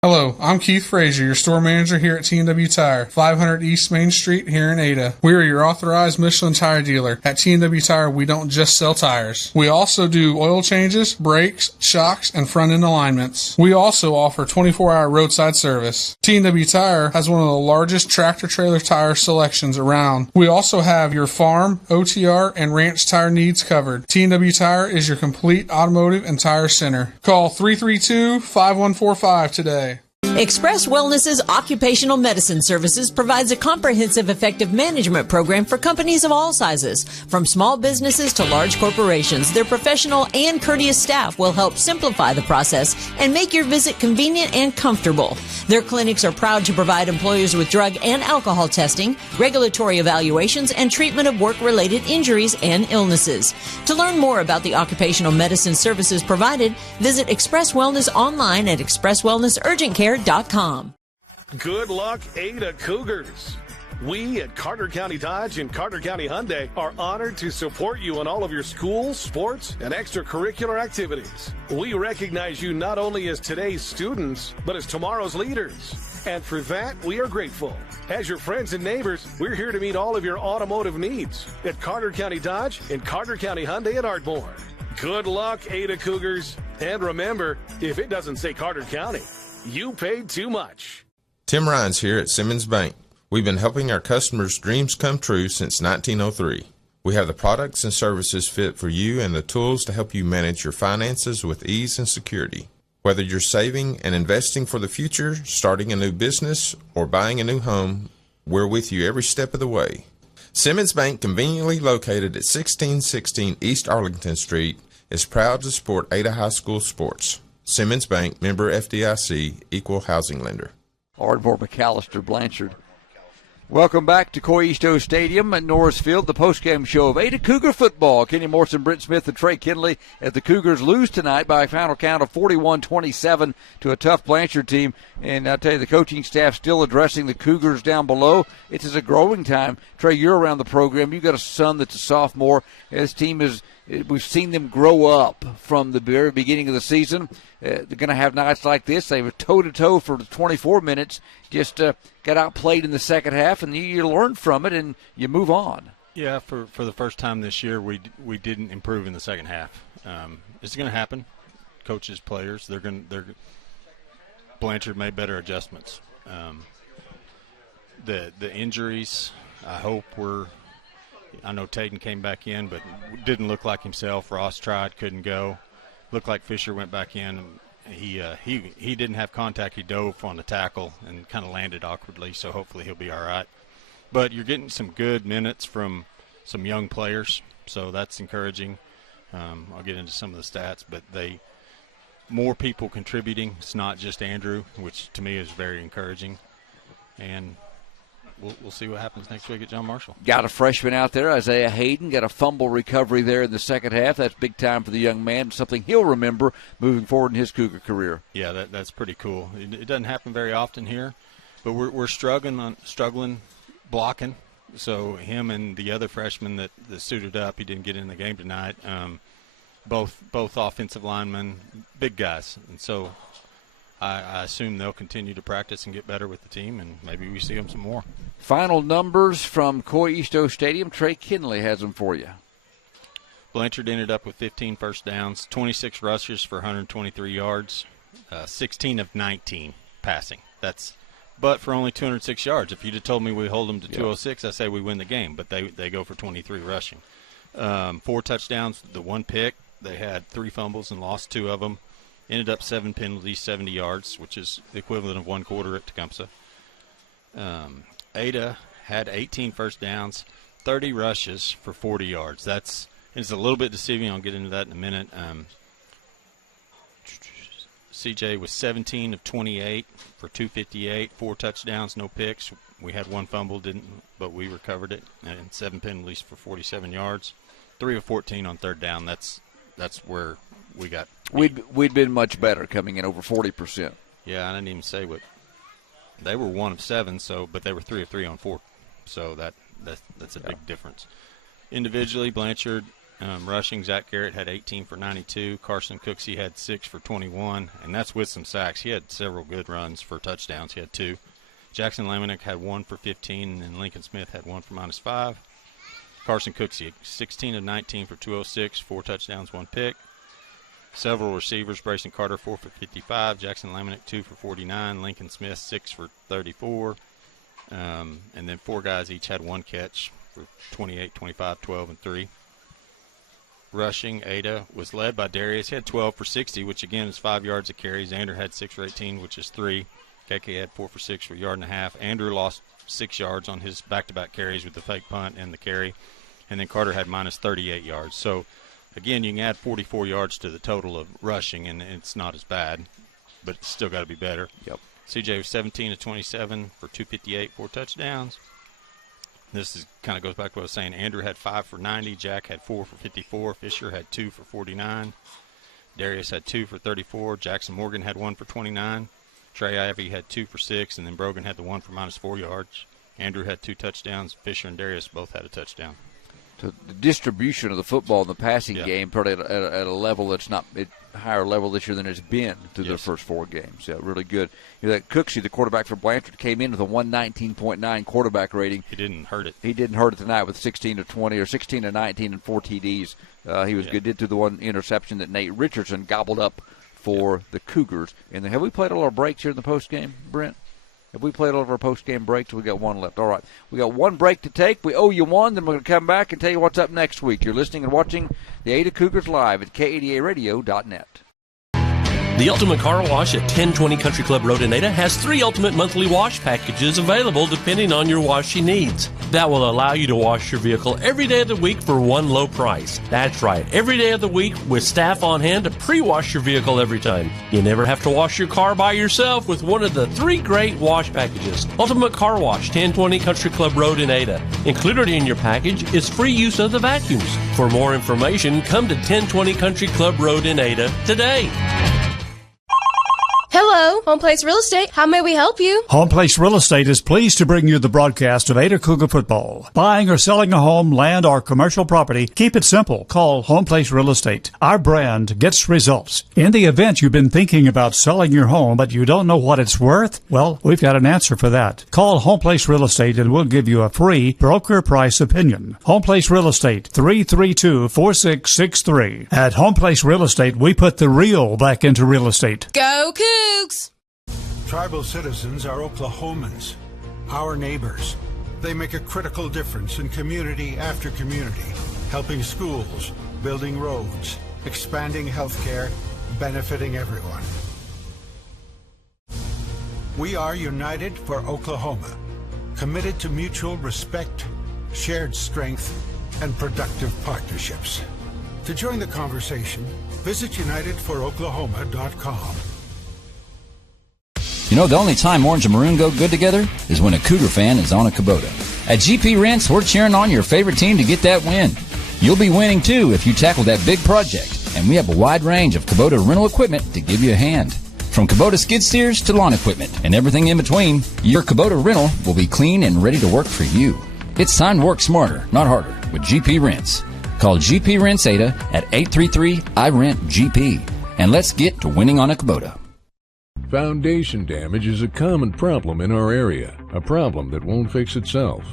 Hello, I'm Keith Frazier, your store manager here at T&W Tire, 500 East Main Street here in Ada. We are your authorized Michelin tire dealer. At T&W Tire, we don't just sell tires. We also do oil changes, brakes, shocks, and front-end alignments. We also offer 24-hour roadside service. T&W Tire has one of the largest tractor-trailer tire selections around. We also have your farm, OTR, and ranch tire needs covered. T&W Tire is your complete automotive and tire center. Call 332-5145 today. Express Wellness's Occupational Medicine Services provides a comprehensive, effective management program for companies of all sizes. From small businesses to large corporations, their professional and courteous staff will help simplify the process and make your visit convenient and comfortable. Their clinics are proud to provide employers with drug and alcohol testing, regulatory evaluations, and treatment of work-related injuries and illnesses. To learn more about the occupational medicine services provided, visit Express Wellness online at expresswellnessurgentcare.com. Good luck, Ada Cougars. We at Carter County Dodge and Carter County Hyundai are honored to support you in all of your school, sports, and extracurricular activities. We recognize you not only as today's students, but as tomorrow's leaders. And for that, we are grateful. As your friends and neighbors, we're here to meet all of your automotive needs at Carter County Dodge and Carter County Hyundai at Ardmore. Good luck, Ada Cougars. And remember, if it doesn't say Carter County, you paid too much. Tim Rhines here at Simmons Bank. We've been helping our customers' dreams come true since 1903. We have the products and services fit for you and the tools to help you manage your finances with ease and security. Whether you're saving and investing for the future, starting a new business, or buying a new home, we're with you every step of the way. Simmons Bank, conveniently located at 1616 East Arlington Street, is proud to support Ada High School sports. Simmons Bank, member FDIC, equal housing lender. Ardmore, McAllister, Blanchard. Welcome back to Coy-Easto Stadium at Norris Field, the postgame show of Ada Cougar football. Kenny Morrison, Brent Smith, and Trey Kinley as the Cougars lose tonight by a final count of 41-27 to a tough Blanchard team. And I'll tell you, the coaching staff still addressing the Cougars down below. It is a growing time. Trey, you're around the program. You've got a son that's a sophomore. This team we've seen them grow up from the very beginning of the season. They're going to have nights like this. They were toe-to-toe for 24 minutes, just got outplayed in the second half, and you learn from it and you move on. Yeah, for the first time this year, we didn't improve in the second half. It's going to happen. Coaches, players, Blanchard made better adjustments. The injuries, I hope I know Taden came back in, but didn't look like himself. Ross tried, couldn't go. Looked like Fisher went back in. And he didn't have contact. He dove on the tackle and kind of landed awkwardly, so hopefully he'll be all right. But you're getting some good minutes from some young players, so that's encouraging. I'll get into some of the stats, but more people contributing. It's not just Andrew, which to me is very encouraging. And we'll see what happens next week at John Marshall. Got a freshman out there, Isaiah Hayden, got a fumble recovery there in the second half. That's big time for the young man, something he'll remember moving forward in his Cougar career. Yeah, that's pretty cool. It doesn't happen very often here, but we're struggling blocking. So him and the other freshman that suited up, he didn't get in the game tonight. Both offensive linemen, big guys, and so I assume they'll continue to practice and get better with the team, and maybe we see them some more. Final numbers from Coy Easto Stadium. Trey Kinley has them for you. Blanchard ended up with 15 first downs, 26 rushes for 123 yards, 16 of 19 passing. But for only 206 yards. If you'd have told me we hold them to 206, I say we win the game. But they go for 23 rushing. 4 touchdowns, the 1 pick. They had 3 fumbles and lost 2 of them. Ended up 7 penalties, 70 yards, which is the equivalent of 1 quarter at Tecumseh. Ada had 18 first downs, 30 rushes for 40 yards. It's a little bit deceiving. I'll get into that in a minute. CJ was 17 of 28 for 258, 4 touchdowns, no picks. We had 1 fumble, but we recovered it, and 7 penalties for 47 yards. 3 of 14 on third down. That's where we got. We'd been much better coming in over 40%. Yeah, I didn't even say what. They were 1 of 7, but they were 3 of 3 on 4. So that's a big difference. Individually, Blanchard rushing, Zach Garrett had 18 for 92. Carson Cooksey had 6 for 21, and that's with some sacks. He had several good runs for touchdowns. He had 2. Jackson Lamanick had 1 for 15, and Lincoln Smith had 1 for -5. Carson Cooksey, 16 of 19 for 206, 4 touchdowns, 1 pick. Several receivers, Brayson Carter 4 for 55, Jackson Lamanick 2 for 49, Lincoln Smith 6 for 34, and then 4 guys each had 1 catch for 28, 25, 12, and 3. Rushing, Ada was led by Darius. He had 12 for 60, which again is 5 yards a carry. Xander had 6 for 18, which is 3. KK had 4 for 6 for a yard and a half. Andrew lost 6 yards on his back-to-back carries with the fake punt and the carry. And then Carter had -38 yards. So, again, you can add 44 yards to the total of rushing, and it's not as bad, but it's still got to be better. Yep. CJ was 17 of 27 for 258, 4 touchdowns. This kind of goes back to what I was saying. Andrew had 5 for 90. Jack had 4 for 54. Fisher had 2 for 49. Darius had 2 for 34. Jackson Morgan had 1 for 29. Trey Ivey had 2 for 6, and then Brogan had the 1 for -4 yards. Andrew had 2 touchdowns. Fisher and Darius both had a touchdown. So the distribution of the football in the passing game probably at a level that's not at higher level this year than it's been through the first 4 games. Yeah, really good. You know, that Cooksey, the quarterback for Blanchard, came in with a 119.9 quarterback rating. He didn't hurt it. He didn't hurt it tonight with 16 to 20 or 16 to 19 and 4 TDs. He was good. Did through the 1 interception that Nate Richardson gobbled up for the Cougars. And have we played all our breaks here in the post game, Brent? Have we played all of our post-game breaks? We got 1 left. All right. We got 1 break to take. We owe you 1. Then we're going to come back and tell you what's up next week. You're listening and watching the Ada Cougars live at K80ARadio.net. The Ultimate Car Wash at 1020 Country Club Road in Ada has 3 ultimate monthly wash packages available depending on your washing needs. That will allow you to wash your vehicle every day of the week for 1 low price. That's right, every day of the week with staff on hand to pre-wash your vehicle every time. You never have to wash your car by yourself with one of the 3 great wash packages. Ultimate Car Wash, 1020 Country Club Road in Ada. Included in your package is free use of the vacuums. For more information, come to 1020 Country Club Road in Ada today. Hello, Home Place Real Estate. How may we help you? Home Place Real Estate is pleased to bring you the broadcast of Ada Cougar football. Buying or selling a home, land, or commercial property, keep it simple. Call Home Place Real Estate. Our brand gets results. In the event you've been thinking about selling your home, but you don't know what it's worth, well, we've got an answer for that. Call Home Place Real Estate and we'll give you a free broker price opinion. Home Place Real Estate, 332-4663. At Home Place Real Estate, we put the real back into real estate. Go Cougs! Tribal citizens are Oklahomans, our neighbors. They make a critical difference in community after community, helping schools, building roads, expanding healthcare, benefiting everyone. We are united for Oklahoma. committed to mutual respect, shared strength, and productive partnerships. To join the conversation, visit UnitedForOklahoma.com. You know, the only time orange and maroon go good together is when a Cougar fan is on a Kubota. At GP Rents, we're cheering on your favorite team to get that win. You'll be winning, too, if you tackle that big project. And we have a wide range of Kubota rental equipment to give you a hand. From Kubota skid steers to lawn equipment and everything in between, your Kubota rental will be clean and ready to work for you. It's time to work smarter, not harder, with GP Rents. Call GP Rents Ada at 833-I-RENT-GP. And let's get to winning on a Kubota. Foundation damage is a common problem in our area, a problem that won't fix itself.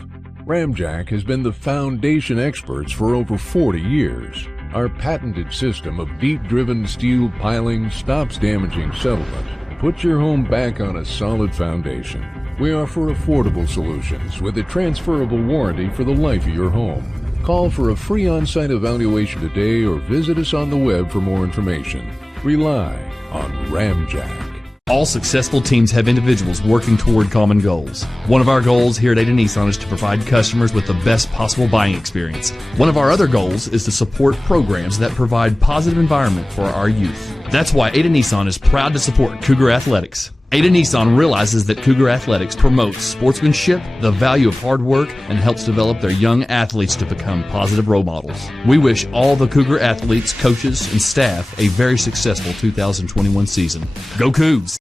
Ramjack has been the foundation experts for over 40 years. Our patented system of deep-driven steel piling stops damaging settlement and puts your home back on a solid foundation. We offer affordable solutions with a transferable warranty for the life of your home. Call for a free on-site evaluation today or visit us on the web for more information. Rely on Ramjack. All successful teams have individuals working toward common goals. One of our goals here at Ada Nissan is to provide customers with the best possible buying experience. One of our other goals is to support programs that provide positive environment for our youth. That's why Ada Nissan is proud to support Cougar Athletics. Ada Nissan realizes that Cougar Athletics promotes sportsmanship, the value of hard work, and helps develop their young athletes to become positive role models. We wish all the Cougar athletes, coaches, and staff a very successful 2021 season. Go Cougs!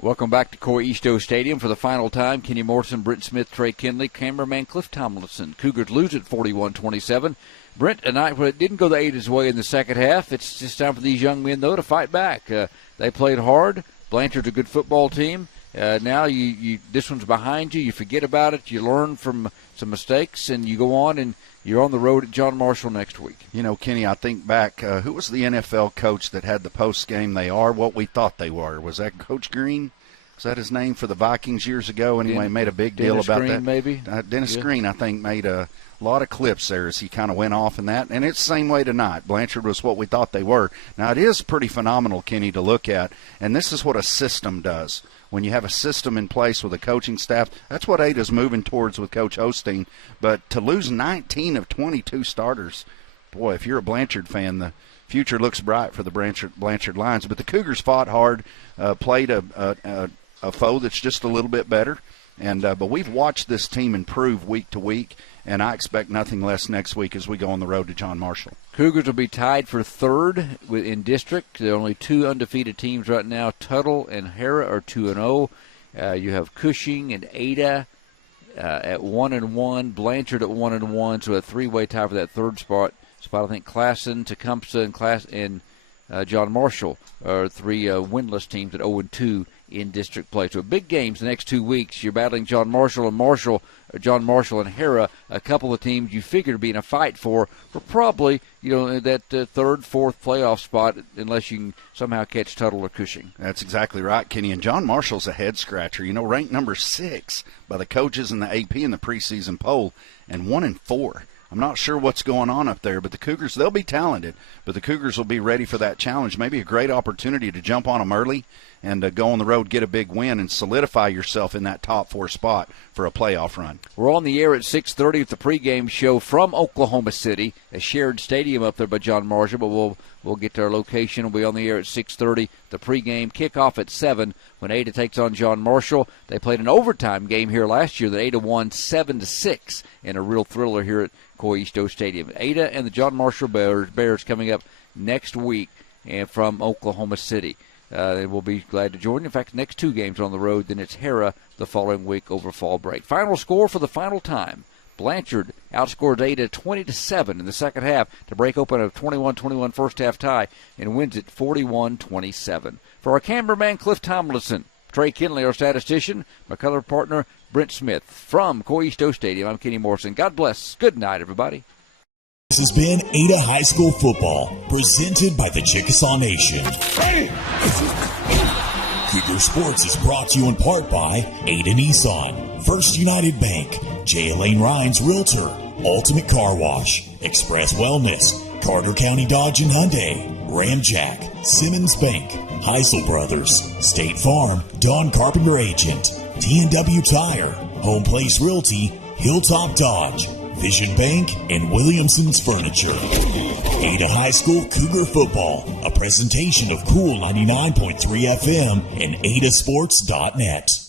Welcome back to Coy Easto Stadium for the final time. Kenny Morrison, Brent Smith, Trey Kinley, cameraman Cliff Tomlinson. Cougars lose at 41-27. Brent, tonight, well, it didn't go the Ada's way in the second half. It's just time for these young men, though, to fight back. They played hard. Blanchard's a good football team. Now this one's behind you. You forget about it. You learn from some mistakes, and you go on, and you're on the road at John Marshall next week. You know, Kenny, I think back, who was the NFL coach that had the post-game, they are what we thought they were? Was that Coach Green? Was that his name for the Vikings years ago? Anyway, made a big deal about Green, that. Maybe? Dennis Green, I think, made a lot of clips there as he kind of went off in that. And it's the same way tonight. Blanchard was what we thought they were. Now, it is pretty phenomenal, Kenny, to look at. And this is what a system does. When you have a system in place with a coaching staff, that's what Ada's moving towards with Coach Osteen. But to lose 19 of 22 starters, boy, if you're a Blanchard fan, the future looks bright for the Blanchard Lions. But the Cougars fought hard, played a foe that's just a little bit better. And but we've watched this team improve week to week, and I expect nothing less next week as we go on the road to John Marshall. Cougars will be tied for third in district. There are only two undefeated teams right now. Tuttle and Hera are 2-0. You have Cushing and Ada at 1-1. Blanchard at 1-1. So a three-way tie for that third spot. I think Classen, Tecumseh, and John Marshall are three winless teams at 0-2 in district play. So big games the next 2 weeks. You're battling John Marshall and Hera, a couple of teams you figure to be in a fight for probably, that third, fourth playoff spot unless you can somehow catch Tuttle or Cushing. That's exactly right, Kenny. And John Marshall's a head-scratcher. Ranked number 6 by the coaches in the AP in the preseason poll, and 1-4. I'm not sure what's going on up there, but the Cougars, they'll be talented, but the Cougars will be ready for that challenge. Maybe a great opportunity to jump on them early and go on the road, get a big win, and solidify yourself in that top 4 spot for a playoff run. We're on the air at 6:30 with the pregame show from Oklahoma City, a shared stadium up there by John Marshall, but we'll get to our location. We'll be on the air at 6:30. The pregame kickoff at 7 when Ada takes on John Marshall. They played an overtime game here last year that Ada won 7-6 in a real thriller here at Coy Easto Stadium. Ada and the John Marshall Bears coming up next week and from Oklahoma City. We'll be glad to join you. In fact, the next 2 games on the road, then it's Hera the following week over fall break. Final score for the final time. Blanchard outscored Ada 20-7 in the second half to break open a 21-21 first half tie and wins it 41-27. For our cameraman Cliff Tomlinson, Trey Kinley, our statistician, my color partner Brent Smith from Coy Easto Stadium, I'm Kenny Morrison. God bless. Good night, everybody. This has been Ada High School Football, presented by the Chickasaw Nation. Cougar Sports is brought to you in part by Ada Nissan, First United Bank, J. Elaine Rhines Realtor, Ultimate Car Wash, Express Wellness, Carter County Dodge and Hyundai, Ramjack, Simmons Bank, Heisel Brothers, State Farm, Don Carpenter Agent, T&W Tire, Home Place Realty, Hilltop Dodge, Vision Bank, and Williamson's Furniture. Ada High School Cougar Football, a presentation of Cool 99.3 FM and adasports.net.